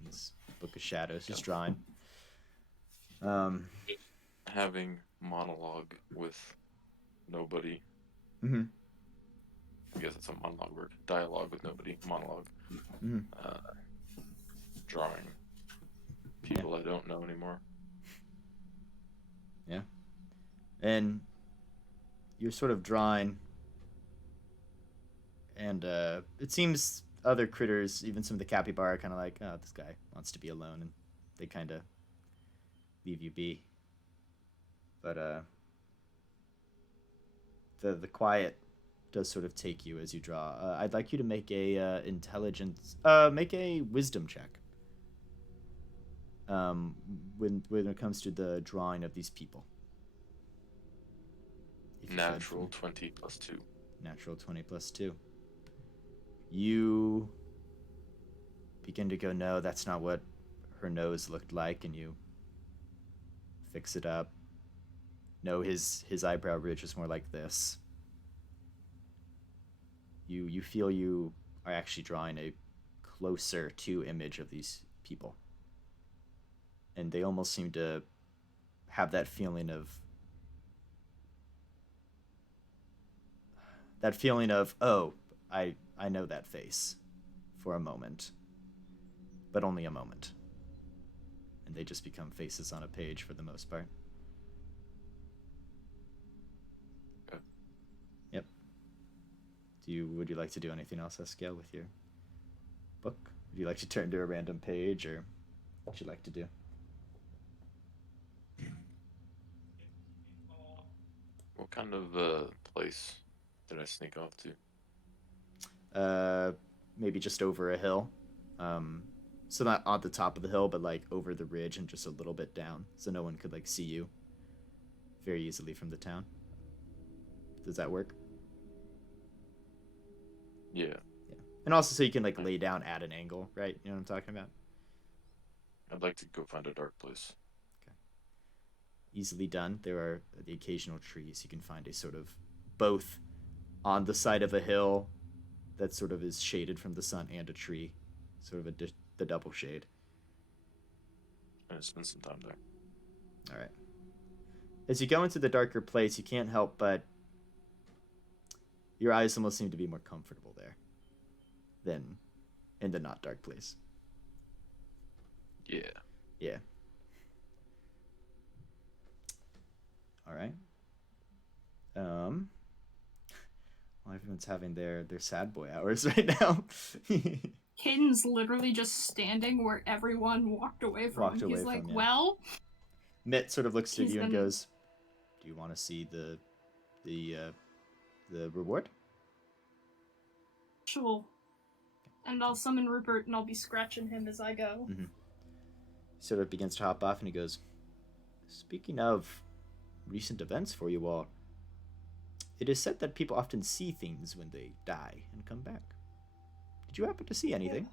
in his Book of Shadows, just drawing. Having monologue with nobody. Mhm. I guess it's a monologue word. Dialogue with nobody. Monologue. Mhm. Drawing people I don't know anymore. Yeah. And you're sort of drawing, and it seems other critters, even some of the capybara, are kind of like, oh, this guy wants to be alone, and they kind of leave you be. But the quiet does sort of take you as you draw. I'd like you to make a make a wisdom check. When it comes to the drawing of these people. If you could, Natural 20 plus 2. Natural 20 plus 2. You begin to go, no, that's not what her nose looked like, and you fix it up. No, his eyebrow ridge is more like this. You feel you are actually drawing a closer to image of these people. And they almost seem to have that feeling of oh, I know that face for a moment, but only a moment. And they just become faces on a page for the most part. Okay. Yep. Would you like to do anything else, Escale, with your book? Would you like to turn to a random page, or what would you like to do? What kind of place did I sneak off to? Maybe just over a hill. So not on the top of the hill, but like over the ridge and just a little bit down, so no one could like see you very easily from the town. Does that work? Yeah. Yeah. And also so you can like lay down at an angle, right? You know what I'm talking about? I'd like to go find a dark place. Okay. Easily done. There are the occasional trees. You can find a sort of both on the side of a hill that sort of is shaded from the sun and a tree, sort of the double shade. I'm gonna spend some time there. All right. As you go into the darker place, you can't help but your eyes almost seem to be more comfortable there than in the not dark place. Yeah. Yeah. All right. Well, everyone's having their sad boy hours right now. Caden's literally just standing where everyone walked away from. He's like, yeah. well... Mitt sort of looks at you and gonna... goes, do you want to see the reward? Sure. And I'll summon Rupert and I'll be scratching him as I go. Mm-hmm. He sort of begins to hop off and he goes, speaking of recent events for you all, it is said that people often see things when they die and come back. Did you happen to see anything?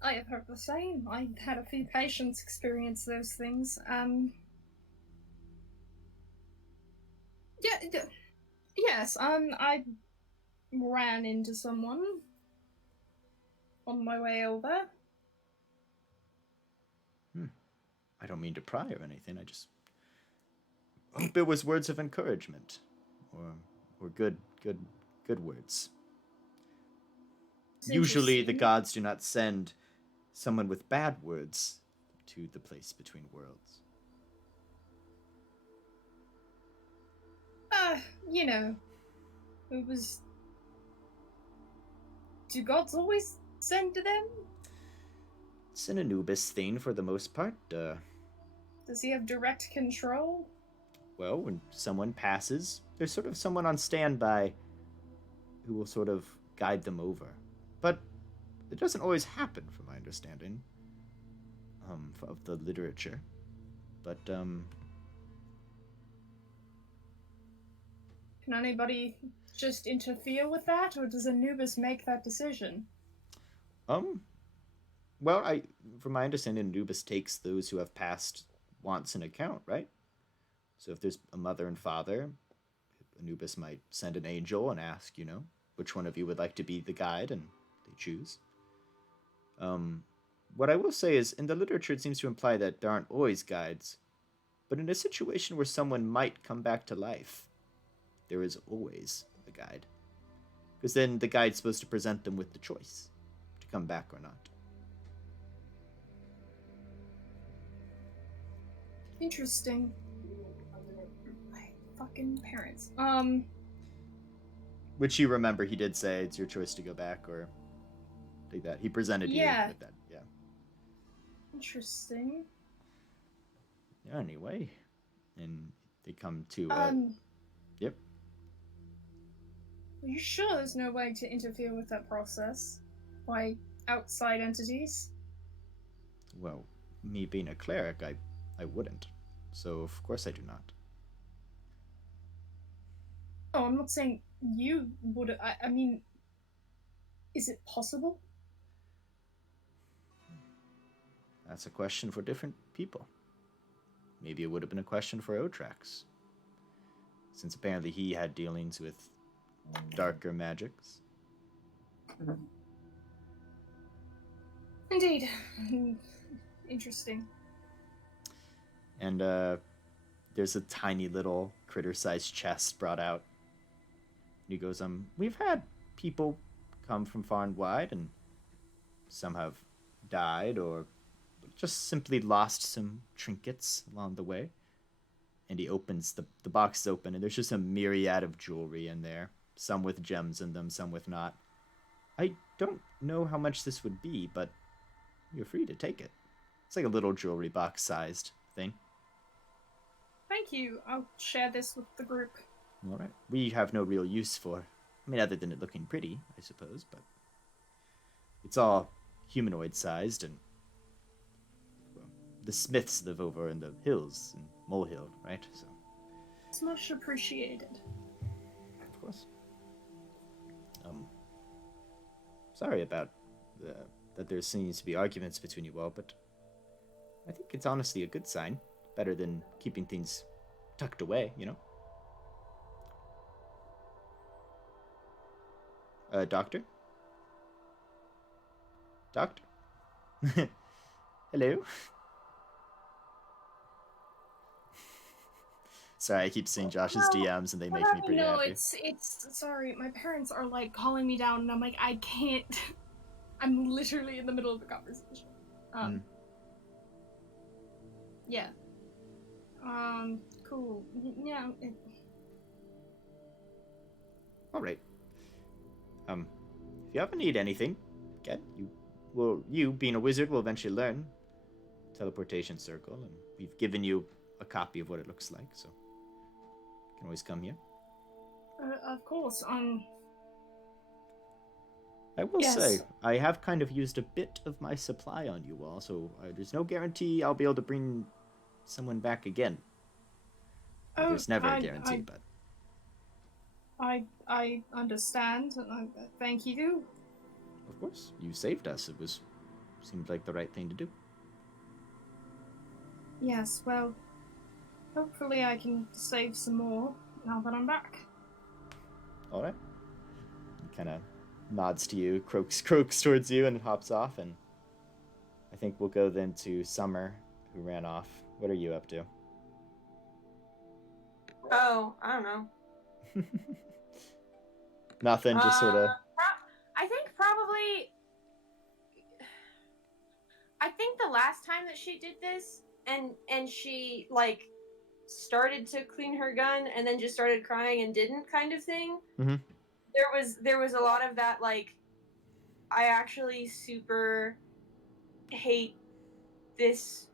I have heard the same. I had a few patients experience those things. Yes, I ran into someone on my way over. I don't mean to pry or anything. I just hope it was words of encouragement, or good words. Usually, the gods do not send someone with bad words to the place between worlds. You know, it was. Do gods always send to them? It's an Anubis thing for the most part. Does he have direct control? Well, when someone passes, there's sort of someone on standby who will sort of guide them over. But it doesn't always happen, from my understanding, of the literature. But, Can anybody just interfere with that, or does Anubis make that decision? Well, from my understanding, Anubis takes those who have passed wants in account, right? So if there's a mother and father, Anubis might send an angel and ask, which one of you would like to be the guide, and they choose. What I will say is, in the literature, it seems to imply that there aren't always guides, but in a situation where someone might come back to life, there is always a guide. Because then the guide's supposed to present them with the choice to come back or not. Interesting. My fucking parents. Which you remember, he did say it's your choice to go back or like that. He presented you with that, yeah. Interesting. Yeah, anyway. And they come to, Yep. Are you sure there's no way to interfere with that process by outside entities? Well, me being a cleric, I wouldn't. So of course I do not. Oh, I'm not saying you would. I mean, is it possible? That's a question for different people. Maybe it would have been a question for Otrax, since apparently he had dealings with darker magics. Indeed. Interesting. And there's a tiny little critter-sized chest brought out. And he goes, we've had people come from far and wide, and some have died or just simply lost some trinkets along the way. And he opens the box is open, and there's just a myriad of jewelry in there. Some with gems in them, some with not. I don't know how much this would be, but you're free to take it. It's like a little jewelry box sized thing. Thank you. I'll share this with the group. All right. We have no real use for, I mean, other than it looking pretty, I suppose, but it's all humanoid sized, and well, the Smiths live over in the hills in Molehill, right? So It's much appreciated. of course. Sorry about that there seems to be arguments between you all, but I think it's honestly a good sign. Better than keeping things tucked away, you know? Doctor? Doctor? Hello? Sorry, I keep seeing Josh's DMs and they make me pretty no, happy. it's sorry. My parents are like calling me down, and I'm like, I can't. I'm literally in the middle of the conversation. Yeah. Cool. Yeah. All right. If you ever need anything, again, you being a wizard will eventually learn teleportation circle, and we've given you a copy of what it looks like, so you can always come here. Of course. I will Yes. say, I have kind of used a bit of my supply on you all, so there's no guarantee I'll be able to bring someone back again. Well, there's never a guarantee, but I understand, and thank you. of course, you saved us. Seemed like the right thing to do. Yes. Well, hopefully I can save some more now that I'm back. All right. He kind of nods to you, croaks towards you, and hops off. And I think we'll go then to Summer, who ran off. What are you up to? Oh, I don't know. Nothing, just sort of. I think probably. I think the last time that she did this, and she like started to clean her gun, and then just started crying and didn't, kind of thing. Mm-hmm. There was a lot of that, like, I actually super hate this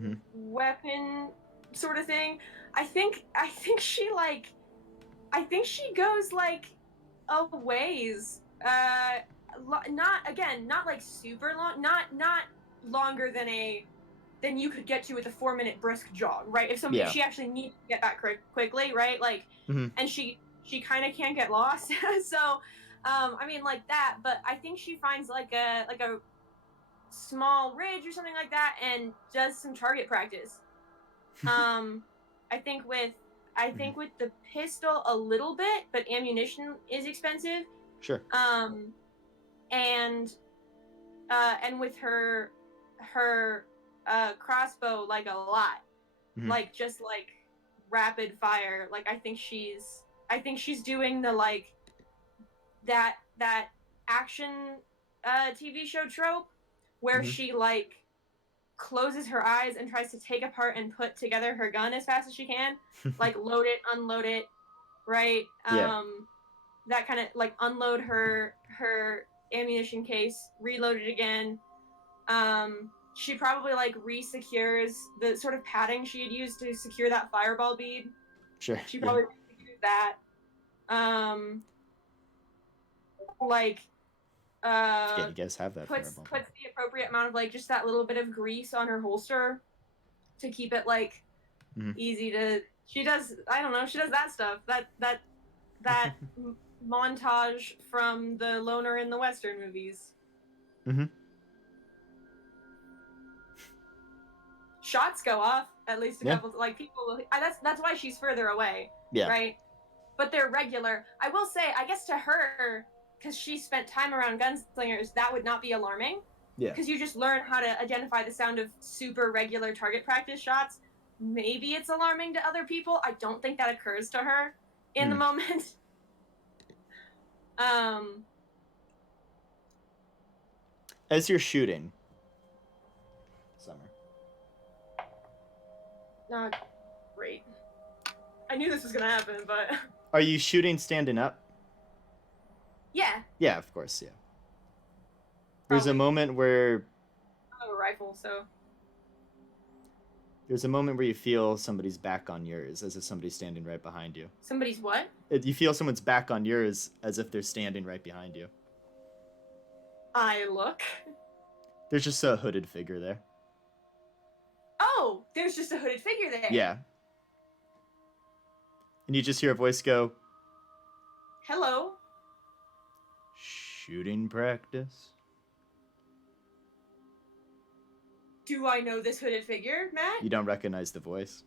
Mm-hmm. weapon sort of thing. I think she like, I think she goes like a ways. Not like super long, not longer than you could get to with a 4-minute brisk jog, right? If she actually needs to get that quickly, right? Like, mm-hmm. And she kind of can't get lost. So, I mean, like that. But I think she finds like a small ridge or something like that, and does some target practice. I think with the pistol a little bit, but ammunition is expensive. Sure. And with her crossbow, like a lot, Mm-hmm. like just like rapid fire. Like I think she's doing the like that action TV show trope where Mm-hmm. she like closes her eyes and tries to take apart and put together her gun as fast as she can, like load it, unload it, right? Yeah. That kind of like unload her ammunition case, reload it again. She probably like re-secures the sort of padding she had used to secure that fireball bead. Sure. She yeah. probably could do that. Like, Yeah, you guys have that puts fireball. puts the appropriate amount of like just that little bit of grease on her holster to keep it like easy to. She does. I don't know. She does that stuff. That montage from the Loner in the Western movies. Mm-hmm. Shots go off at least a Yeah. couple. Like people. That's why she's further away. Yeah. Right. But they're regular. I will say, I guess to her, because she spent time around gunslingers, that would not be alarming. Yeah. Because you just learn how to identify the sound of super regular target practice shots. Maybe it's alarming to other people. I don't think that occurs to her in the moment. As you're shooting, Summer. Not great. I knew this was gonna happen, but Are you shooting standing up? yeah. Yeah, of course, yeah. There's a Probably. moment where I have a rifle, so you feel somebody's back on yours, as if somebody's standing right behind you. somebody's what? You feel someone's back on yours, as if they're standing right behind you. I look. There's just a hooded figure there. Oh, there's just a hooded figure there. Yeah. And you just hear a voice go, Hello. shooting practice? Do I know this hooded figure, Matt? You don't recognize the voice.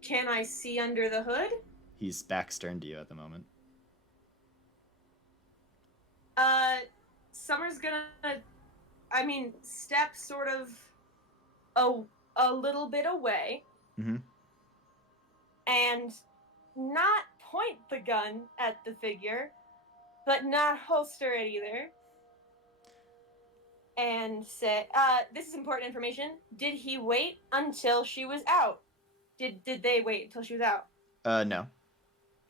Can I see under the hood? He's back stern to you at the moment. Summer's gonna, step sort of a little bit away. Mm-hmm. And not point the gun at the figure, but not holster it either. And say, this is important information. Did he wait until she was out? Did they wait until she was out? No.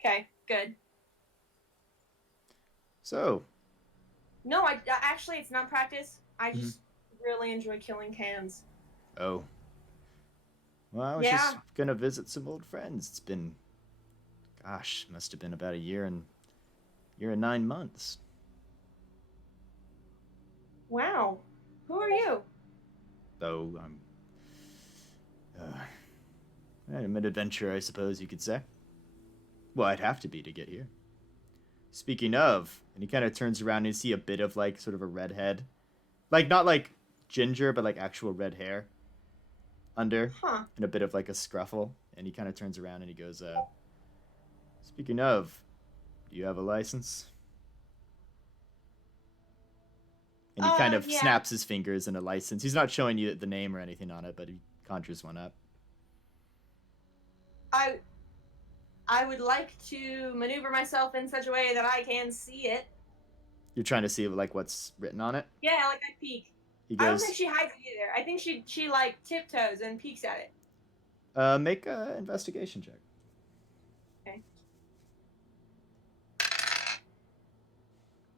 Okay, good. So. No, I actually, it's not practice. I just really enjoy killing cans. Oh. Well, I was just gonna visit some old friends. It's been, gosh, must have been about a year and 9 months. Wow. Who are you? Oh, I'm an adventurer, I suppose you could say. Well, I'd have to be to get here. Speaking of, and he kind of turns around and you see a bit of like sort of a red head. Like not like ginger, but like actual red hair under. Huh. And a bit of like a scruffle. And he kind of turns around and he goes, speaking of, do you have a license? And he kind of snaps his fingers in a license. He's not showing you the name or anything on it, but he conjures one up. I would like to maneuver myself in such a way that I can see it. You're trying to see like what's written on it? Yeah, like I peek. He goes, I don't think she hides it either. I think she like tiptoes and peeks at it. Make an investigation check. Okay.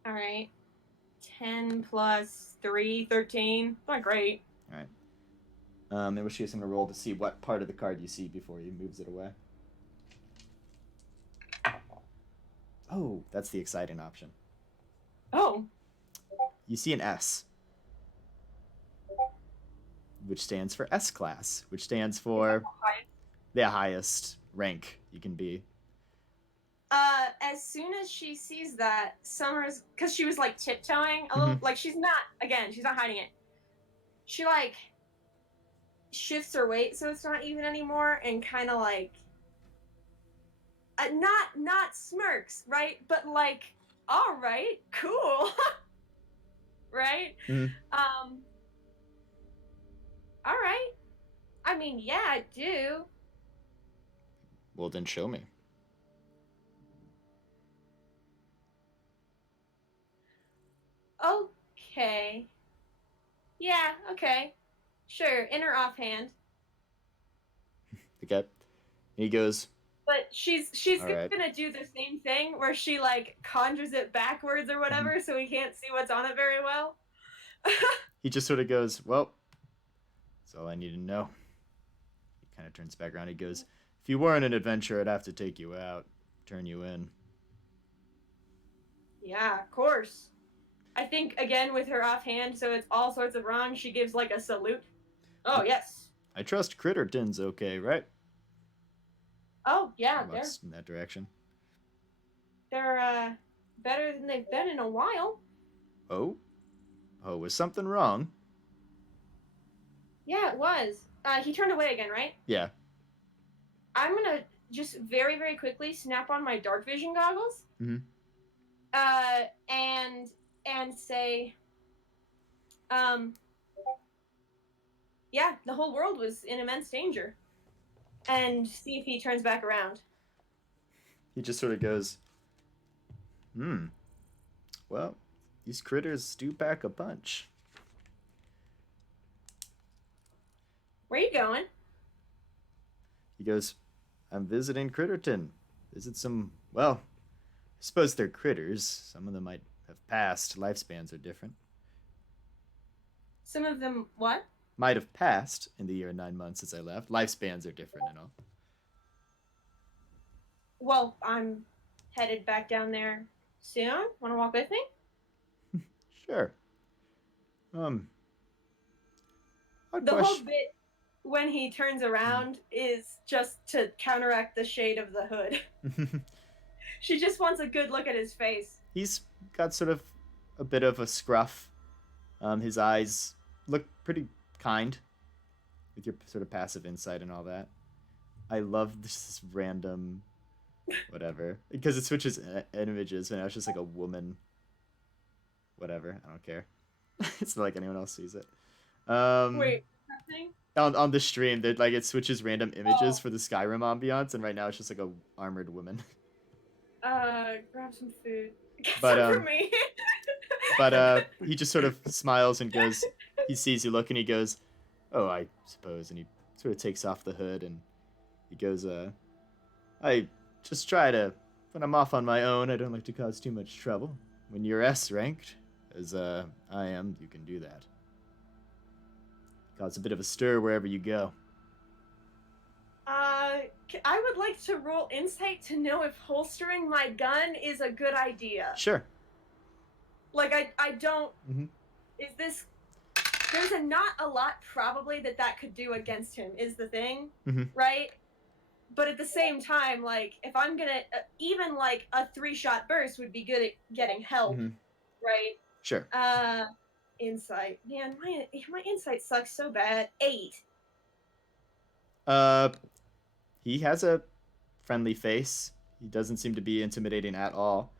All right. 10 plus 3, 13. Not great. All right. In which case I'm going to roll to see what part of the card you see before he moves it away. Oh, that's the exciting option. Oh. You see an S, which stands for S-Class, which stands for the highest rank you can be. As soon as she sees that, Summer's, because she was like tiptoeing a little, like she's not hiding it. She like shifts her weight so it's not even anymore and kind of like, not smirks, right? But like, all right, cool. Right? All right. I mean, yeah, I do. Well, then show me. Okay. Yeah, okay. Sure, in her offhand. Okay. And he goes, But she's right. gonna do the same thing where she like conjures it backwards or whatever, so we can't see what's on it very well. He just sort of goes, well, that's all I need to know. He kind of turns back around. He goes, If you weren't an adventurer, I'd have to take you out, turn you in. Yeah, of course. I think, again, with her offhand, so it's all sorts of wrong, she gives, like, a salute. Oh, yes. I trust Critterton's okay, right? Oh, yeah, Walks in that direction. they're better than they've been in a while. Oh? Oh, was something wrong? Yeah, it was. He turned away again, right? Yeah. I'm gonna just very, very quickly snap on my dark vision goggles. Mhm. And say, yeah, the whole world was in immense danger. And see if he turns back around. He just sort of goes, well, these critters do pack a punch. Where you going? He goes, I'm visiting Critterton. Visit some, well, I suppose they're critters. Some of them might have passed. Lifespans are different. Some of them, what? Might have passed in the year and 9 months since I left. Lifespans are different and all. Well, I'm headed back down there soon. Want to walk with me? Sure. The whole bit when he turns around is just to counteract the shade of the hood. She just wants a good look at his face. He's got sort of a bit of a scruff. His eyes look pretty kind with your sort of passive insight and all that. I love this random whatever because it switches images and now it's just like a woman. Whatever, I don't care. It's not like anyone else sees it. Wait, nothing? On the stream, that like it switches random images for the Skyrim ambiance, and right now it's just like a armored woman. Grab some food. Get But, some for me. But he just sort of smiles and goes. He sees you look and he goes, "Oh, I suppose," and he sort of takes off the hood and he goes, "I just try to when I'm off on my own. I don't like to cause too much trouble. When you're S ranked, as I am, you can do that. Cause a bit of a stir wherever you go." I would like to roll insight to know if holstering my gun is a good idea. Sure. Like, I don't... Mm-hmm. Is this... There's not a lot, probably, that could do against him, is the thing, right? But at the same time, like, if I'm gonna... even, like, a 3-shot burst would be good at getting help, right? Sure. Insight. Man, my insight sucks so bad. 8. He has a friendly face. He doesn't seem to be intimidating at all.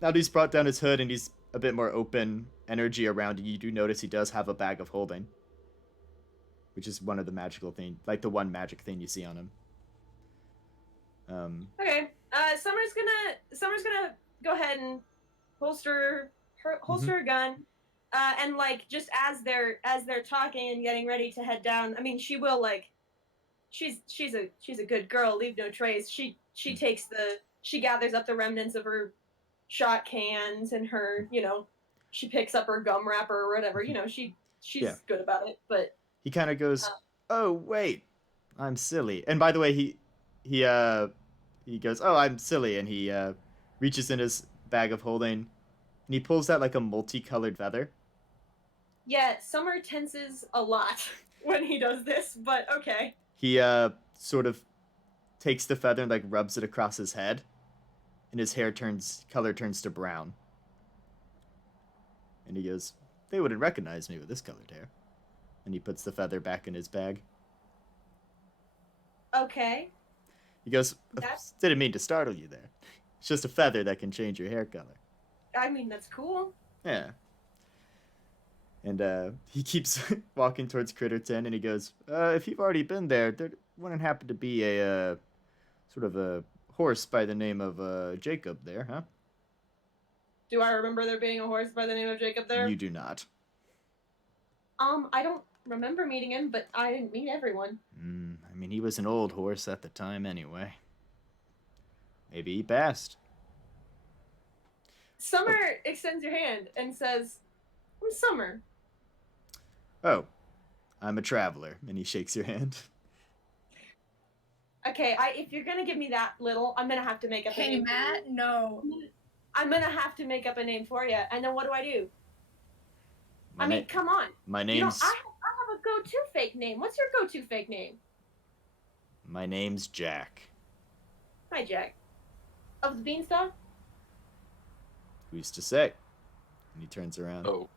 Now that he's brought down his hood and he's a bit more open energy around you, do notice he does have a bag of holding. Which is one of the magical thing, like the one magic thing you see on him. Okay. Summer's gonna go ahead and holster her gun. And like just as they're talking and getting ready to head down, I mean she will like she's a good girl, leave no trace. She gathers up the remnants of her shot cans and her, she picks up her gum wrapper or whatever, she's good about it, but he kind of goes, "Oh, wait. I'm silly." And by the way, he goes, "Oh, I'm silly." And he reaches in his bag of holding and he pulls out like a multicolored feather. Yeah, Summer tenses a lot when he does this, but okay. He sort of takes the feather and like rubs it across his head, and his color turns to brown. And he goes, "They wouldn't recognize me with this colored hair." And he puts the feather back in his bag. Okay. He goes, "Didn't mean to startle you there. It's just a feather that can change your hair color." I mean, that's cool. Yeah. And he keeps walking towards Critterton, and he goes, "If you've already been there wouldn't happen to be a sort of a horse by the name of Jacob there, huh?" Do I remember there being a horse by the name of Jacob there? You do not. I don't remember meeting him, but I didn't meet everyone. I mean, he was an old horse at the time anyway. Maybe he passed. Summer extends your hand and says, "I'm Summer." "Oh, I'm a traveler." And he shakes your hand. Okay, if you're gonna give me that little, I'm gonna have to make up a Hey, name. Matt, no. I'm gonna have to make up a name for you, and then what do I do? My I mean, na- come on. my You know, name's I have a go-to fake name. What's your go-to fake name? my name's Jack. Hi, Jack. Of the Beanstalk? Who's to say? And he turns around. Oh,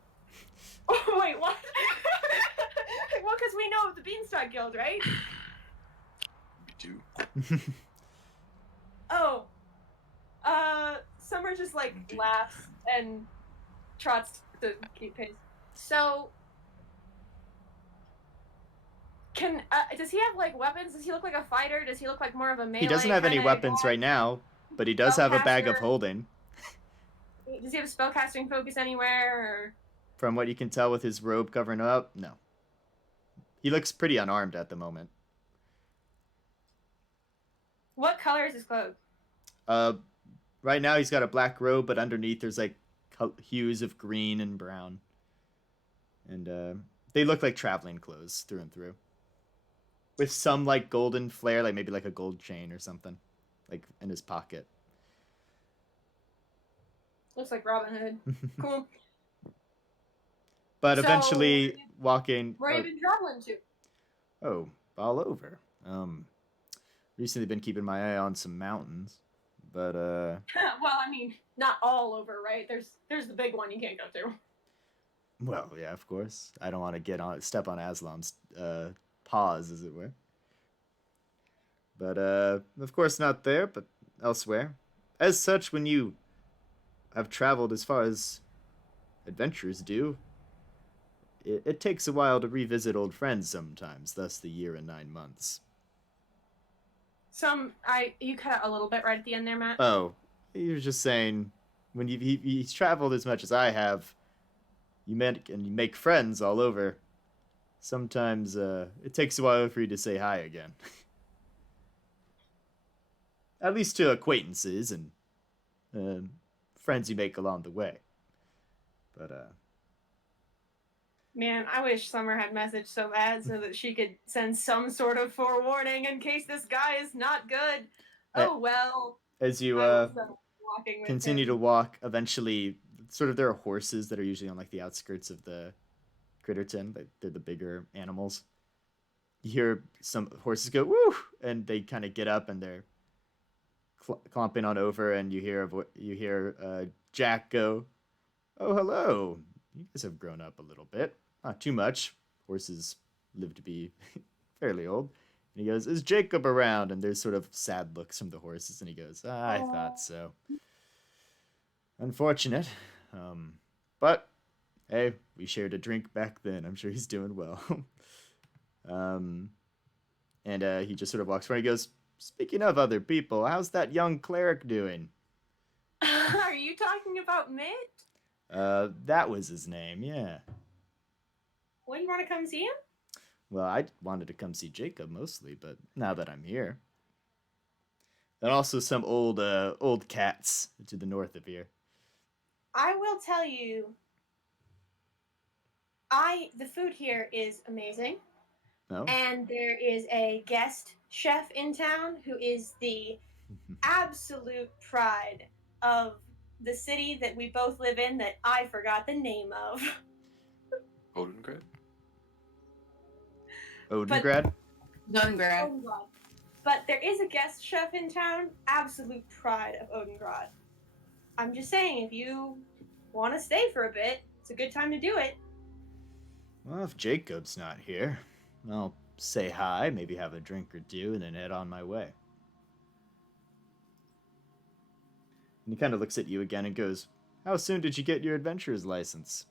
Oh, wait, what? Well, because we know of the Beanstalk Guild, right? we do. Oh. Summer just, like, Indeed. laughs and trots to keep pace. So, does he have, like, weapons? Does he look like a fighter? Does he look like more of a melee He doesn't have any kinda weapons guy? right now, but he does have a bag of Spellcaster? holding. Does he have a spellcasting focus anywhere, or... From what you can tell with his robe covering him up, no. He looks pretty unarmed at the moment. What color is his clothes? Right now he's got a black robe, but underneath there's like hues of green and brown. And they look like traveling clothes through and through. With some like golden flair, like maybe like a gold chain or something, like in his pocket. Looks like Robin Hood. Cool. But So, eventually walking. Where have you been traveling to? Oh, all over. Recently been keeping my eye on some mountains, but Well, I mean, not all over, right? There's the big one you can't go to. well, yeah, of course. I don't want to step on Aslam's paws, as it were. But of course not there, but elsewhere. As such, when you have traveled as far as adventurers do, it takes a while to revisit old friends sometimes, thus the year and 9 months. You cut out a little bit right at the end there, Matt. Oh, you're just saying, when he's traveled as much as I have, you make friends all over. Sometimes it takes a while for you to say hi again. At least to acquaintances and friends you make along the way. But Man, I wish Summer had messaged so bad so that she could send some sort of forewarning in case this guy is not good. Oh well. as you I was walking with continue him. to walk, eventually, sort of there are horses that are usually on like the outskirts of the Critterton. They're the bigger animals. You hear some horses go woo, and they kind of get up and they're clomping on over, and you hear Jack go, "Oh, hello. You guys have grown up a little bit, not too much. Horses live to be fairly old." And he goes, "Is Jacob around?" And there's sort of sad looks from the horses, and he goes, "I thought so. Unfortunate. But hey, we shared a drink back then. I'm sure he's doing well." And he just sort of walks forward. He goes, "Speaking of other people, how's that young cleric doing?" Are you talking about Mitt? That was his name, yeah. Wouldn't you want to come see him? Well, I wanted to come see Jacob mostly, but now that I'm here. And also some old cats to the north of here. I will tell you, the food here is amazing. No? And there is a guest chef in town who is the absolute pride of the city that we both live in that I forgot the name of. Odengrad? Odengrad? Leningrad. Odengrad. But there is a guest chef in town, absolute pride of Odengrad. I'm just saying, if you want to stay for a bit, it's a good time to do it. Well, if Jacob's not here, I'll say hi, maybe have a drink or two, and then head on my way. And he kind of looks at you again and goes, "How soon did you get your adventurer's license?"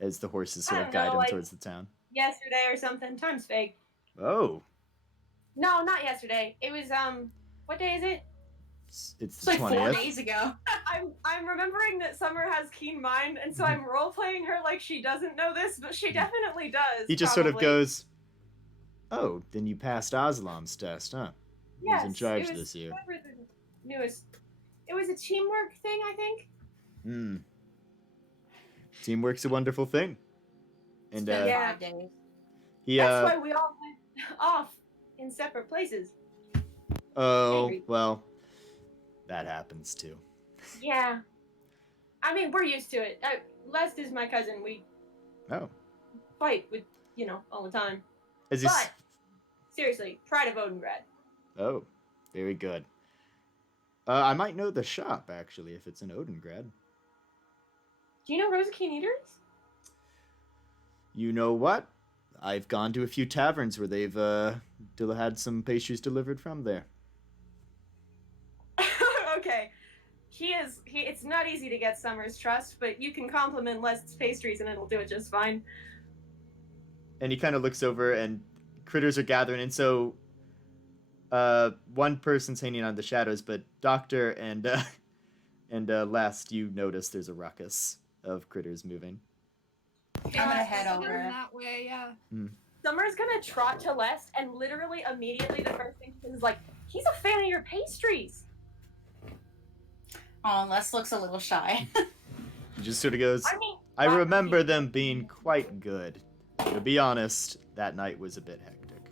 As the horses sort I of don't guide know, him like- towards the town. Yesterday or something. Time's fake. Oh, No, not yesterday. It was, what day is it? it's It's the like 4 20th. days ago. I'm remembering that Summer has keen mind, and so I'm role-playing her like she doesn't know this, but she definitely does. He just sort of probably. goes, "Oh, then you passed Aslam's test, huh? Yes, Who's in charge it was this year?" whoever the newest. It was a teamwork thing, I think. Hmm. Teamwork's a wonderful thing. And It's been Yeah. 5 days. he That's why we all went off in separate places. Oh, Angry. well, that happens too. Yeah. I mean, we're used to it. Lest is my cousin. We Oh. fight with, all the time. Is he... But, seriously, Pride of Odingrad. Oh, very good. I might know the shop, actually, if it's in Odingrad. Do you know Rosa Keen Eaters? You know what? I've gone to a few taverns where they've had some pastries delivered from there. Okay. It's not easy to get Summer's trust, but you can compliment Les's pastries and it'll do it just fine. And he kind of looks over and critters are gathering, and so one person's hanging on the shadows, but Doctor and Last, you notice there's a ruckus of critters moving. I'm gonna head Going over. that way, yeah. Summer's gonna trot to Les, and literally immediately the first thing she says is like, he's a fan of your pastries. Oh, Les looks a little shy. He just sort of goes, I mean, I remember them being quite good. To be honest, that night was a bit hectic.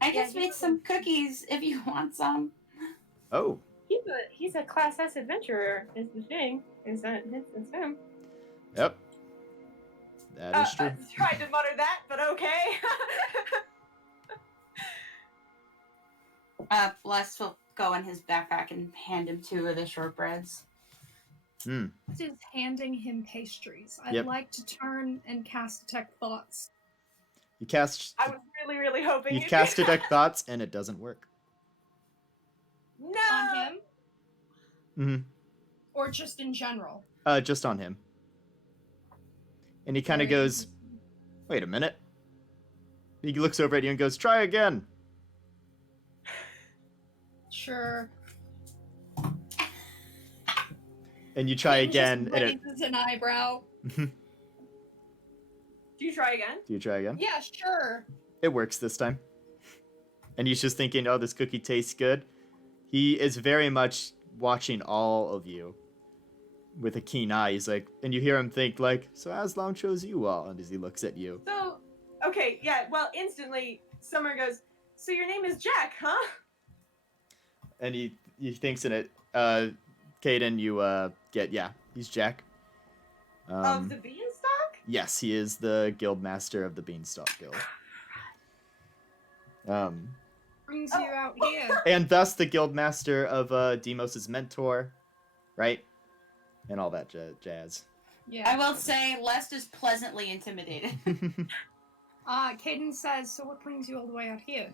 I just made some cookies if you want some. Oh, he's a Class S adventurer, is the thing. It's him. yep. That is true. I tried to mutter that, but okay. Les will go in his backpack and hand him 2 of the shortbreads. This is handing him pastries. I'd Yep. like to turn and cast Detect Thoughts. You cast... I was really, really hoping You you'd cast do Detect Thoughts, and it doesn't work. No! On him? Mm-hmm. Or just in general? Just on him. And he kind of goes, wait a minute. He looks over at you and goes, try again. Sure. And you try again, Just and it... raises an eyebrow. Do you try again? Do you try again? Yeah, sure. It works this time. And he's just thinking, oh, this cookie tastes good. He is very much watching all of you with a keen eye. He's like, and you hear him think like, so Aslam chose you all, and as he looks at you. So, okay, yeah, well, instantly, Summer goes, so your name is Jack, huh? And he thinks in it, Caden, you get, yeah, he's Jack. Of the Beanstalk? Yes, he is the guild master of the Beanstalk Guild. Brings you out here. And thus the guild master of Demos's mentor, right? And all that jazz. Yeah. I will say, Les is pleasantly intimidated. Caden says, so what brings you all the way out here?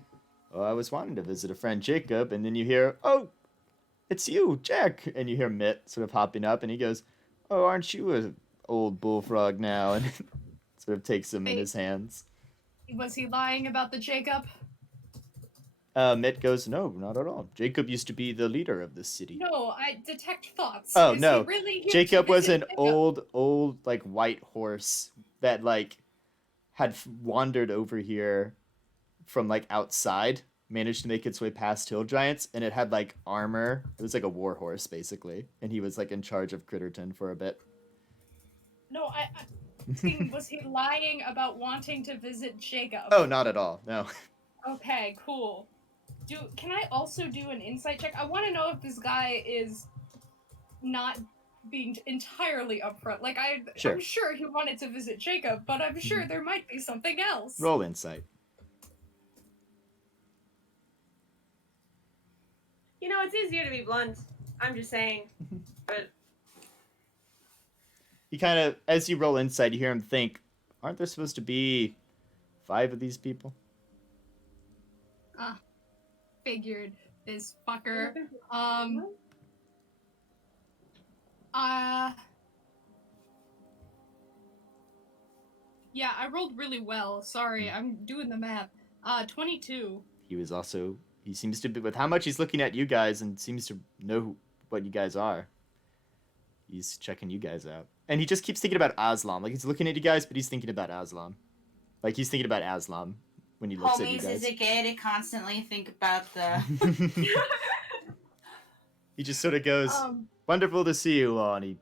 Oh, I was wanting to visit a friend Jacob, and then you hear, oh, it's you, Jack. And you hear Mitt sort of hopping up, and he goes, oh, aren't you an old bullfrog now? And sort of takes him in his hands. Was he lying about the Jacob? Mitt goes, no, not at all. Jacob used to be the leader of this city. No, I detect thoughts. Oh, Is no. he really here Jacob to was visit an Jacob? old, like, white horse that, like, had wandered over here from, like, outside, managed to make its way past hill giants, and it had, like, armor. It was like a war horse, basically. And he was, like, in charge of Critterton for a bit. No, I think, was he lying about wanting to visit Jacob? Oh, not at all, no. Okay, cool. Can I also do an insight check? I want to know if this guy is not being entirely upfront. Like, Sure. I'm sure he wanted to visit Jacob, but I'm sure there might be something else. Roll insight. You know, it's easier to be blunt. I'm just saying. But You kind of, as you roll insight, you hear him think, aren't there supposed to be 5 of these people? Figured this fucker. Yeah, I rolled really well. Sorry, I'm doing the math. 22. He seems to be, with how much he's looking at you guys and seems to know what you guys are. He's checking you guys out. And he just keeps thinking about Aslam. Like, he's looking at you guys, but he's thinking about Aslam. Like, he's thinking about Aslam when he looks at you Homies, guys. is it gay to constantly think about the... He just sort of goes, wonderful to see you all. And he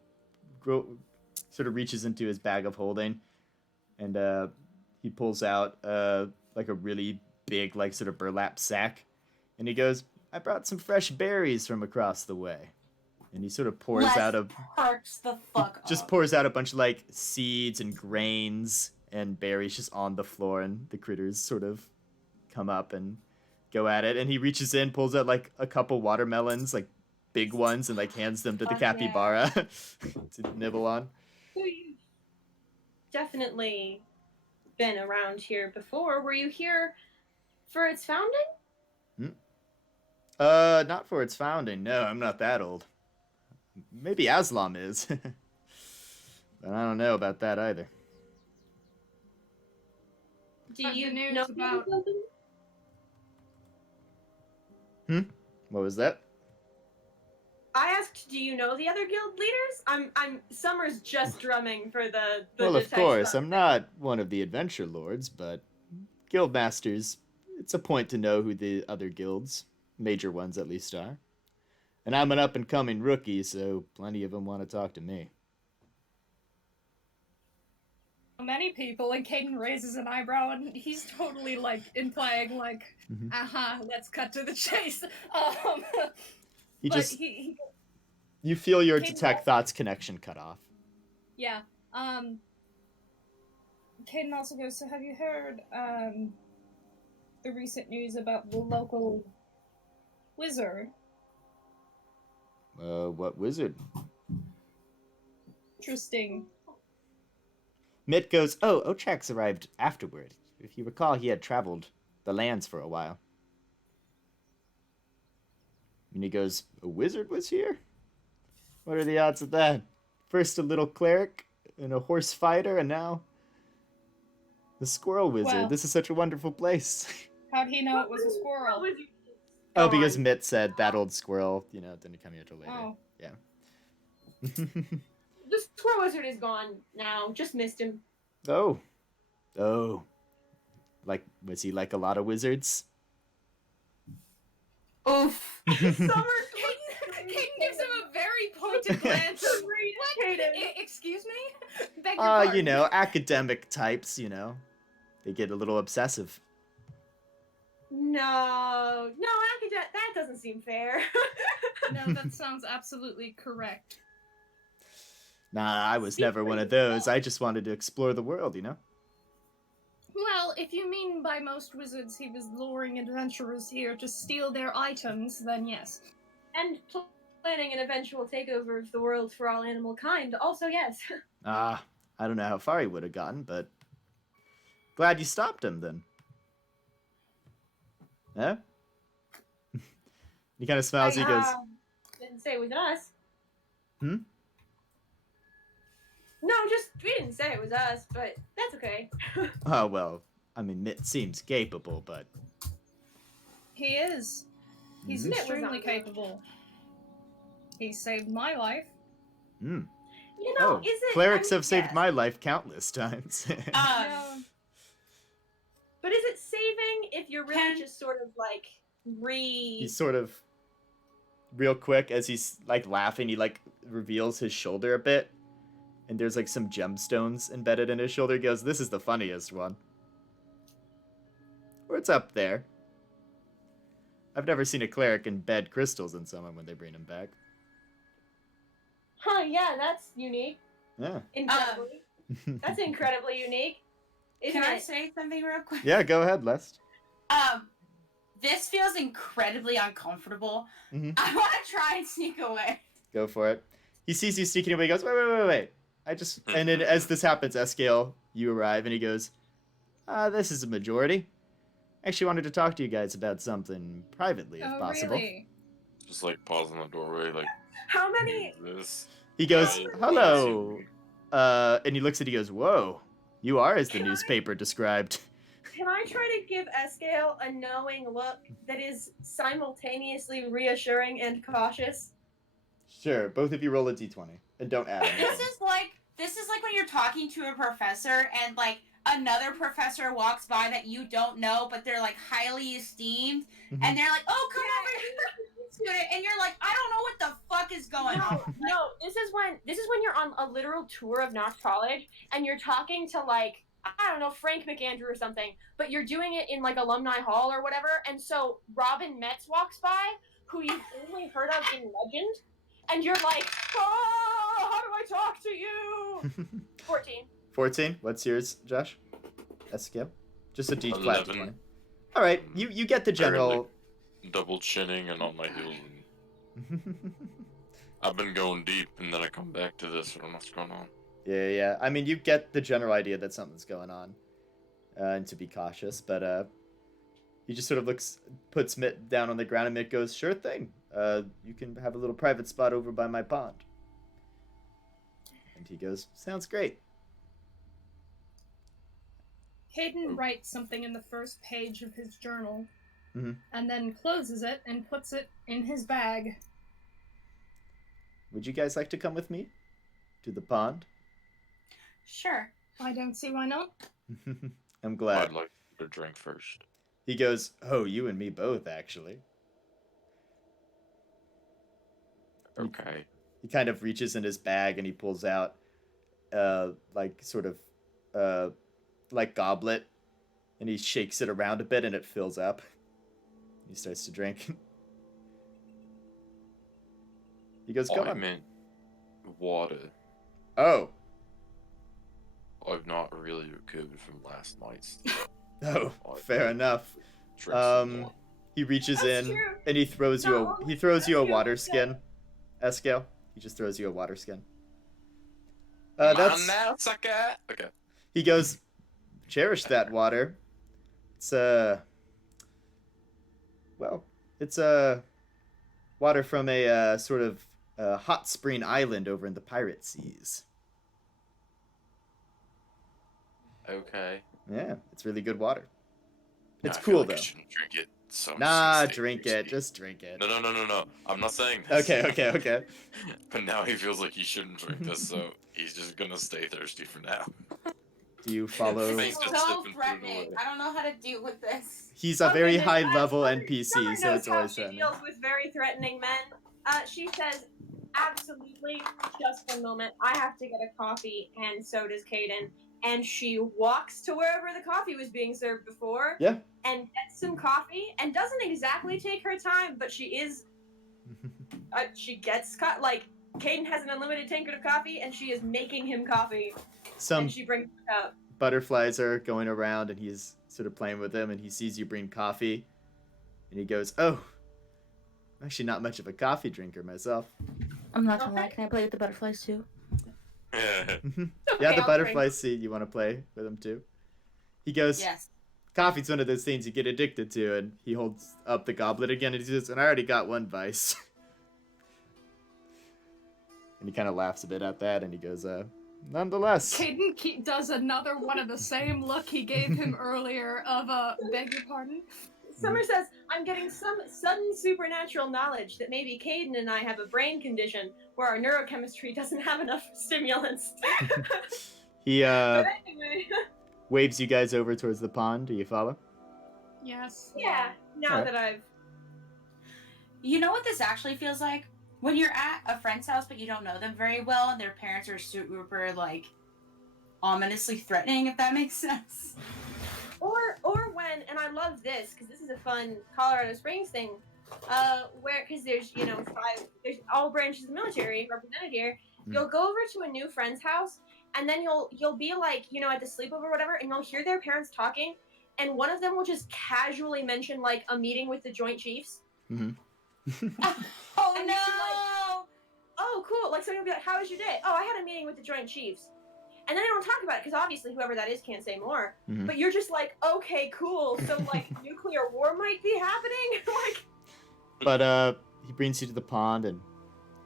sort of reaches into his bag of holding. And he pulls out, like, a really big, like, sort of burlap sack. And he goes, I brought some fresh berries from across the way. And he sort of pours Les out perks the fuck just up. pours out a bunch of like seeds and grains and berries just on the floor, and the critters sort of come up and go at it. And he reaches in, pulls out like a couple watermelons, like big ones, and like hands them to the Fuck yeah. capybara to nibble on. So you've definitely been around here before. Were you here for its founding? Not for its founding. No, I'm not that old. Maybe Aslam is. But I don't know about that either. Do But the you news know about- something? What was that? I asked, do you know the other guild leaders? Summer's just drumming for the Well, of detect course, stuff. I'm not one of the adventure lords, but guild masters, it's a point to know who the other guilds, major ones at least, are. And I'm an up-and-coming rookie, so plenty of them want to talk to me. Many people, and Caden raises an eyebrow, and he's totally like implying like, Mhm. let's cut to the chase. He but just, he you feel your Caden detect also- thoughts connection cut off. yeah. Caden also goes, so have you heard the recent news about the local wizard? What wizard? Interesting. Mitt goes, oh, Ochak's arrived afterward. If you recall, he had traveled the lands for a while. And he goes, a wizard was here? What are the odds of that? First a little cleric and a horse fighter, and now the squirrel wizard. Well- This is such a wonderful place. How'd he know it was a squirrel? Oh, because Gone. Mitt said that old squirrel, didn't come here till later. Oh. Yeah. The squirrel wizard is gone now. Just missed him. Oh. Oh. Like, was he like a lot of wizards? Oof. Summer. Caden gives him a very pointed glance. What? Caden. Excuse me? Beg your pardon. Academic types, they get a little obsessive. No, that doesn't seem fair. No, that sounds absolutely correct. Nah, I was never one of those. I just wanted to explore the world, Well, if you mean by most wizards he was luring adventurers here to steal their items, then yes. And planning an eventual takeover of the world for all animal kind. Also, yes. I don't know how far he would have gotten, but glad you stopped him then. Huh? He kind of smiles. He goes, Didn't say it was us. Hmm? No, we didn't say it was us, but that's okay. oh, well, I mean, Mitt seems capable, but... He is. He's Mhm. extremely capable. He saved my life. Hmm. You know, Oh, is it? clerics I mean, have saved yes. my life countless times. But is it saving if you're really Can- just sort of like He's sort of real quick as he's like laughing, he like reveals his shoulder a bit, and there's like some gemstones embedded in his shoulder. He goes, this is the funniest one. What's up there? I've never seen a cleric embed crystals in someone when they bring them back. Huh, yeah, that's unique. Yeah. Incredibly. That's incredibly unique. Isn't Can I it? say something real quick? Yeah, go ahead, Lest. This feels incredibly uncomfortable. Mhm. I want to try and sneak away. Go for it. He sees you sneaking away. He goes, wait. And then as this happens, Escale, you arrive, and he goes, this is a majority. Actually wanted to talk to you guys about something privately, if possible. Really? Just like pause in the doorway, like, How many? this. He goes, Right. hello. And he looks at it, he goes, whoa, you are as the newspaper described. Can I try to give Escale a knowing look that is simultaneously reassuring and cautious? Sure, both of you roll a d20. And don't add anything. This is like when you're talking to a professor and like another professor walks by that you don't know, but they're like highly esteemed, Mhm. and they're like, "Oh, come over here, student," and you're like, "I don't know what the fuck is going on." No, this is when you're on a literal tour of Knox College and you're talking to like I don't know, Frank McAndrew or something, but you're doing it in like alumni hall or whatever, and so Robin Metz walks by, who you've only heard of in legend, and you're like, oh, how do I talk to you? 14. 14. What's yours, Josh? That's skill. Just a D flat to 11. 20. All right, you get the general. Double chinning and on my heels. I've been going deep, and then I come back to this. I don't know what's going on. Yeah. I mean, you get the general idea that something's going on, and to be cautious. But he just sort of puts Mitt down on the ground, and Mitt goes, "Sure thing. You can have a little private spot over by my pond." And he goes, "Sounds great." Hayden writes something in the first page of his journal, Mhm. and then closes it and puts it in his bag. Would you guys like to come with me to the pond? Sure. I don't see why not. I'm glad. I'd like to drink first. He goes, "Oh, you and me both, actually." Okay. He kind of reaches in his bag and he pulls out, like sort of, like goblet, and he shakes it around a bit and it fills up. He starts to drink. He goes, "Go I on." meant water. Oh, I've not really recovered from last night's. oh, I fair enough. drink some more. He reaches That's in true. and he throws you No, a water that's skin. Escale. He just throws you a water skin. Come on That's. now, sucker. Okay. He goes, "Cherish that water. It's well, it's water from a sort of hot spring island over in the pirate seas. Okay. Yeah, it's really good water. No, It's I feel cool like I though. shouldn't drink it. So I'm just Nah, gonna stay drink it. thirsty. Just drink it. No. I'm not saying this. Okay. But now he feels like he shouldn't drink this, so he's just gonna stay thirsty for now. Do you follow? Thanks. It's just so sipping food threatening. away. I don't know how to deal with this. He's a Oh, very goodness, high level Summer NPC, so knows it's how always she threatening. deals with very threatening men. She says, absolutely, just one moment. I have to get a coffee, and so does Caden. And she walks to wherever the coffee was being served before. Yeah. And gets some coffee, and doesn't exactly take her time, but she is. She gets like Caden has an unlimited tankard of coffee, and she is making him coffee. Some And she brings it up. butterflies are going around, and he's sort of playing with them, and he sees you bring coffee, and he goes, "Oh, I'm actually not much of a coffee drinker myself." I'm not gonna lie, can I play with the butterflies too? Yeah, Okay, the I'll butterflies see you want to play with them too. He goes, Yes. "Coffee's one of those things you get addicted to," and he holds up the goblet again, and he says, "And I already got one vice." And he kind of laughs a bit at that, and he goes, "Nonetheless." Caden does another one of the same look he gave him earlier of beg your pardon? Summer says, I'm getting some sudden supernatural knowledge that maybe Caden and I have a brain condition where our neurochemistry doesn't have enough stimulants. He But anyway, waves you guys over towards the pond. Do you follow? Yes. yeah, now Alright. that I've... You know what this actually feels like? When you're at a friend's house but you don't know them very well and their parents are super, like, ominously threatening, if that makes sense. Or when, and I love this, because this is a fun Colorado Springs thing, where, because there's, there's all branches of the military represented here, you'll go over to a new friend's house, and then you'll be like, at the sleepover or whatever, and you'll hear their parents talking, and one of them will just casually mention, like, a meeting with the Joint Chiefs. Mm-hmm. Oh And no! Oh, cool. Like, somebody will be like, how was your day? Oh, I had a meeting with the Joint Chiefs. And then they don't talk about it, because obviously whoever that is can't say more. Mhm. But you're just like, okay, cool. So, like, nuclear war might be happening? Like, But he brings you to the pond, and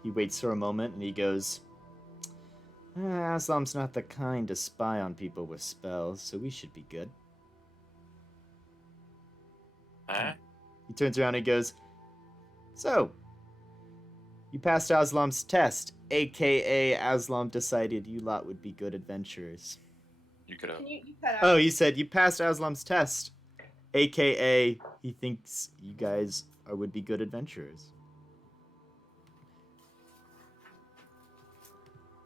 he waits for a moment, and he goes, "Aslam's not the kind to spy on people with spells, so we should be good." Huh? He turns around and goes, "So, you passed Aslam's test, aka Aslam decided you lot would be good adventurers." You could have. can you cut out? Oh, he said, "You passed Aslam's test, aka he thinks you guys would be good adventurers."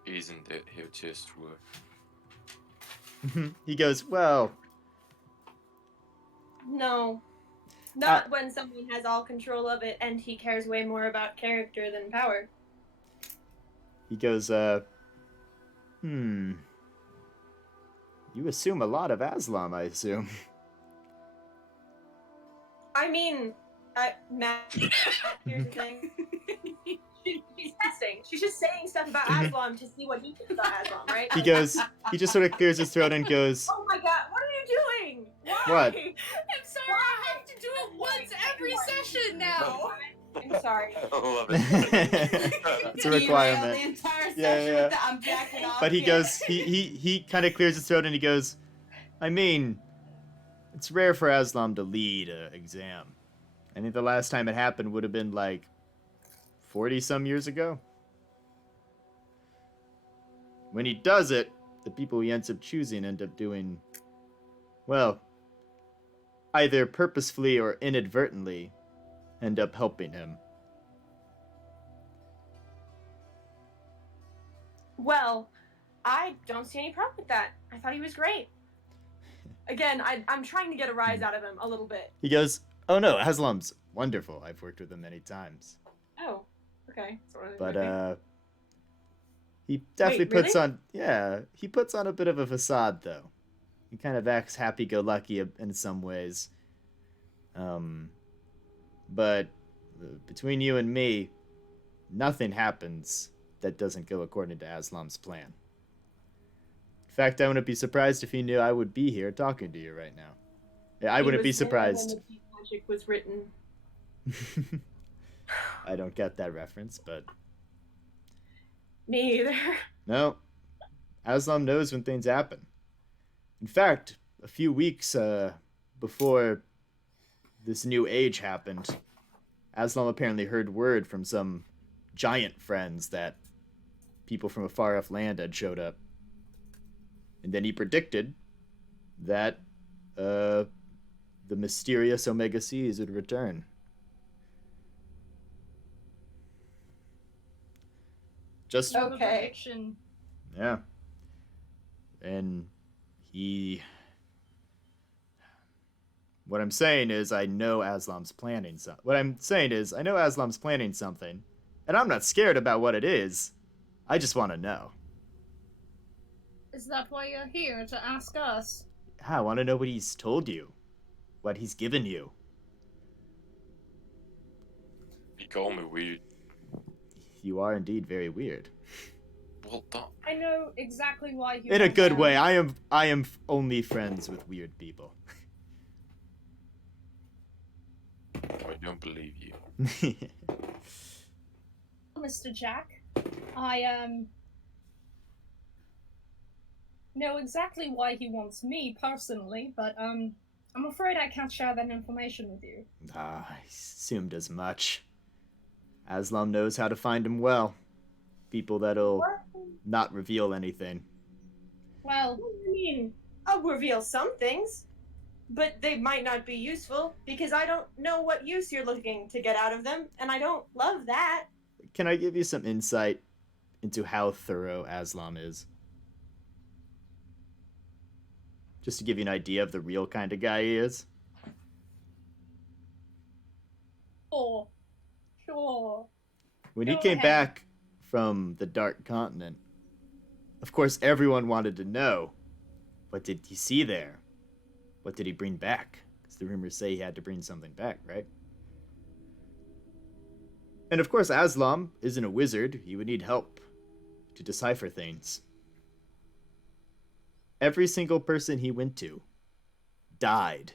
Isn't that how tests work? He goes, well, No. Not when someone has all control of it and he cares way more about character than power. he goes, you assume a lot of Aslam, I assume. I mean, Matt, here's the thing. She's testing. She's just saying stuff about Aslam to see what he thinks about Aslam, right? He goes, he just sort of clears his throat and goes, Oh my god, what are you doing? Why? What? I'm sorry, I have to do it once every session now. I'm sorry. I love it. it's a requirement. The entire session Yeah. with the I'm jacking off. But he here. goes, he kind of clears his throat and he goes, I mean, it's rare for Aslam to lead an exam. I think the last time it happened would have been like 40-some years ago. When he does it, the people he ends up choosing end up doing, well, either purposefully or inadvertently end up helping him. Well, I don't see any problem with that. I thought he was great. Again, I'm trying to get a rise out of him a little bit. He goes, oh no, Aslam's wonderful. I've worked with him many times. Oh, okay. But, he definitely Wait, puts on, he puts on a bit of a facade, though. He kind of acts happy-go-lucky in some ways. But between you and me, nothing happens that doesn't go according to Aslam's plan. In fact, I wouldn't be surprised if he knew I would be here talking to you right now. Yeah, I wouldn't be surprised. When the Deep Magic was written. I don't get that reference, but... Me either. No. Aslam knows when things happen. In fact, a few weeks before this new age happened, Aslam apparently heard word from some giant friends that people from a far-off land had showed up. And then he predicted that the mysterious Omega Seas would return. Just Okay. Prediction. yeah. And what I'm saying is I know Aslam's planning something. And I'm not scared about what it is. I just want to know. Is that why you're here, to ask us? I want to know what he's told you. What he's given you. You call me weird. You are indeed very weird. Well, don't. I know exactly why he In a wants good out. way. I am only friends with weird people. I don't believe you. Mr. Jack, I know exactly why he wants me personally, but I'm afraid I can't share that information with you. I assumed as much. Aslam knows how to find him well. People that'll not reveal anything. Well, I mean, I'll reveal some things, but they might not be useful because I don't know what use you're looking to get out of them, and I don't love that. Can I give you some insight into how thorough Aslam is? Just to give you an idea of the real kind of guy he is. sure. When he Go came ahead. back from the Dark Continent, of course everyone wanted to know, what did he see there? What did he bring back? Because the rumors say he had to bring something back, right? And of course Aslam isn't a wizard. He would need help to decipher things. Every single person he went to died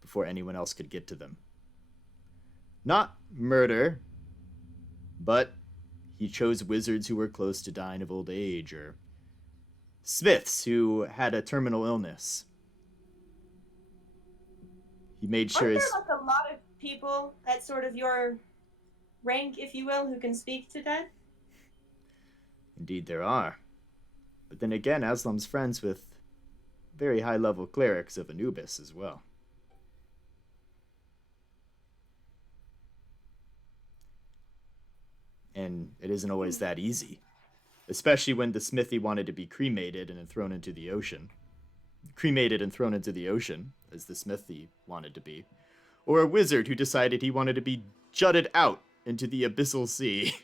before anyone else could get to them. Not murder, but he chose wizards who were close to dying of old age, or smiths who had a terminal illness. He made sure Aren't his... there like a lot of people at sort of your rank, if you will, who can speak to dead? Indeed there are. But then again, Aslam's friends with very high-level clerics of Anubis as well. And it isn't always that easy. Especially when the smithy wanted to be cremated and then thrown into the ocean. cremated and thrown into the ocean, as the smith he wanted to be, or a wizard who decided he wanted to be jutted out into the abyssal sea.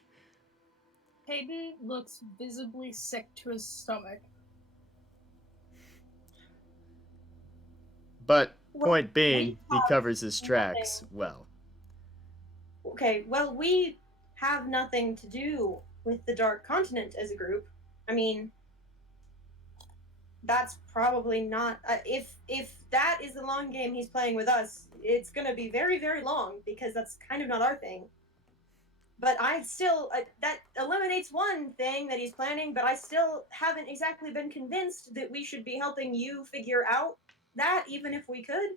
Hayden looks visibly sick to his stomach. But Well, point being, we he have covers his tracks well. Okay, well, we have nothing to do with the Dark Continent as a group. I mean, that's probably not. If that is the long game he's playing with us, it's going to be very, very long because that's kind of not our thing. But I still that eliminates one thing that he's planning. But I still haven't exactly been convinced that we should be helping you figure out that, even if we could.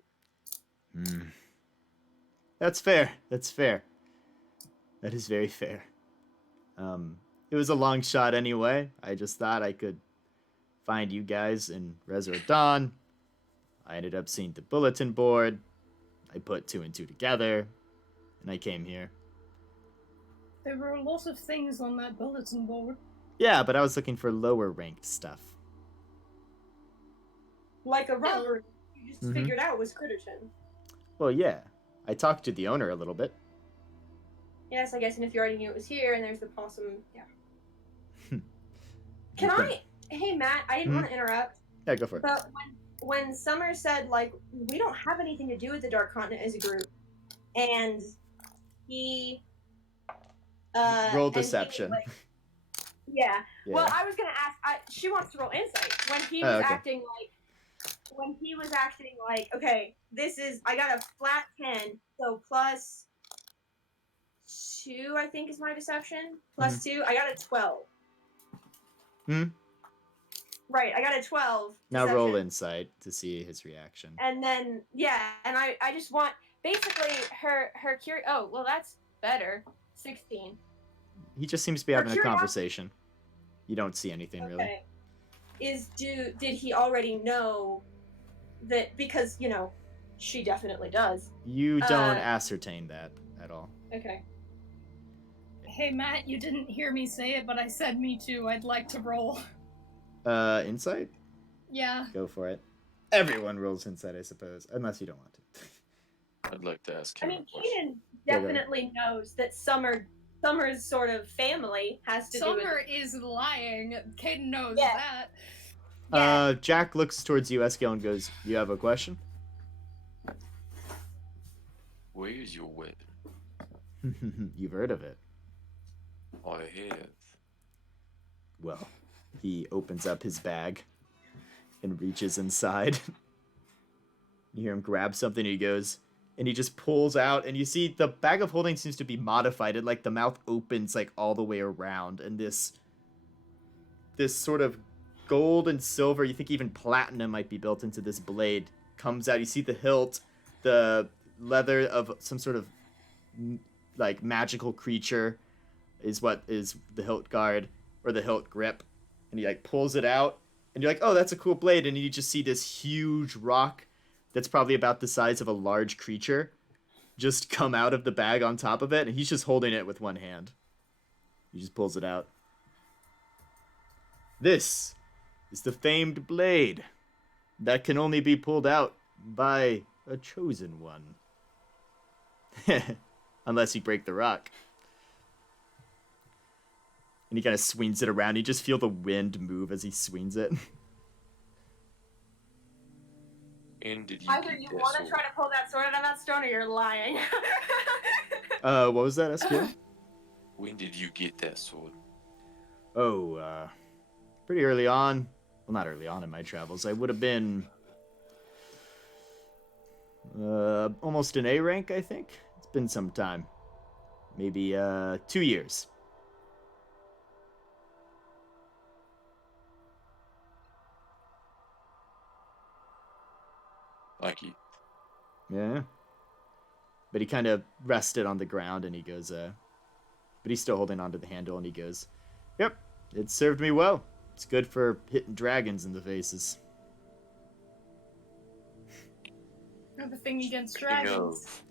That's fair. That's fair. That is very fair. It was a long shot anyway. I just thought I could find you guys in Resurrect Dawn. I ended up seeing the bulletin board. I put 2 and 2 together, and I came here. There were a lot of things on that bulletin board. Yeah, but I was looking for lower ranked stuff. Like a robbery, you just Mhm. figured out was Critterton. Well, yeah. I talked to the owner a little bit. Yes, I guess, and if you already knew it was here, and there's the possum, yeah. Can Okay. Hey, Matt, I didn't want to interrupt, Yeah, go for it. but when Summer said, like, we don't have anything to do with the Dark Continent as a group, and he... Roll and he was deception. like- yeah. Yeah. Well, I was going to ask, she wants to roll insight. When he Oh, was okay. acting like, okay, I got a flat 10, so plus 2, I think, is my deception. Plus 2, I got a 12. Hmm? Right, I got a 12. Now roll deception. insight to see his reaction. And then, yeah, and I just want, basically, her oh, well, that's better. 16. He just seems to be For having a curiosity- conversation. You don't see anything really. Okay. Did he already know that, because, she definitely does. You don't ascertain that at all. Okay. Hey Matt, you didn't hear me say it, but I said me too. I'd like to roll. Insight? Yeah. Go for it. Everyone rolls insight, I suppose, unless you don't want to. I'd like to ask I him a mean, question. Kaden Yeah, go ahead. definitely knows that Summer's sort of family has to do Summer with is lying. Caden knows Yeah. that. Yeah. Jack looks towards you, Eskiel, and goes, "You have a question?" Where is your weapon? You've heard of it. I have. Well, he opens up his bag and reaches inside. You hear him grab something, and he goes, and he just pulls out, and you see the bag of holding seems to be modified. Like the mouth opens like all the way around, and this sort of gold and silver, you think even platinum might be built into this blade, comes out. You see the hilt, the leather of some sort of like magical creature is what is the hilt guard or the hilt grip, and he like pulls it out, and you're like, oh, that's a cool blade, and you just see this huge rock that's probably about the size of a large creature just come out of the bag on top of it, and he's just holding it with one hand. He just pulls it out. This is the famed blade that can only be pulled out by a chosen one. Unless you break the rock. And he kind of swings it around. You just feel the wind move as he swings it. And did you either get you that want to sword? try to pull that sword out of that stone, or you're lying. What was that, SQ? When did you get that sword? Oh, pretty early on. Well, not early on in my travels. I would have been almost an A rank, I think. It's been some time. Maybe 2 years. Thank you. Yeah. But he kind of rested on the ground, and he goes, but he's still holding onto the handle, and he goes, yep, it served me well. It's good for hitting dragons in the faces. I have a thing against Speaking dragons.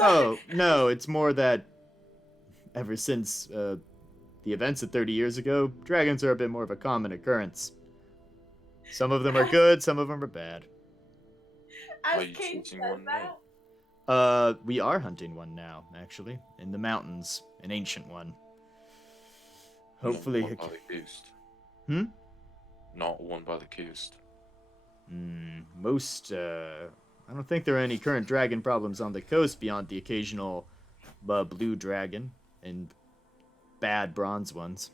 Oh, no, it's more that ever since the events of 30 years ago, dragons are a bit more of a common occurrence. Some of them are good, some of them are bad. As Are you Kate choosing says one now? that. We are hunting one now, actually, in the mountains, an ancient one. Hopefully, Not one by the coast. Hmm? Not one by the coast. I don't think there are any current dragon problems on the coast beyond the occasional blue dragon and bad bronze ones.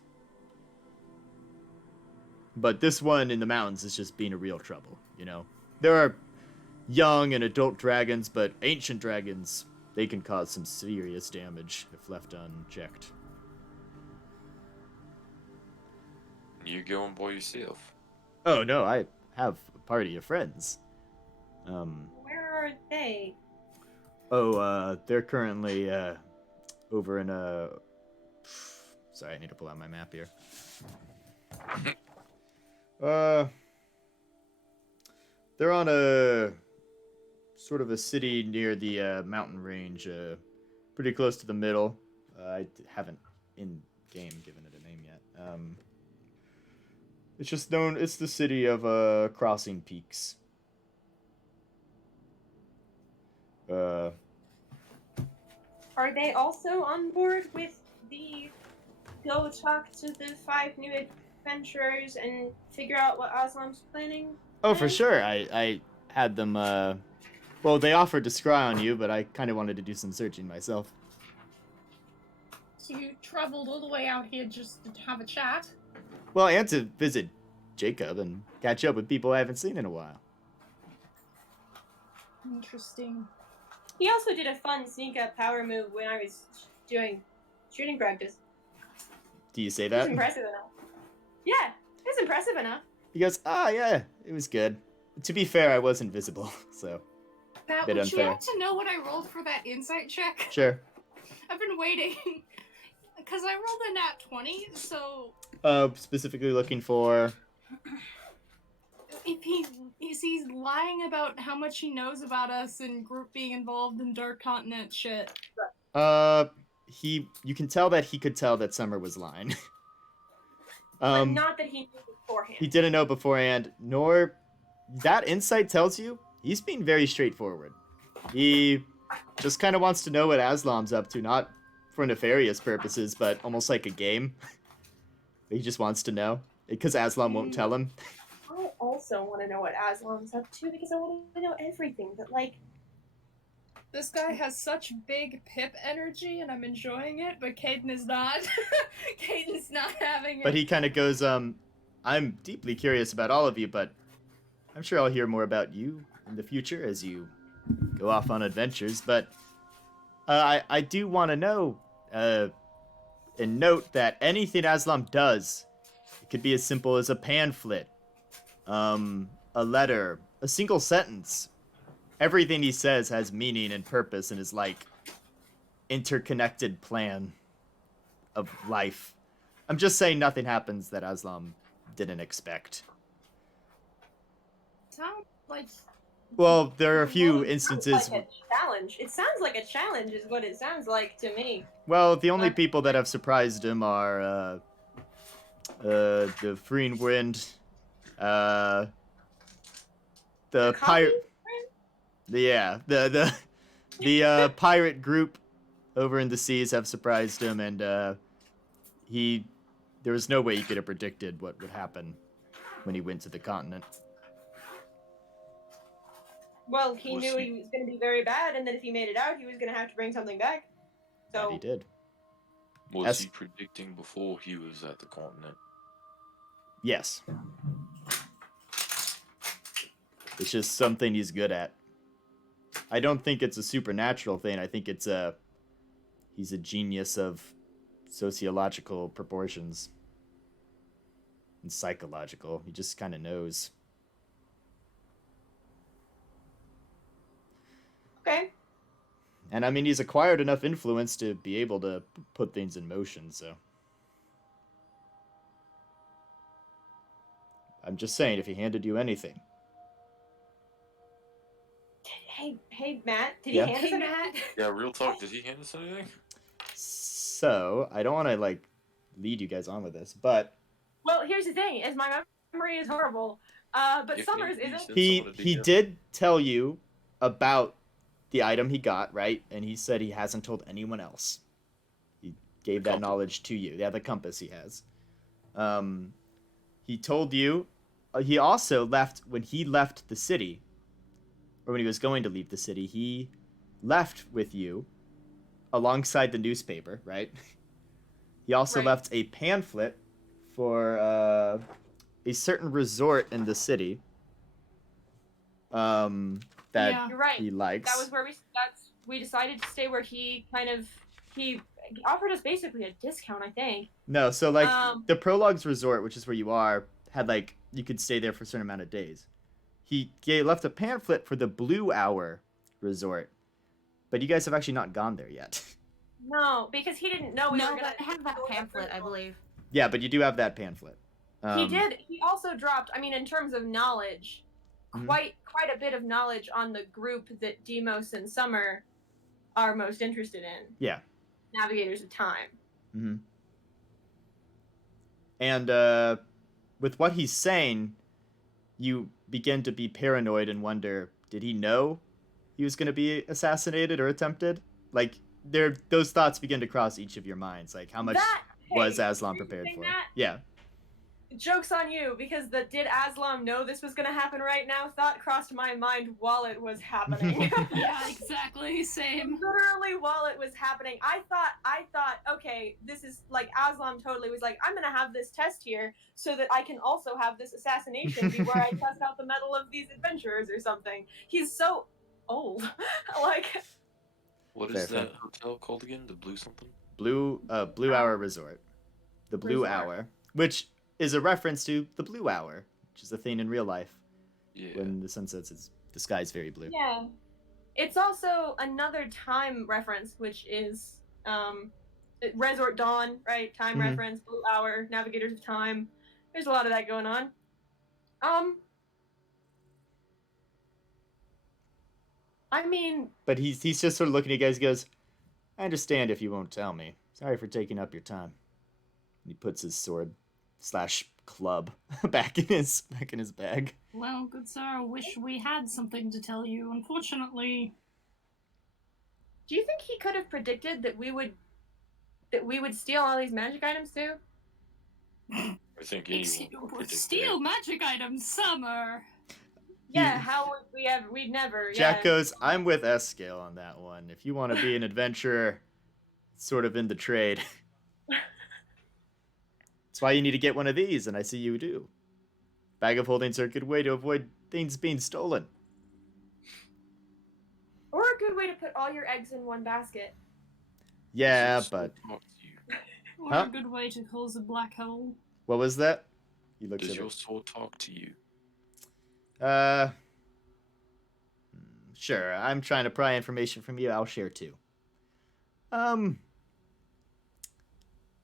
But this one in the mountains is just being a real trouble, you know? There are young and adult dragons, but ancient dragons, they can cause some serious damage if left unchecked. You going by yourself? Oh no, I have a party of friends. Where are they? They're currently over in sorry, I need to pull out my map here. They're on a sort of a city near the mountain range, pretty close to the middle. I haven't in game given it a name yet. It's just known. It's the city of Crossing Peaks. Are they also on board with the go talk to the 5 new adventurers and figure out what Aslam's planning? Oh, for sure. I had them. Well, they offered to scry on you, but I kind of wanted to do some searching myself. So you traveled all the way out here just to have a chat? Well, and to visit Jacob and catch up with people I haven't seen in a while. Interesting. He also did a fun sneak up power move when I was doing shooting practice. Do you say It was that? impressive enough. Yeah, it was impressive enough. He goes, yeah, it was good. To be fair, I was invisible, so Matt, bit would you unfair. like to know what I rolled for that insight check? Sure. I've been waiting. Because I rolled a nat 20, so Specifically looking for. if he's lying about how much he knows about us and group being involved in Dark Continent shit. You can tell that he could tell that Summer was lying. But not that he knew beforehand. He didn't know beforehand, nor that insight tells you he's being very straightforward. He just kind of wants to know what Aslam's up to, not for nefarious purposes, but almost like a game. He just wants to know because Aslam won't tell him. I also want to know what Aslam's up to because I want to know everything. But like, This guy has such big pip energy and I'm enjoying it, but Caden is not. Caden's not having it. But he kind of goes, I'm deeply curious about all of you, but I'm sure I'll hear more about you in the future as you go off on adventures. But I do want to know and note that anything Aslam does, it could be as simple as a pamphlet, a letter, a single sentence. Everything he says has meaning and purpose and is like interconnected plan of life. I'm just saying nothing happens that Aslam didn't expect. Sounds like Well, there are a few it instances. sounds like a challenge. It sounds like a challenge, is what it sounds like to me. Well, the only people that have surprised him are the Freeing Wind, the pirate. Yeah, the pirate group over in the seas have surprised him, and there was no way he could have predicted what would happen when he went to the continent. Well, he Was knew he- he was going to be very bad, and that if he made it out, he was going to have to bring something back. And So he did. Was As- he predicting before he was at the continent? Yes. It's just something he's good at. I don't think it's a supernatural thing. I think it's he's a genius of sociological proportions and psychological. He just kind of knows. okay. And I mean, he's acquired enough influence to be able to put things in motion, so. I'm just saying, if he handed you anything. Hey, Matt. Did Yeah. he hand us Hey, anything? Matt. Yeah, real talk. Did he hand us anything? So, I don't want to, like, lead you guys on with this, but Well, here's the thing: is my memory is horrible. But If Summers maybe isn't. you He did tell you about the item he got, right? And he said he hasn't told anyone else. He gave The that compass. knowledge to you. Yeah, the compass he has. He told you. He also left when he left the city, or when he was going to leave the city. He left with you, alongside the newspaper, right? He also Right. left a pamphlet for a certain resort in the city. That Yeah. You're right. he likes. That was where we decided to stay where he offered us basically a discount, I think. No, so like Um, the Prologue's resort, which is where you are, had like you could stay there for a certain amount of days. Left a pamphlet for the Blue Hour resort, but you guys have actually not gone there yet. No, because he didn't know we were No, gonna but I have that go to pamphlet, I Bristol. believe. Yeah, but you do have that pamphlet. He did. He also dropped. I mean, in terms of knowledge, Mhm. quite a bit of knowledge on the group that Demos and Summer are most interested in. Yeah. Navigators of Time. Mm-hmm. And with what he's saying, you begin to be paranoid and wonder: did he know he was going to be assassinated or attempted? Like, those thoughts begin to cross each of your minds. Like, how much was Aslan prepared for? That? Yeah. Joke's on you, because the did Aslam know this was gonna happen right now thought crossed my mind while it was happening. Yeah, exactly. Same. Literally while it was happening. I thought, okay, this is like Aslam totally was like, I'm gonna have this test here so that I can also have this assassination be where I test out the mettle of these adventurers or something. He's so old. Like, What Fair, is fair. that hotel called again? The Blue something? Blue Hour Resort. The Blue Resort. Hour, which is a reference to the Blue Hour, which is a thing in real life. Yeah. When the sun sets, the sky's very blue. yeah. It's also another time reference, which is Resort Dawn, right? Time Mhm. reference, Blue Hour, Navigators of Time. There's a lot of that going on. I mean, But he's just sort of looking at you guys. He goes, "I understand if you won't tell me. Sorry for taking up your time." And he puts his sword / club back in his bag. Well, good sir, I wish we had something to tell you. Unfortunately, do you think he could have predicted that we would steal all these magic items too? I think anyone would predict steal magic items, Summer. Yeah, how would we ever? We'd never. Jack yeah. goes, "I'm with S-Scale on that one. If you want to be an adventurer, sort of in the trade. That's why you need to get one of these, and I see you do. Bag of holdings are a good way to avoid things being stolen." Or a good way to put all your eggs in one basket. Yeah, Does your but sword talk to you? Or Huh? a good way to close a black hole. what was that? He looks Does at your it. sword talk to you? Sure. I'm trying to pry information from you. I'll share too.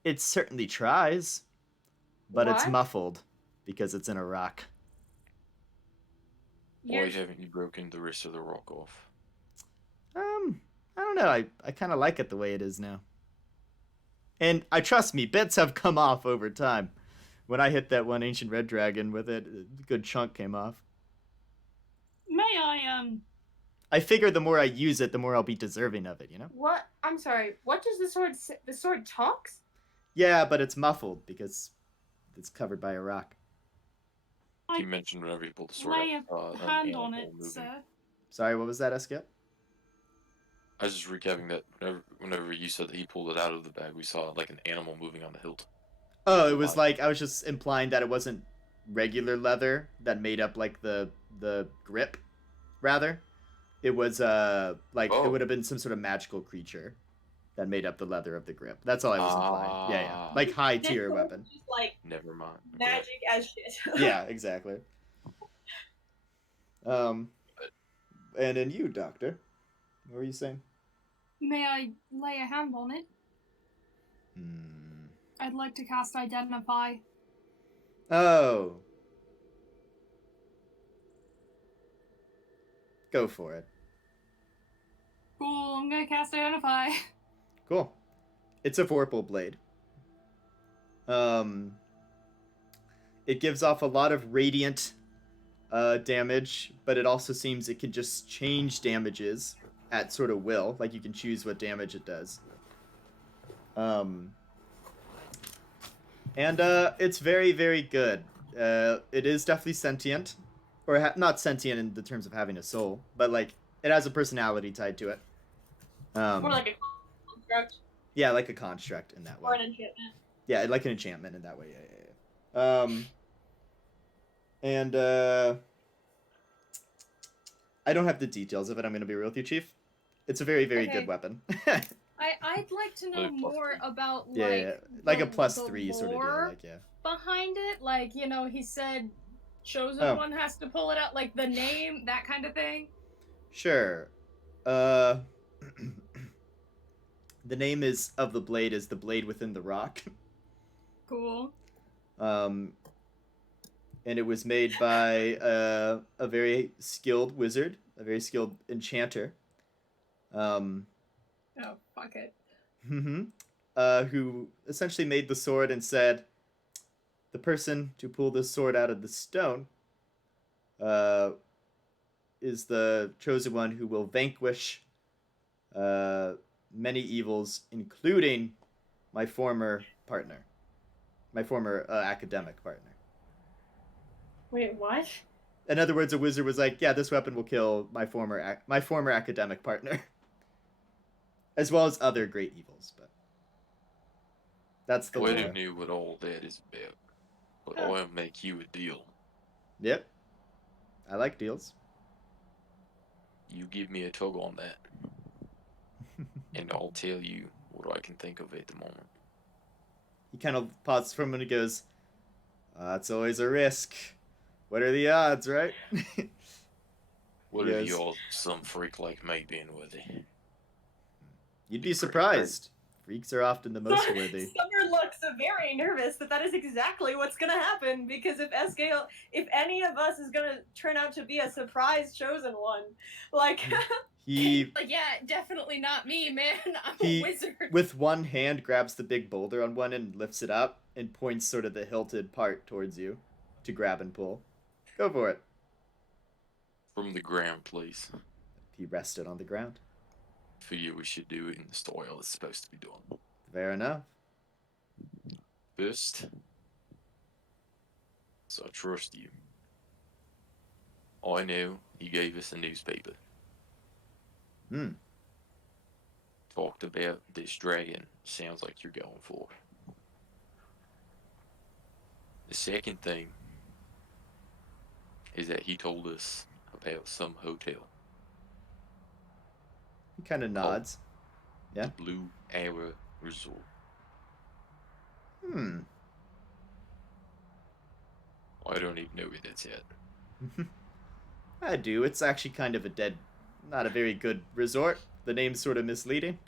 It certainly tries, but it's What? muffled because it's in a rock. Why You're- haven't you broken the rest of the rock off? I don't know. I kind of like it the way it is now. And trust me, bits have come off over time. When I hit that one ancient red dragon with it, a good chunk came off. May I, I figure the more I use it, the more I'll be deserving of it, you know? What? I'm sorry. What does the sword say? The sword talks? Yeah, but it's muffled because it's covered by a rock. He mentioned whenever he pulled the sword lay out, a an hand on animal it, moving. sir? Sorry, what was that, Eskia? I was just recapping that whenever you said that he pulled it out of the bag, we saw like an animal moving on the hilt. Oh, it was like I was just implying that it wasn't regular leather that made up like the grip, rather. It was like it would have been some sort of magical creature that made up the leather of the grip. That's all I was implying. Yeah. Like high tier This weapon. is just like Never mind. magic as shit. Yeah, exactly. And then you, Doctor. What were you saying? May I lay a hand on it? I'd like to cast Identify. Oh. Go for it. Cool, I'm gonna cast Identify. Cool. It's a vorpal blade. It gives off a lot of radiant damage, but it also seems it can just change damages at sort of will. Like you can choose what damage it does. And it's very, very good. It is definitely sentient, or not sentient in the terms of having a soul, but like it has a personality tied to it. More like a construct. Yeah, like a construct in that Or way. an enchantment. Yeah, like an enchantment in that way. Yeah. And I don't have the details of it. I'm gonna be real with you, Chief. It's a very, very Okay. good weapon. I'd like to know Like plus more 3. about Yeah, like yeah. Like a the- plus the 3 sort of deal. lore Like, yeah. behind it. Like, you know, he said chosen Oh. one has to pull it out, like the name, that kind of thing. Sure. The name is of the blade is the blade within the rock. Cool. And it was made by a very skilled wizard, a very skilled enchanter. Oh, fuck it. Who essentially made the sword and said, the person to pull this sword out of the stone is the chosen one who will vanquish many evils, including my former partner, my former academic partner. Wait, what? In other words, a wizard was like, yeah, this weapon will kill my former academic partner. As well as other great evils, but that's the We lore. don't know what all that is about, but I'll make you a deal. Yep. I like deals. You give me a tug on that, and I'll tell you what I can think of at the moment. He kind of pauses for a minute and goes, it's always a risk. What are the odds, right? What are Yes. the odds of some freak like me being worthy? You'd be surprised. Freaks are often the most worthy. Summer looks very nervous that is exactly what's gonna happen, because if any of us is gonna turn out to be a surprise chosen one, like He, Like, yeah, definitely not me, man. I'm He- a wizard. with one hand, grabs the big boulder on one end, lifts it up, and points sort of the hilted part towards you to grab and pull. Go for it. From the ground, please. He rested on the ground. Figure we should do it in the style it's supposed to be done. Fair enough. First, so I trust you. I know you gave us a newspaper. Talked about this dragon. Sounds like you're going for it. The second thing is that he told us about some hotel. He kind of nods. Yeah. The Blue Arrow Resort. I don't even know where that's at. I do. It's actually kind of not a very good resort. The name's sort of misleading.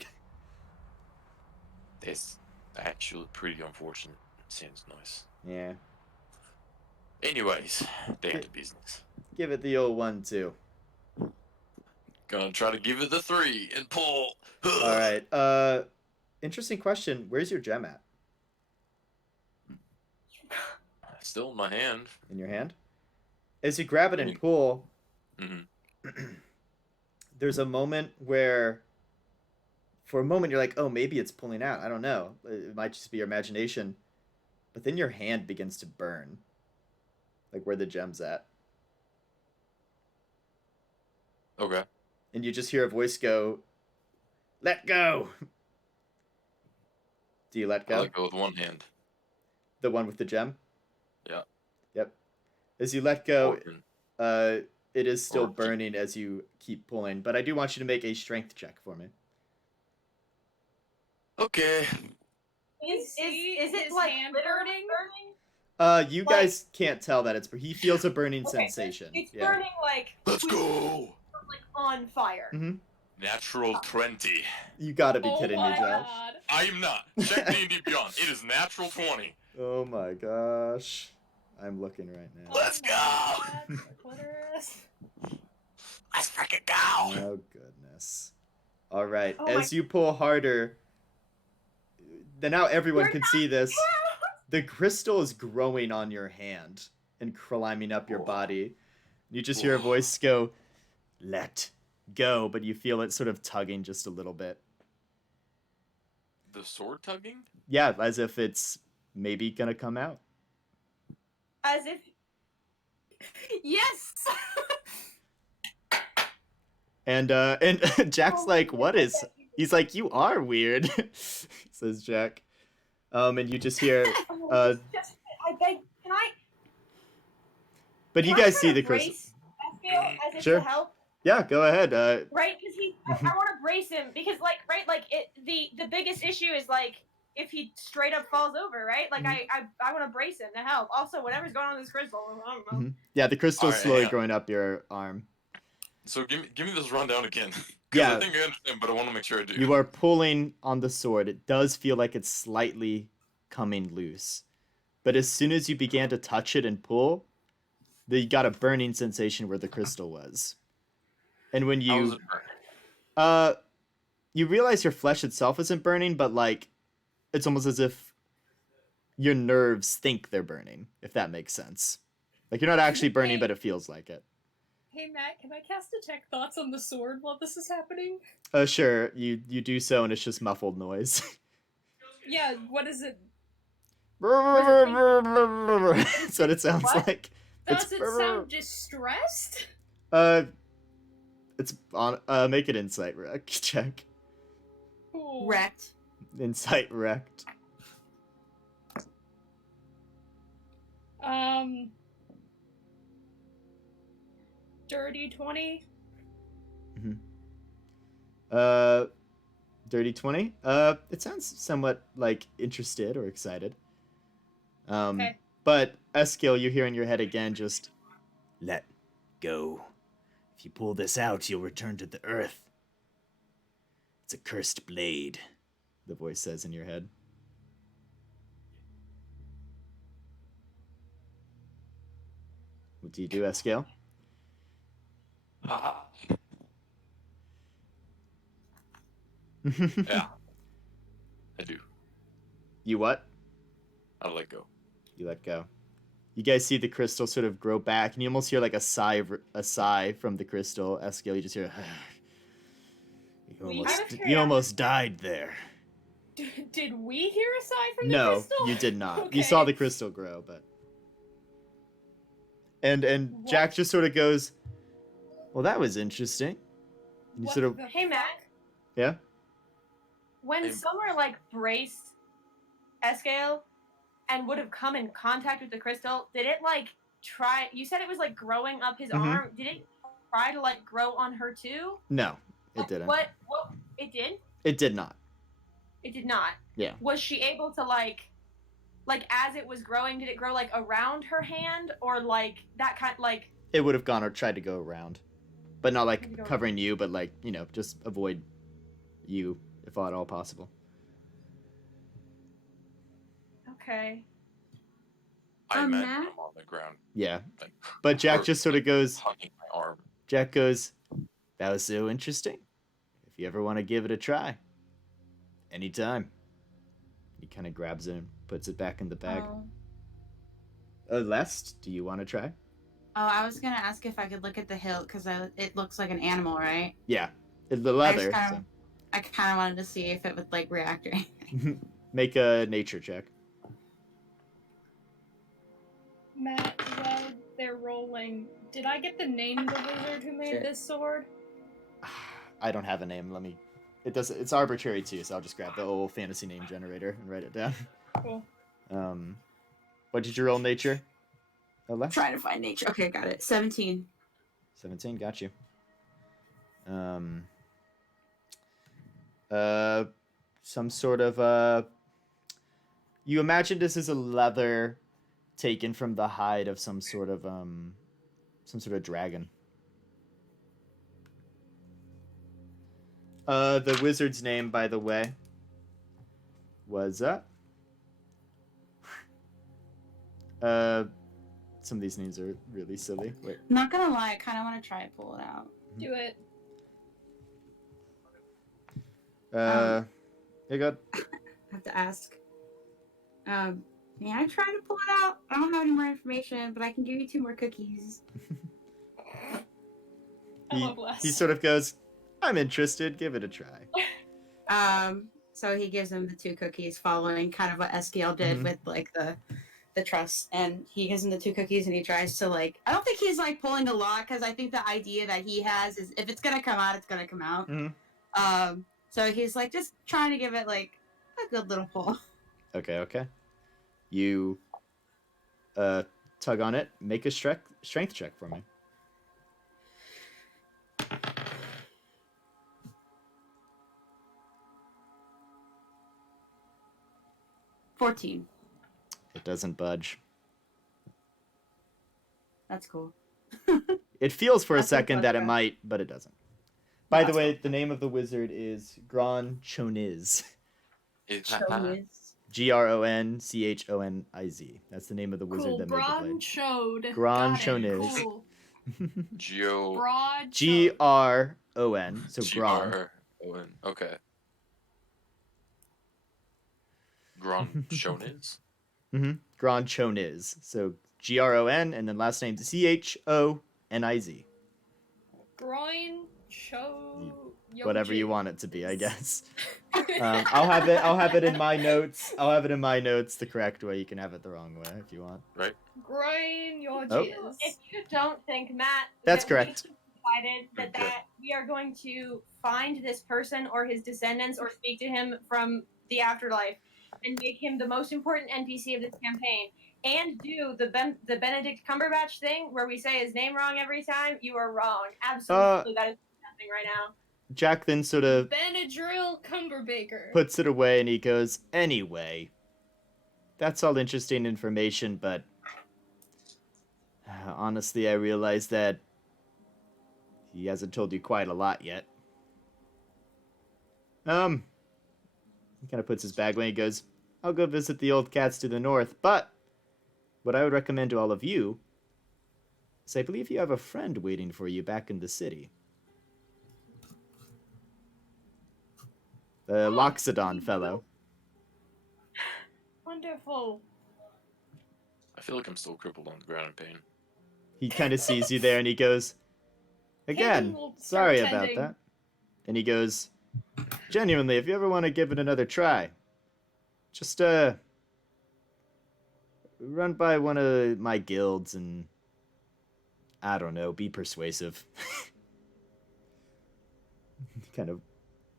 That's actually pretty unfortunate. Sounds nice. Yeah. Anyways, down to business. Give it the old 1-2. Gonna try to give it the 3 and pull. All right. Interesting question. Where's your gem at? Still in my hand. In your hand? As you grab it and pull, there's a moment where, for a moment, you're like, oh, maybe it's pulling out. I don't know. It might just be your imagination. But then your hand begins to burn. Like where the gem's at. Okay. And you just hear a voice go, let go. Do you let I go? let go with one hand. The one with the gem? Yeah. Yep. As you let go, Orphan. it is still Orphan. burning as you keep pulling. But I do want you to make a strength check for me. Okay. is His it like hand literally burning? You Like- guys can't tell that he feels a burning Okay, sensation. It's Yeah. burning like Let's go. like on fire. Mhm. Natural 20. You gotta be Oh kidding my me, Josh. god. I am not. Check D&D Beyond. It is natural 20. Oh my gosh. I'm looking right now. Let's Oh go. my god, clitoris. Let's freaking go. Oh goodness. All right. Oh As you pull harder, then now everyone We're can see this. The crystal is growing on your hand and climbing up your Oh. body. You just hear a voice go, "Let go," but you feel it sort of tugging just a little bit. The sword tugging? Yeah, as if it's maybe gonna come out. As if Yes. And Jack's like, "What is?" He's like, "You are weird," says Jack. And you just hear, just, I beg, can I? but Can you I guys try see to the crystal. brace Eskiel as if Sure. to help? Yeah, go ahead. Right, because I want to brace him because, like, right, like the biggest issue is like if he straight up falls over, right? Like I want to brace him to help. Also, whatever's going on in this crystal, I don't know. Yeah, the crystal's Alright, slowly hang on. growing up your arm. So give me this rundown again. Because Yeah. I think I understand, but I want to make sure I do. You are pulling on the sword. It does feel like it's slightly coming loose. But as soon as you began to touch it and pull, you got a burning sensation where the crystal was. And when How is you it burning? you realize your flesh itself isn't burning, but like it's almost as if your nerves think they're burning, if that makes sense. Like you're not actually burning, but it feels like it. Hey Matt, can I cast detect thoughts on the sword while this is happening? Sure, you do so, and it's just muffled noise. Yeah, what is it? That's what it sounds What? like. Does it sound distressed? It's on. Make an insight check. Cool. Wrecked. Insight wrecked. Dirty 20. Dirty 20. It sounds somewhat like interested or excited. Okay. But Eskill, you hear in your head again, just let go. If you pull this out, you'll return to the earth. It's a cursed blade, the voice says in your head. What do you do, Eskill? Yeah. I do. You what? I let go. You let go. You guys see the crystal sort of grow back, and you almost hear like a sigh from the crystal. Eskill, you just hear, you almost died there. Did we hear a sigh from the No, crystal? you did not. Okay. You saw the crystal grow, but and Jack just sort of goes, "Well, that was interesting." And you What sort of, the Hey, Matt. fuck? yeah. When Hey. Summer like braced Eskiel and would have come in contact with the crystal, did it like try? You said it was like growing up his arm. Did it try to like grow on her too? No, it didn't. What? It did? It did not. It did not. Yeah. Was she able to like as it was growing? Did it grow like around her hand or like that kind like? It would have gone or tried to go around, but not Tried to like go covering you, but like just avoid you if at all possible. Okay. I imagine Matt? I'm on the ground. Yeah, Like, but Jack or, just sort of like, goes. hugging my arm. Jack goes, "That was so interesting. If you ever want to give it a try, anytime." He kind of grabs it and puts it back in the bag. Lest, do you want to try? Oh, I was gonna ask if I could look at the hilt because it looks like an animal, right? Yeah, it's the leather. I kind of wanted to see if it would like react or anything. So. Make a nature check. Matt, while they're rolling, did I get the name of the wizard who made this sword? I don't have a name. Let me. It does. It's arbitrary too, so I'll just grab the old fantasy name generator and write it down. Cool. What did you roll nature? Left? Trying to find nature. Okay, got it. 17. 17. Got you. Some sort of you imagine this is a leather taken from the hide of some sort of dragon. The wizard's name, by the way, was some of these names are really silly. Wait. Not gonna lie, I kind of want to try and pull it out. Do it. You good? I have to ask. May I try to pull it out? I don't have any more information, but I can give you 2 more cookies. I love Les. He sort of goes, I'm interested, give it a try. So he gives him the 2 cookies, following kind of what Eskiel did Mhm. with like the trust, and he gives him the 2 cookies, and he tries to like. I don't think he's like pulling a lot, because I think the idea that he has is if it's gonna come out, it's gonna come out. Mhm. So he's like just trying to give it like a good little pull. Okay. You tug on it. Make a strength check for me. 14. It doesn't budge. That's cool. It feels for a That's what second that it bugs might, but it doesn't. By the That's way, the name of the wizard is Gron Choniz. Choniz. Gronchoniz. That's the name of the wizard Cool. that made the Broad blade. chode. Gron Got it. Choniz. Cool. Geo Broad chode. Gron. So Gron. G-R-O-N. Okay. Gron Choniz? Gron Choniz. So Gron, and then last name Choniz. Groin chode. Whatever you want it to be, I guess. I'll have it in my notes. I'll have it in my notes the correct way. You can have it the wrong way if you want. Right? Groin your Oh. jizz. If you don't think, Matt, That's that correct. we decided that we are going to find this person or his descendants or speak to him from the afterlife and make him the most important NPC of this campaign, and do the Benedict Cumberbatch thing where we say his name wrong every time, you are wrong. Absolutely, that is happening right now. Jack then sort of Benadryl Cumberbaker. puts it away and he goes, anyway, that's all interesting information, but honestly, I realize that he hasn't told you quite a lot yet. He kind of puts his bag away and he goes, I'll go visit the old cats to the north, but what I would recommend to all of you is I believe you have a friend waiting for you back in the city. The Loxodon fellow. Wonderful. I feel like I'm still crippled on the ground in pain. He kind of sees you there and he goes, again, Hayden will start sorry about tending. that. And he goes, genuinely, if you ever want to give it another try, just run by one of my guilds and, I don't know, be persuasive. He kind of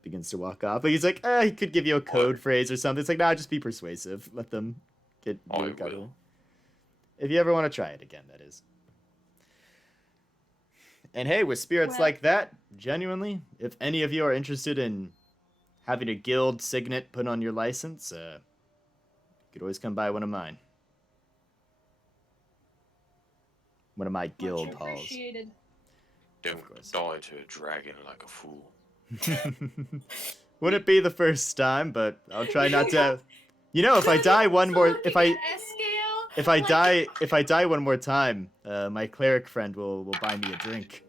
begins to walk off. But he's like, he could give you a code phrase or something. It's like, nah, just be persuasive. Let them get Oh, I you covered. will. If you ever want to try it again, that is. And hey, with spirits Well- like that, genuinely, if any of you are interested in having a guild signet put on your license, you could always come by one of mine. One of my guild Much halls. appreciated. Don't course. die to a dragon like a fool. Wouldn't be the first time, but I'll try not to. You know, if I die one more, if I die one more time, my cleric friend will buy me a drink.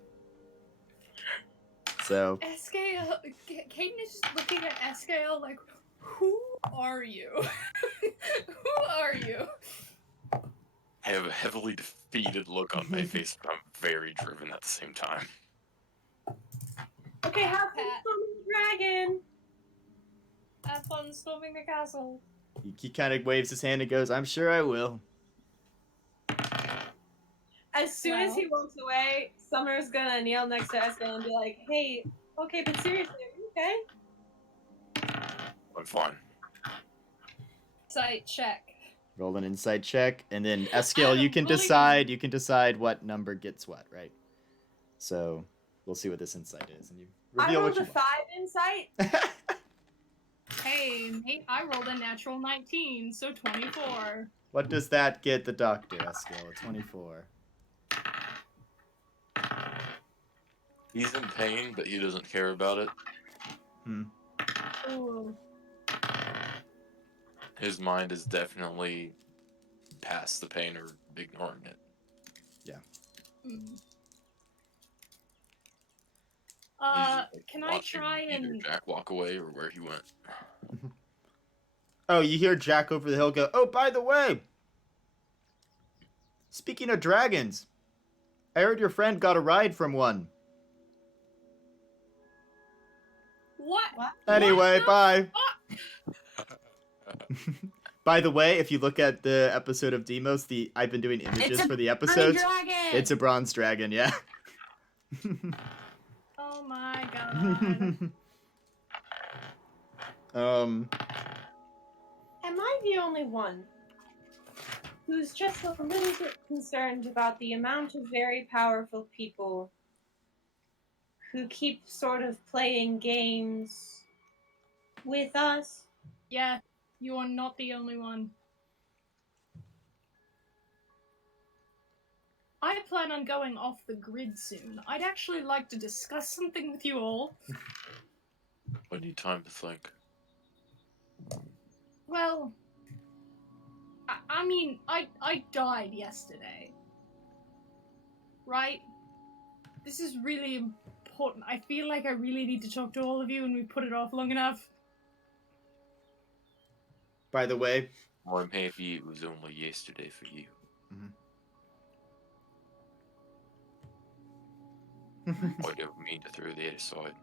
So Escale, Caden is just looking at Escale like, who are you? Who are you? I have a heavily defeated look on my face, but I'm very driven at the same time. Okay, have fun Pat. storming the dragon. Have fun storming the castle. he kind of waves his hand and goes, "I'm sure I will." As soon as he walks away, Summer's gonna kneel next to Eskel and be like, hey, okay, but seriously, are you okay? I'm fine. Sight check. Roll an insight check, and then Eskill, I you can believe- decide. You can decide what number gets what, right? So we'll see what this insight is, and you I reveal rolled what a you 5 insight. want. Hey, mate, I rolled a natural 19, so 24. What does that get the doctor, Eskill? A 24. He's in pain, but he doesn't care about it. Ooh. His mind is definitely past the pain or ignoring it. Mm. He's Can I watching try either and... Jack walk away or where he went. Oh, you hear Jack over the hill go, "Oh, by the way, speaking of dragons, I heard your friend got a ride from one. What? Anyway, What the bye. fuck? By the way, if you look at the episode of Demos, I've been doing images for the episodes. Dragon! It's a bronze dragon, yeah. Oh my god. um, Am I the only one who's just a little bit concerned about the amount of very powerful people who keep sort of playing games with us? Yeah, you are not the only one. I plan on going off the grid soon. I'd actually like to discuss something with you all. I need time to think. Well, I mean, I died yesterday. Right? This is really important. I feel like I really need to talk to all of you, and we put it off long enough. by the way, Well, I'm happy it was only yesterday for you. I don't mean to throw that aside,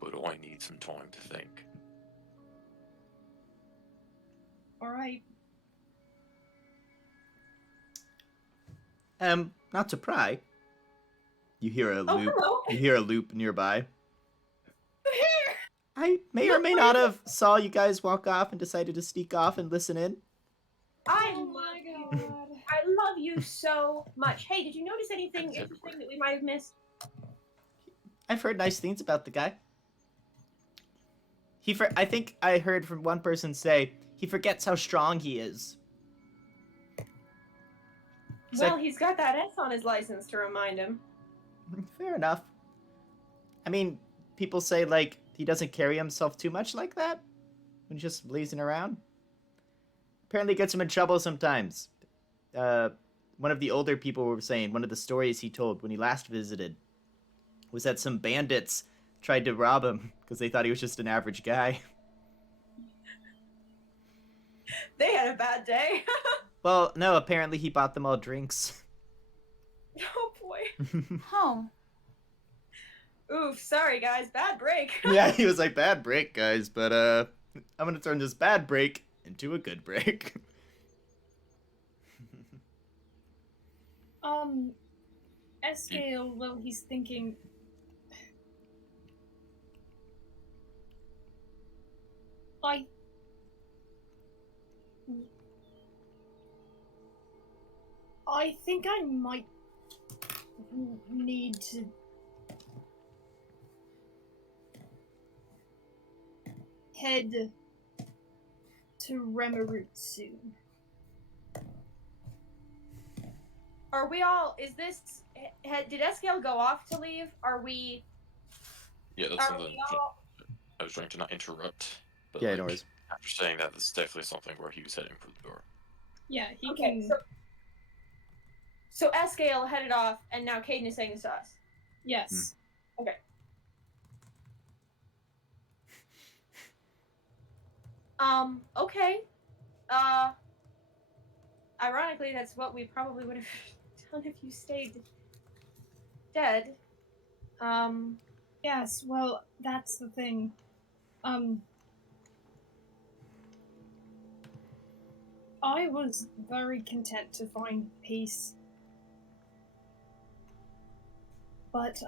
but I need some time to think. Alright. not to pry. You hear a Oh, loop. hello. You hear a loop nearby. I may or may not have saw you guys walk off and decided to sneak off and listen in. I Oh love my you. god. I love you so much. Hey, did you notice anything That's interesting that we might have missed? I've heard nice things about the guy. I think I heard from one person say he forgets how strong he is. It's Well, like, he's got that S on his license to remind him. fair enough. I mean, people say, like, he doesn't carry himself too much like that when he's just lazing around. Apparently gets him in trouble sometimes. One of the older people were saying one of the stories he told when he last visited was that some bandits tried to rob him because they thought he was just an average guy. They had a bad day. Well, no, apparently he bought them all drinks. Oh boy. Oh. Oof, sorry guys, bad break. Yeah, he was like, bad break, guys, but I'm gonna turn this bad break into a good break. Escale, well, he's thinking. I think I might need to head to Remarut soon. Are we all, did Escale go off to leave? Are we, Yeah, that's are something we all, I was trying to not interrupt. But Yeah, like, no worries. after saying that, this is definitely something where he was heading for the door. Yeah, he okay, can. so Escale headed off, and now Caden is saying this to us. Yes. Okay. Okay. Ironically, that's what we probably would have done if you stayed dead. Yes, well, that's the thing. I was very content to find peace. But,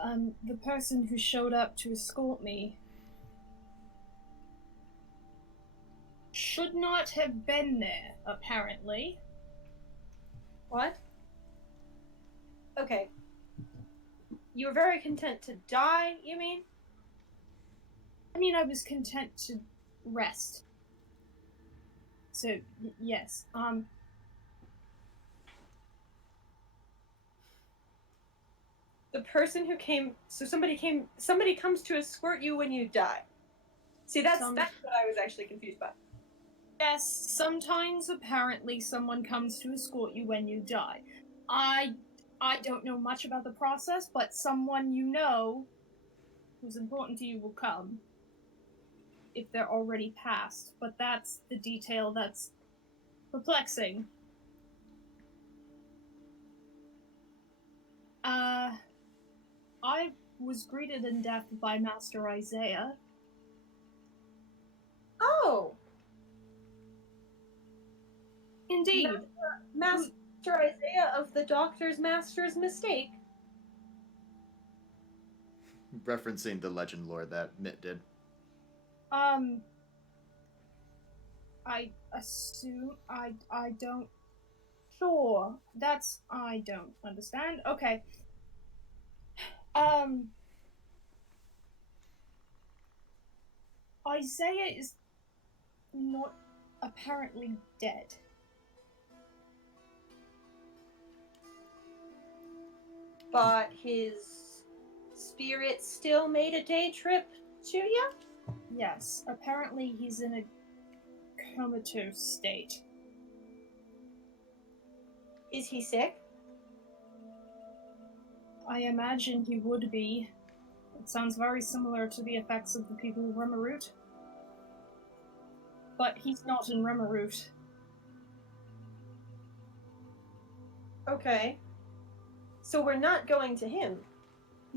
the person who showed up to escort me should not have been there, apparently. What? Okay. You were very content to die, you mean? I mean, I was content to rest. So, yes, The person who came, so somebody comes to escort you when you die. See, that's what I was actually confused by. yes, sometimes apparently someone comes to escort you when you die. I don't know much about the process, but someone you know who's important to you will come if they're already passed. But that's the detail that's perplexing. was greeted in death by Master Isaiah. Oh, Indeed. Master Isaiah of the Doctor's Master's mistake. Referencing the legend lore that Mitt did. I assume I don't. Sure, that's I don't understand. Okay. Isaiah is not apparently dead. But his spirit still made a day trip to you? Yes, apparently he's in a comatose state. Is he sick? I imagine he would be. It sounds very similar to the effects of the people of Remarut. But he's not in Remarut. Okay. So we're not going to him.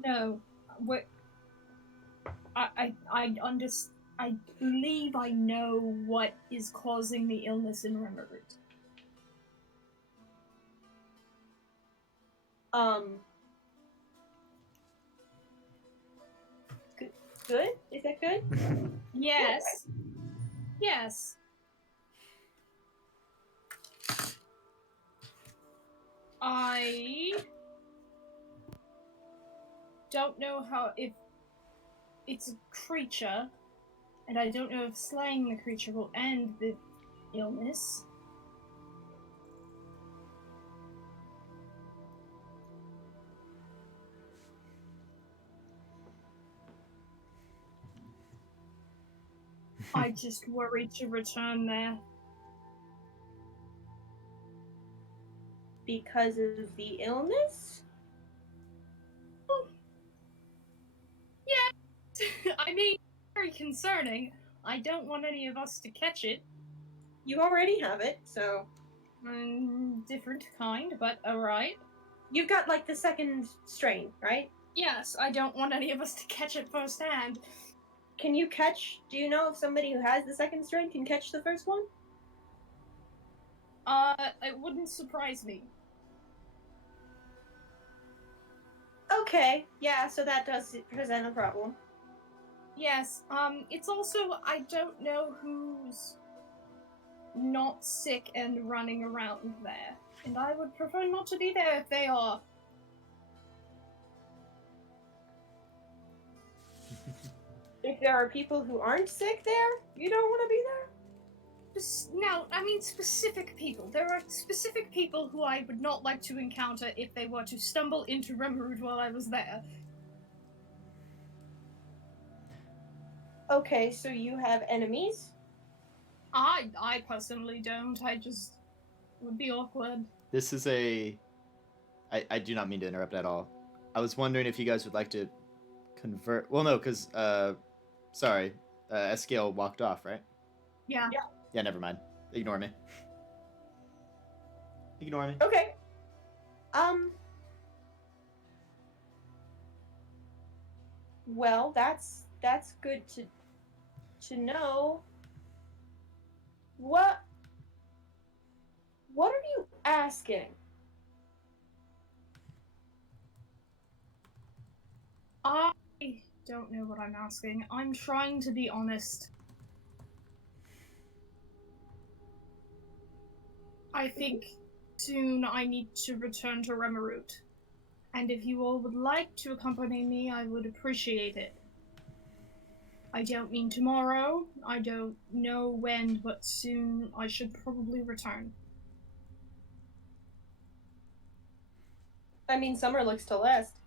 No, I believe I know what is causing the illness in Remarut. Good? Is that good? Yes. Yes. I don't know if it's a creature, and I don't know if slaying the creature will end the illness. I just worry to return there. Because of the illness? Yeah. I mean, very concerning. I don't want any of us to catch it. You already have it, so... Different kind, but alright. You've got, like, the second strain, right? Yes, I don't want any of us to catch it firsthand. Can you catch... Do you know if somebody who has the second strain can catch the first one? It wouldn't surprise me. Okay, yeah, so that does present a problem. Yes, it's also, I don't know who's not sick and running around there. And I would prefer not to be there if they are. If there are people who aren't sick there, you don't want to be there? No, I mean specific people. There are specific people who I would not like to encounter if they were to stumble into Remarut while I was there. Okay, so you have enemies? I personally don't. I just would be awkward. This is I do not mean to interrupt at all. I was wondering if you guys would like to convert. Well, no, because sorry, Escale walked off, right? Yeah. Yeah, never mind. Ignore me. Ignore me. Okay. Well, that's good to know. What are you asking? I don't know what I'm asking. I'm trying to be honest. I think soon I need to return to Remarut. And if you all would like to accompany me, I would appreciate it. I don't mean tomorrow. I don't know when, but soon I should probably return. I mean, summer looks to last.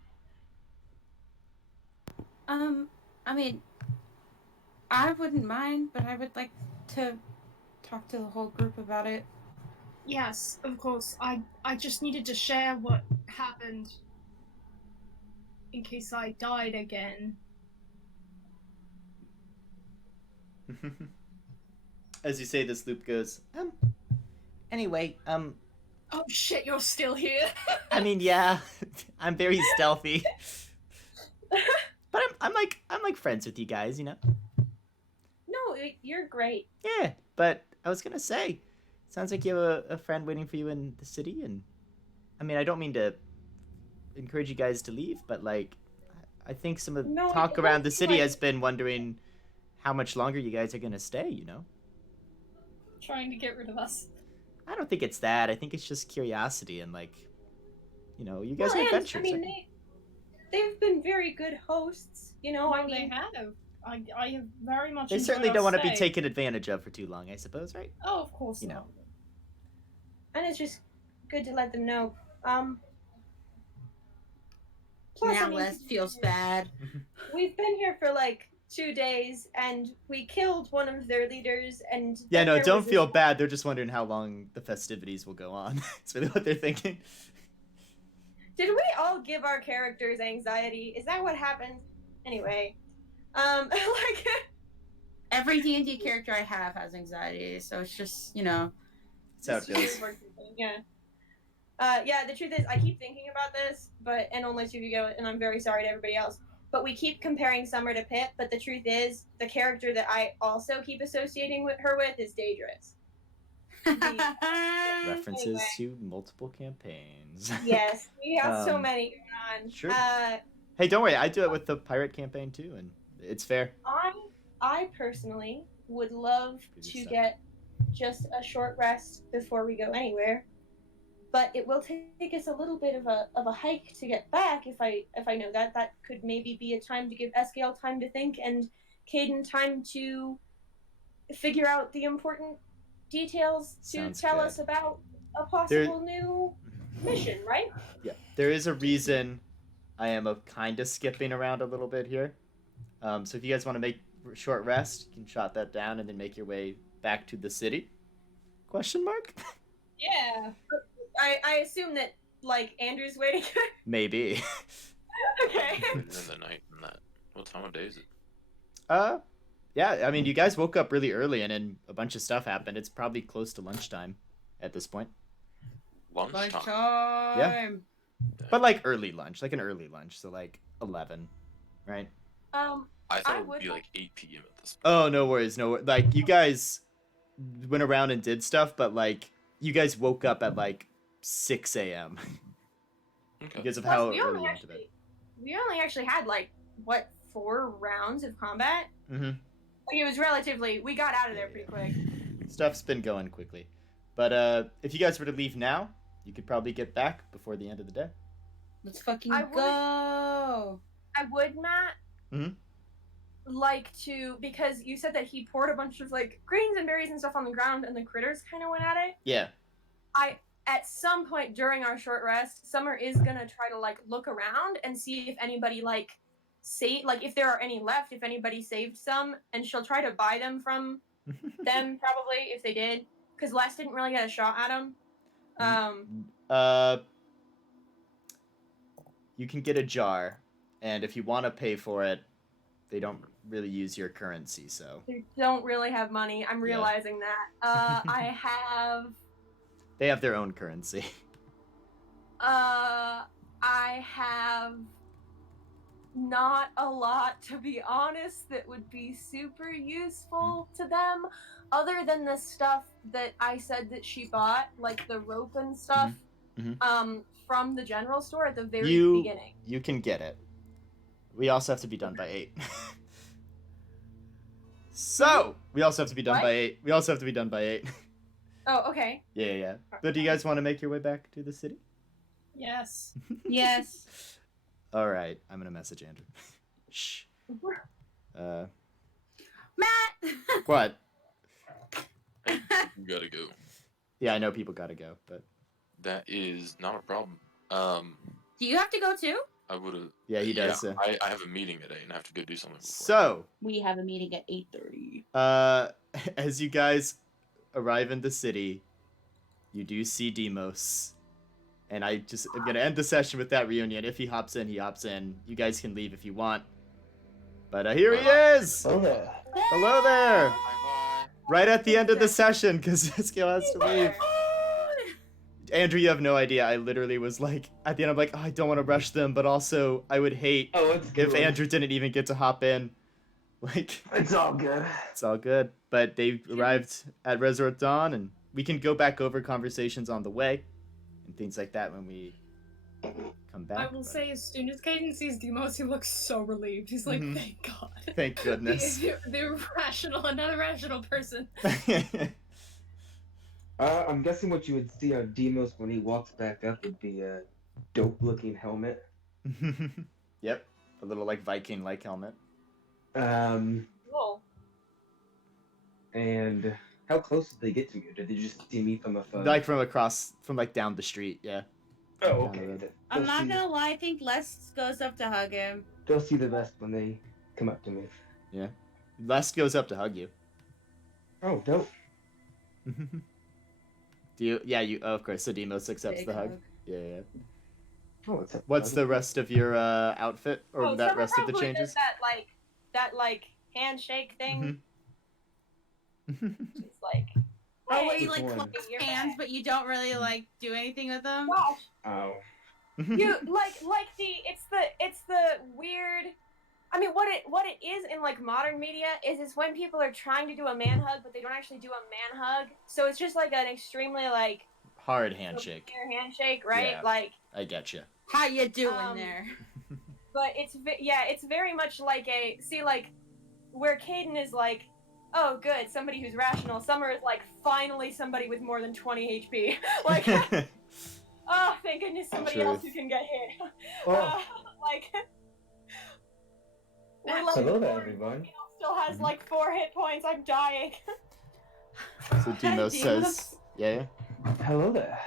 I mean, I wouldn't mind, but I would like to talk to the whole group about it. Yes, of course. I just needed to share what happened in case I died again. As you say this, Loop goes, anyway, Oh shit, you're still here. I mean, yeah, I'm very stealthy. I'm like friends with you guys, you know. No, you're great. Yeah, but I was gonna say, sounds like you have a friend waiting for you in the city, and I mean, I don't mean to encourage you guys to leave, but like, I think some of the No, talk it around the does city seem has been wondering how much longer you guys are gonna stay, you know? Trying to get rid of us. I don't think it's that. I think it's just curiosity and like, you know, you guys Well, are and, adventurous. I mean, they've been very good hosts. You know, I No, they mean, have. I have very much. They enjoyed certainly our don't want to be stay. taken advantage of for too long, I suppose, right? Oh, of course You not. know. and it's just good to let them know. Plus, Now I mean, Les feels bad. we've been here for like 2 days, and we killed one of their leaders. And Yeah, then no, there don't was this- feel bad. They're just wondering how long the festivities will go on. That's really what they're thinking. Did we all give our characters anxiety? Is that what happened? Anyway, like. Every D&D character I have has anxiety, so it's just, you know. That's how it goes. Yeah. Yeah, the truth is, I keep thinking about this, and only two of you go, and I'm very sorry to everybody else. But we keep comparing Summer to Pip, but the truth is, the character that I also keep associating her with is Daedrus. References Anyway. to multiple campaigns. Yes, we have so Um, many going on. Sure. Hey, don't worry. I do it with the pirate campaign too, and it's fair. I personally would love Give to you a sec. get just a short rest before we go anywhere. But it will take us a little bit of a hike to get back. If I know that could maybe be a time to give Escale time to think and Caden time to figure out the important details to Sounds tell good. us about a possible new mission, right? Yeah, there is a reason I am kind of skipping around a little bit here. So if you guys want to make a short rest, you can jot that down and then make your way back to the city. Question mark? Yeah. I assume that like Andrew's waiting. Maybe. Okay. In the night and that. What time of day is it? Yeah, I mean, you guys woke up really early and then a bunch of stuff happened. It's probably close to lunchtime at this point. Lunchtime. Lunchtime. But like early lunch, like an early lunch, so like 11, right? I thought I it would would be like- like 8 p.m. at this point. Oh, no worries, like you guys went around and did stuff, but like you guys woke up at like 6 a.m. Okay. because of Plus, how we early only you went to bed. actually had like what 4 rounds of combat. Mm-hmm. Like it was relatively. We got out of there pretty quick. Stuff's been going quickly, but if you guys were to leave now, you could probably get back before the end of the day. Let's fucking I would- go. I would, Matt. Mhm. Like to because you said that he poured a bunch of like grains and berries and stuff on the ground, and the critters kind of went at it. Yeah. At some point during our short rest, Summer is gonna try to like look around and see if anybody like if there are any left, if anybody saved some, and she'll try to buy them from them probably if they did, because Les didn't really get a shot at them. You can get a jar, and if you want to pay for it, they don't really use your currency, so They don't really have money. I'm Yeah. realizing that. I have. they have their own currency. I have not a lot, to be honest, that would be super useful to them, other than the stuff that I said that she bought, like the rope and stuff, Mhm. from the general store at the very beginning. You can get it. We also have to be done by 8. So we also have to be done What? by 8. We also have to be done by 8. Oh, okay. Yeah. But do you guys want to make your way back to the city? Yes. Yes. All right. I'm gonna message Andrew. Shh. Matt! What? You gotta go. Yeah, I know people gotta go, but That is not a problem. Do you have to go too? I would have. yeah, he does. I have a meeting today and I have to go do something before. So, We have a meeting at 8:30. as you guys arrive in the city, you do see Demos. And I'm gonna end the session with that reunion. If he hops in, he hops in. You guys can leave if you want. But here he is! Oh there. Hello there! Bye-bye. Right at the end of the session, because Skill has to leave. Andrew, you have no idea. I literally was like, at the end, I'm like, oh, I don't want to rush them, but also I would hate Oh, it's good. if Andrew didn't even get to hop in. Like, It's all good. it's all good. But they arrived at Resort Dawn, and we can go back over conversations on the way and things like that when we come back. I will but- say, as soon as Caden sees Demos, he looks so relieved. He's like, Mhm. thank God. Thank goodness. The rational, another rational person. I'm guessing what you would see on Demos when he walks back up would be a dope-looking helmet. Yep, a little like Viking-like helmet. Cool. And how close did they get to me? Or did they just see me from a phone? Like from across, from like down the street. Yeah. Oh, Down the okay. road. I'm They'll not see- gonna lie, I think Les goes up to hug him. They'll see the best when they come up to me. Les goes up to hug you. Oh, dope. Do you? Yeah, you. Oh, of course. So Demos accepts Big the hug. hug. Yeah. Oh, what's up? What's the rest of your outfit, or Oh, that Summer rest of the probably does changes? that handshake thing. It's like, Oh, where hey, you like Good one. clasp hands, but you don't really like do anything with them. gosh, Oh. you it's the weird. I mean, what it is in like modern media is when people are trying to do a man hug, but they don't actually do a man hug. So it's just like an extremely like Hard handshake. severe handshake, right? Yeah. Like, I get you. How you doing Um, there? but it's very much like where Caden is like, oh good, somebody who's rational. Summer is like finally somebody with more than 20 HP. Like, oh thank goodness somebody else who Truth. can get hit. Oh. Like, we're Hello there, four- everyone. Still has like 4 hit points. I'm dying. So Demos says, yeah. Hello there.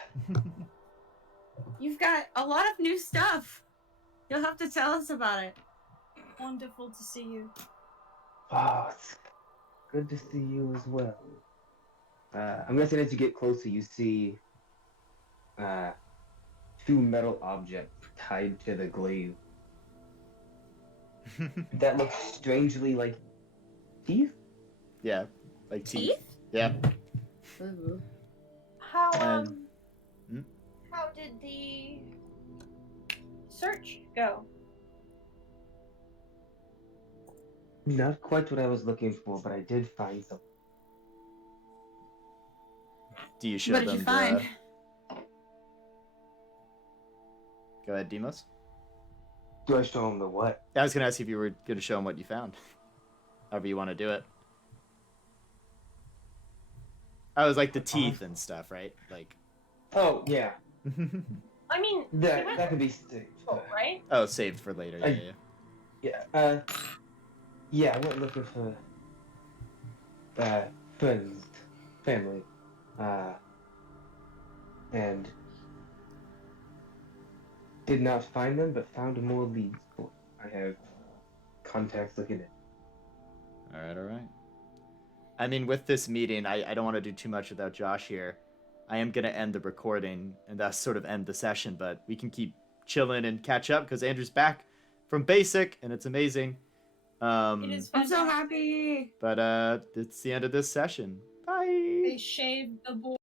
You've got a lot of new stuff. You'll have to tell us about it. Wonderful to see you. Oh, it's good to see you as well. I'm guessing as you get closer, you see 2 metal objects tied to the glaive that look strangely like teeth. Yeah, like teeth. Teeth? Yeah. Ooh. How And- how did the search go? Not quite what I was looking for, but I did find something. Do you show What did them you find? Go ahead, Demos. Do I show him the what? I was gonna ask if you were gonna show them what you found. However you want to do it. I was like the teeth and stuff, right? Like. Oh, yeah. I mean, That can be saved. right? Oh, saved for later. Yeah, I- yeah. Yeah, I went looking for friends, family, and did not find them, but found more leads. I have contacts looking at. All right. I mean, with this meeting, I don't want to do too much without Josh here. I am gonna end the recording and thus sort of end the session, but we can keep chilling and catch up because Andrew's back from basic and it's amazing. It is I'm so fantastic. happy. But it's the end of this session. Bye. They shaved the boy.